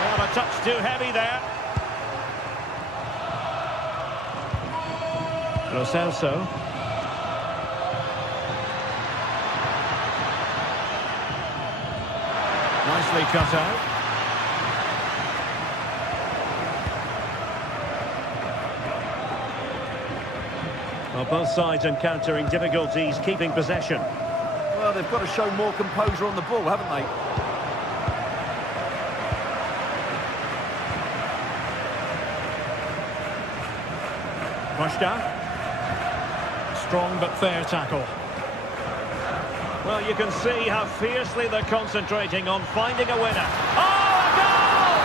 Oh, a touch too heavy there. Lo Celso. Nicely cut out. Well, both sides encountering difficulties keeping possession. Well, they've got to show more composure on the ball, haven't they? Costa. Strong but fair tackle. Well, you can see how fiercely they're concentrating on finding a winner. Oh, a goal!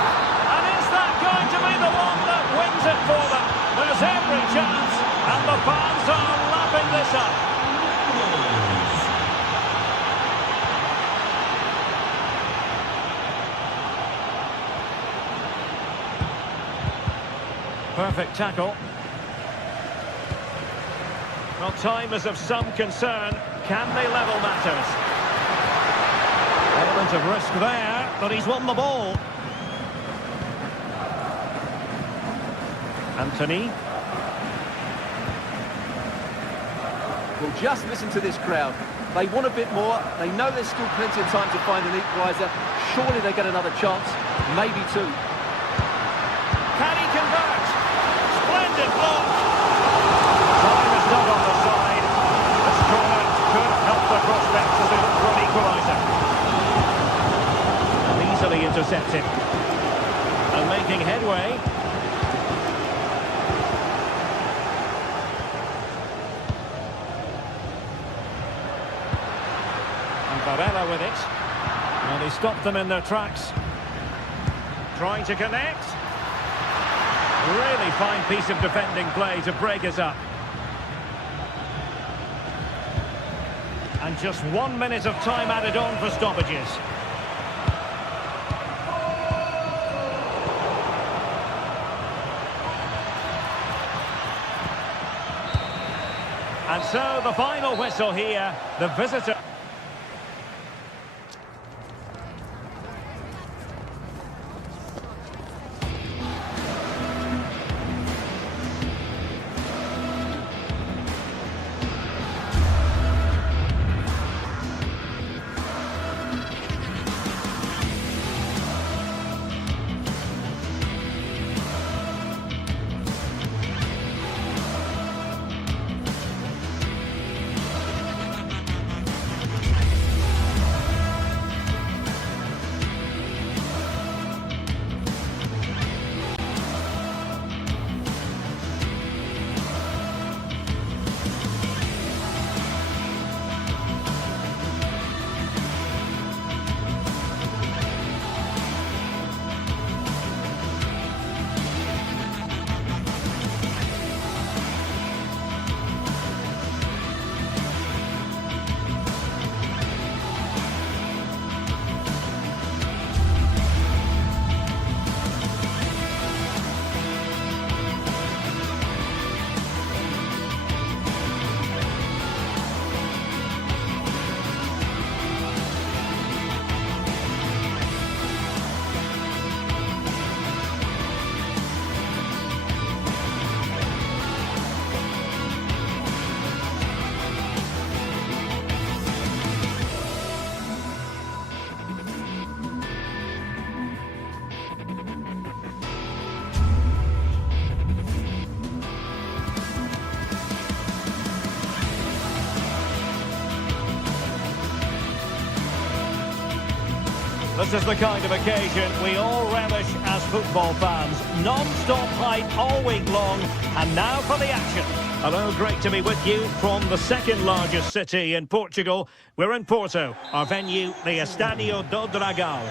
And is that going to be the one that wins it for them? There's every chance, and the fans are lapping this up. Perfect tackle. Well, time is of some concern. Can they level matters? Element of risk there, but he's won the ball. Anthony. Well, just listen to this crowd. They want a bit more. They know there's still plenty of time to find an equaliser. Surely they get another chance, maybe two. Can he convert? Splendid block. Time is not on the side. This corner could help the prospects as they look for an equaliser. And easily intercepted. And making headway. And Varela with it. And he stopped them in their tracks. Trying to connect. Really fine piece of defending play to break us up. And just 1 minute of time added on for stoppages. And so the final whistle here, the visitor. This is the kind of occasion we all relish as football fans. Non-stop hype all week long, and now for the action. Hello, great to be with you from the second largest city in Portugal. We're in Porto, our venue, the Estádio do Dragão.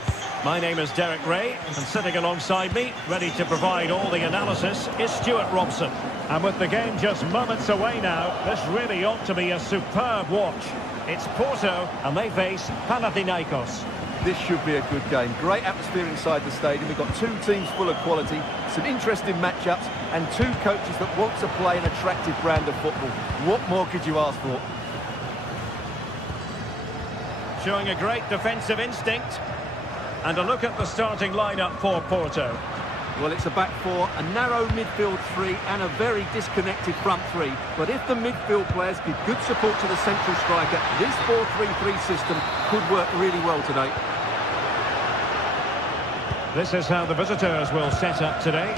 My name is Derek Ray, and sitting alongside me, ready to provide all the analysis, is Stuart Robson. And with the game just moments away now, this really ought to be a superb watch. It's Porto, and they face Panathinaikos. This should be a good game. Great atmosphere inside the stadium. We've got two teams full of quality, some interesting matchups, and two coaches that want to play an attractive brand of football. What more could you ask for? Showing a great defensive instinct. And a look at the starting lineup for Porto. Well, it's a back four, a narrow midfield three, and a very disconnected front three. But if the midfield players give good support to the central striker, this 4-3-3 system could work really well today. This is how the visitors will set up today.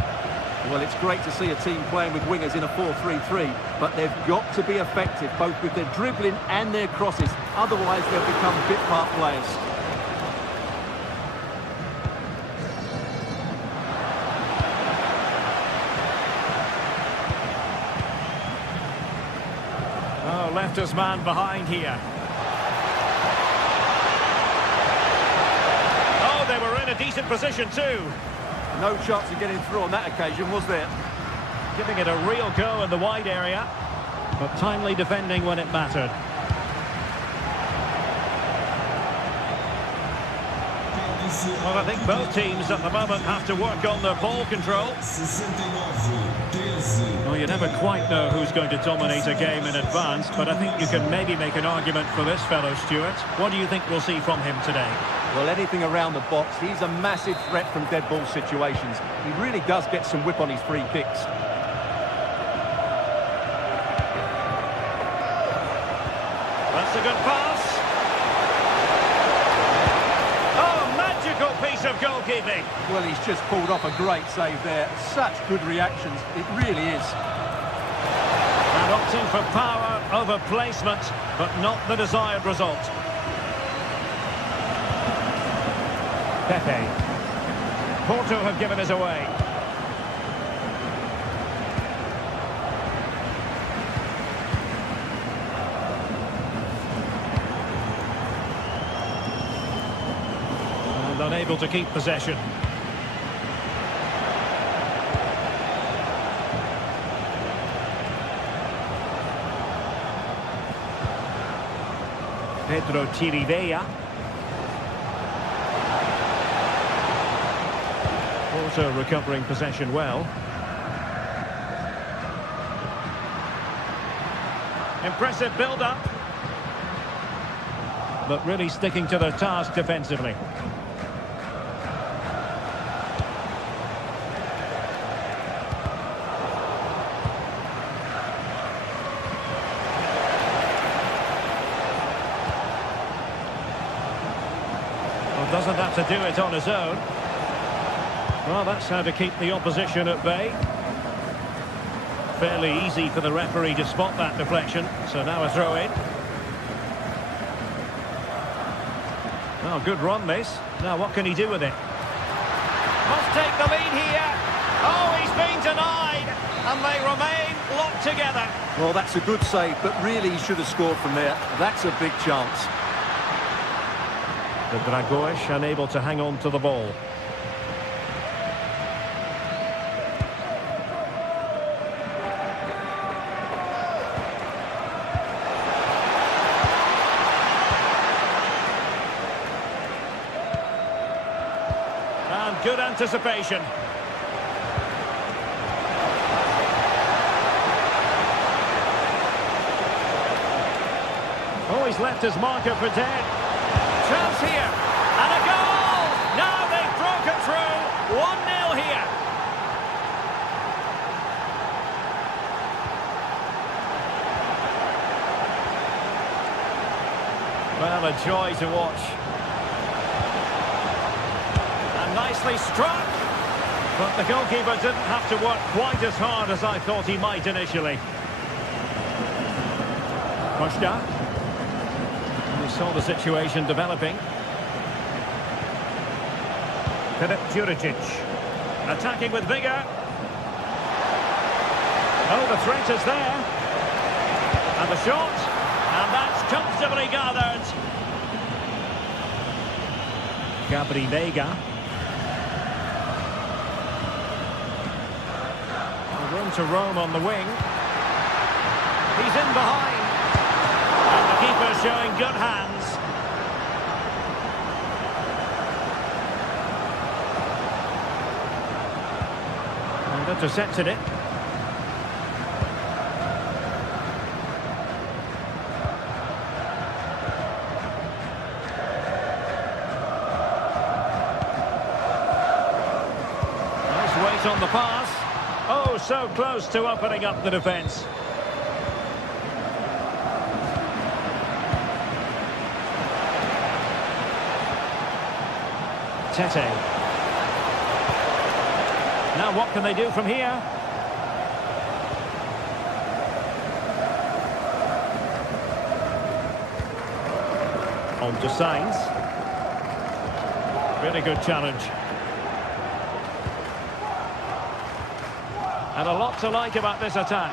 Well, it's great to see a team playing with wingers in a 4-3-3, but they've got to be effective, both with their dribbling and their crosses. Otherwise, they'll become bit-part players. Oh, left his man behind here. Oh, they were in a decent position too. No chance of getting through on that occasion, was there? Giving it a real go in the wide area, but timely defending when it mattered. Well, I think both teams at the moment have to work on their ball control. Well, you never quite know who's going to dominate a game in advance, but I think you can maybe make an argument for this fellow, Stuart. What do you think we'll see from him today? Well, anything around the box. He's a massive threat from dead ball situations. He really does get some whip on his free kicks. That's a good pass. Oh, magical piece of goalkeeping. Well, he's just pulled off a great save there. Such good reactions. It really is. And opting for power over placement, but not the desired result. Pepe. Porto have given us away. And unable to keep possession. Pedro Chirivella. Also recovering possession well. Impressive build-up. But really sticking to their task defensively. Well, doesn't have to do it on his own. Well, that's how to keep the opposition at bay. Fairly easy for the referee to spot that deflection. So now a throw-in. Oh, good run, this. Now, what can he do with it? Must take the lead here. Oh, he's been denied. And they remain locked together. Well, that's a good save, but really he should have scored from there. That's a big chance. The Dragões unable to hang on to the ball. And good anticipation. Oh, he's left his marker for dead. Chance here, and a goal! Now they've broken through, 1-0 here. Well, a joy to watch. And nicely struck. But the goalkeeper didn't have to work quite as hard as I thought he might initially. Costa. We saw the situation developing. Filip Juricic. Attacking with vigour. Oh, the threat is there. And the shot, and that's comfortably gathered. Gabri Veiga. Room to roam on the wing. He's in behind. And the keeper showing good hands. And intercepted it. Nice weight on the pass. Oh, so close to opening up the defence. Tete. Now what can they do from here? On to Sainz. Really good challenge. And a lot to like about this attack.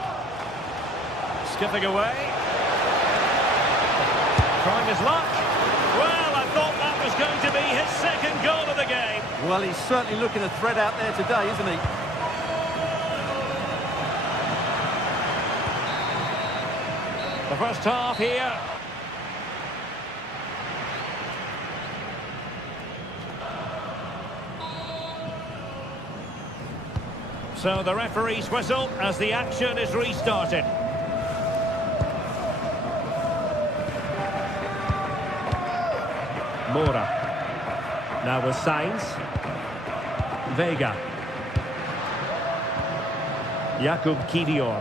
Skipping away. Trying his luck. Well, I thought that was going to be his second goal of the game. Well, he's certainly looking a threat out there today, isn't he? The first half here. So the referee's whistle as the action is restarted. Moura. Now with Sainz. Veiga. Jakub Kivior.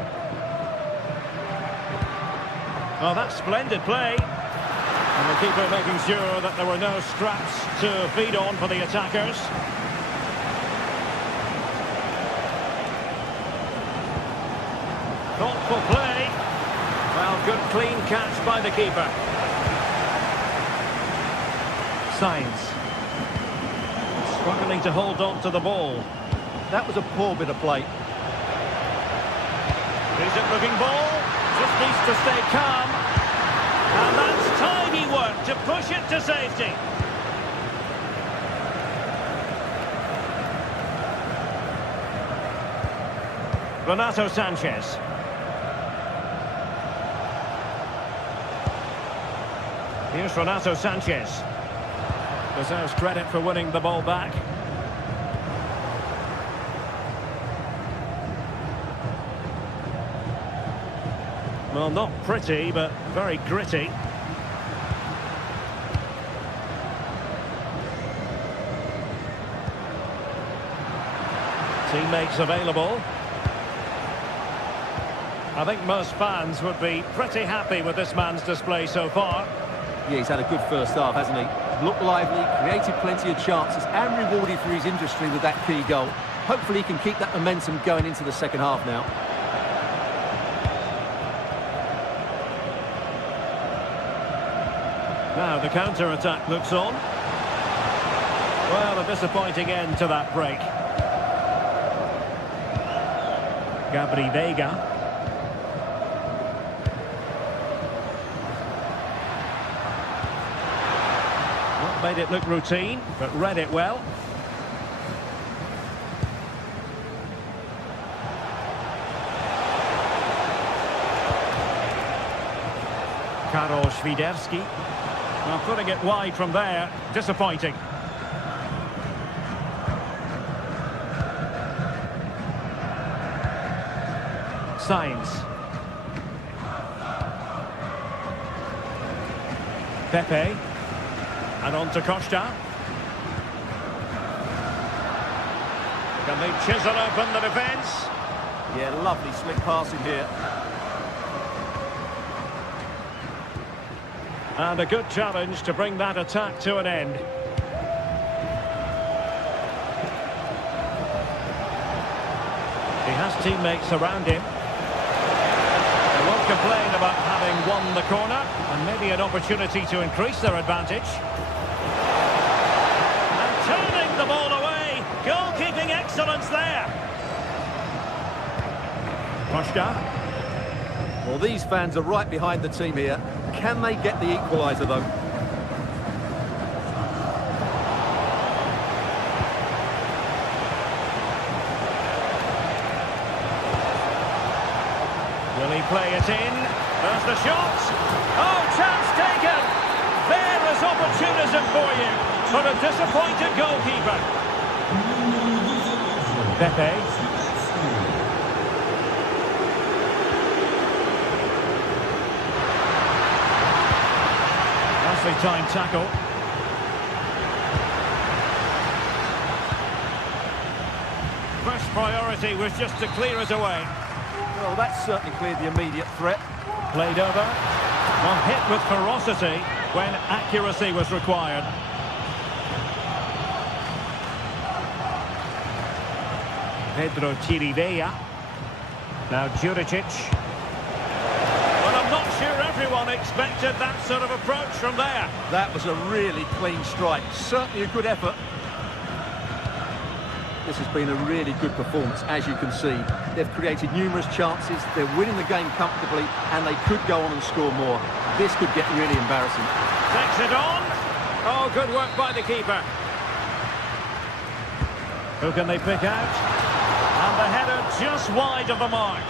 Oh, that's splendid play. And the keeper making sure that there were no straps to feed on for the attackers. Thoughtful play. Well, good clean catch by the keeper. Sainz. Struggling to hold on to the ball. That was a poor bit of play. Decent looking ball. Just needs to stay calm. And that's tidy work to push it to safety. Renato Sanchez. Here's Renato Sanchez. Deserves credit for winning the ball back. Well, not pretty, but very gritty. Teammates available. I think most fans would be pretty happy with this man's display so far. Yeah, he's had a good first half, hasn't he? Looked lively, created plenty of chances, and rewarded for his industry with that key goal. Hopefully he can keep that momentum going into the second half now. Now the counter-attack looks on. Well, a disappointing end to that break. Gabri Veiga. Not made it look routine, but read it well. Karol Świderski. Well, putting it wide from there, disappointing. Sainz. Pepe. And on to Costa. Can they chisel open the defence? Yeah, lovely slick passing here. And a good challenge to bring that attack to an end. He has teammates around him. They won't complain about having won the corner, and maybe an opportunity to increase their advantage. And turning the ball away. Goalkeeping excellence there. Koshka. Well, these fans are right behind the team here. Can they get the equaliser, though? Will he play it in? There's the shot. Oh, chance taken. There is opportunism for you. But a disappointed goalkeeper. Pepe. Nicely timed tackle. First priority was just to clear it away. Well, that's certainly cleared the immediate threat. Played over. Well, hit with ferocity when accuracy was required. Pedro Chirivella. Now Juricic. Well, I'm not sure everyone expected that sort of approach from there. That was a really clean strike. Certainly a good effort. This has been a really good performance, as you can see. They've created numerous chances, they're winning the game comfortably, and they could go on and score more. This could get really embarrassing. Takes it on. Oh, good work by the keeper. Who can they pick out? And the header just wide of the mark.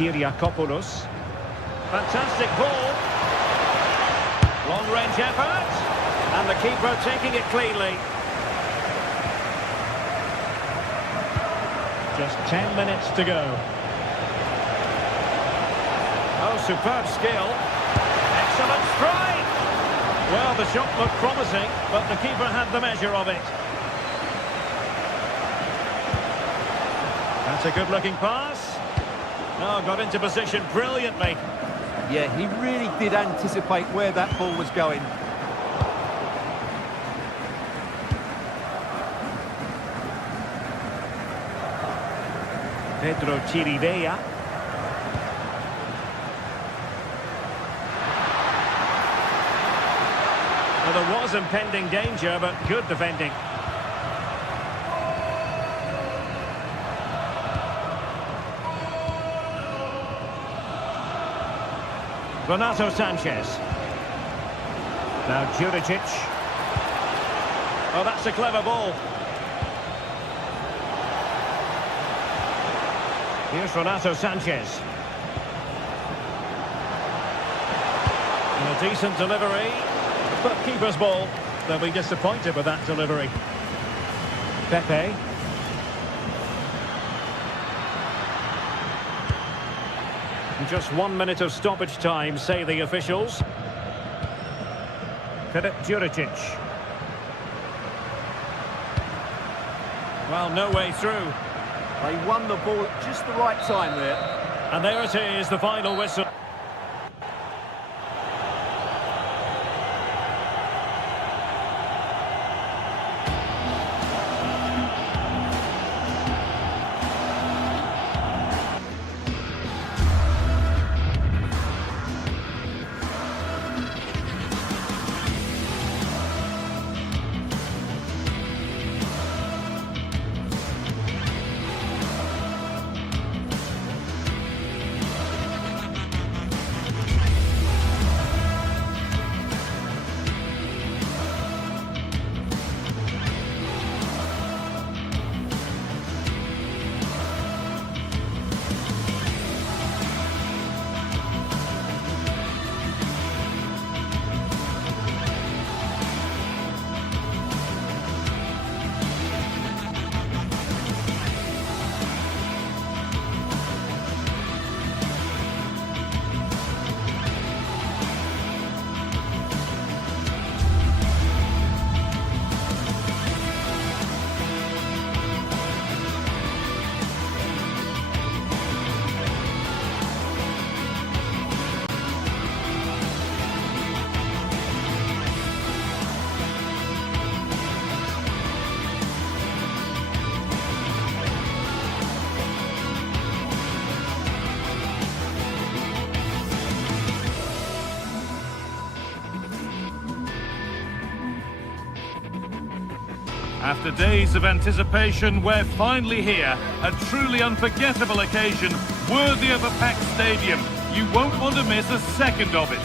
Kyriakopoulos. Fantastic ball. Long-range effort, and the keeper taking it cleanly. Just 10 minutes to go. Oh, superb skill. Excellent strike. Well, the shot looked promising, but the keeper had the measure of it. That's a good-looking pass. Oh, got into position brilliantly. Yeah, he really did anticipate where that ball was going. Pedro Chirivella. Well, there was impending danger, but good defending. Renato Sanchez. Now Juricic. Oh, that's a clever ball. Here's Renato Sanchez. And a decent delivery. But keeper's ball. They'll be disappointed with that delivery. Pepe. Just 1 minute of stoppage time, say the officials. Filip Juricic. Well, no way through. They won the ball at just the right time there. And there it is, the final whistle. After days of anticipation, we're finally here. A truly unforgettable occasion, worthy of a packed stadium. You won't want to miss a second of it.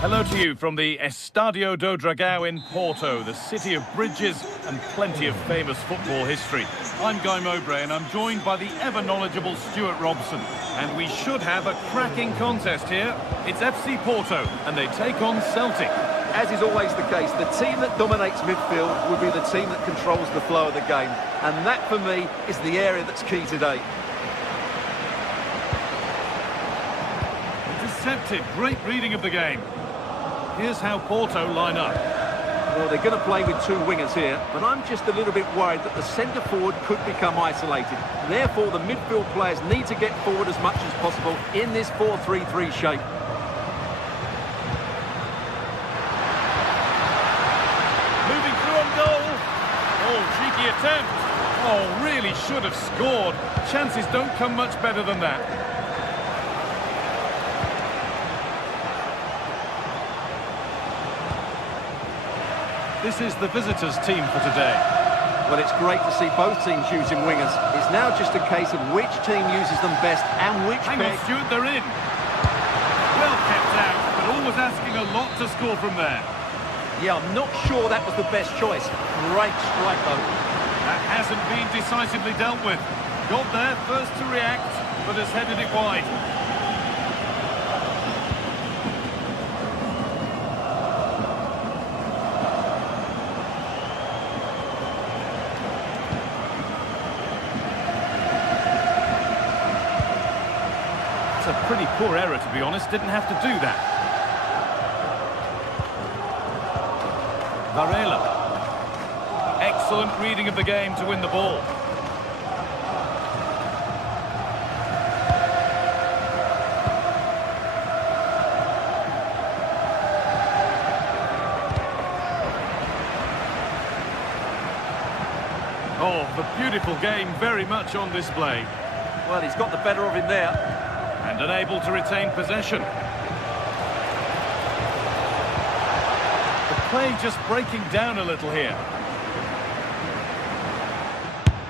Hello to you from the Estadio do Dragão in Porto, the city of bridges and plenty of famous football history. I'm Guy Mowbray and I'm joined by the ever-knowledgeable Stuart Robson. And we should have a cracking contest here. It's FC Porto and they take on Celtic. As is always the case, the team that dominates midfield will be the team that controls the flow of the game. And that, for me, is the area that's key today. Intercepted, great reading of the game. Here's how Porto line up. Well, they're going to play with two wingers here, but I'm just a little bit worried that the centre forward could become isolated. Therefore, the midfield players need to get forward as much as possible in this 4-3-3 shape. Cheeky attempt. Oh, really should have scored. Chances don't come much better than that. This is the visitors' team for today. Well, it's great to see both teams using wingers. It's now just a case of which team uses them best and which Hang on, Stuart, they're in. Well kept out, but always asking a lot to score from there. Yeah, I'm not sure that was the best choice. Great strike, though. That hasn't been decisively dealt with. Got there first to react, but has headed it wide. It's a pretty poor error, to be honest. Didn't have to do that. Varela. Excellent reading of the game to win the ball. Oh, the beautiful game very much on display. Well, he's got the better of him there. And unable to retain possession. Play just breaking down a little here.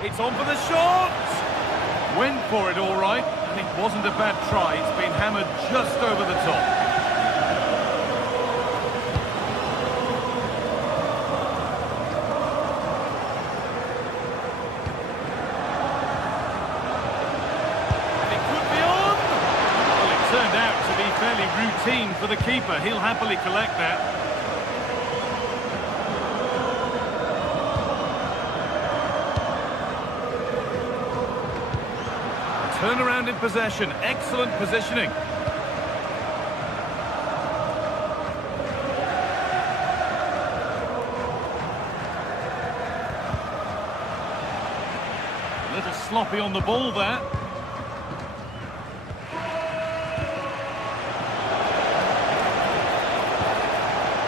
It's on for the shot! Went for it all right, and it wasn't a bad try. It's been hammered just over the top. And it could be on! Well, it turned out to be fairly routine for the keeper. He'll happily collect that. Turn around in possession, excellent positioning. A little sloppy on the ball there.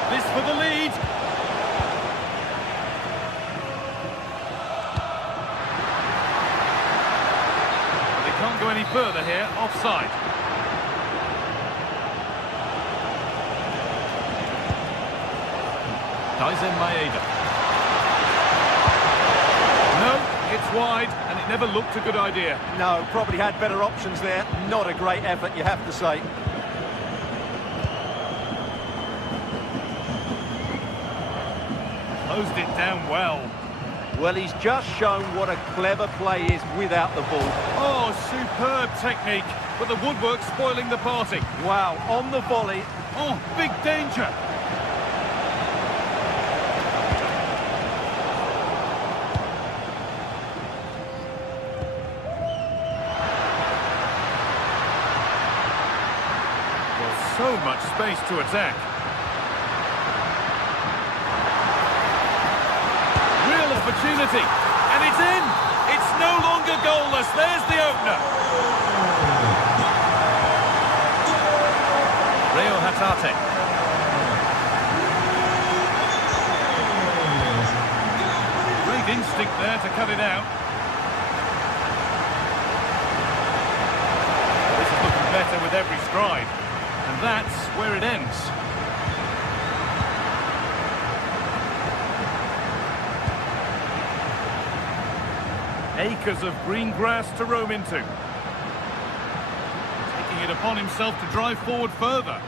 This for the lead. Can't go any further here, offside. Daisen Maeda. No, it's wide, and it never looked a good idea. No, probably had better options there. Not a great effort, you have to say. Closed it down well. Well, he's just shown what a clever play is without the ball. Oh, superb technique, but the woodwork spoiling the party. Wow, on the volley. Oh, big danger. Well, so much space to attack. Opportunity, and it's in! It's no longer goalless, there's the opener! Rio Hatate. Great instinct there to cut it out. This is looking better with every stride, and that's where it ends. Acres of green grass to roam into. Taking it upon himself to drive forward further.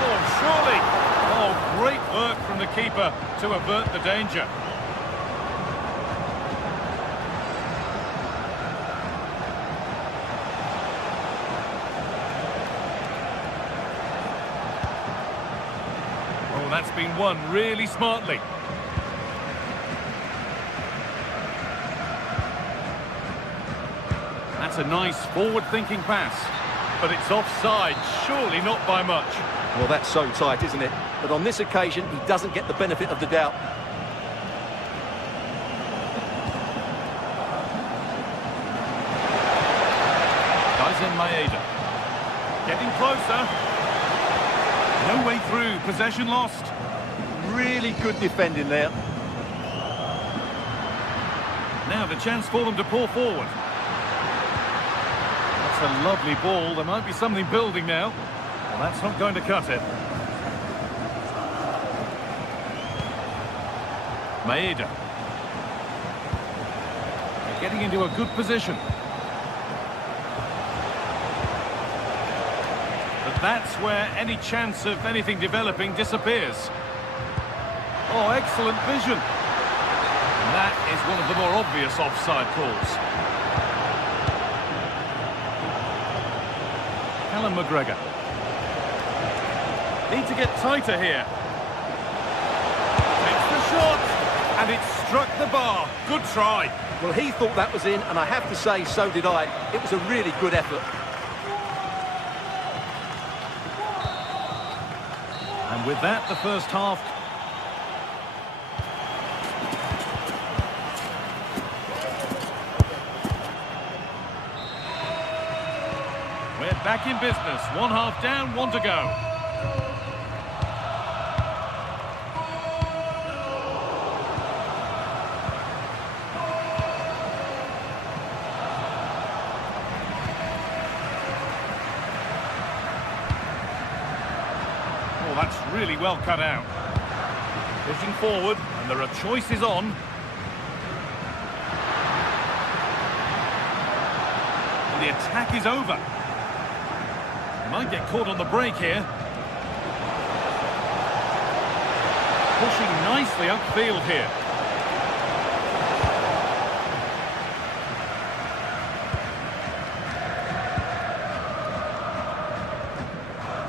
Oh, surely! Oh, great work from the keeper to avert the danger. Oh, that's been won really smartly. That's a nice forward-thinking pass. But it's offside, surely not by much. Well, that's so tight, isn't it? But on this occasion, he doesn't get the benefit of the doubt. Guys in Maeda. Getting closer. No way through, possession lost. Really good defending there. Now the chance for them to pour forward. That's a lovely ball. There might be something building now. Well, that's not going to cut it. Maeda. They're getting into a good position. But that's where any chance of anything developing disappears. Oh, excellent vision. And that is one of the more obvious offside calls. Callum McGregor. Need to get tighter here. Takes the shot, and it struck the bar. Good try. Well, he thought that was in, and I have to say, so did I. It was a really good effort. And with that, the first half. We're back in business. One half down, one to go. Oh, that's really well cut out. Pushing forward, and there are choices on. And the attack is over. Might get caught on the break here. Pushing nicely upfield here.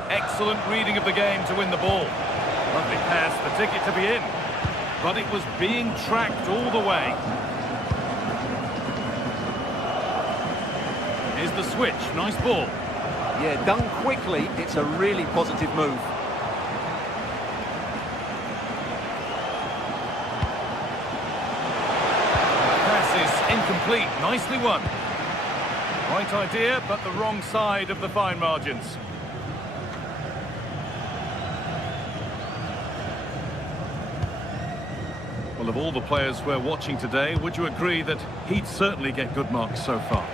Excellent reading of the game to win the ball. Lovely pass, the ticket to be in. But it was being tracked all the way. Here's the switch, nice ball. Yeah, done quickly, it's a really positive move. Pass is incomplete, nicely won. Right idea, but the wrong side of the fine margins. Well, of all the players we're watching today, would you agree that he'd certainly get good marks so far?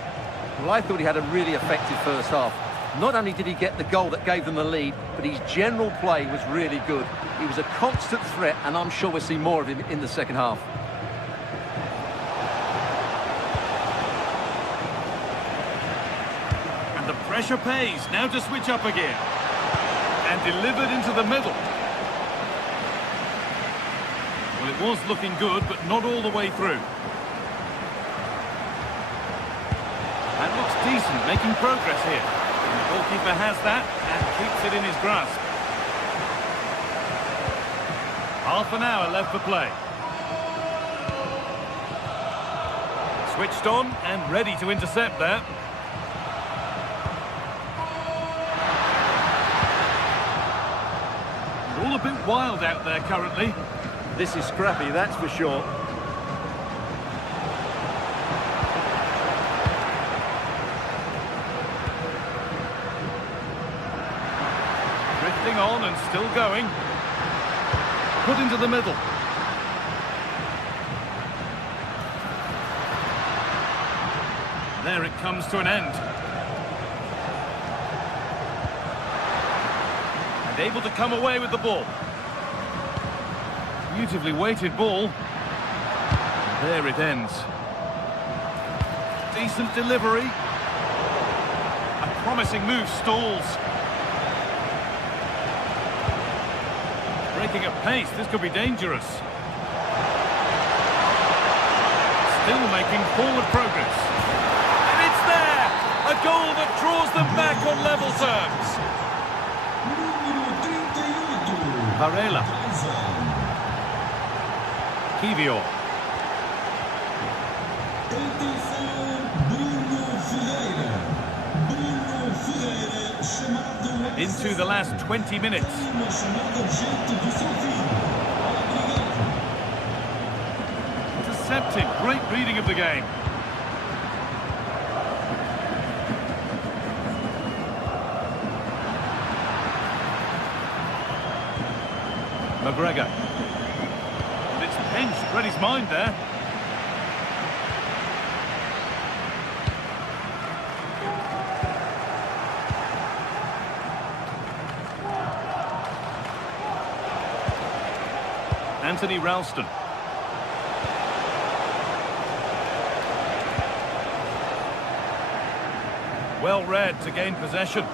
Well, I thought he had a really effective first half. Not only did he get the goal that gave them the lead, but his general play was really good. He was a constant threat, and I'm sure we'll see more of him in the second half. And the pressure pays. Now to switch up again. And delivered into the middle. Well, it was looking good, but not all the way through. That looks decent, making progress here. And the goalkeeper has that and keeps it in his grasp. Half an hour left for play. Switched on and ready to intercept there. All a bit wild out there currently. This is scrappy, that's for sure. Drifting on and still going. Put into the middle. There it comes to an end. And able to come away with the ball. Beautifully weighted ball. There it ends. Decent delivery. A promising move stalls. Breaking at pace, this could be dangerous. Still making forward progress. And it's there! A goal that draws them back on level terms. Varela. Kivior. Into the last 20 minutes. Intercepted. Great reading of the game. McGregor. And it's pinched. Read his mind there. Anthony Ralston. Well read to gain possession.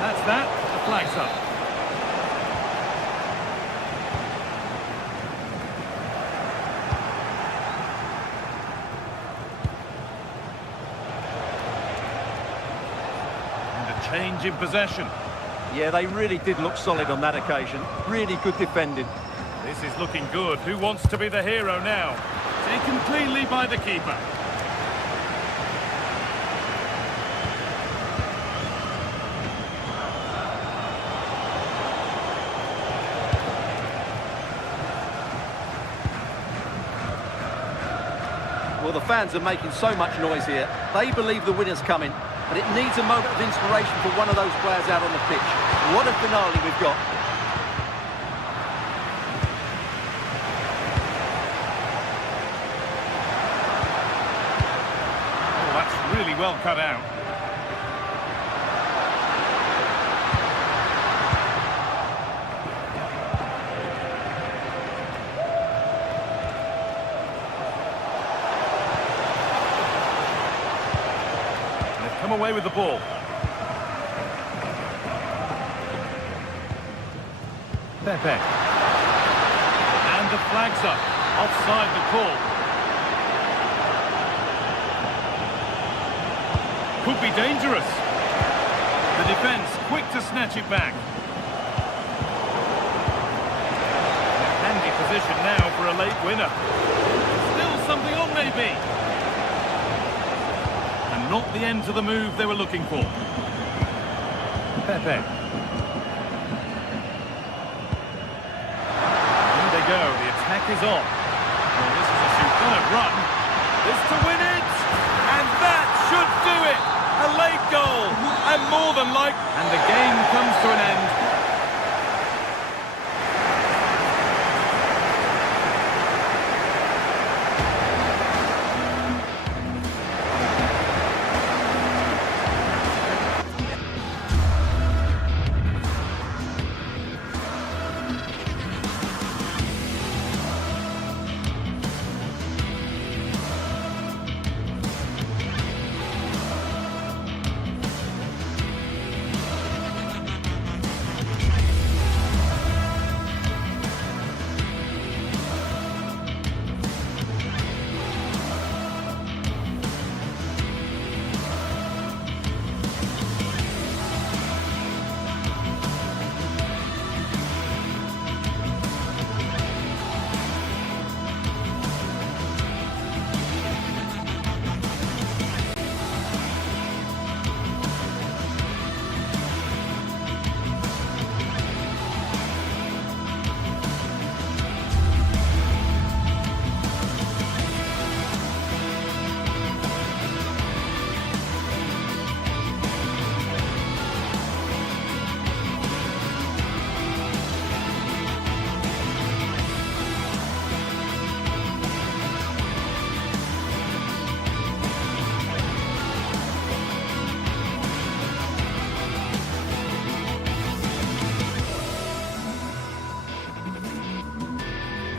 That's that. The flag's up. And a change in possession. Yeah, they really did look solid on that occasion. Really good defending. This is looking good. Who wants to be the hero now? Taken cleanly by the keeper. Well, the fans are making so much noise here. They believe the winner's coming, but it needs a moment of inspiration for one of those players out on the pitch. What a finale we've got. Oh, that's really well cut out. Come away with the ball. Pepe. And the flag's up. Offside the call. Could be dangerous. The defence quick to snatch it back. Handy position now for a late winner. Still something on maybe. And not the end to the move they were looking for. Pepe. Here they go, the attack is on. Well, this is a superb run. This to win it! And that should do it! A late goal! And more than like... And the game comes to an end.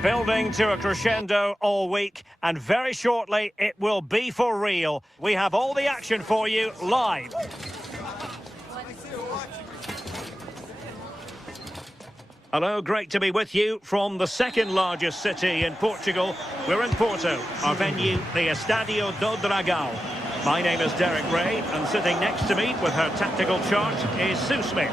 Building to a crescendo all week, and very shortly it will be for real. We have all the action for you live. Hello, great to be with you from the second largest city in Portugal. We're in Porto, our venue, the Estádio do Dragão. My name is Derek Ray, and sitting next to me with her tactical chart is Sue Smith.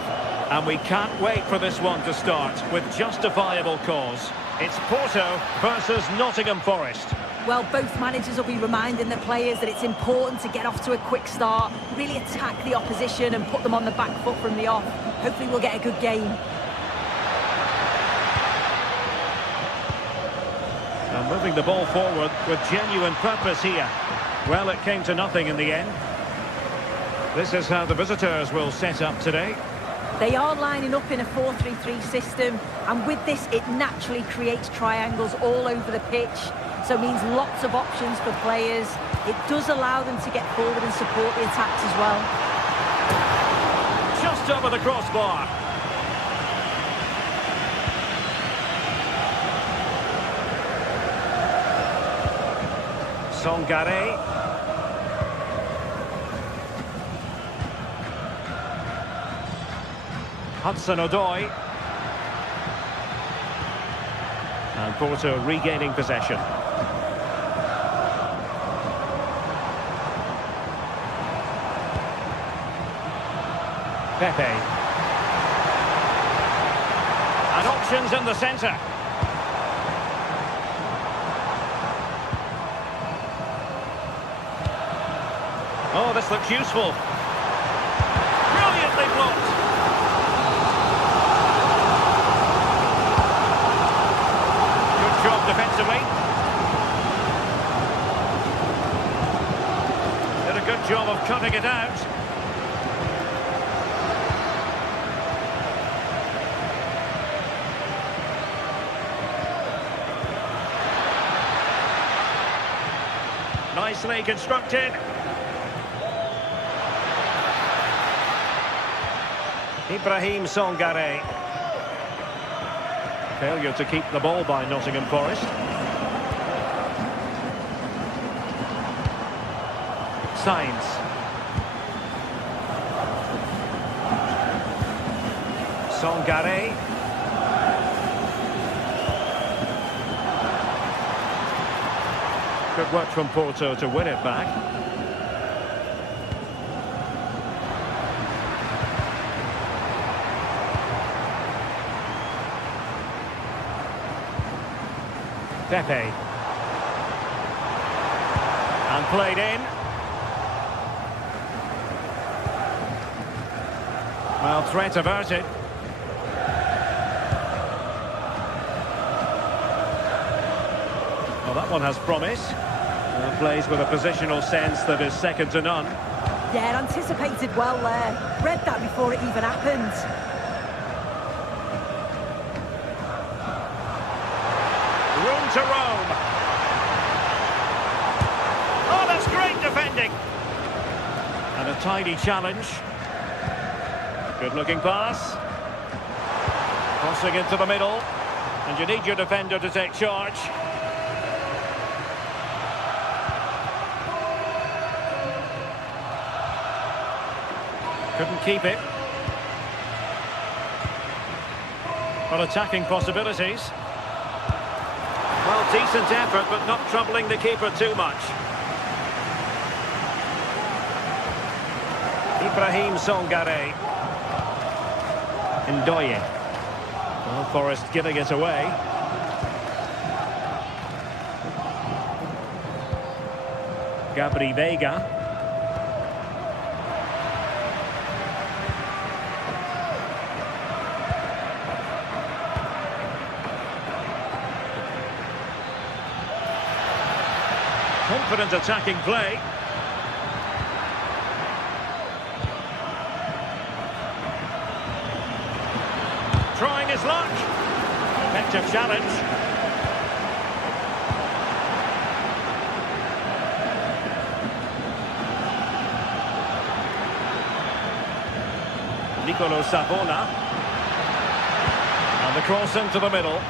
And we can't wait for this one to start with justifiable cause. It's Porto versus Nottingham Forest. Well, both managers will be reminding the players that it's important to get off to a quick start, really attack the opposition and put them on the back foot from the off. Hopefully we'll get a good game. And moving the ball forward with genuine purpose here. Well, it came to nothing in the end. This is how the visitors will set up today. They are lining up in a 4-3-3 system, and with this it naturally creates triangles all over the pitch, so it means lots of options for players. It does allow them to get forward and support the attacks as well. Just over the crossbar. Songare. Hudson-Odoi. And Porto regaining possession. Pepe. And options in the centre. Oh, this looks useful. Brilliantly blocked. Good job defensively. Did a good job of cutting it out. Nicely constructed. Ibrahim Songare. Failure to keep the ball by Nottingham Forest. Sainz. Songare. Good work from Porto to win it back. Pepe. And played in. Well, threat averted. Well, that one has promise. Plays with a positional sense that is second to none. Yeah, anticipated well there. Read that before it even happened. Room to roam. Oh, that's great defending. And a tidy challenge. Good looking pass. Crossing into the middle. And you need your defender to take charge. Couldn't keep it. But attacking possibilities. Well, decent effort, but not troubling the keeper too much. Ibrahim Songare. Ndoye. Well, Forest giving it away. Gabri Veiga. Confident attacking play. Trying his luck. Effective challenge. Nicolo Savona. And the cross into the middle.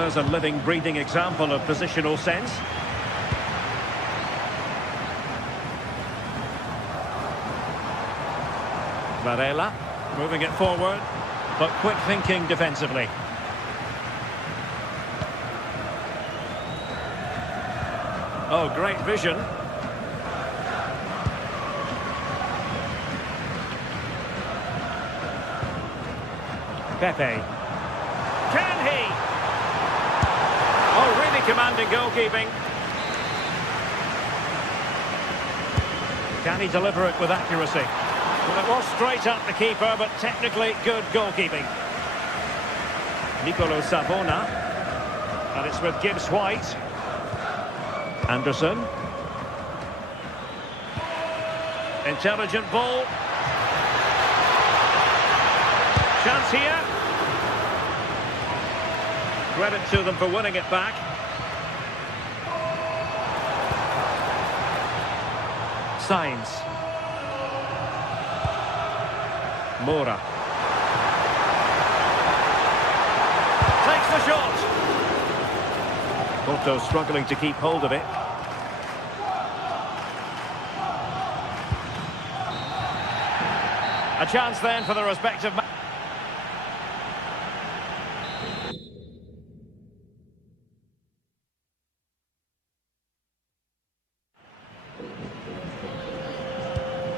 there's a living, breathing example of positional sense. Varela, moving it forward, but quick thinking defensively. Oh, great vision. Pepe. Can he? Oh, really commanding goalkeeping. Can he deliver it with accuracy? Well, it was straight at the keeper, but technically good goalkeeping. Nicolo Savona. And it's with Gibbs White. Anderson. Intelligent ball. Chance here. Credit to them for winning it back. Sainz. Moura. Takes the shot. Porto struggling to keep hold of it. A chance then for the respective...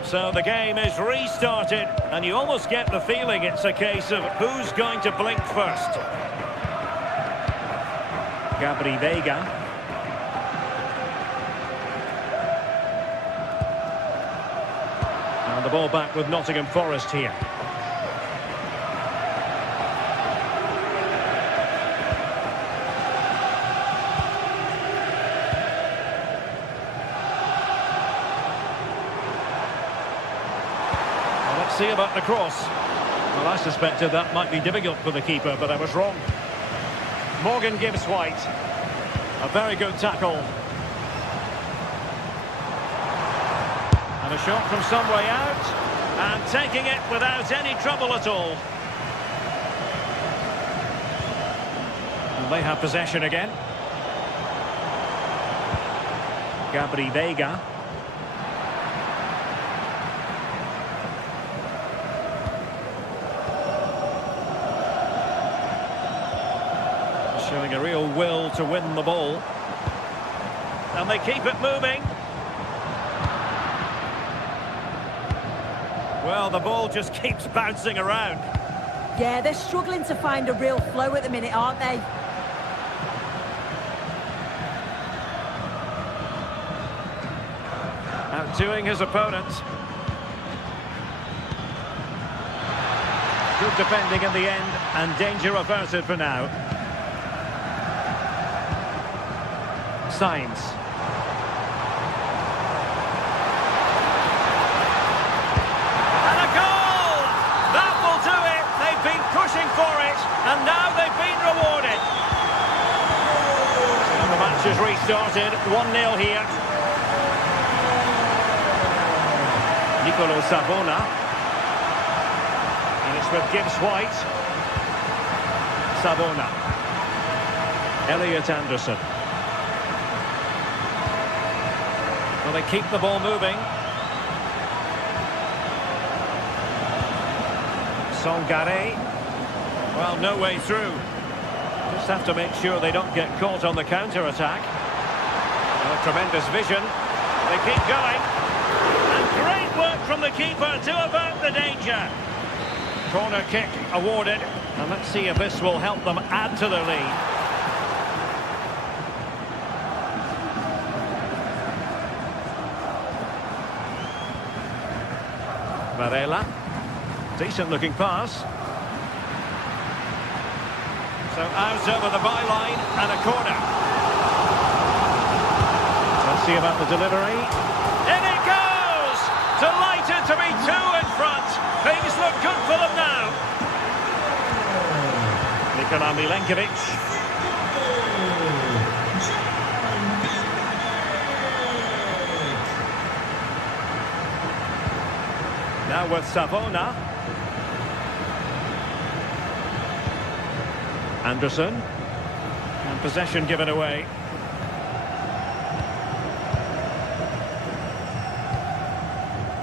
So the game is restarted, and you almost get the feeling it's a case of who's going to blink first. Gabri Veiga. And the ball back with Nottingham Forest here. See about the cross. Well, I suspected that might be difficult for the keeper, but I was wrong. Morgan Gibbs White. A very good tackle. And a shot from some way out. And taking it without any trouble at all. And they have possession again. Gabri Veiga. Showing a real will to win the ball. And they keep it moving. Well, the ball just keeps bouncing around. Yeah, they're struggling to find a real flow at the minute, aren't they? Outdoing his opponent. Good defending in the end, and danger averted for now. Sainz. And a goal! That will do it. They've been pushing for it, and now they've been rewarded. And the match has restarted. 1-0 here. Nicolo Savona. And it's with Gibbs White. Savona. Elliot Anderson. Well, they keep the ball moving. Songare. Well, no way through. Just have to make sure they don't get caught on the counter-attack. Well, tremendous vision. They keep going. And great work from the keeper to avert the danger. Corner kick awarded. And let's see if this will help them add to their lead. Varela. Decent looking pass. So out over the byline and a corner. Let's see about the delivery. In it goes! Delighted to be two in front. Things look good for them now. Nikola Milenkovic. Now with Savona. Anderson. possession given away.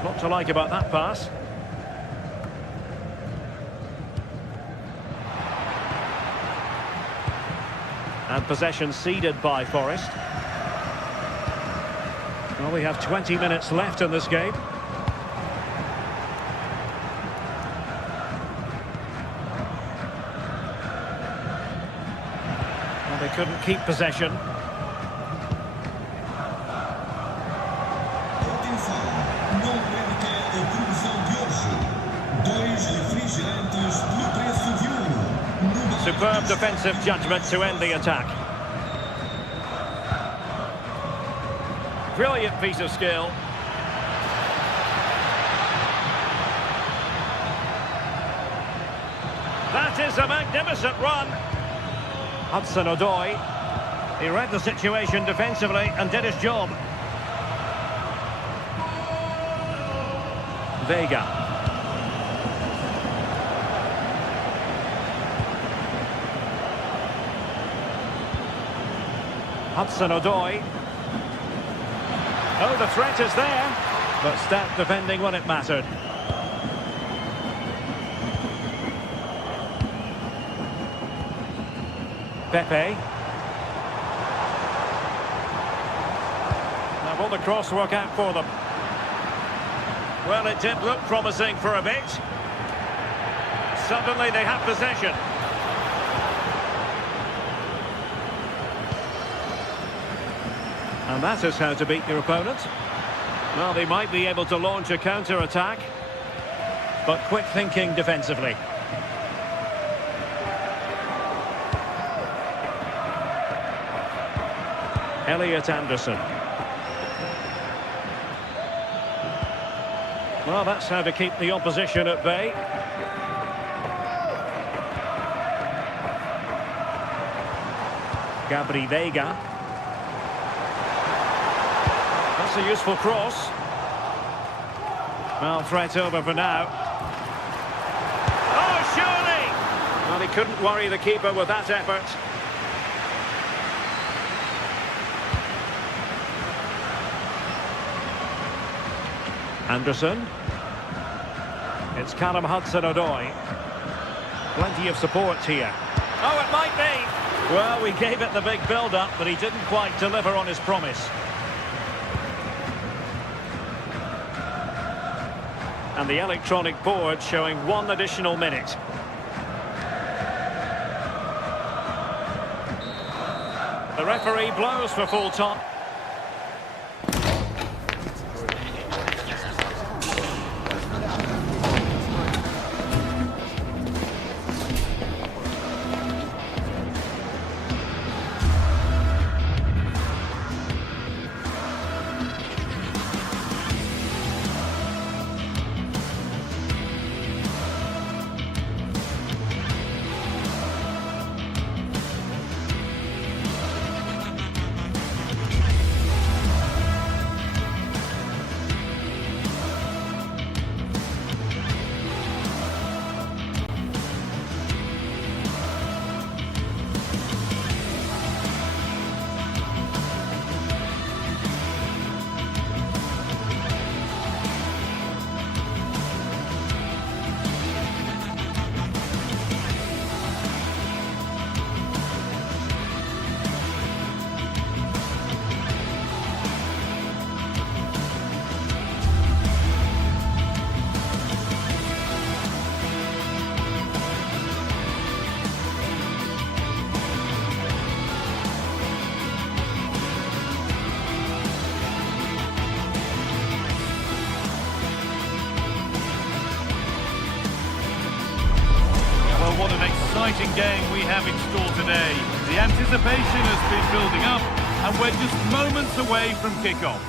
Lot to like about that pass. And possession ceded by Forest. Well, we have 20 minutes left in this game. Well, they couldn't keep possession. Superb defensive judgment to end the attack. Brilliant piece of skill. That is a magnificent run. Hudson-Odoi. He read the situation defensively and did his job. Vega. Hudson-Odoi. Oh, the threat is there, but stout defending when it mattered. Pepe. Now will the cross work out for them? Well, it did look promising for a bit. Suddenly they have possession. And that is how to beat your opponent. Well, they might be able to launch a counter-attack, but quick thinking defensively. Elliot Anderson. Well, that's how to keep the opposition at bay. Gabri Vega. That's a useful cross. Well, threat over for now. Oh, surely! Well, he couldn't worry the keeper with that effort. Anderson. It's Callum Hudson-Odoi. Plenty of support here. Oh, it might be! Well, we gave it the big build-up, but he didn't quite deliver on his promise. And the electronic board showing 1 additional minute. The referee blows for full time. What an exciting game we have in store today. The anticipation has been building up and we're just moments away from kickoff.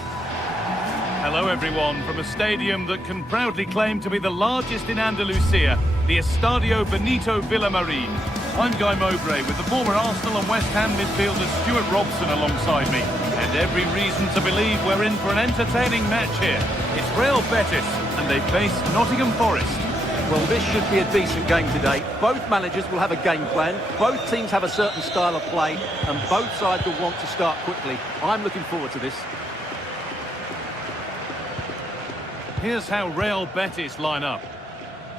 Hello everyone from a stadium that can proudly claim to be the largest in Andalusia, the Estadio Benito Villamarín. I'm Guy Mowbray with the former Arsenal and West Ham midfielder Stuart Robson alongside me. And every reason to believe we're in for an entertaining match here. It's Real Betis and they face Nottingham Forest. Well, this should be a decent game today. Both managers will have a game plan. Both teams have a certain style of play, and both sides will want to start quickly. I'm looking forward to this. Here's how Real Betis line up.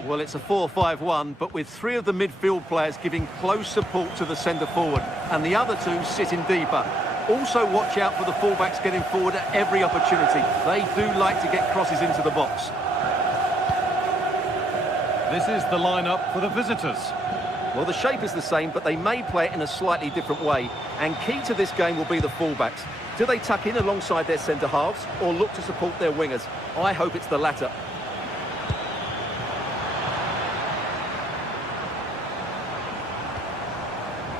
Well, it's a 4-5-1, but with three of the midfield players giving close support to the centre forward, and the other two sitting deeper. Also watch out for the fullbacks getting forward at every opportunity. They do like to get crosses into the box. This is the lineup for the visitors. Well, the shape is the same, but they may play it in a slightly different way. And key to this game will be the fullbacks. Do they tuck in alongside their centre halves or look to support their wingers? I hope it's the latter.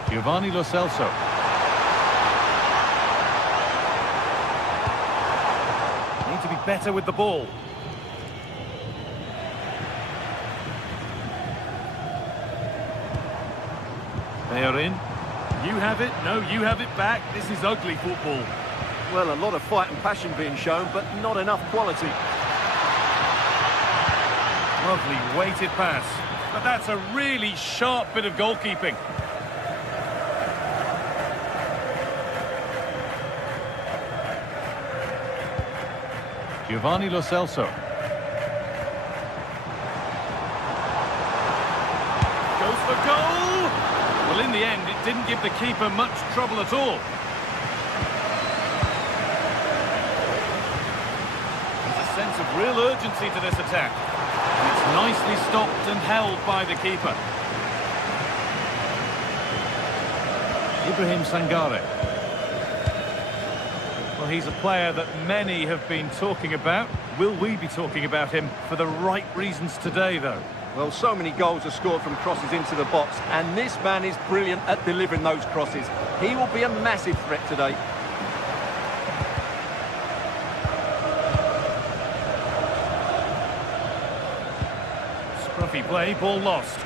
Giovanni Lo Celso. Need to be better with the ball. They are in. You have it. No, you have it back. This is ugly football. Well, a lot of fight and passion being shown, but not enough quality. Lovely weighted pass. But that's a really sharp bit of goalkeeping. Giovanni Lo Celso. Goes for goal! Well, in the end, it didn't give the keeper much trouble at all. There's a sense of real urgency to this attack. And it's nicely stopped and held by the keeper. Ibrahim Sangare. Well, he's a player that many have been talking about. Will we be talking about him for the right reasons today, though? Well, so many goals are scored from crosses into the box, and this man is brilliant at delivering those crosses. He will be a massive threat today. Scruffy play, ball lost.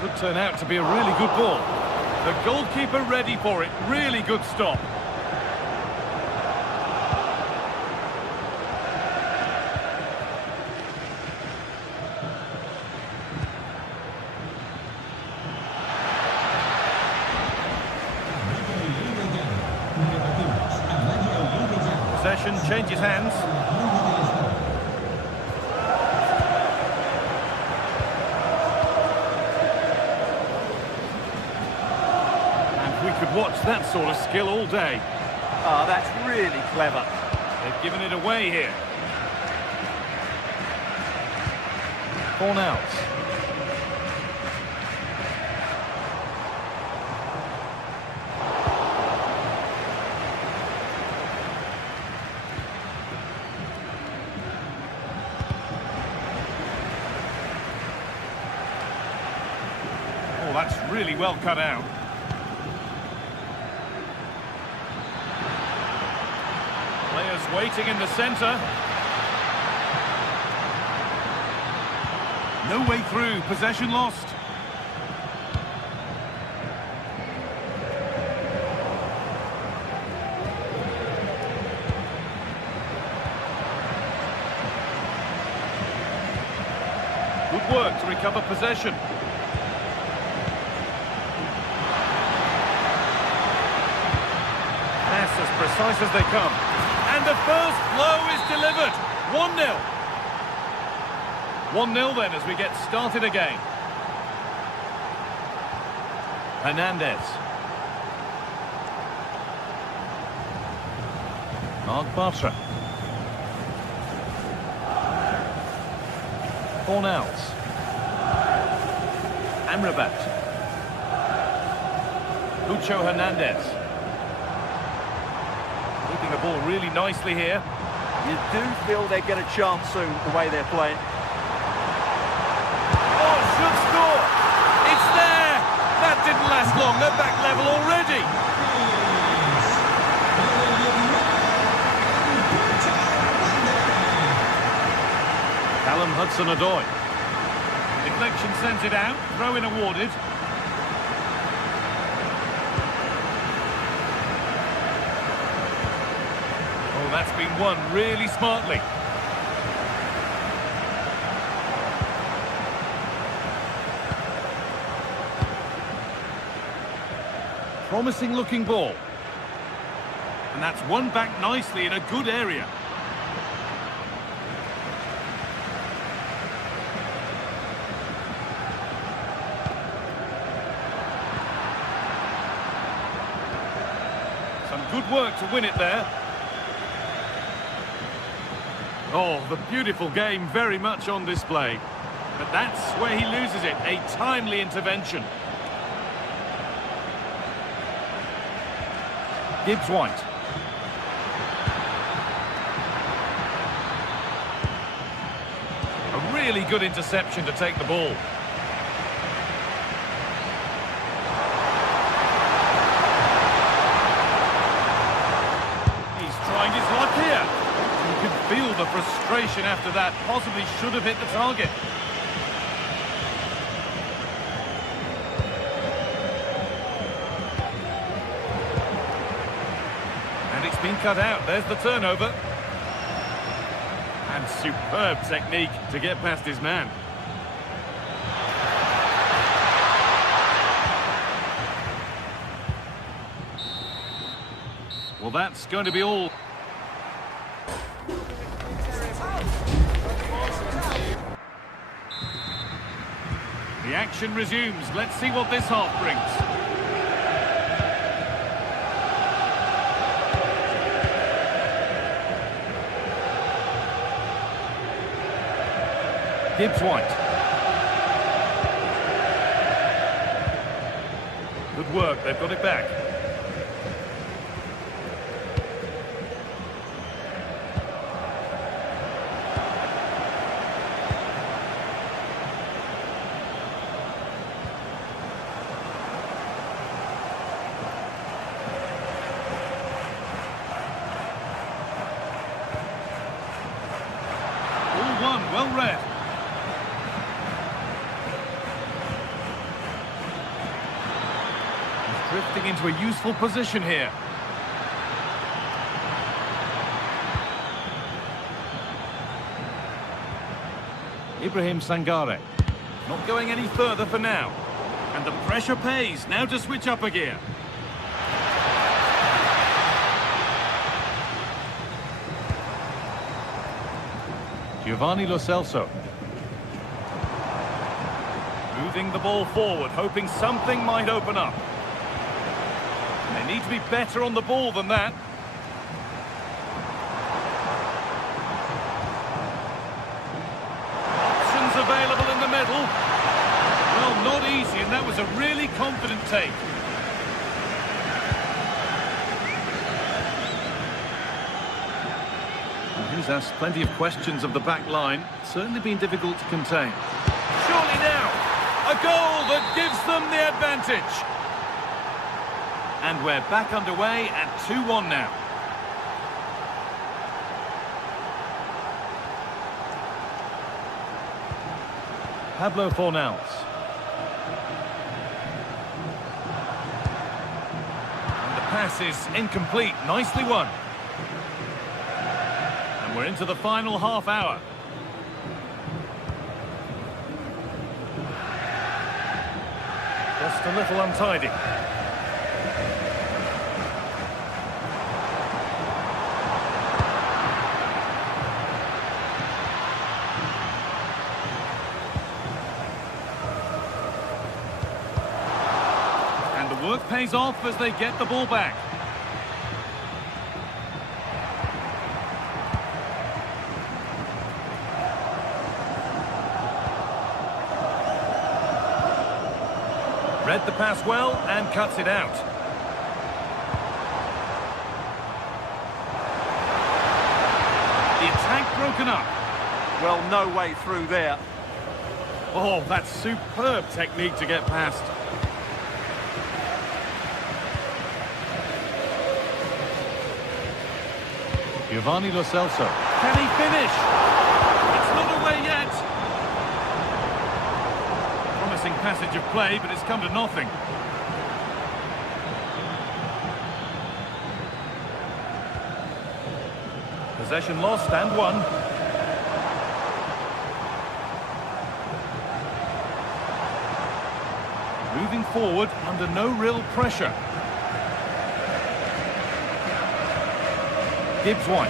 Could turn out to be a really good ball. The goalkeeper ready for it. Really good stop. Possession changes hands. Could watch that sort of skill all day. Ah, that's really clever. They've given it away here. Cornels. Oh, that's really well cut out. Players waiting in the centre. No way through, possession lost. Good work to recover possession. Pass as precise as they come. And the first blow is delivered. 1-0. 1-0 then as we get started again. Hernandez. Mark Bartra. Cornels. Amrabat. Lucho Hernandez. Keeping the ball really nicely here. You do feel they get a chance soon, the way they're playing. Oh, should score! It's there! That didn't last long, they're back level already! Callum Hudson-Odoi. Deflection sends it out, throw-in awarded. Oh, that's been won really smartly. promising looking ball. And that's won back nicely in a good area. Some good work to win it there. Oh, the beautiful game very much on display. But that's where he loses it, a timely intervention. Gibbs White. A really good interception to take the ball. He's trying his luck here. You can feel the frustration after that. Possibly should have hit the target. And it's been cut out. There's the turnover. And superb technique to get past his man. Well, that's going to be all. The action resumes. Let's see what this half brings. Gibbs White. Good work, they've got it back. All one, well read. Drifting into a useful position here. Ibrahim Sangare. Not going any further for now. And the pressure pays. Now to switch up a gear. Giovanni Lo Celso. Moving the ball forward, hoping something might open up. They need to be better on the ball than that. Options available in the middle. Well, not easy, and that was a really confident take. He's asked plenty of questions of the back line. Certainly been difficult to contain. Surely now, a goal that gives them the advantage. And we're back underway at 2-1 now. Pablo Fornals. And the pass is incomplete. Nicely won. And we're into the final half hour. Just a little untidy. Work pays off as they get the ball back. Read the pass well and cuts it out. The attack broken up. Well, no way through there. Oh, that's superb technique to get past. Giovanni Lo Celso. Can he finish? It's not away yet. Promising passage of play, but it's come to nothing. Possession lost and won. Moving forward under no real pressure. Gibbs-White.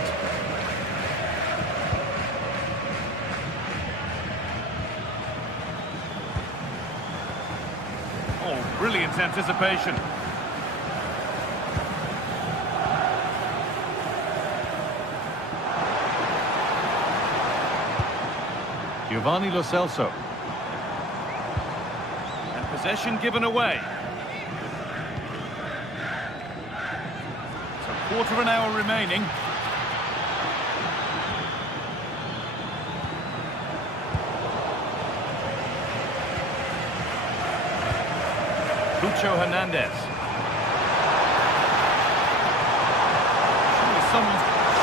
Oh, brilliant anticipation. Giovanni Lo Celso. And possession given away. So quarter of an hour remaining. Lucho Hernandez.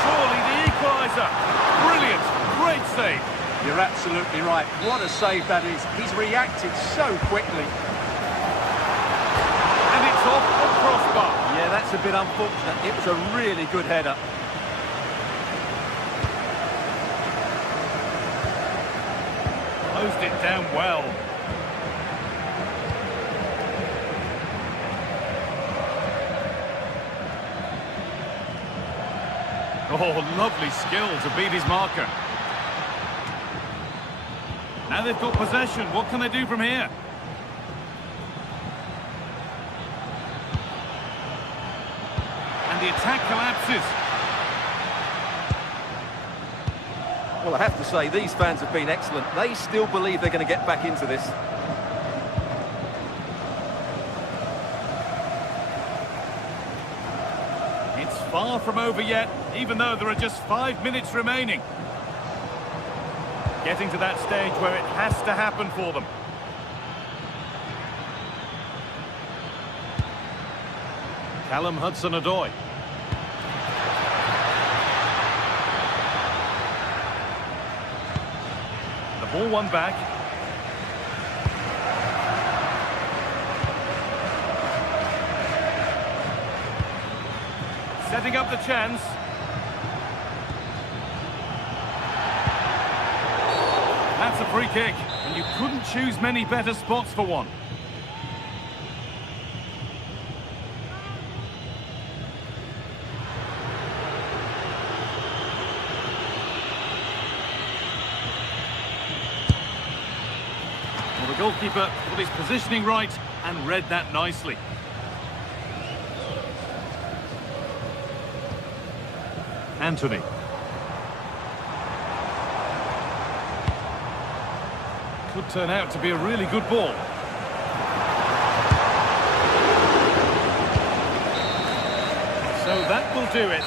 Surely the equaliser. Brilliant, great save. You're absolutely right. What a save that is. He's reacted so quickly. And it's off the crossbar. Yeah, that's a bit unfortunate. It was a really good header. Closed it down well. Oh, lovely skill to beat his marker. Now they've got possession. What can they do from here? And the attack collapses. Well, I have to say, these fans have been excellent. They still believe they're going to get back into this. It's far from over yet, even though there are just 5 minutes remaining. Getting to that stage where it has to happen for them. Callum Hudson-Odoi. The ball won back. Setting up the chance. That's a free kick, and you couldn't choose many better spots for one. Well, the goalkeeper got his positioning right and read that nicely. Anthony. Could turn out to be a really good ball. So that will do it.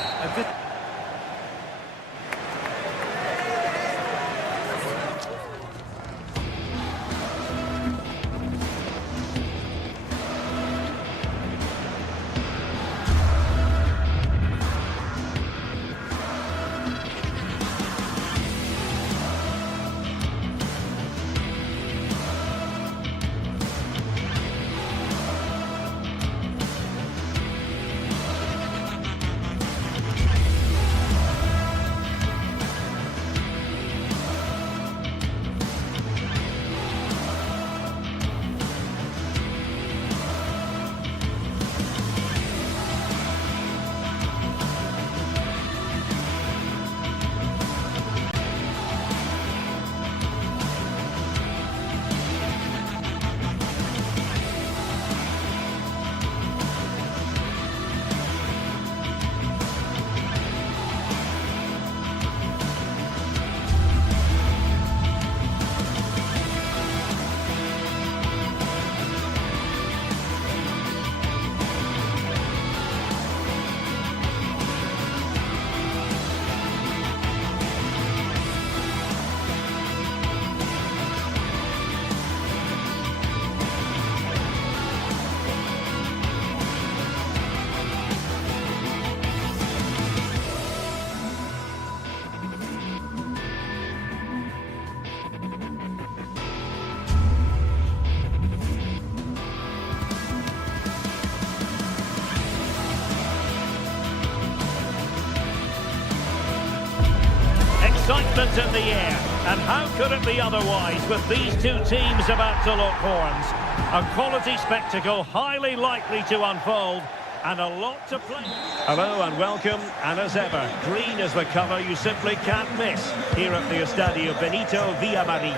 Excitement in the air, and how could it be otherwise with these two teams about to lock horns? A quality spectacle highly likely to unfold, and a lot to play. Hello and welcome, and as ever, green is the colour you simply can't miss here at the Estadio Benito Villamarín.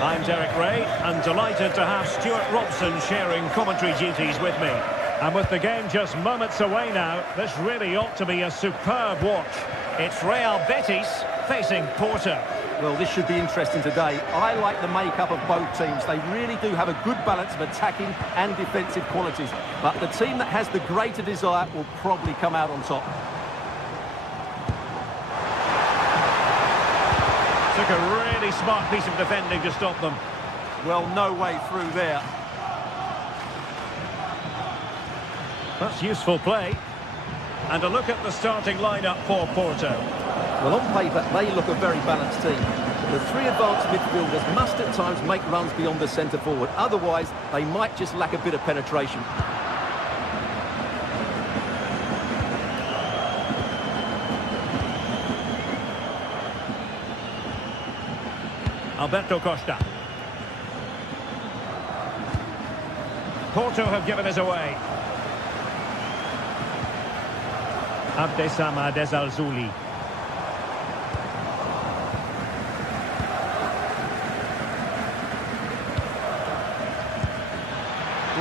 I'm Derek Ray, and delighted to have Stuart Robson sharing commentary duties with me. And with the game just moments away now, this really ought to be a superb watch. It's Real Betis facing Porto. Well, this should be interesting today. I like the makeup of both teams. They really do have a good balance of attacking and defensive qualities. But the team that has the greater desire will probably come out on top. Took a really smart piece of defending to stop them. Well, no way through there. That's useful play. And a look at the starting lineup for Porto. Well, on paper, they look a very balanced team. The three advanced midfielders must at times make runs beyond the centre forward. Otherwise, they might just lack a bit of penetration. Alberto Costa. Porto have given us away. Abdesama Desalzuli.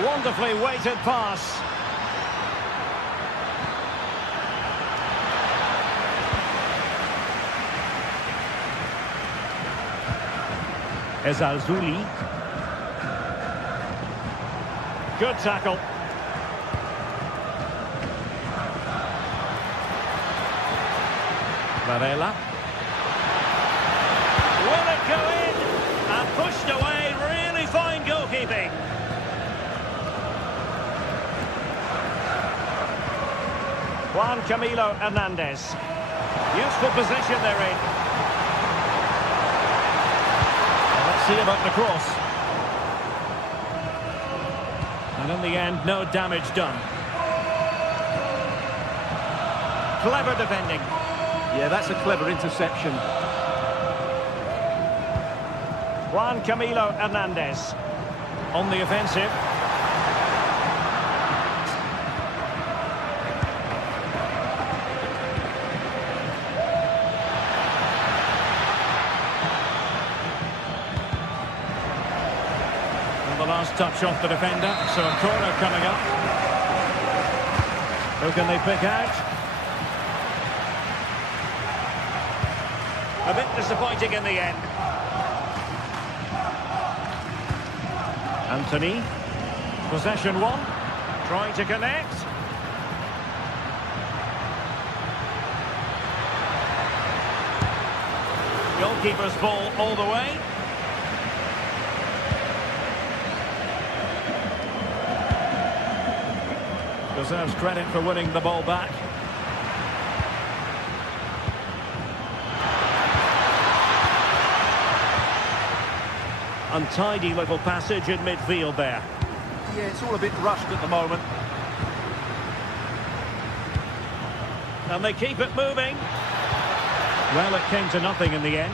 Wonderfully weighted pass. Desalzuli. Good tackle. Varela. Will it go in? And pushed away. Really fine goalkeeping. Juan Camilo Hernandez. Useful position they're in. Let's see about the cross. And in the end, no damage done. Clever defending. Yeah, that's a clever interception. Juan Camilo Hernandez on the offensive. And the last touch off the defender, so a corner coming up. Who can they pick out? A bit disappointing in the end. Anthony. Possession one. Trying to connect. Goalkeeper's ball all the way. Deserves credit for winning the ball back. Untidy little passage in midfield there. Yeah, it's all a bit rushed at the moment. And they keep it moving. Well, it came to nothing in the end.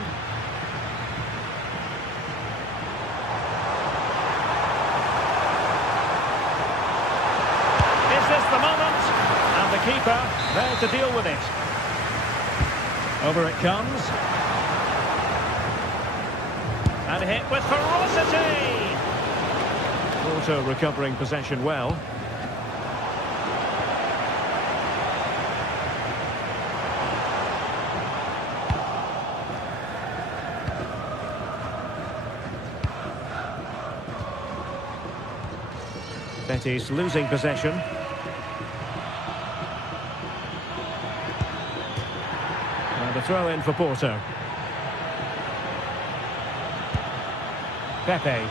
Is this the moment? And the keeper there to deal with it. Over it comes. And hit with ferocity. Porto recovering possession well. Betis losing possession. And a throw in for Porto. Pepe. And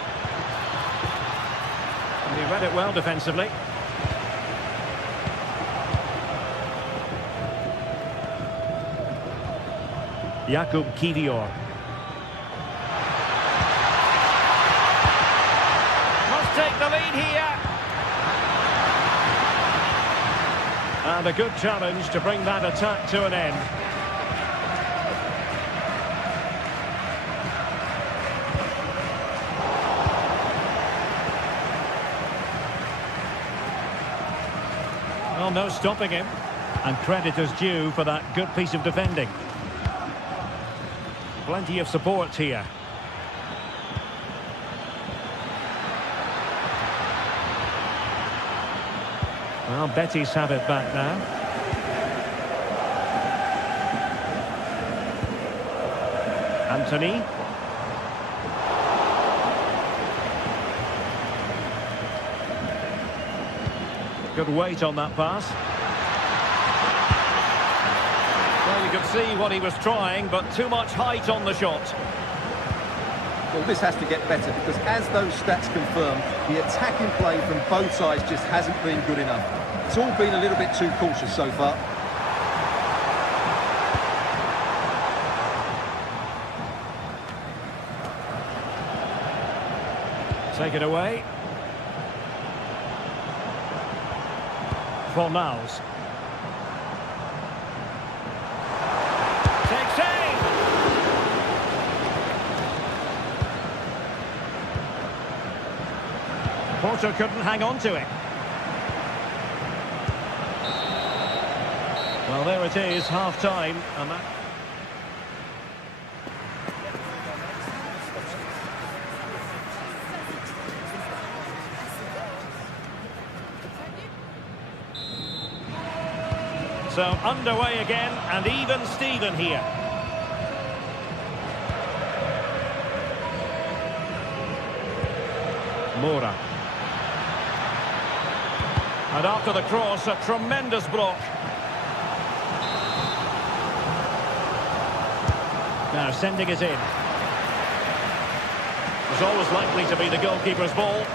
he read it well defensively. Jakub Kivior. Must take the lead here. And a good challenge to bring that attack to an end. Well, no stopping him. And credit is due for that good piece of defending. Plenty of support here. Well, Betis have it back now. Anthony. Good weight on that pass. Well, you could see what he was trying, but too much height on the shot. Well, this has to get better because as those stats confirm, the attacking play from both sides just hasn't been good enough. It's all been a little bit too cautious so far. Take it away. Fornals. Takes aim. Porto couldn't hang on to it. Well, there it is, half-time, and that... So underway again, and even Steven here. Moura. And after the cross, a tremendous block. Now sending it in. It's always likely to be the goalkeeper's ball.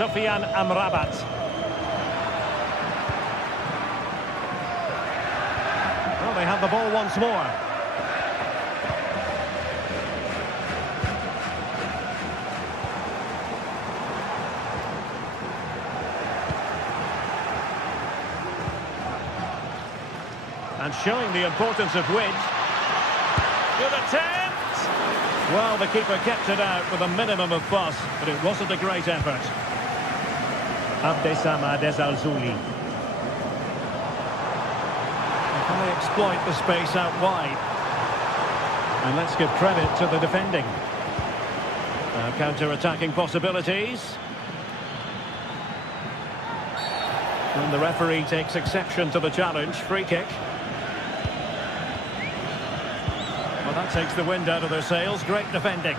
Sofian Amrabat. Well, they have the ball once more. And showing the importance of width. Good attempt! Well, the keeper kept it out with a minimum of fuss, but it wasn't a great effort. Abdesama Desalzuli. Can they exploit the space out wide? And let's give credit to the defending. Now counter-attacking possibilities. And the referee takes exception to the challenge. Free kick. Well, that takes the wind out of their sails. Great defending.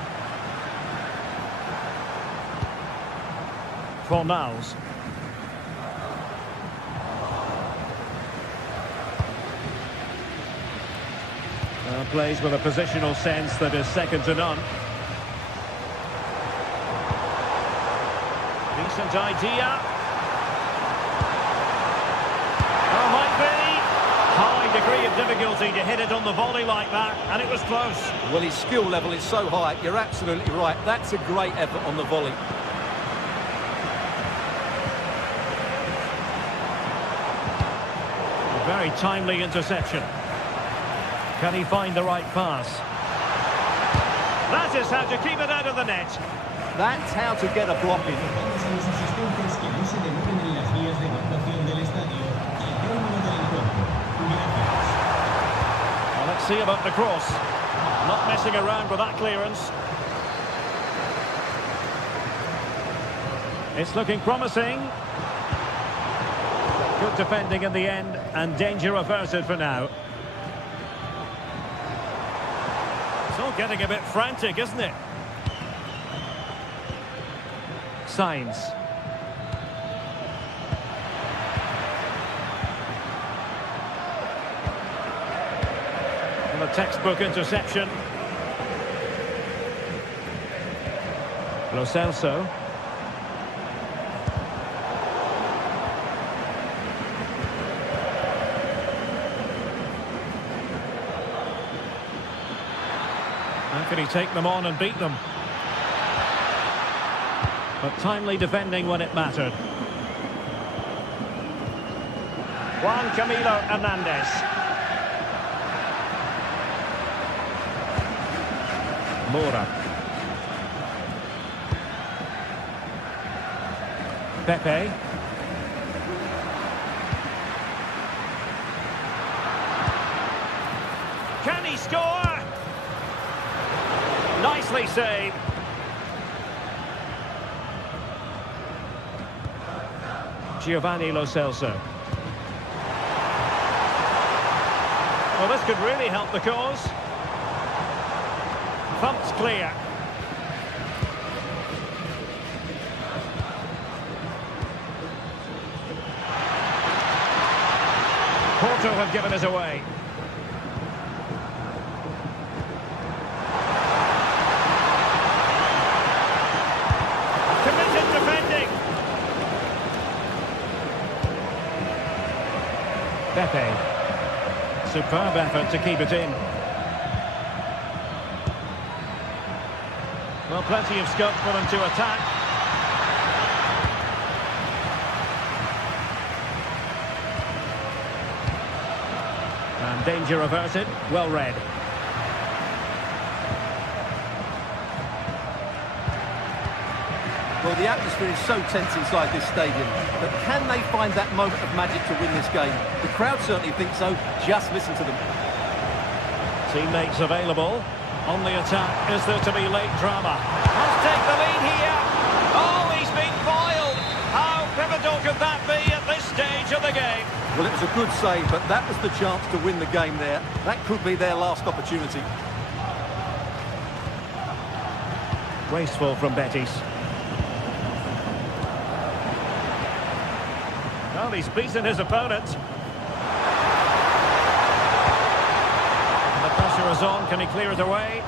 Fornals. Plays with a positional sense that is second to none. Decent idea. Oh, might be. High degree of difficulty to hit it on the volley like that, and it was close. Well, his skill level is so high, you're absolutely right. That's a great effort on the volley. A very timely interception. Can he find the right pass? That is how to keep it out of the net. That's how to get a block in. Well, let's see about the cross. Not messing around with that clearance. It's looking promising. Good defending in the end, and danger averted for now. It's all getting a bit frantic, isn't it? Signs. And a textbook interception. Lo Celso. How can he take them on and beat them? But timely defending when it mattered. Juan Camilo Hernandez. Moura. Pepe. Can he score? Nicely saved. Giovanni Lo Celso. Well, this could really help the cause. Thumped clear. Porto have given us away. Committed defending. Pepe. Superb effort to keep it in. Well, plenty of scope for them to attack. And danger averted. Well read. Well, the atmosphere is so tense inside this stadium, but can they find that moment of magic to win this game? The crowd certainly think so. Just listen to them. Teammates available. On the attack, is there to be late drama? Must take the lead here. Oh, he's been foiled. How pivotal could that be at this stage of the game? Well, it was a good save, but that was the chance to win the game there. That could be their last opportunity. Wasteful from Betis. Well, he's beaten his opponent. And the pressure is on. Can he clear it away?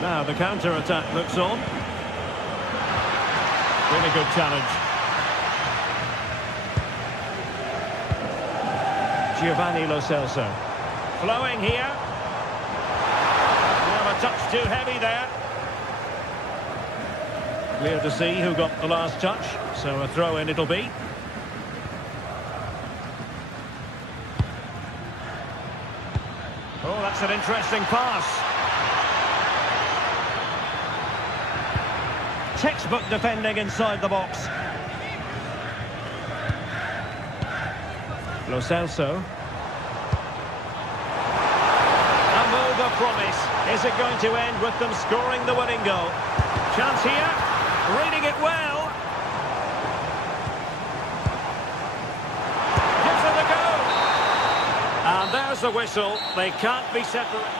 Now the counter-attack looks on. Really good challenge. Giovanni Lo Celso. Flowing here. Well, a touch too heavy there. Clear to see who got the last touch, so a throw-in it'll be. Oh, that's an interesting pass. Textbook defending inside the box. Lo Celso. A move of promise. Is it going to end with them scoring the winning goal? Chance here. Reading it well. Gives it a go. And there's the whistle. They can't be separated.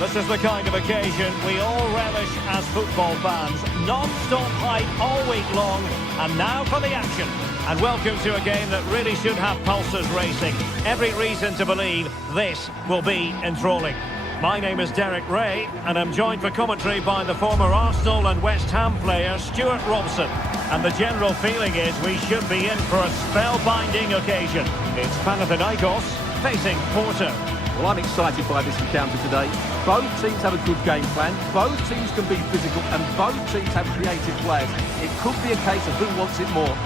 This is the kind of occasion we all relish as football fans. Non-stop hype all week long, and now for the action. And welcome to a game that really should have pulses racing. Every reason to believe this will be enthralling. My name is Derek Ray, and I'm joined for commentary by the former Arsenal and West Ham player Stuart Robson. And the general feeling is we should be in for a spellbinding occasion. It's Panathinaikos facing Porto. Well, I'm excited by this encounter today. Both teams have a good game plan, both teams can be physical, and both teams have creative players. It could be a case of who wants it more.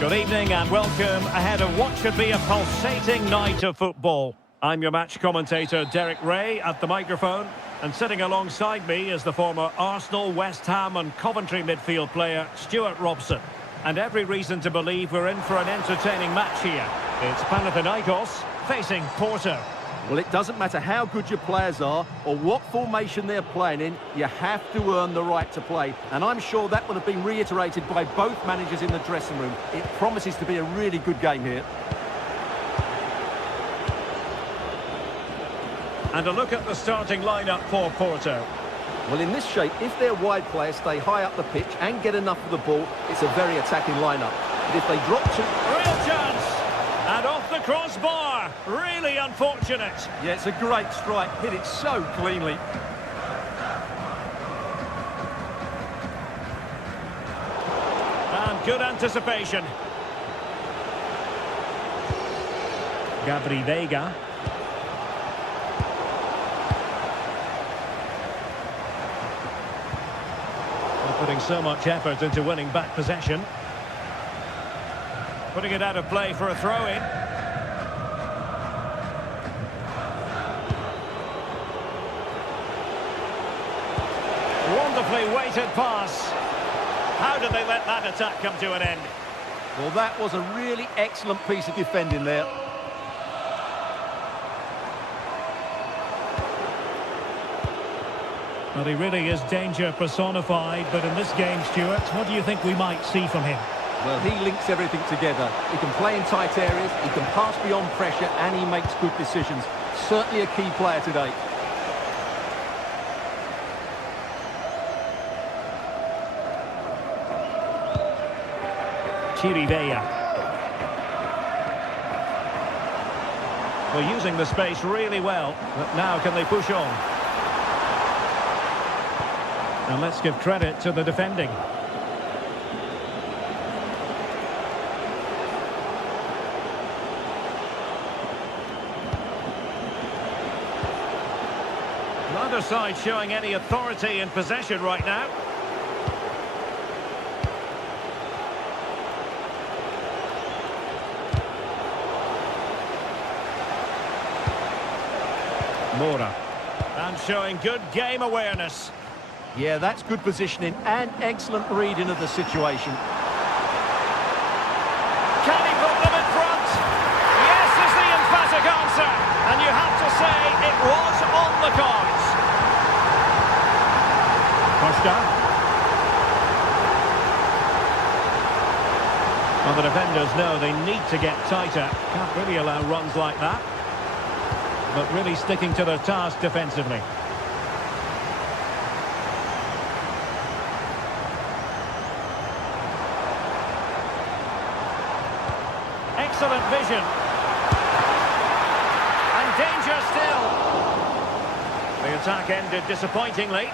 Good evening and welcome ahead of what should be a pulsating night of football. I'm your match commentator Derek Ray at the microphone, and sitting alongside me is the former Arsenal, West Ham and Coventry midfield player Stuart Robson. And every reason to believe we're in for an entertaining match here. It's Panathinaikos facing Porto. Well, it doesn't matter how good your players are or what formation they're playing in, you have to earn the right to play. And I'm sure that will have been reiterated by both managers in the dressing room. It promises to be a really good game here. And a look at the starting lineup for Porto. Well, in this shape, if their wide players stay high up the pitch and get enough of the ball, it's a very attacking lineup. But if they drop to... Real chance! And off the crossbar! Really unfortunate. Yeah, it's a great strike. Hit it so cleanly. And good anticipation. Gabri Veiga. They're putting so much effort into winning back possession. Putting it out of play for a throw-in. Wonderfully weighted pass. How did they let that attack come to an end? Well, that was a really excellent piece of defending there. Well, he really is danger personified, but in this game, Stuart, what do you think we might see from him? Well, he links everything together. He can play in tight areas, he can pass beyond pressure, and he makes good decisions. Certainly a key player today. Chirivella. Well, using the space really well, but now can they push on? And let's give credit to the defending. Neither side showing any authority in possession right now. Mora. And showing good game awareness. Yeah, that's good positioning and excellent reading of the situation. Can he put them in front? Yes is the emphatic answer. And you have to say it was on the cards. Costa. Well, the defenders know they need to get tighter. Can't really allow runs like that. But really sticking to their task defensively. Excellent vision. And danger still. The attack ended disappointingly.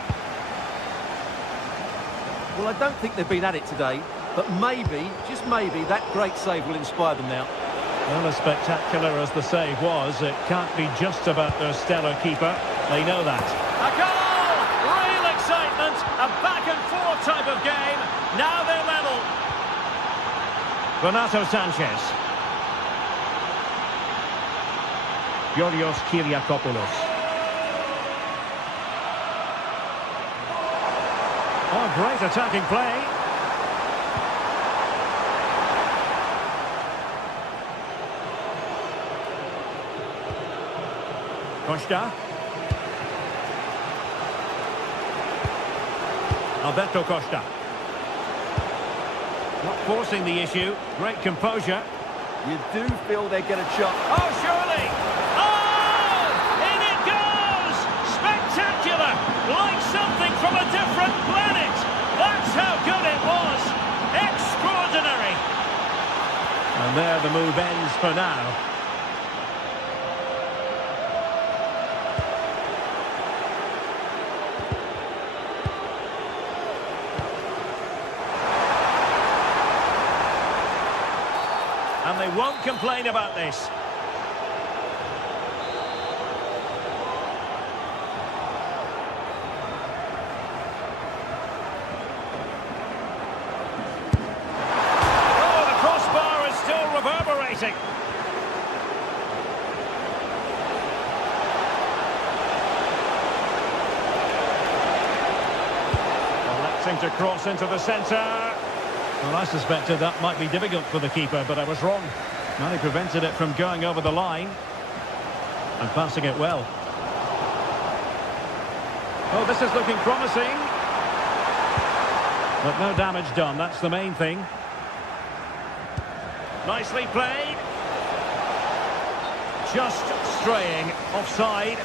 Well, I don't think they've been at it today, but maybe, just maybe, that great save will inspire them now. Well, as spectacular as the save was, it can't be just about their stellar keeper. They know that. A goal! Real excitement! A back-and-forth type of game. Now they're level. Renato Sanchez. Georgios Kyriakopoulos. Oh, great attacking play. Costa. Alberto Costa. Not forcing the issue. Great composure. You do feel they get a shot. Oh, surely! Oh! In it goes! Spectacular! Like something from a different planet! That's how good it was! Extraordinary! And there the move ends for now. And they won't complain about this. Oh, the crossbar! Trying to cross into the centre. Well, I suspected that might be difficult for the keeper, but I was wrong. Now he prevented it from going over the line. And passing it well. Oh, this is looking promising. But no damage done, that's the main thing. Nicely played. Just straying offside.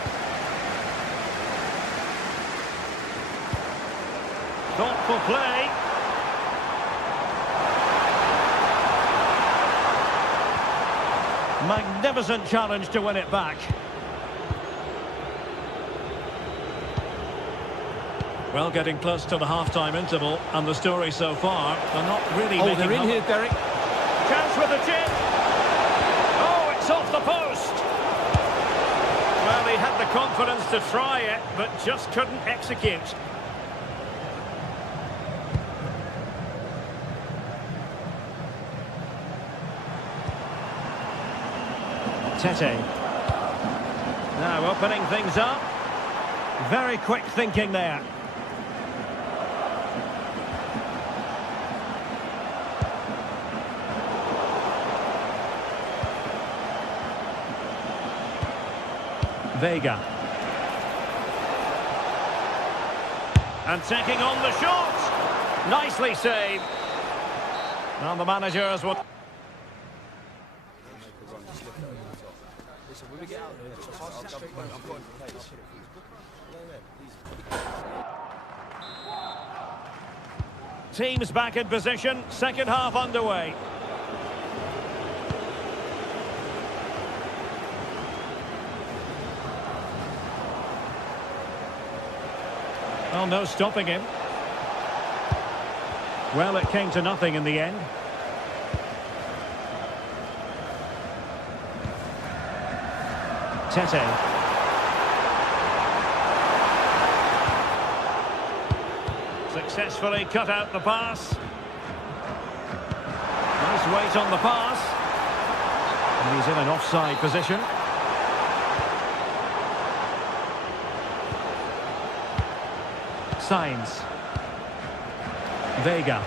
Thoughtful play. Magnificent challenge to win it back. Well, getting close to the half-time interval, and the story so far, they're not really making... they're in here, Derek. Chance with the chip. Oh, it's off the post. Well, he had the confidence to try it, but just couldn't execute. Tete. Now opening things up. Very quick thinking there. Vega. And taking on the shot. Nicely saved. Now the manager has what... Teams back in position, second half underway. Well, no stopping him. Well, it came to nothing in the end. Tete. Successfully cut out the pass. Nice weight on the pass. And he's in an offside position. Sainz. Vega.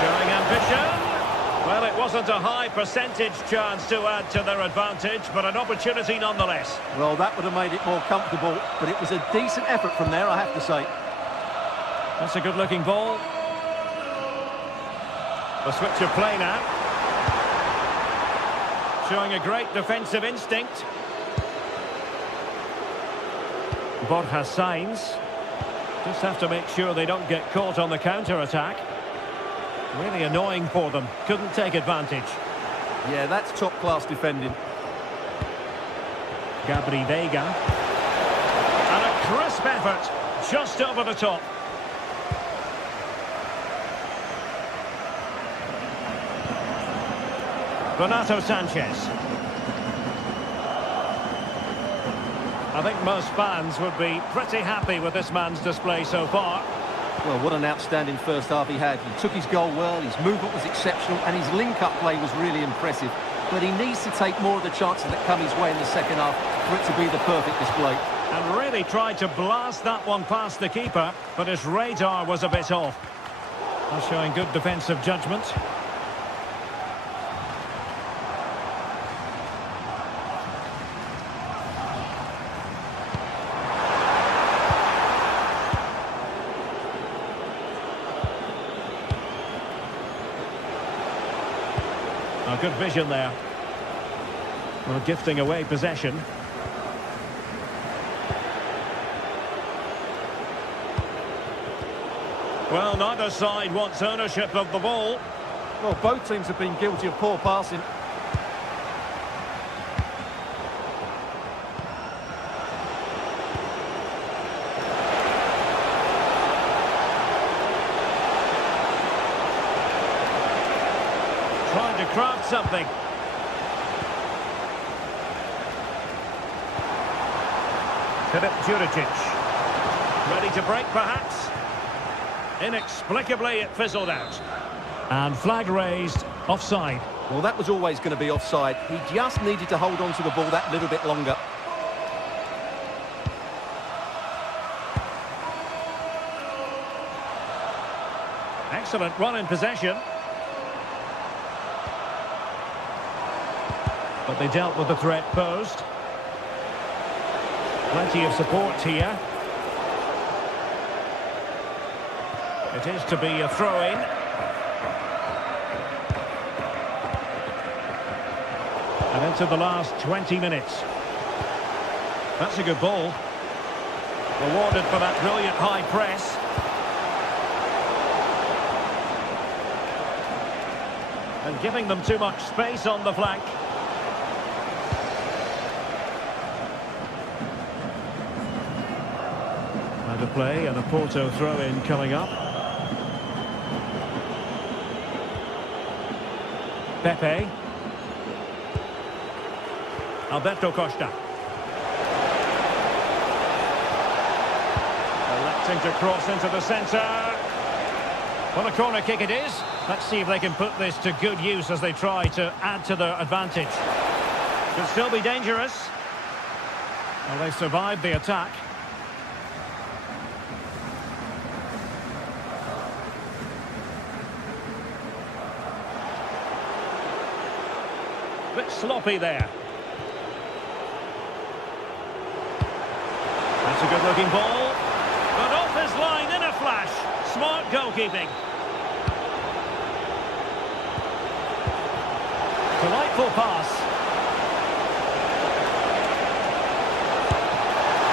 Showing ambition. Well, it wasn't a high percentage chance to add to their advantage, but an opportunity nonetheless. Well, that would have made it more comfortable, but it was a decent effort from there, I have to say. That's a good-looking ball. The switch of play now. Showing a great defensive instinct. Borja Sainz. Just have to make sure they don't get caught on the counter-attack. Really annoying for them. Couldn't take advantage. Yeah, that's top-class defending. Gabri Vega. And a crisp effort. Just over the top. Renato Sanchez. I think most fans would be pretty happy with this man's display so far. Well, what an outstanding first half he had. He took his goal well, his movement was exceptional, and his link-up play was really impressive. But he needs to take more of the chances that come his way in the second half for it to be the perfect display. And really tried to blast that one past the keeper, but his radar was a bit off. That's showing good defensive judgment. Oh, good vision there. Well, gifting away possession. Well, neither side wants ownership of the ball. Well, both teams have been guilty of poor passing. Trying to craft something. Filip Juricic. Ready to break, perhaps? Inexplicably, it fizzled out. And flag raised, offside. Well, that was always going to be offside. He just needed to hold on to the ball that little bit longer. excellent run in possession. But they dealt with the threat posed. Plenty of support here. It is to be a throw-in. And into the last 20 minutes. That's a good ball. Rewarded for that brilliant high press. And giving them too much space on the flank. Out of play and a Porto throw-in coming up. Pepe. Alberto Costa. Electing to cross into the centre. Well, a corner kick it is. Let's see if they can put this to good use as they try to add to their advantage. Could still be dangerous. Well, they survived the attack. Bit sloppy there. That's a good-looking ball. But off his line in a flash. Smart goalkeeping. Delightful pass.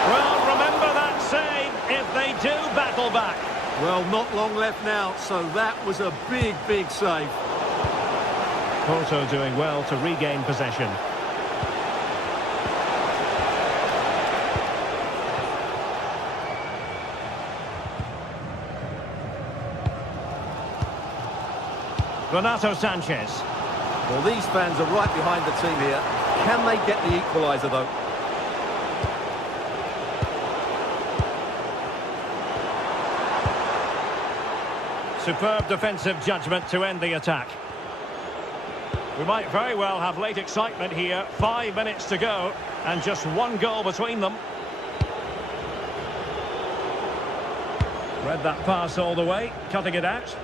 Well, remember that save if they do battle back. Well, not long left now, so that was a big, big save. Porto doing well to regain possession. Renato Sanchez. Well, these fans are right behind the team here. Can they get the equaliser, though? Superb defensive judgment to end the attack. We might very well have late excitement here. 5 minutes to go and just one goal between them. Read that pass all the way, cutting it out.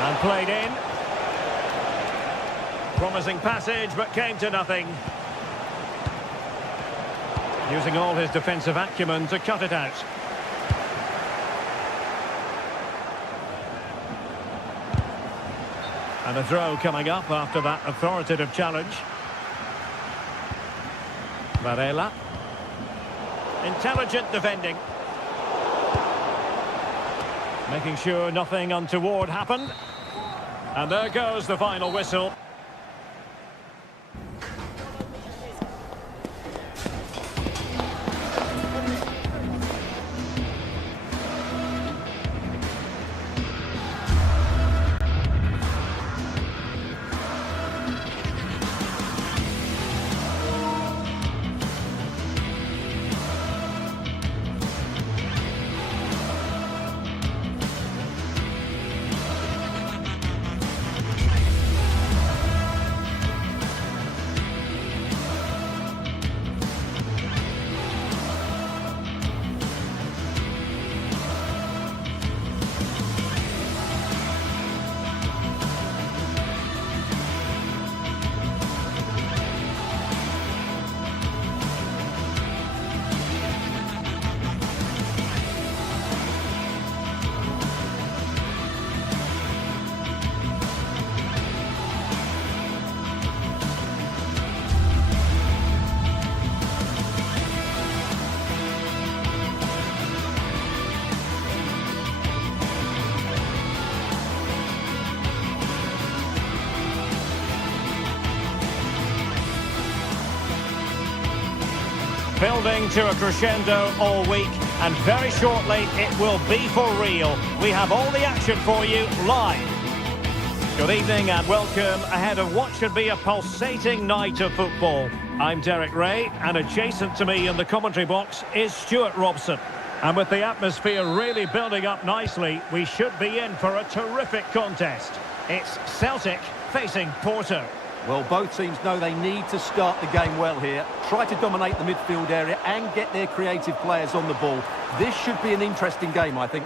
And played in. Promising passage, but came to nothing. Using all his defensive acumen to cut it out. And a throw coming up after that authoritative challenge. Varela. Intelligent defending. Making sure nothing untoward happened. And there goes the final whistle. Building to a crescendo all week, and very shortly it will be for real. We have all the action for you live. Good evening and welcome ahead of what should be a pulsating night of football. I'm Derek Ray, and adjacent to me in the commentary box is Stuart Robson. And with the atmosphere really building up nicely, we should be in for a terrific contest. It's Celtic facing Porto. Well, both teams know they need to start the game well here. Try to dominate the midfield area and get their creative players on the ball. This should be an interesting game, I think.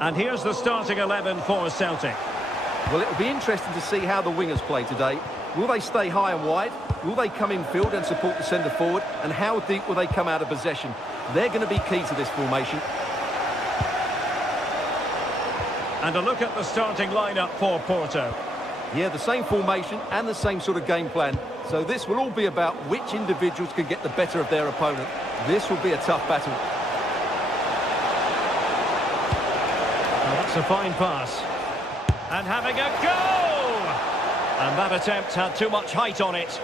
And here's the starting 11 for Celtic. Well, it'll be interesting to see how the wingers play today. Will they stay high and wide? Will they come in field and support the centre forward? And how deep will they come out of possession? They're going to be key to this formation. And a look at the starting lineup for Porto. Yeah, the same formation and the same sort of game plan. So this will all be about which individuals can get the better of their opponent. This will be a tough battle. Well, that's a fine pass. And having a go! And that attempt had too much height on it.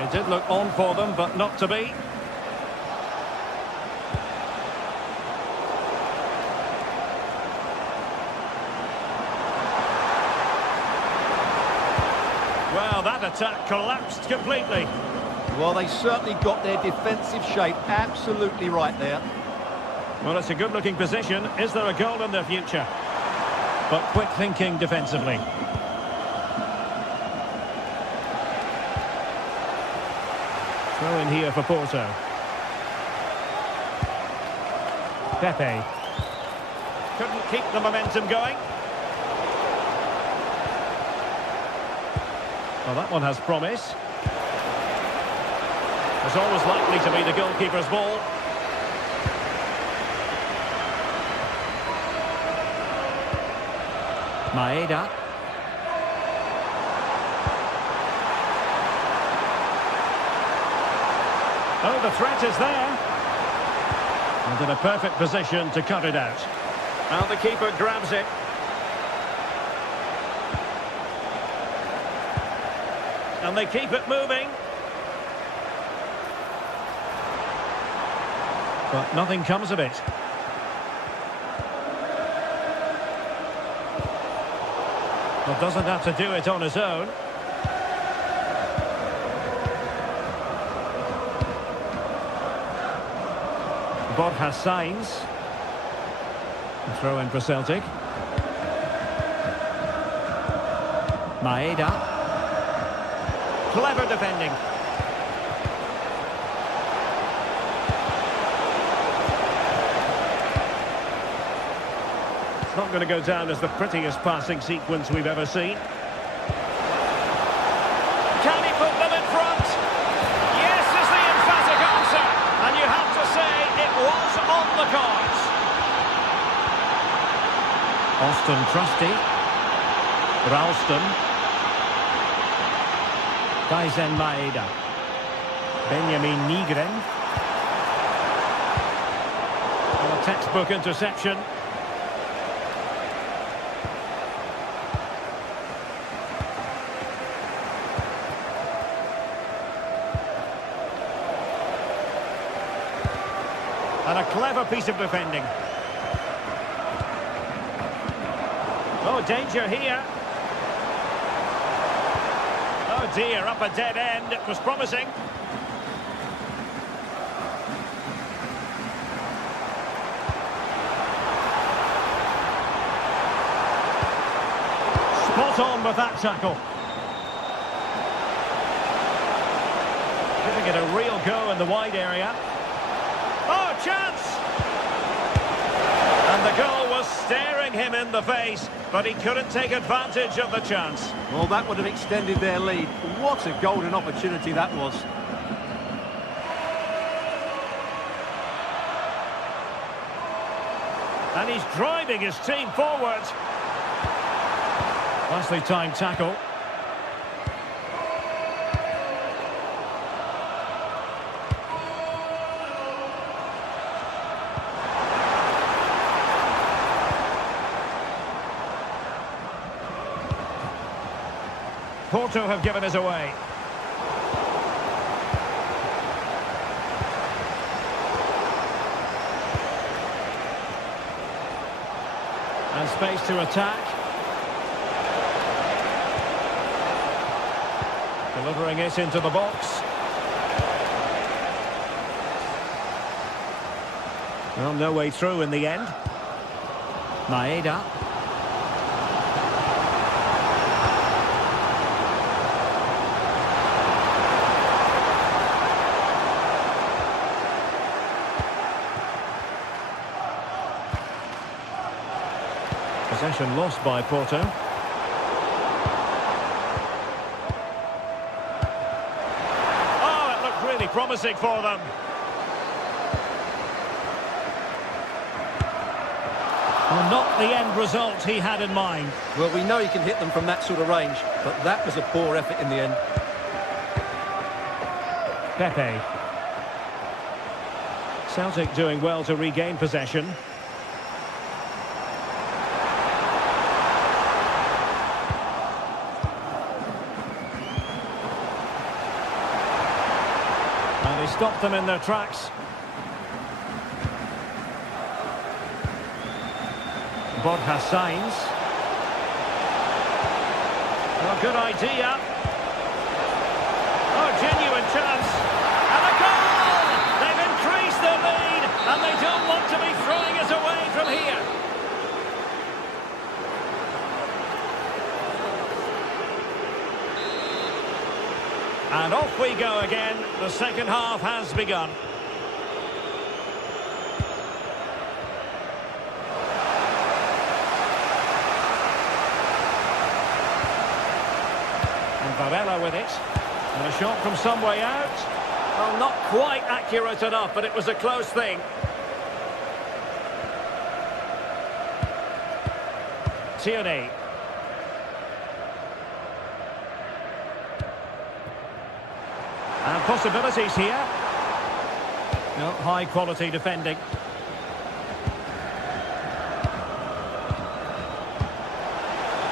It did look on for them, but not to be. Well, that attack collapsed completely. Well, they certainly got their defensive shape absolutely right there. Well, it's a good-looking position. Is there a goal in the future? But quick thinking defensively. Throw in here for Porto. Pepe. Couldn't keep the momentum going. Well, that one has promise. It's always likely to be the goalkeeper's ball. Maeda. Oh, the threat is there. And in a perfect position to cut it out. Now the keeper grabs it. And they keep it moving. But nothing comes of it. Well, doesn't have to do it on his own. Bod has signs. Throw in for Celtic. Maeda. Clever defending. It's not going to go down as the prettiest passing sequence we've ever seen. Can he put them in front? Yes is the emphatic answer. And you have to say it was on the cards. Austin Trusty. Ralston. Kaizen Maeda. Benjamin Nygren. A textbook interception. And a clever piece of defending. Oh, danger here. Oh dear, up a dead end. It was promising. Spot on with that tackle. Giving it a real go in the wide area. Oh, chance! And the goal was staring him in the face, but he couldn't take advantage of the chance. Well, that would have extended their lead. What a golden opportunity that was. And he's driving his team forward. Nicely timed tackle. Porto have given us away. And space to attack. Delivering it into the box. Well, no way through in the end. Maeda. Possession lost by Porto. Oh, it looked really promising for them. Well, not the end result he had in mind. Well, we know he can hit them from that sort of range, but that was a poor effort in the end. Pepe. Celtic doing well to regain possession. And he stopped them in their tracks. Borja Sainz. Oh, good idea. Oh, genuine chance. And a goal! They've increased their lead, and they don't want to be throwing it away from here. And off we go again. The second half has begun. Varela with it. And a shot from some way out. Well, not quite accurate enough, but it was a close thing. Tierney. And possibilities here. No, high quality defending.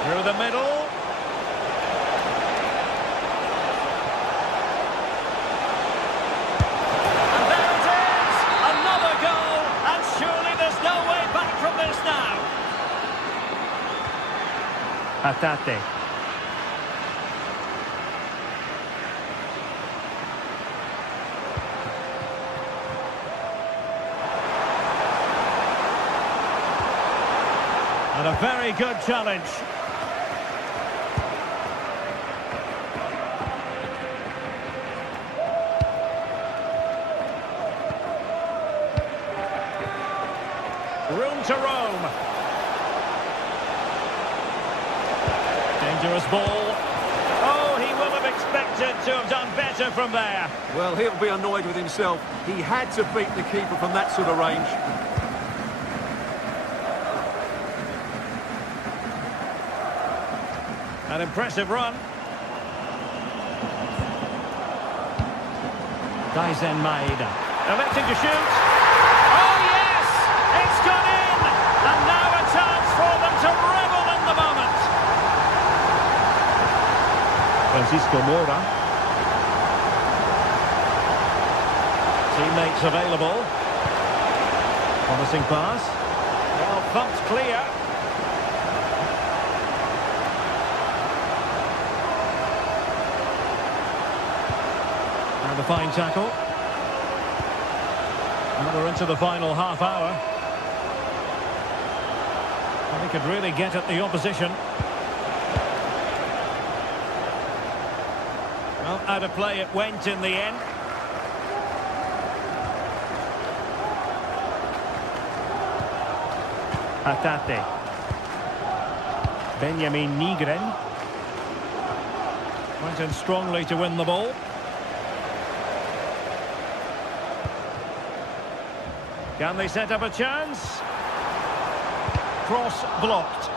Through the middle. Atate. And a very good challenge. Room to roam. Dangerous ball. Oh, he will have expected to have done better from there. Well, he'll be annoyed with himself. He had to beat the keeper from that sort of range. An impressive run. Daisen Maeda. Electing to shoot. Oh, yes! It's gone in! And now a chance for them to revel in the moment. Francisco Moura. Teammates available. Promising pass. Well, thumped clear. And a fine tackle. And we're into the final half hour. And they could really get at the opposition. Well, out of play it went in the end. Atate. Benjamin Nigren. Went in strongly to win the ball. Can they set up a chance? Cross blocked.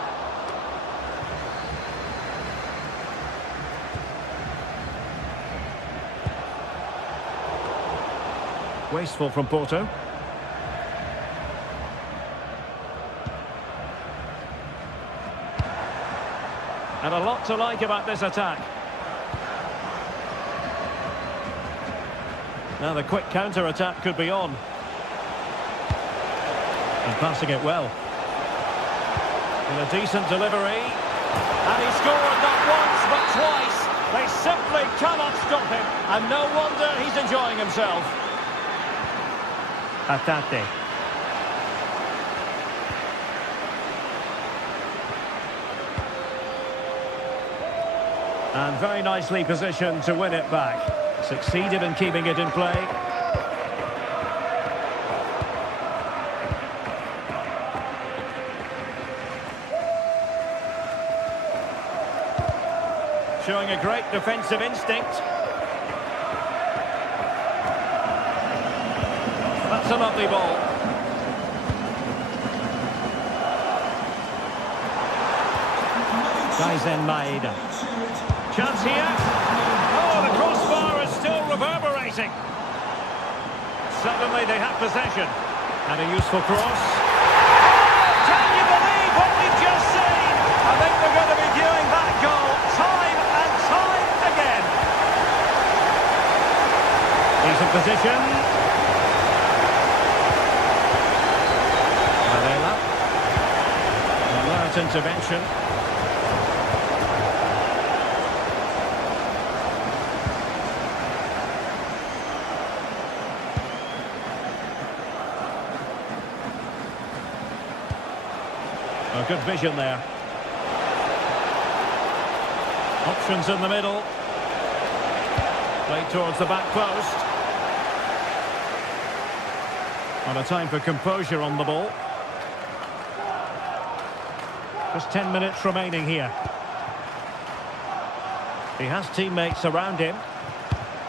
Wasteful from Porto. And a lot to like about this attack. Now the quick counter-attack could be on. And passing it well. And a decent delivery. And he scored not once but twice. They simply cannot stop him. And no wonder he's enjoying himself. Atate. And very nicely positioned to win it back. Succeeded in keeping it in play. Showing a great defensive instinct. That's a lovely ball. Kaizen Maeda. Chance here. Oh, the crossbar is still reverberating. Suddenly they have possession. And a useful cross. Can you believe what we've just seen? I think we're going to be viewing that goal time and time again. Decent position. Varela. Alert intervention. Good vision there. Options in the middle. Play towards the back post. And a time for composure on the ball. Just 10 minutes remaining here. He has teammates around him,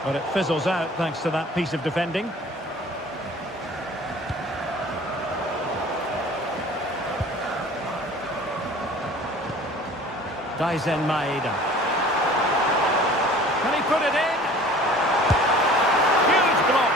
but it fizzles out thanks to that piece of defending. Kaizen Maeda. Can he put it in? Huge block.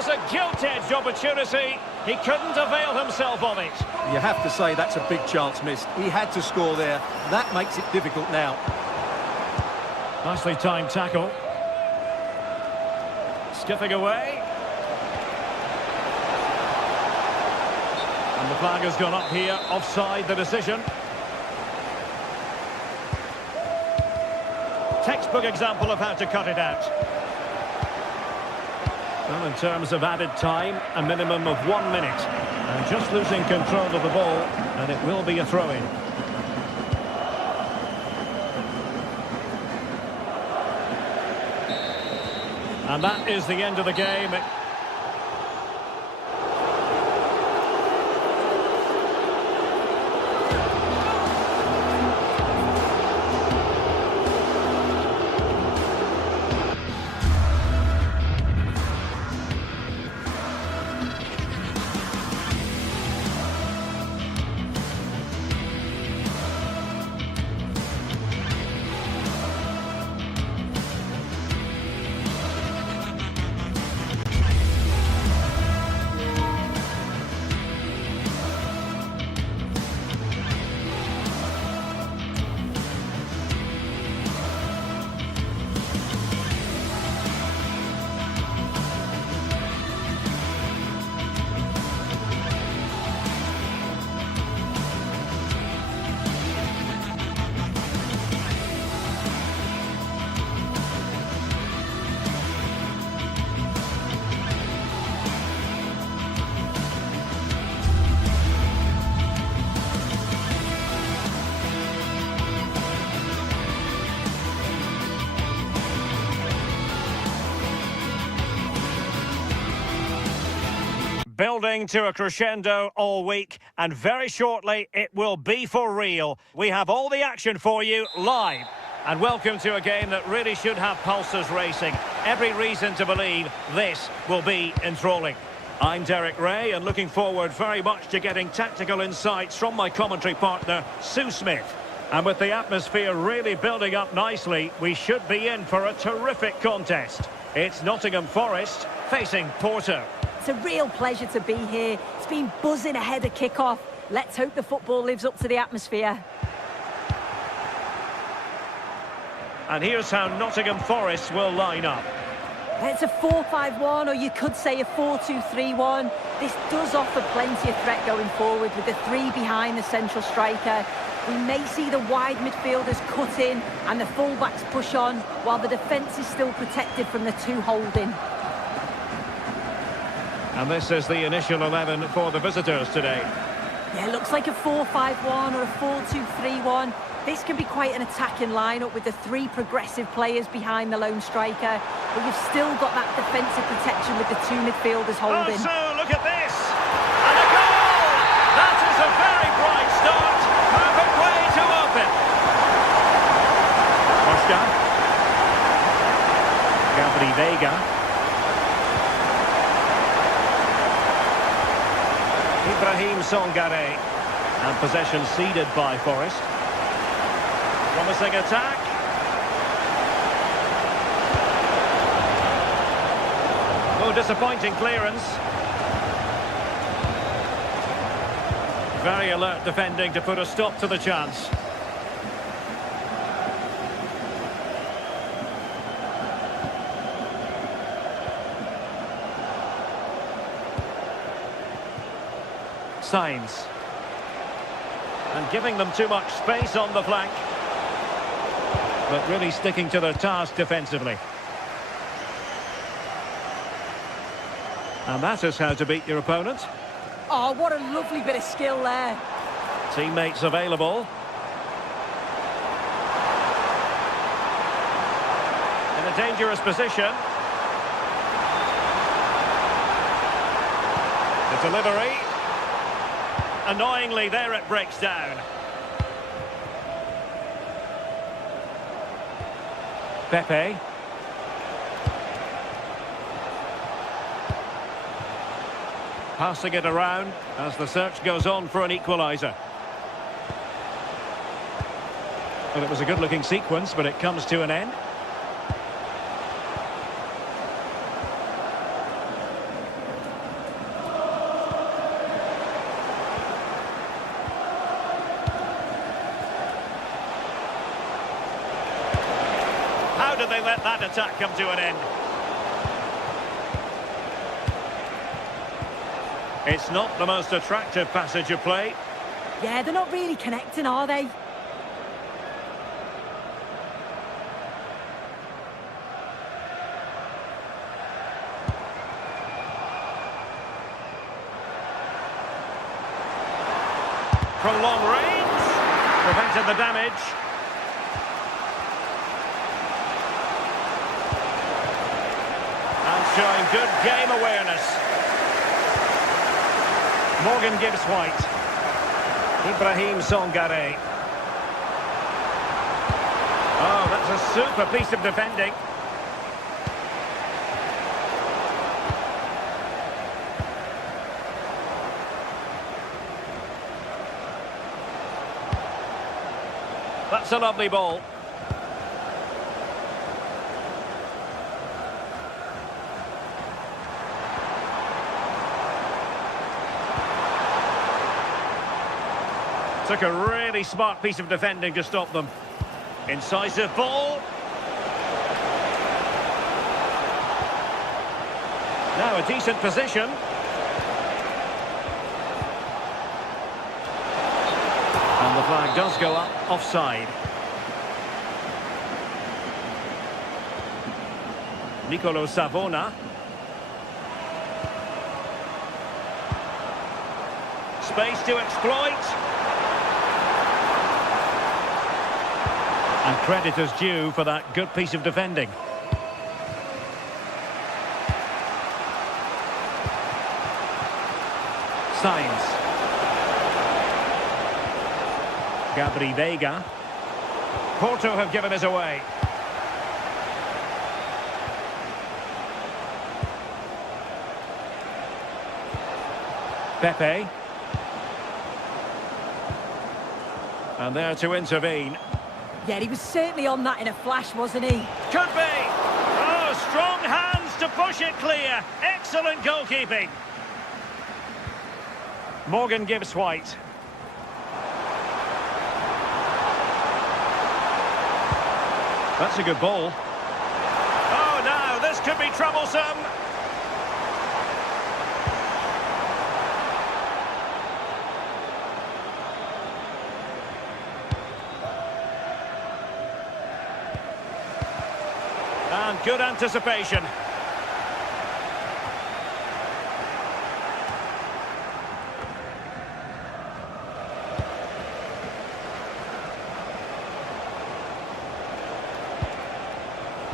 A gilt-edged opportunity. He couldn't avail himself of it. You have to say that's a big chance missed. He had to score there. That makes it difficult now. Nicely timed tackle. Skipping away. And the flag has gone up here. Offside the decision. Textbook example of how to cut it out. Well, in terms of added time, a minimum of 1 minute. And just losing control of the ball, and it will be a throw-in. And that is the end of the game. Building to a crescendo all week, and very shortly it will be for real. We have all the action for you live. And welcome to a game that really should have pulses racing. Every reason to believe this will be enthralling. I'm Derek Ray, and looking forward very much to getting tactical insights from my commentary partner, Sue Smith. And with the atmosphere really building up nicely, we should be in for a terrific contest. It's Nottingham Forest facing Porto. It's a real pleasure to be here. It's been buzzing ahead of kick-off. Let's hope the football lives up to the atmosphere. And here's how Nottingham Forest will line up. It's a 4-5-1, or you could say a 4-2-3-1. This does offer plenty of threat going forward with the three behind the central striker. We may see the wide midfielders cut in and the fullbacks push on, while the defence is still protected from the two holding. And this is the initial 11 for the visitors today. Yeah, it looks like a 4-5-1 or a 4-2-3-1. This can be quite an attacking lineup with the three progressive players behind the lone striker, but you've still got that defensive protection with the two midfielders holding. Oh, so look at this! And a goal! That is a very bright start. Perfect way to open. Oscar. Gabri Veiga. Ibrahim Songare. And possession ceded by Forest. Promising attack. Oh, disappointing clearance. Very alert defending to put a stop to the chance. Sainz. And giving them too much space on the flank. But really sticking to their task defensively. And that is how to beat your opponent. Oh, what a lovely bit of skill there. Teammates available. In a dangerous position. The delivery. Annoyingly, there it breaks down. Pepe. Passing it around as the search goes on for an equaliser. Well, it was a good-looking sequence, but it comes to an end. How did they let that attack come to an end? It's not the most attractive passage of play. Yeah, they're not really connecting, are they? From long range, prevented the damage. And showing good game awareness. Morgan Gibbs White. Ibrahim Songare. Oh, that's a super piece of defending. That's a lovely ball. Took a really smart piece of defending to stop them. Incisive ball. Now a decent position. And the flag does go up, offside. Nicolo Savona. Space to exploit. And credit is due for that good piece of defending. Sainz. Gabri Veiga. Porto have given us away. Pepe. And there to intervene. Yeah, he was certainly on that in a flash, wasn't he? Could be. Oh, strong hands to push it clear. Excellent goalkeeping. Morgan gives White. That's a good ball. Oh, now this could be troublesome. And good anticipation.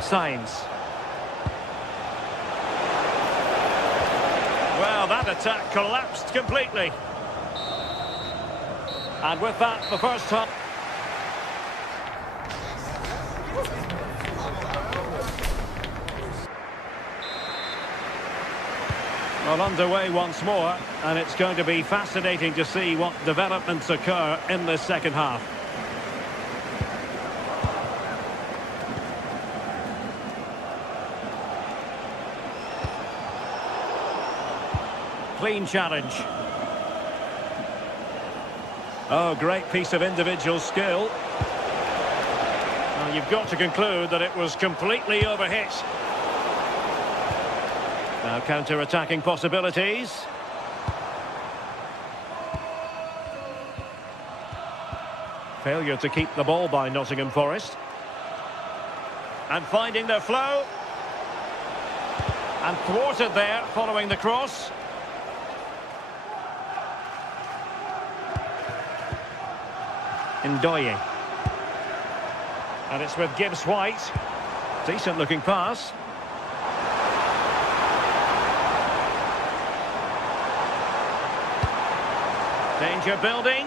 Signs. Well, that attack collapsed completely. And with that, the first half. Well, underway once more, and it's going to be fascinating to see what developments occur in the second half. Clean challenge. Oh, great piece of individual skill. Well, you've got to conclude that it was completely overhit. Now counter-attacking possibilities. Failure to keep the ball by Nottingham Forest. And finding their flow. And thwarted there following the cross. Ndoye. And it's with Gibbs White. Decent looking pass. Danger building.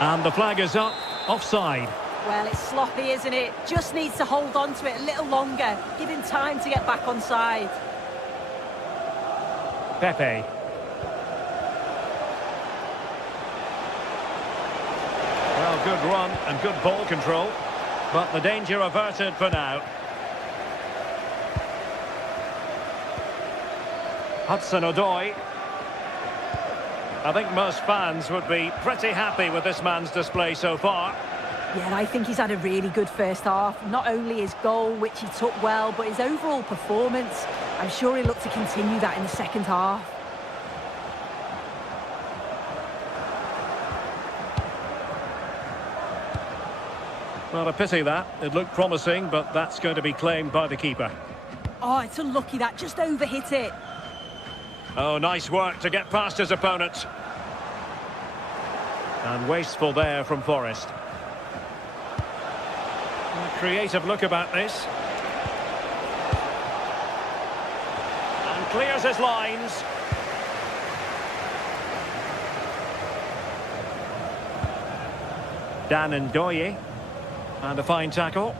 And the flag is up. Offside. Well, it's sloppy, isn't it? Just needs to hold on to it a little longer. Give him time to get back on side. Pepe. Well, good run and good ball control. But the danger averted for now. Hudson-Odoi. I think most fans would be pretty happy with this man's display so far. Yeah, I think he's had a really good first half. Not only his goal, which he took well, but his overall performance. I'm sure he'll look to continue that in the second half. Well, a pity that. It looked promising, but that's going to be claimed by the keeper. Oh, it's unlucky that. Just overhit it. Oh, nice work to get past his opponent. And wasteful there from Forest. A creative look about this. And clears his lines. Dan Ndoye. And a fine tackle.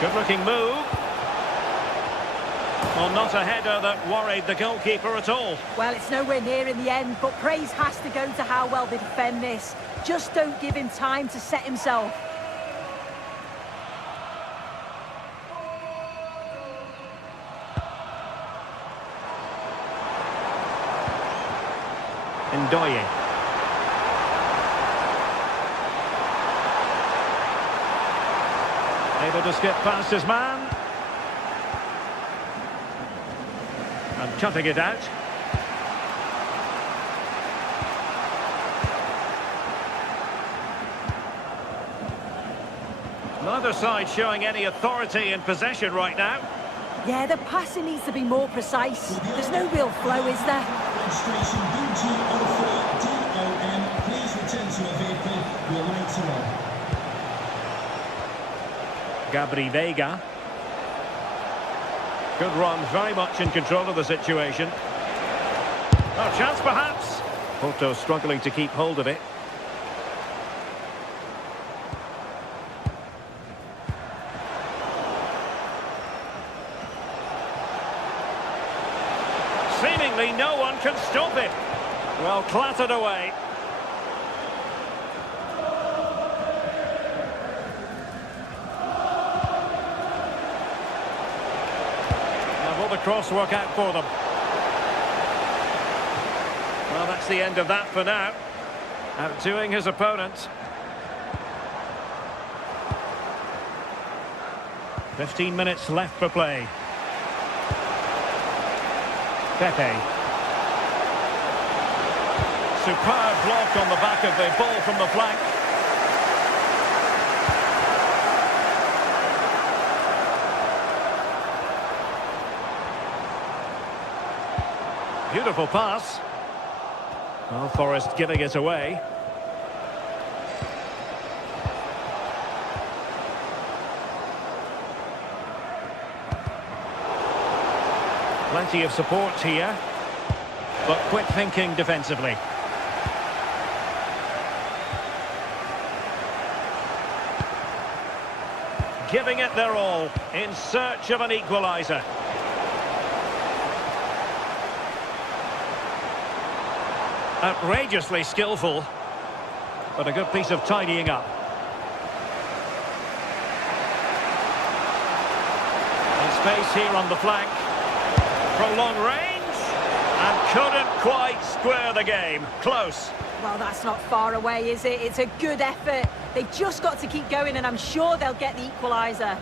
Good looking move. Well, not a header that worried the goalkeeper at all. Well, it's nowhere near in the end, but praise has to go to how well they defend this. Just don't give him time to set himself. Ndoye. Able to skip past his man. And cutting it out. Neither side showing any authority in possession right now. Yeah, the passing needs to be more precise. There's no real flow, is there? Registration DG04DON. Please return to your vehicle. Your lights are on. Gabri Veiga. Good run, very much in control of the situation. Oh, chance perhaps. Porto struggling to keep hold of it. Seemingly no one can stop it. Well, clattered away. Now will the cross work out for them? Well, that's the end of that for now. Outdoing his opponent. 15 minutes left for play. Pepe. Superb block on the back of the ball from the flank. Beautiful pass. Well, Forrest giving it away. Plenty of support here, but quick thinking defensively. Giving it their all in search of an equaliser. Outrageously skillful, but a good piece of tidying up. And space here on the flank. From long range, and couldn't quite square the game. Close. Well, that's not far away, is it? It's a good effort. They've just got to keep going, and I'm sure they'll get the equaliser.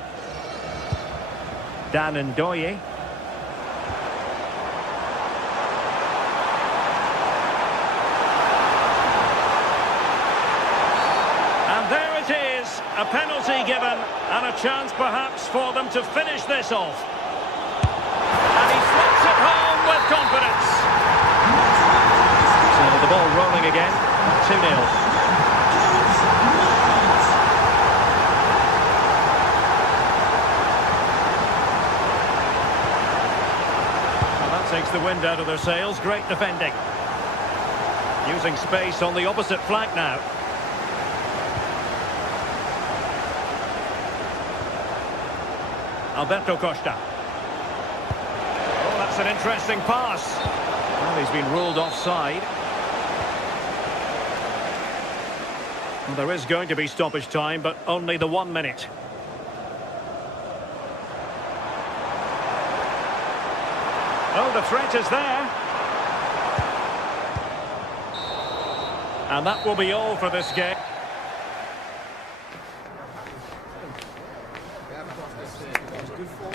Dan Ndoye. And there it is, a penalty given, and a chance perhaps for them to finish this off. With confidence. So the ball rolling again, 2-0. Well, that takes the wind out of their sails. Great defending. Using space on the opposite flank now. Alberto Costa. An interesting pass. Well, he's been ruled offside. Well, there is going to be stoppage time, but only the 1 minute. Oh, the threat is there. And that will be all for this game. Good form,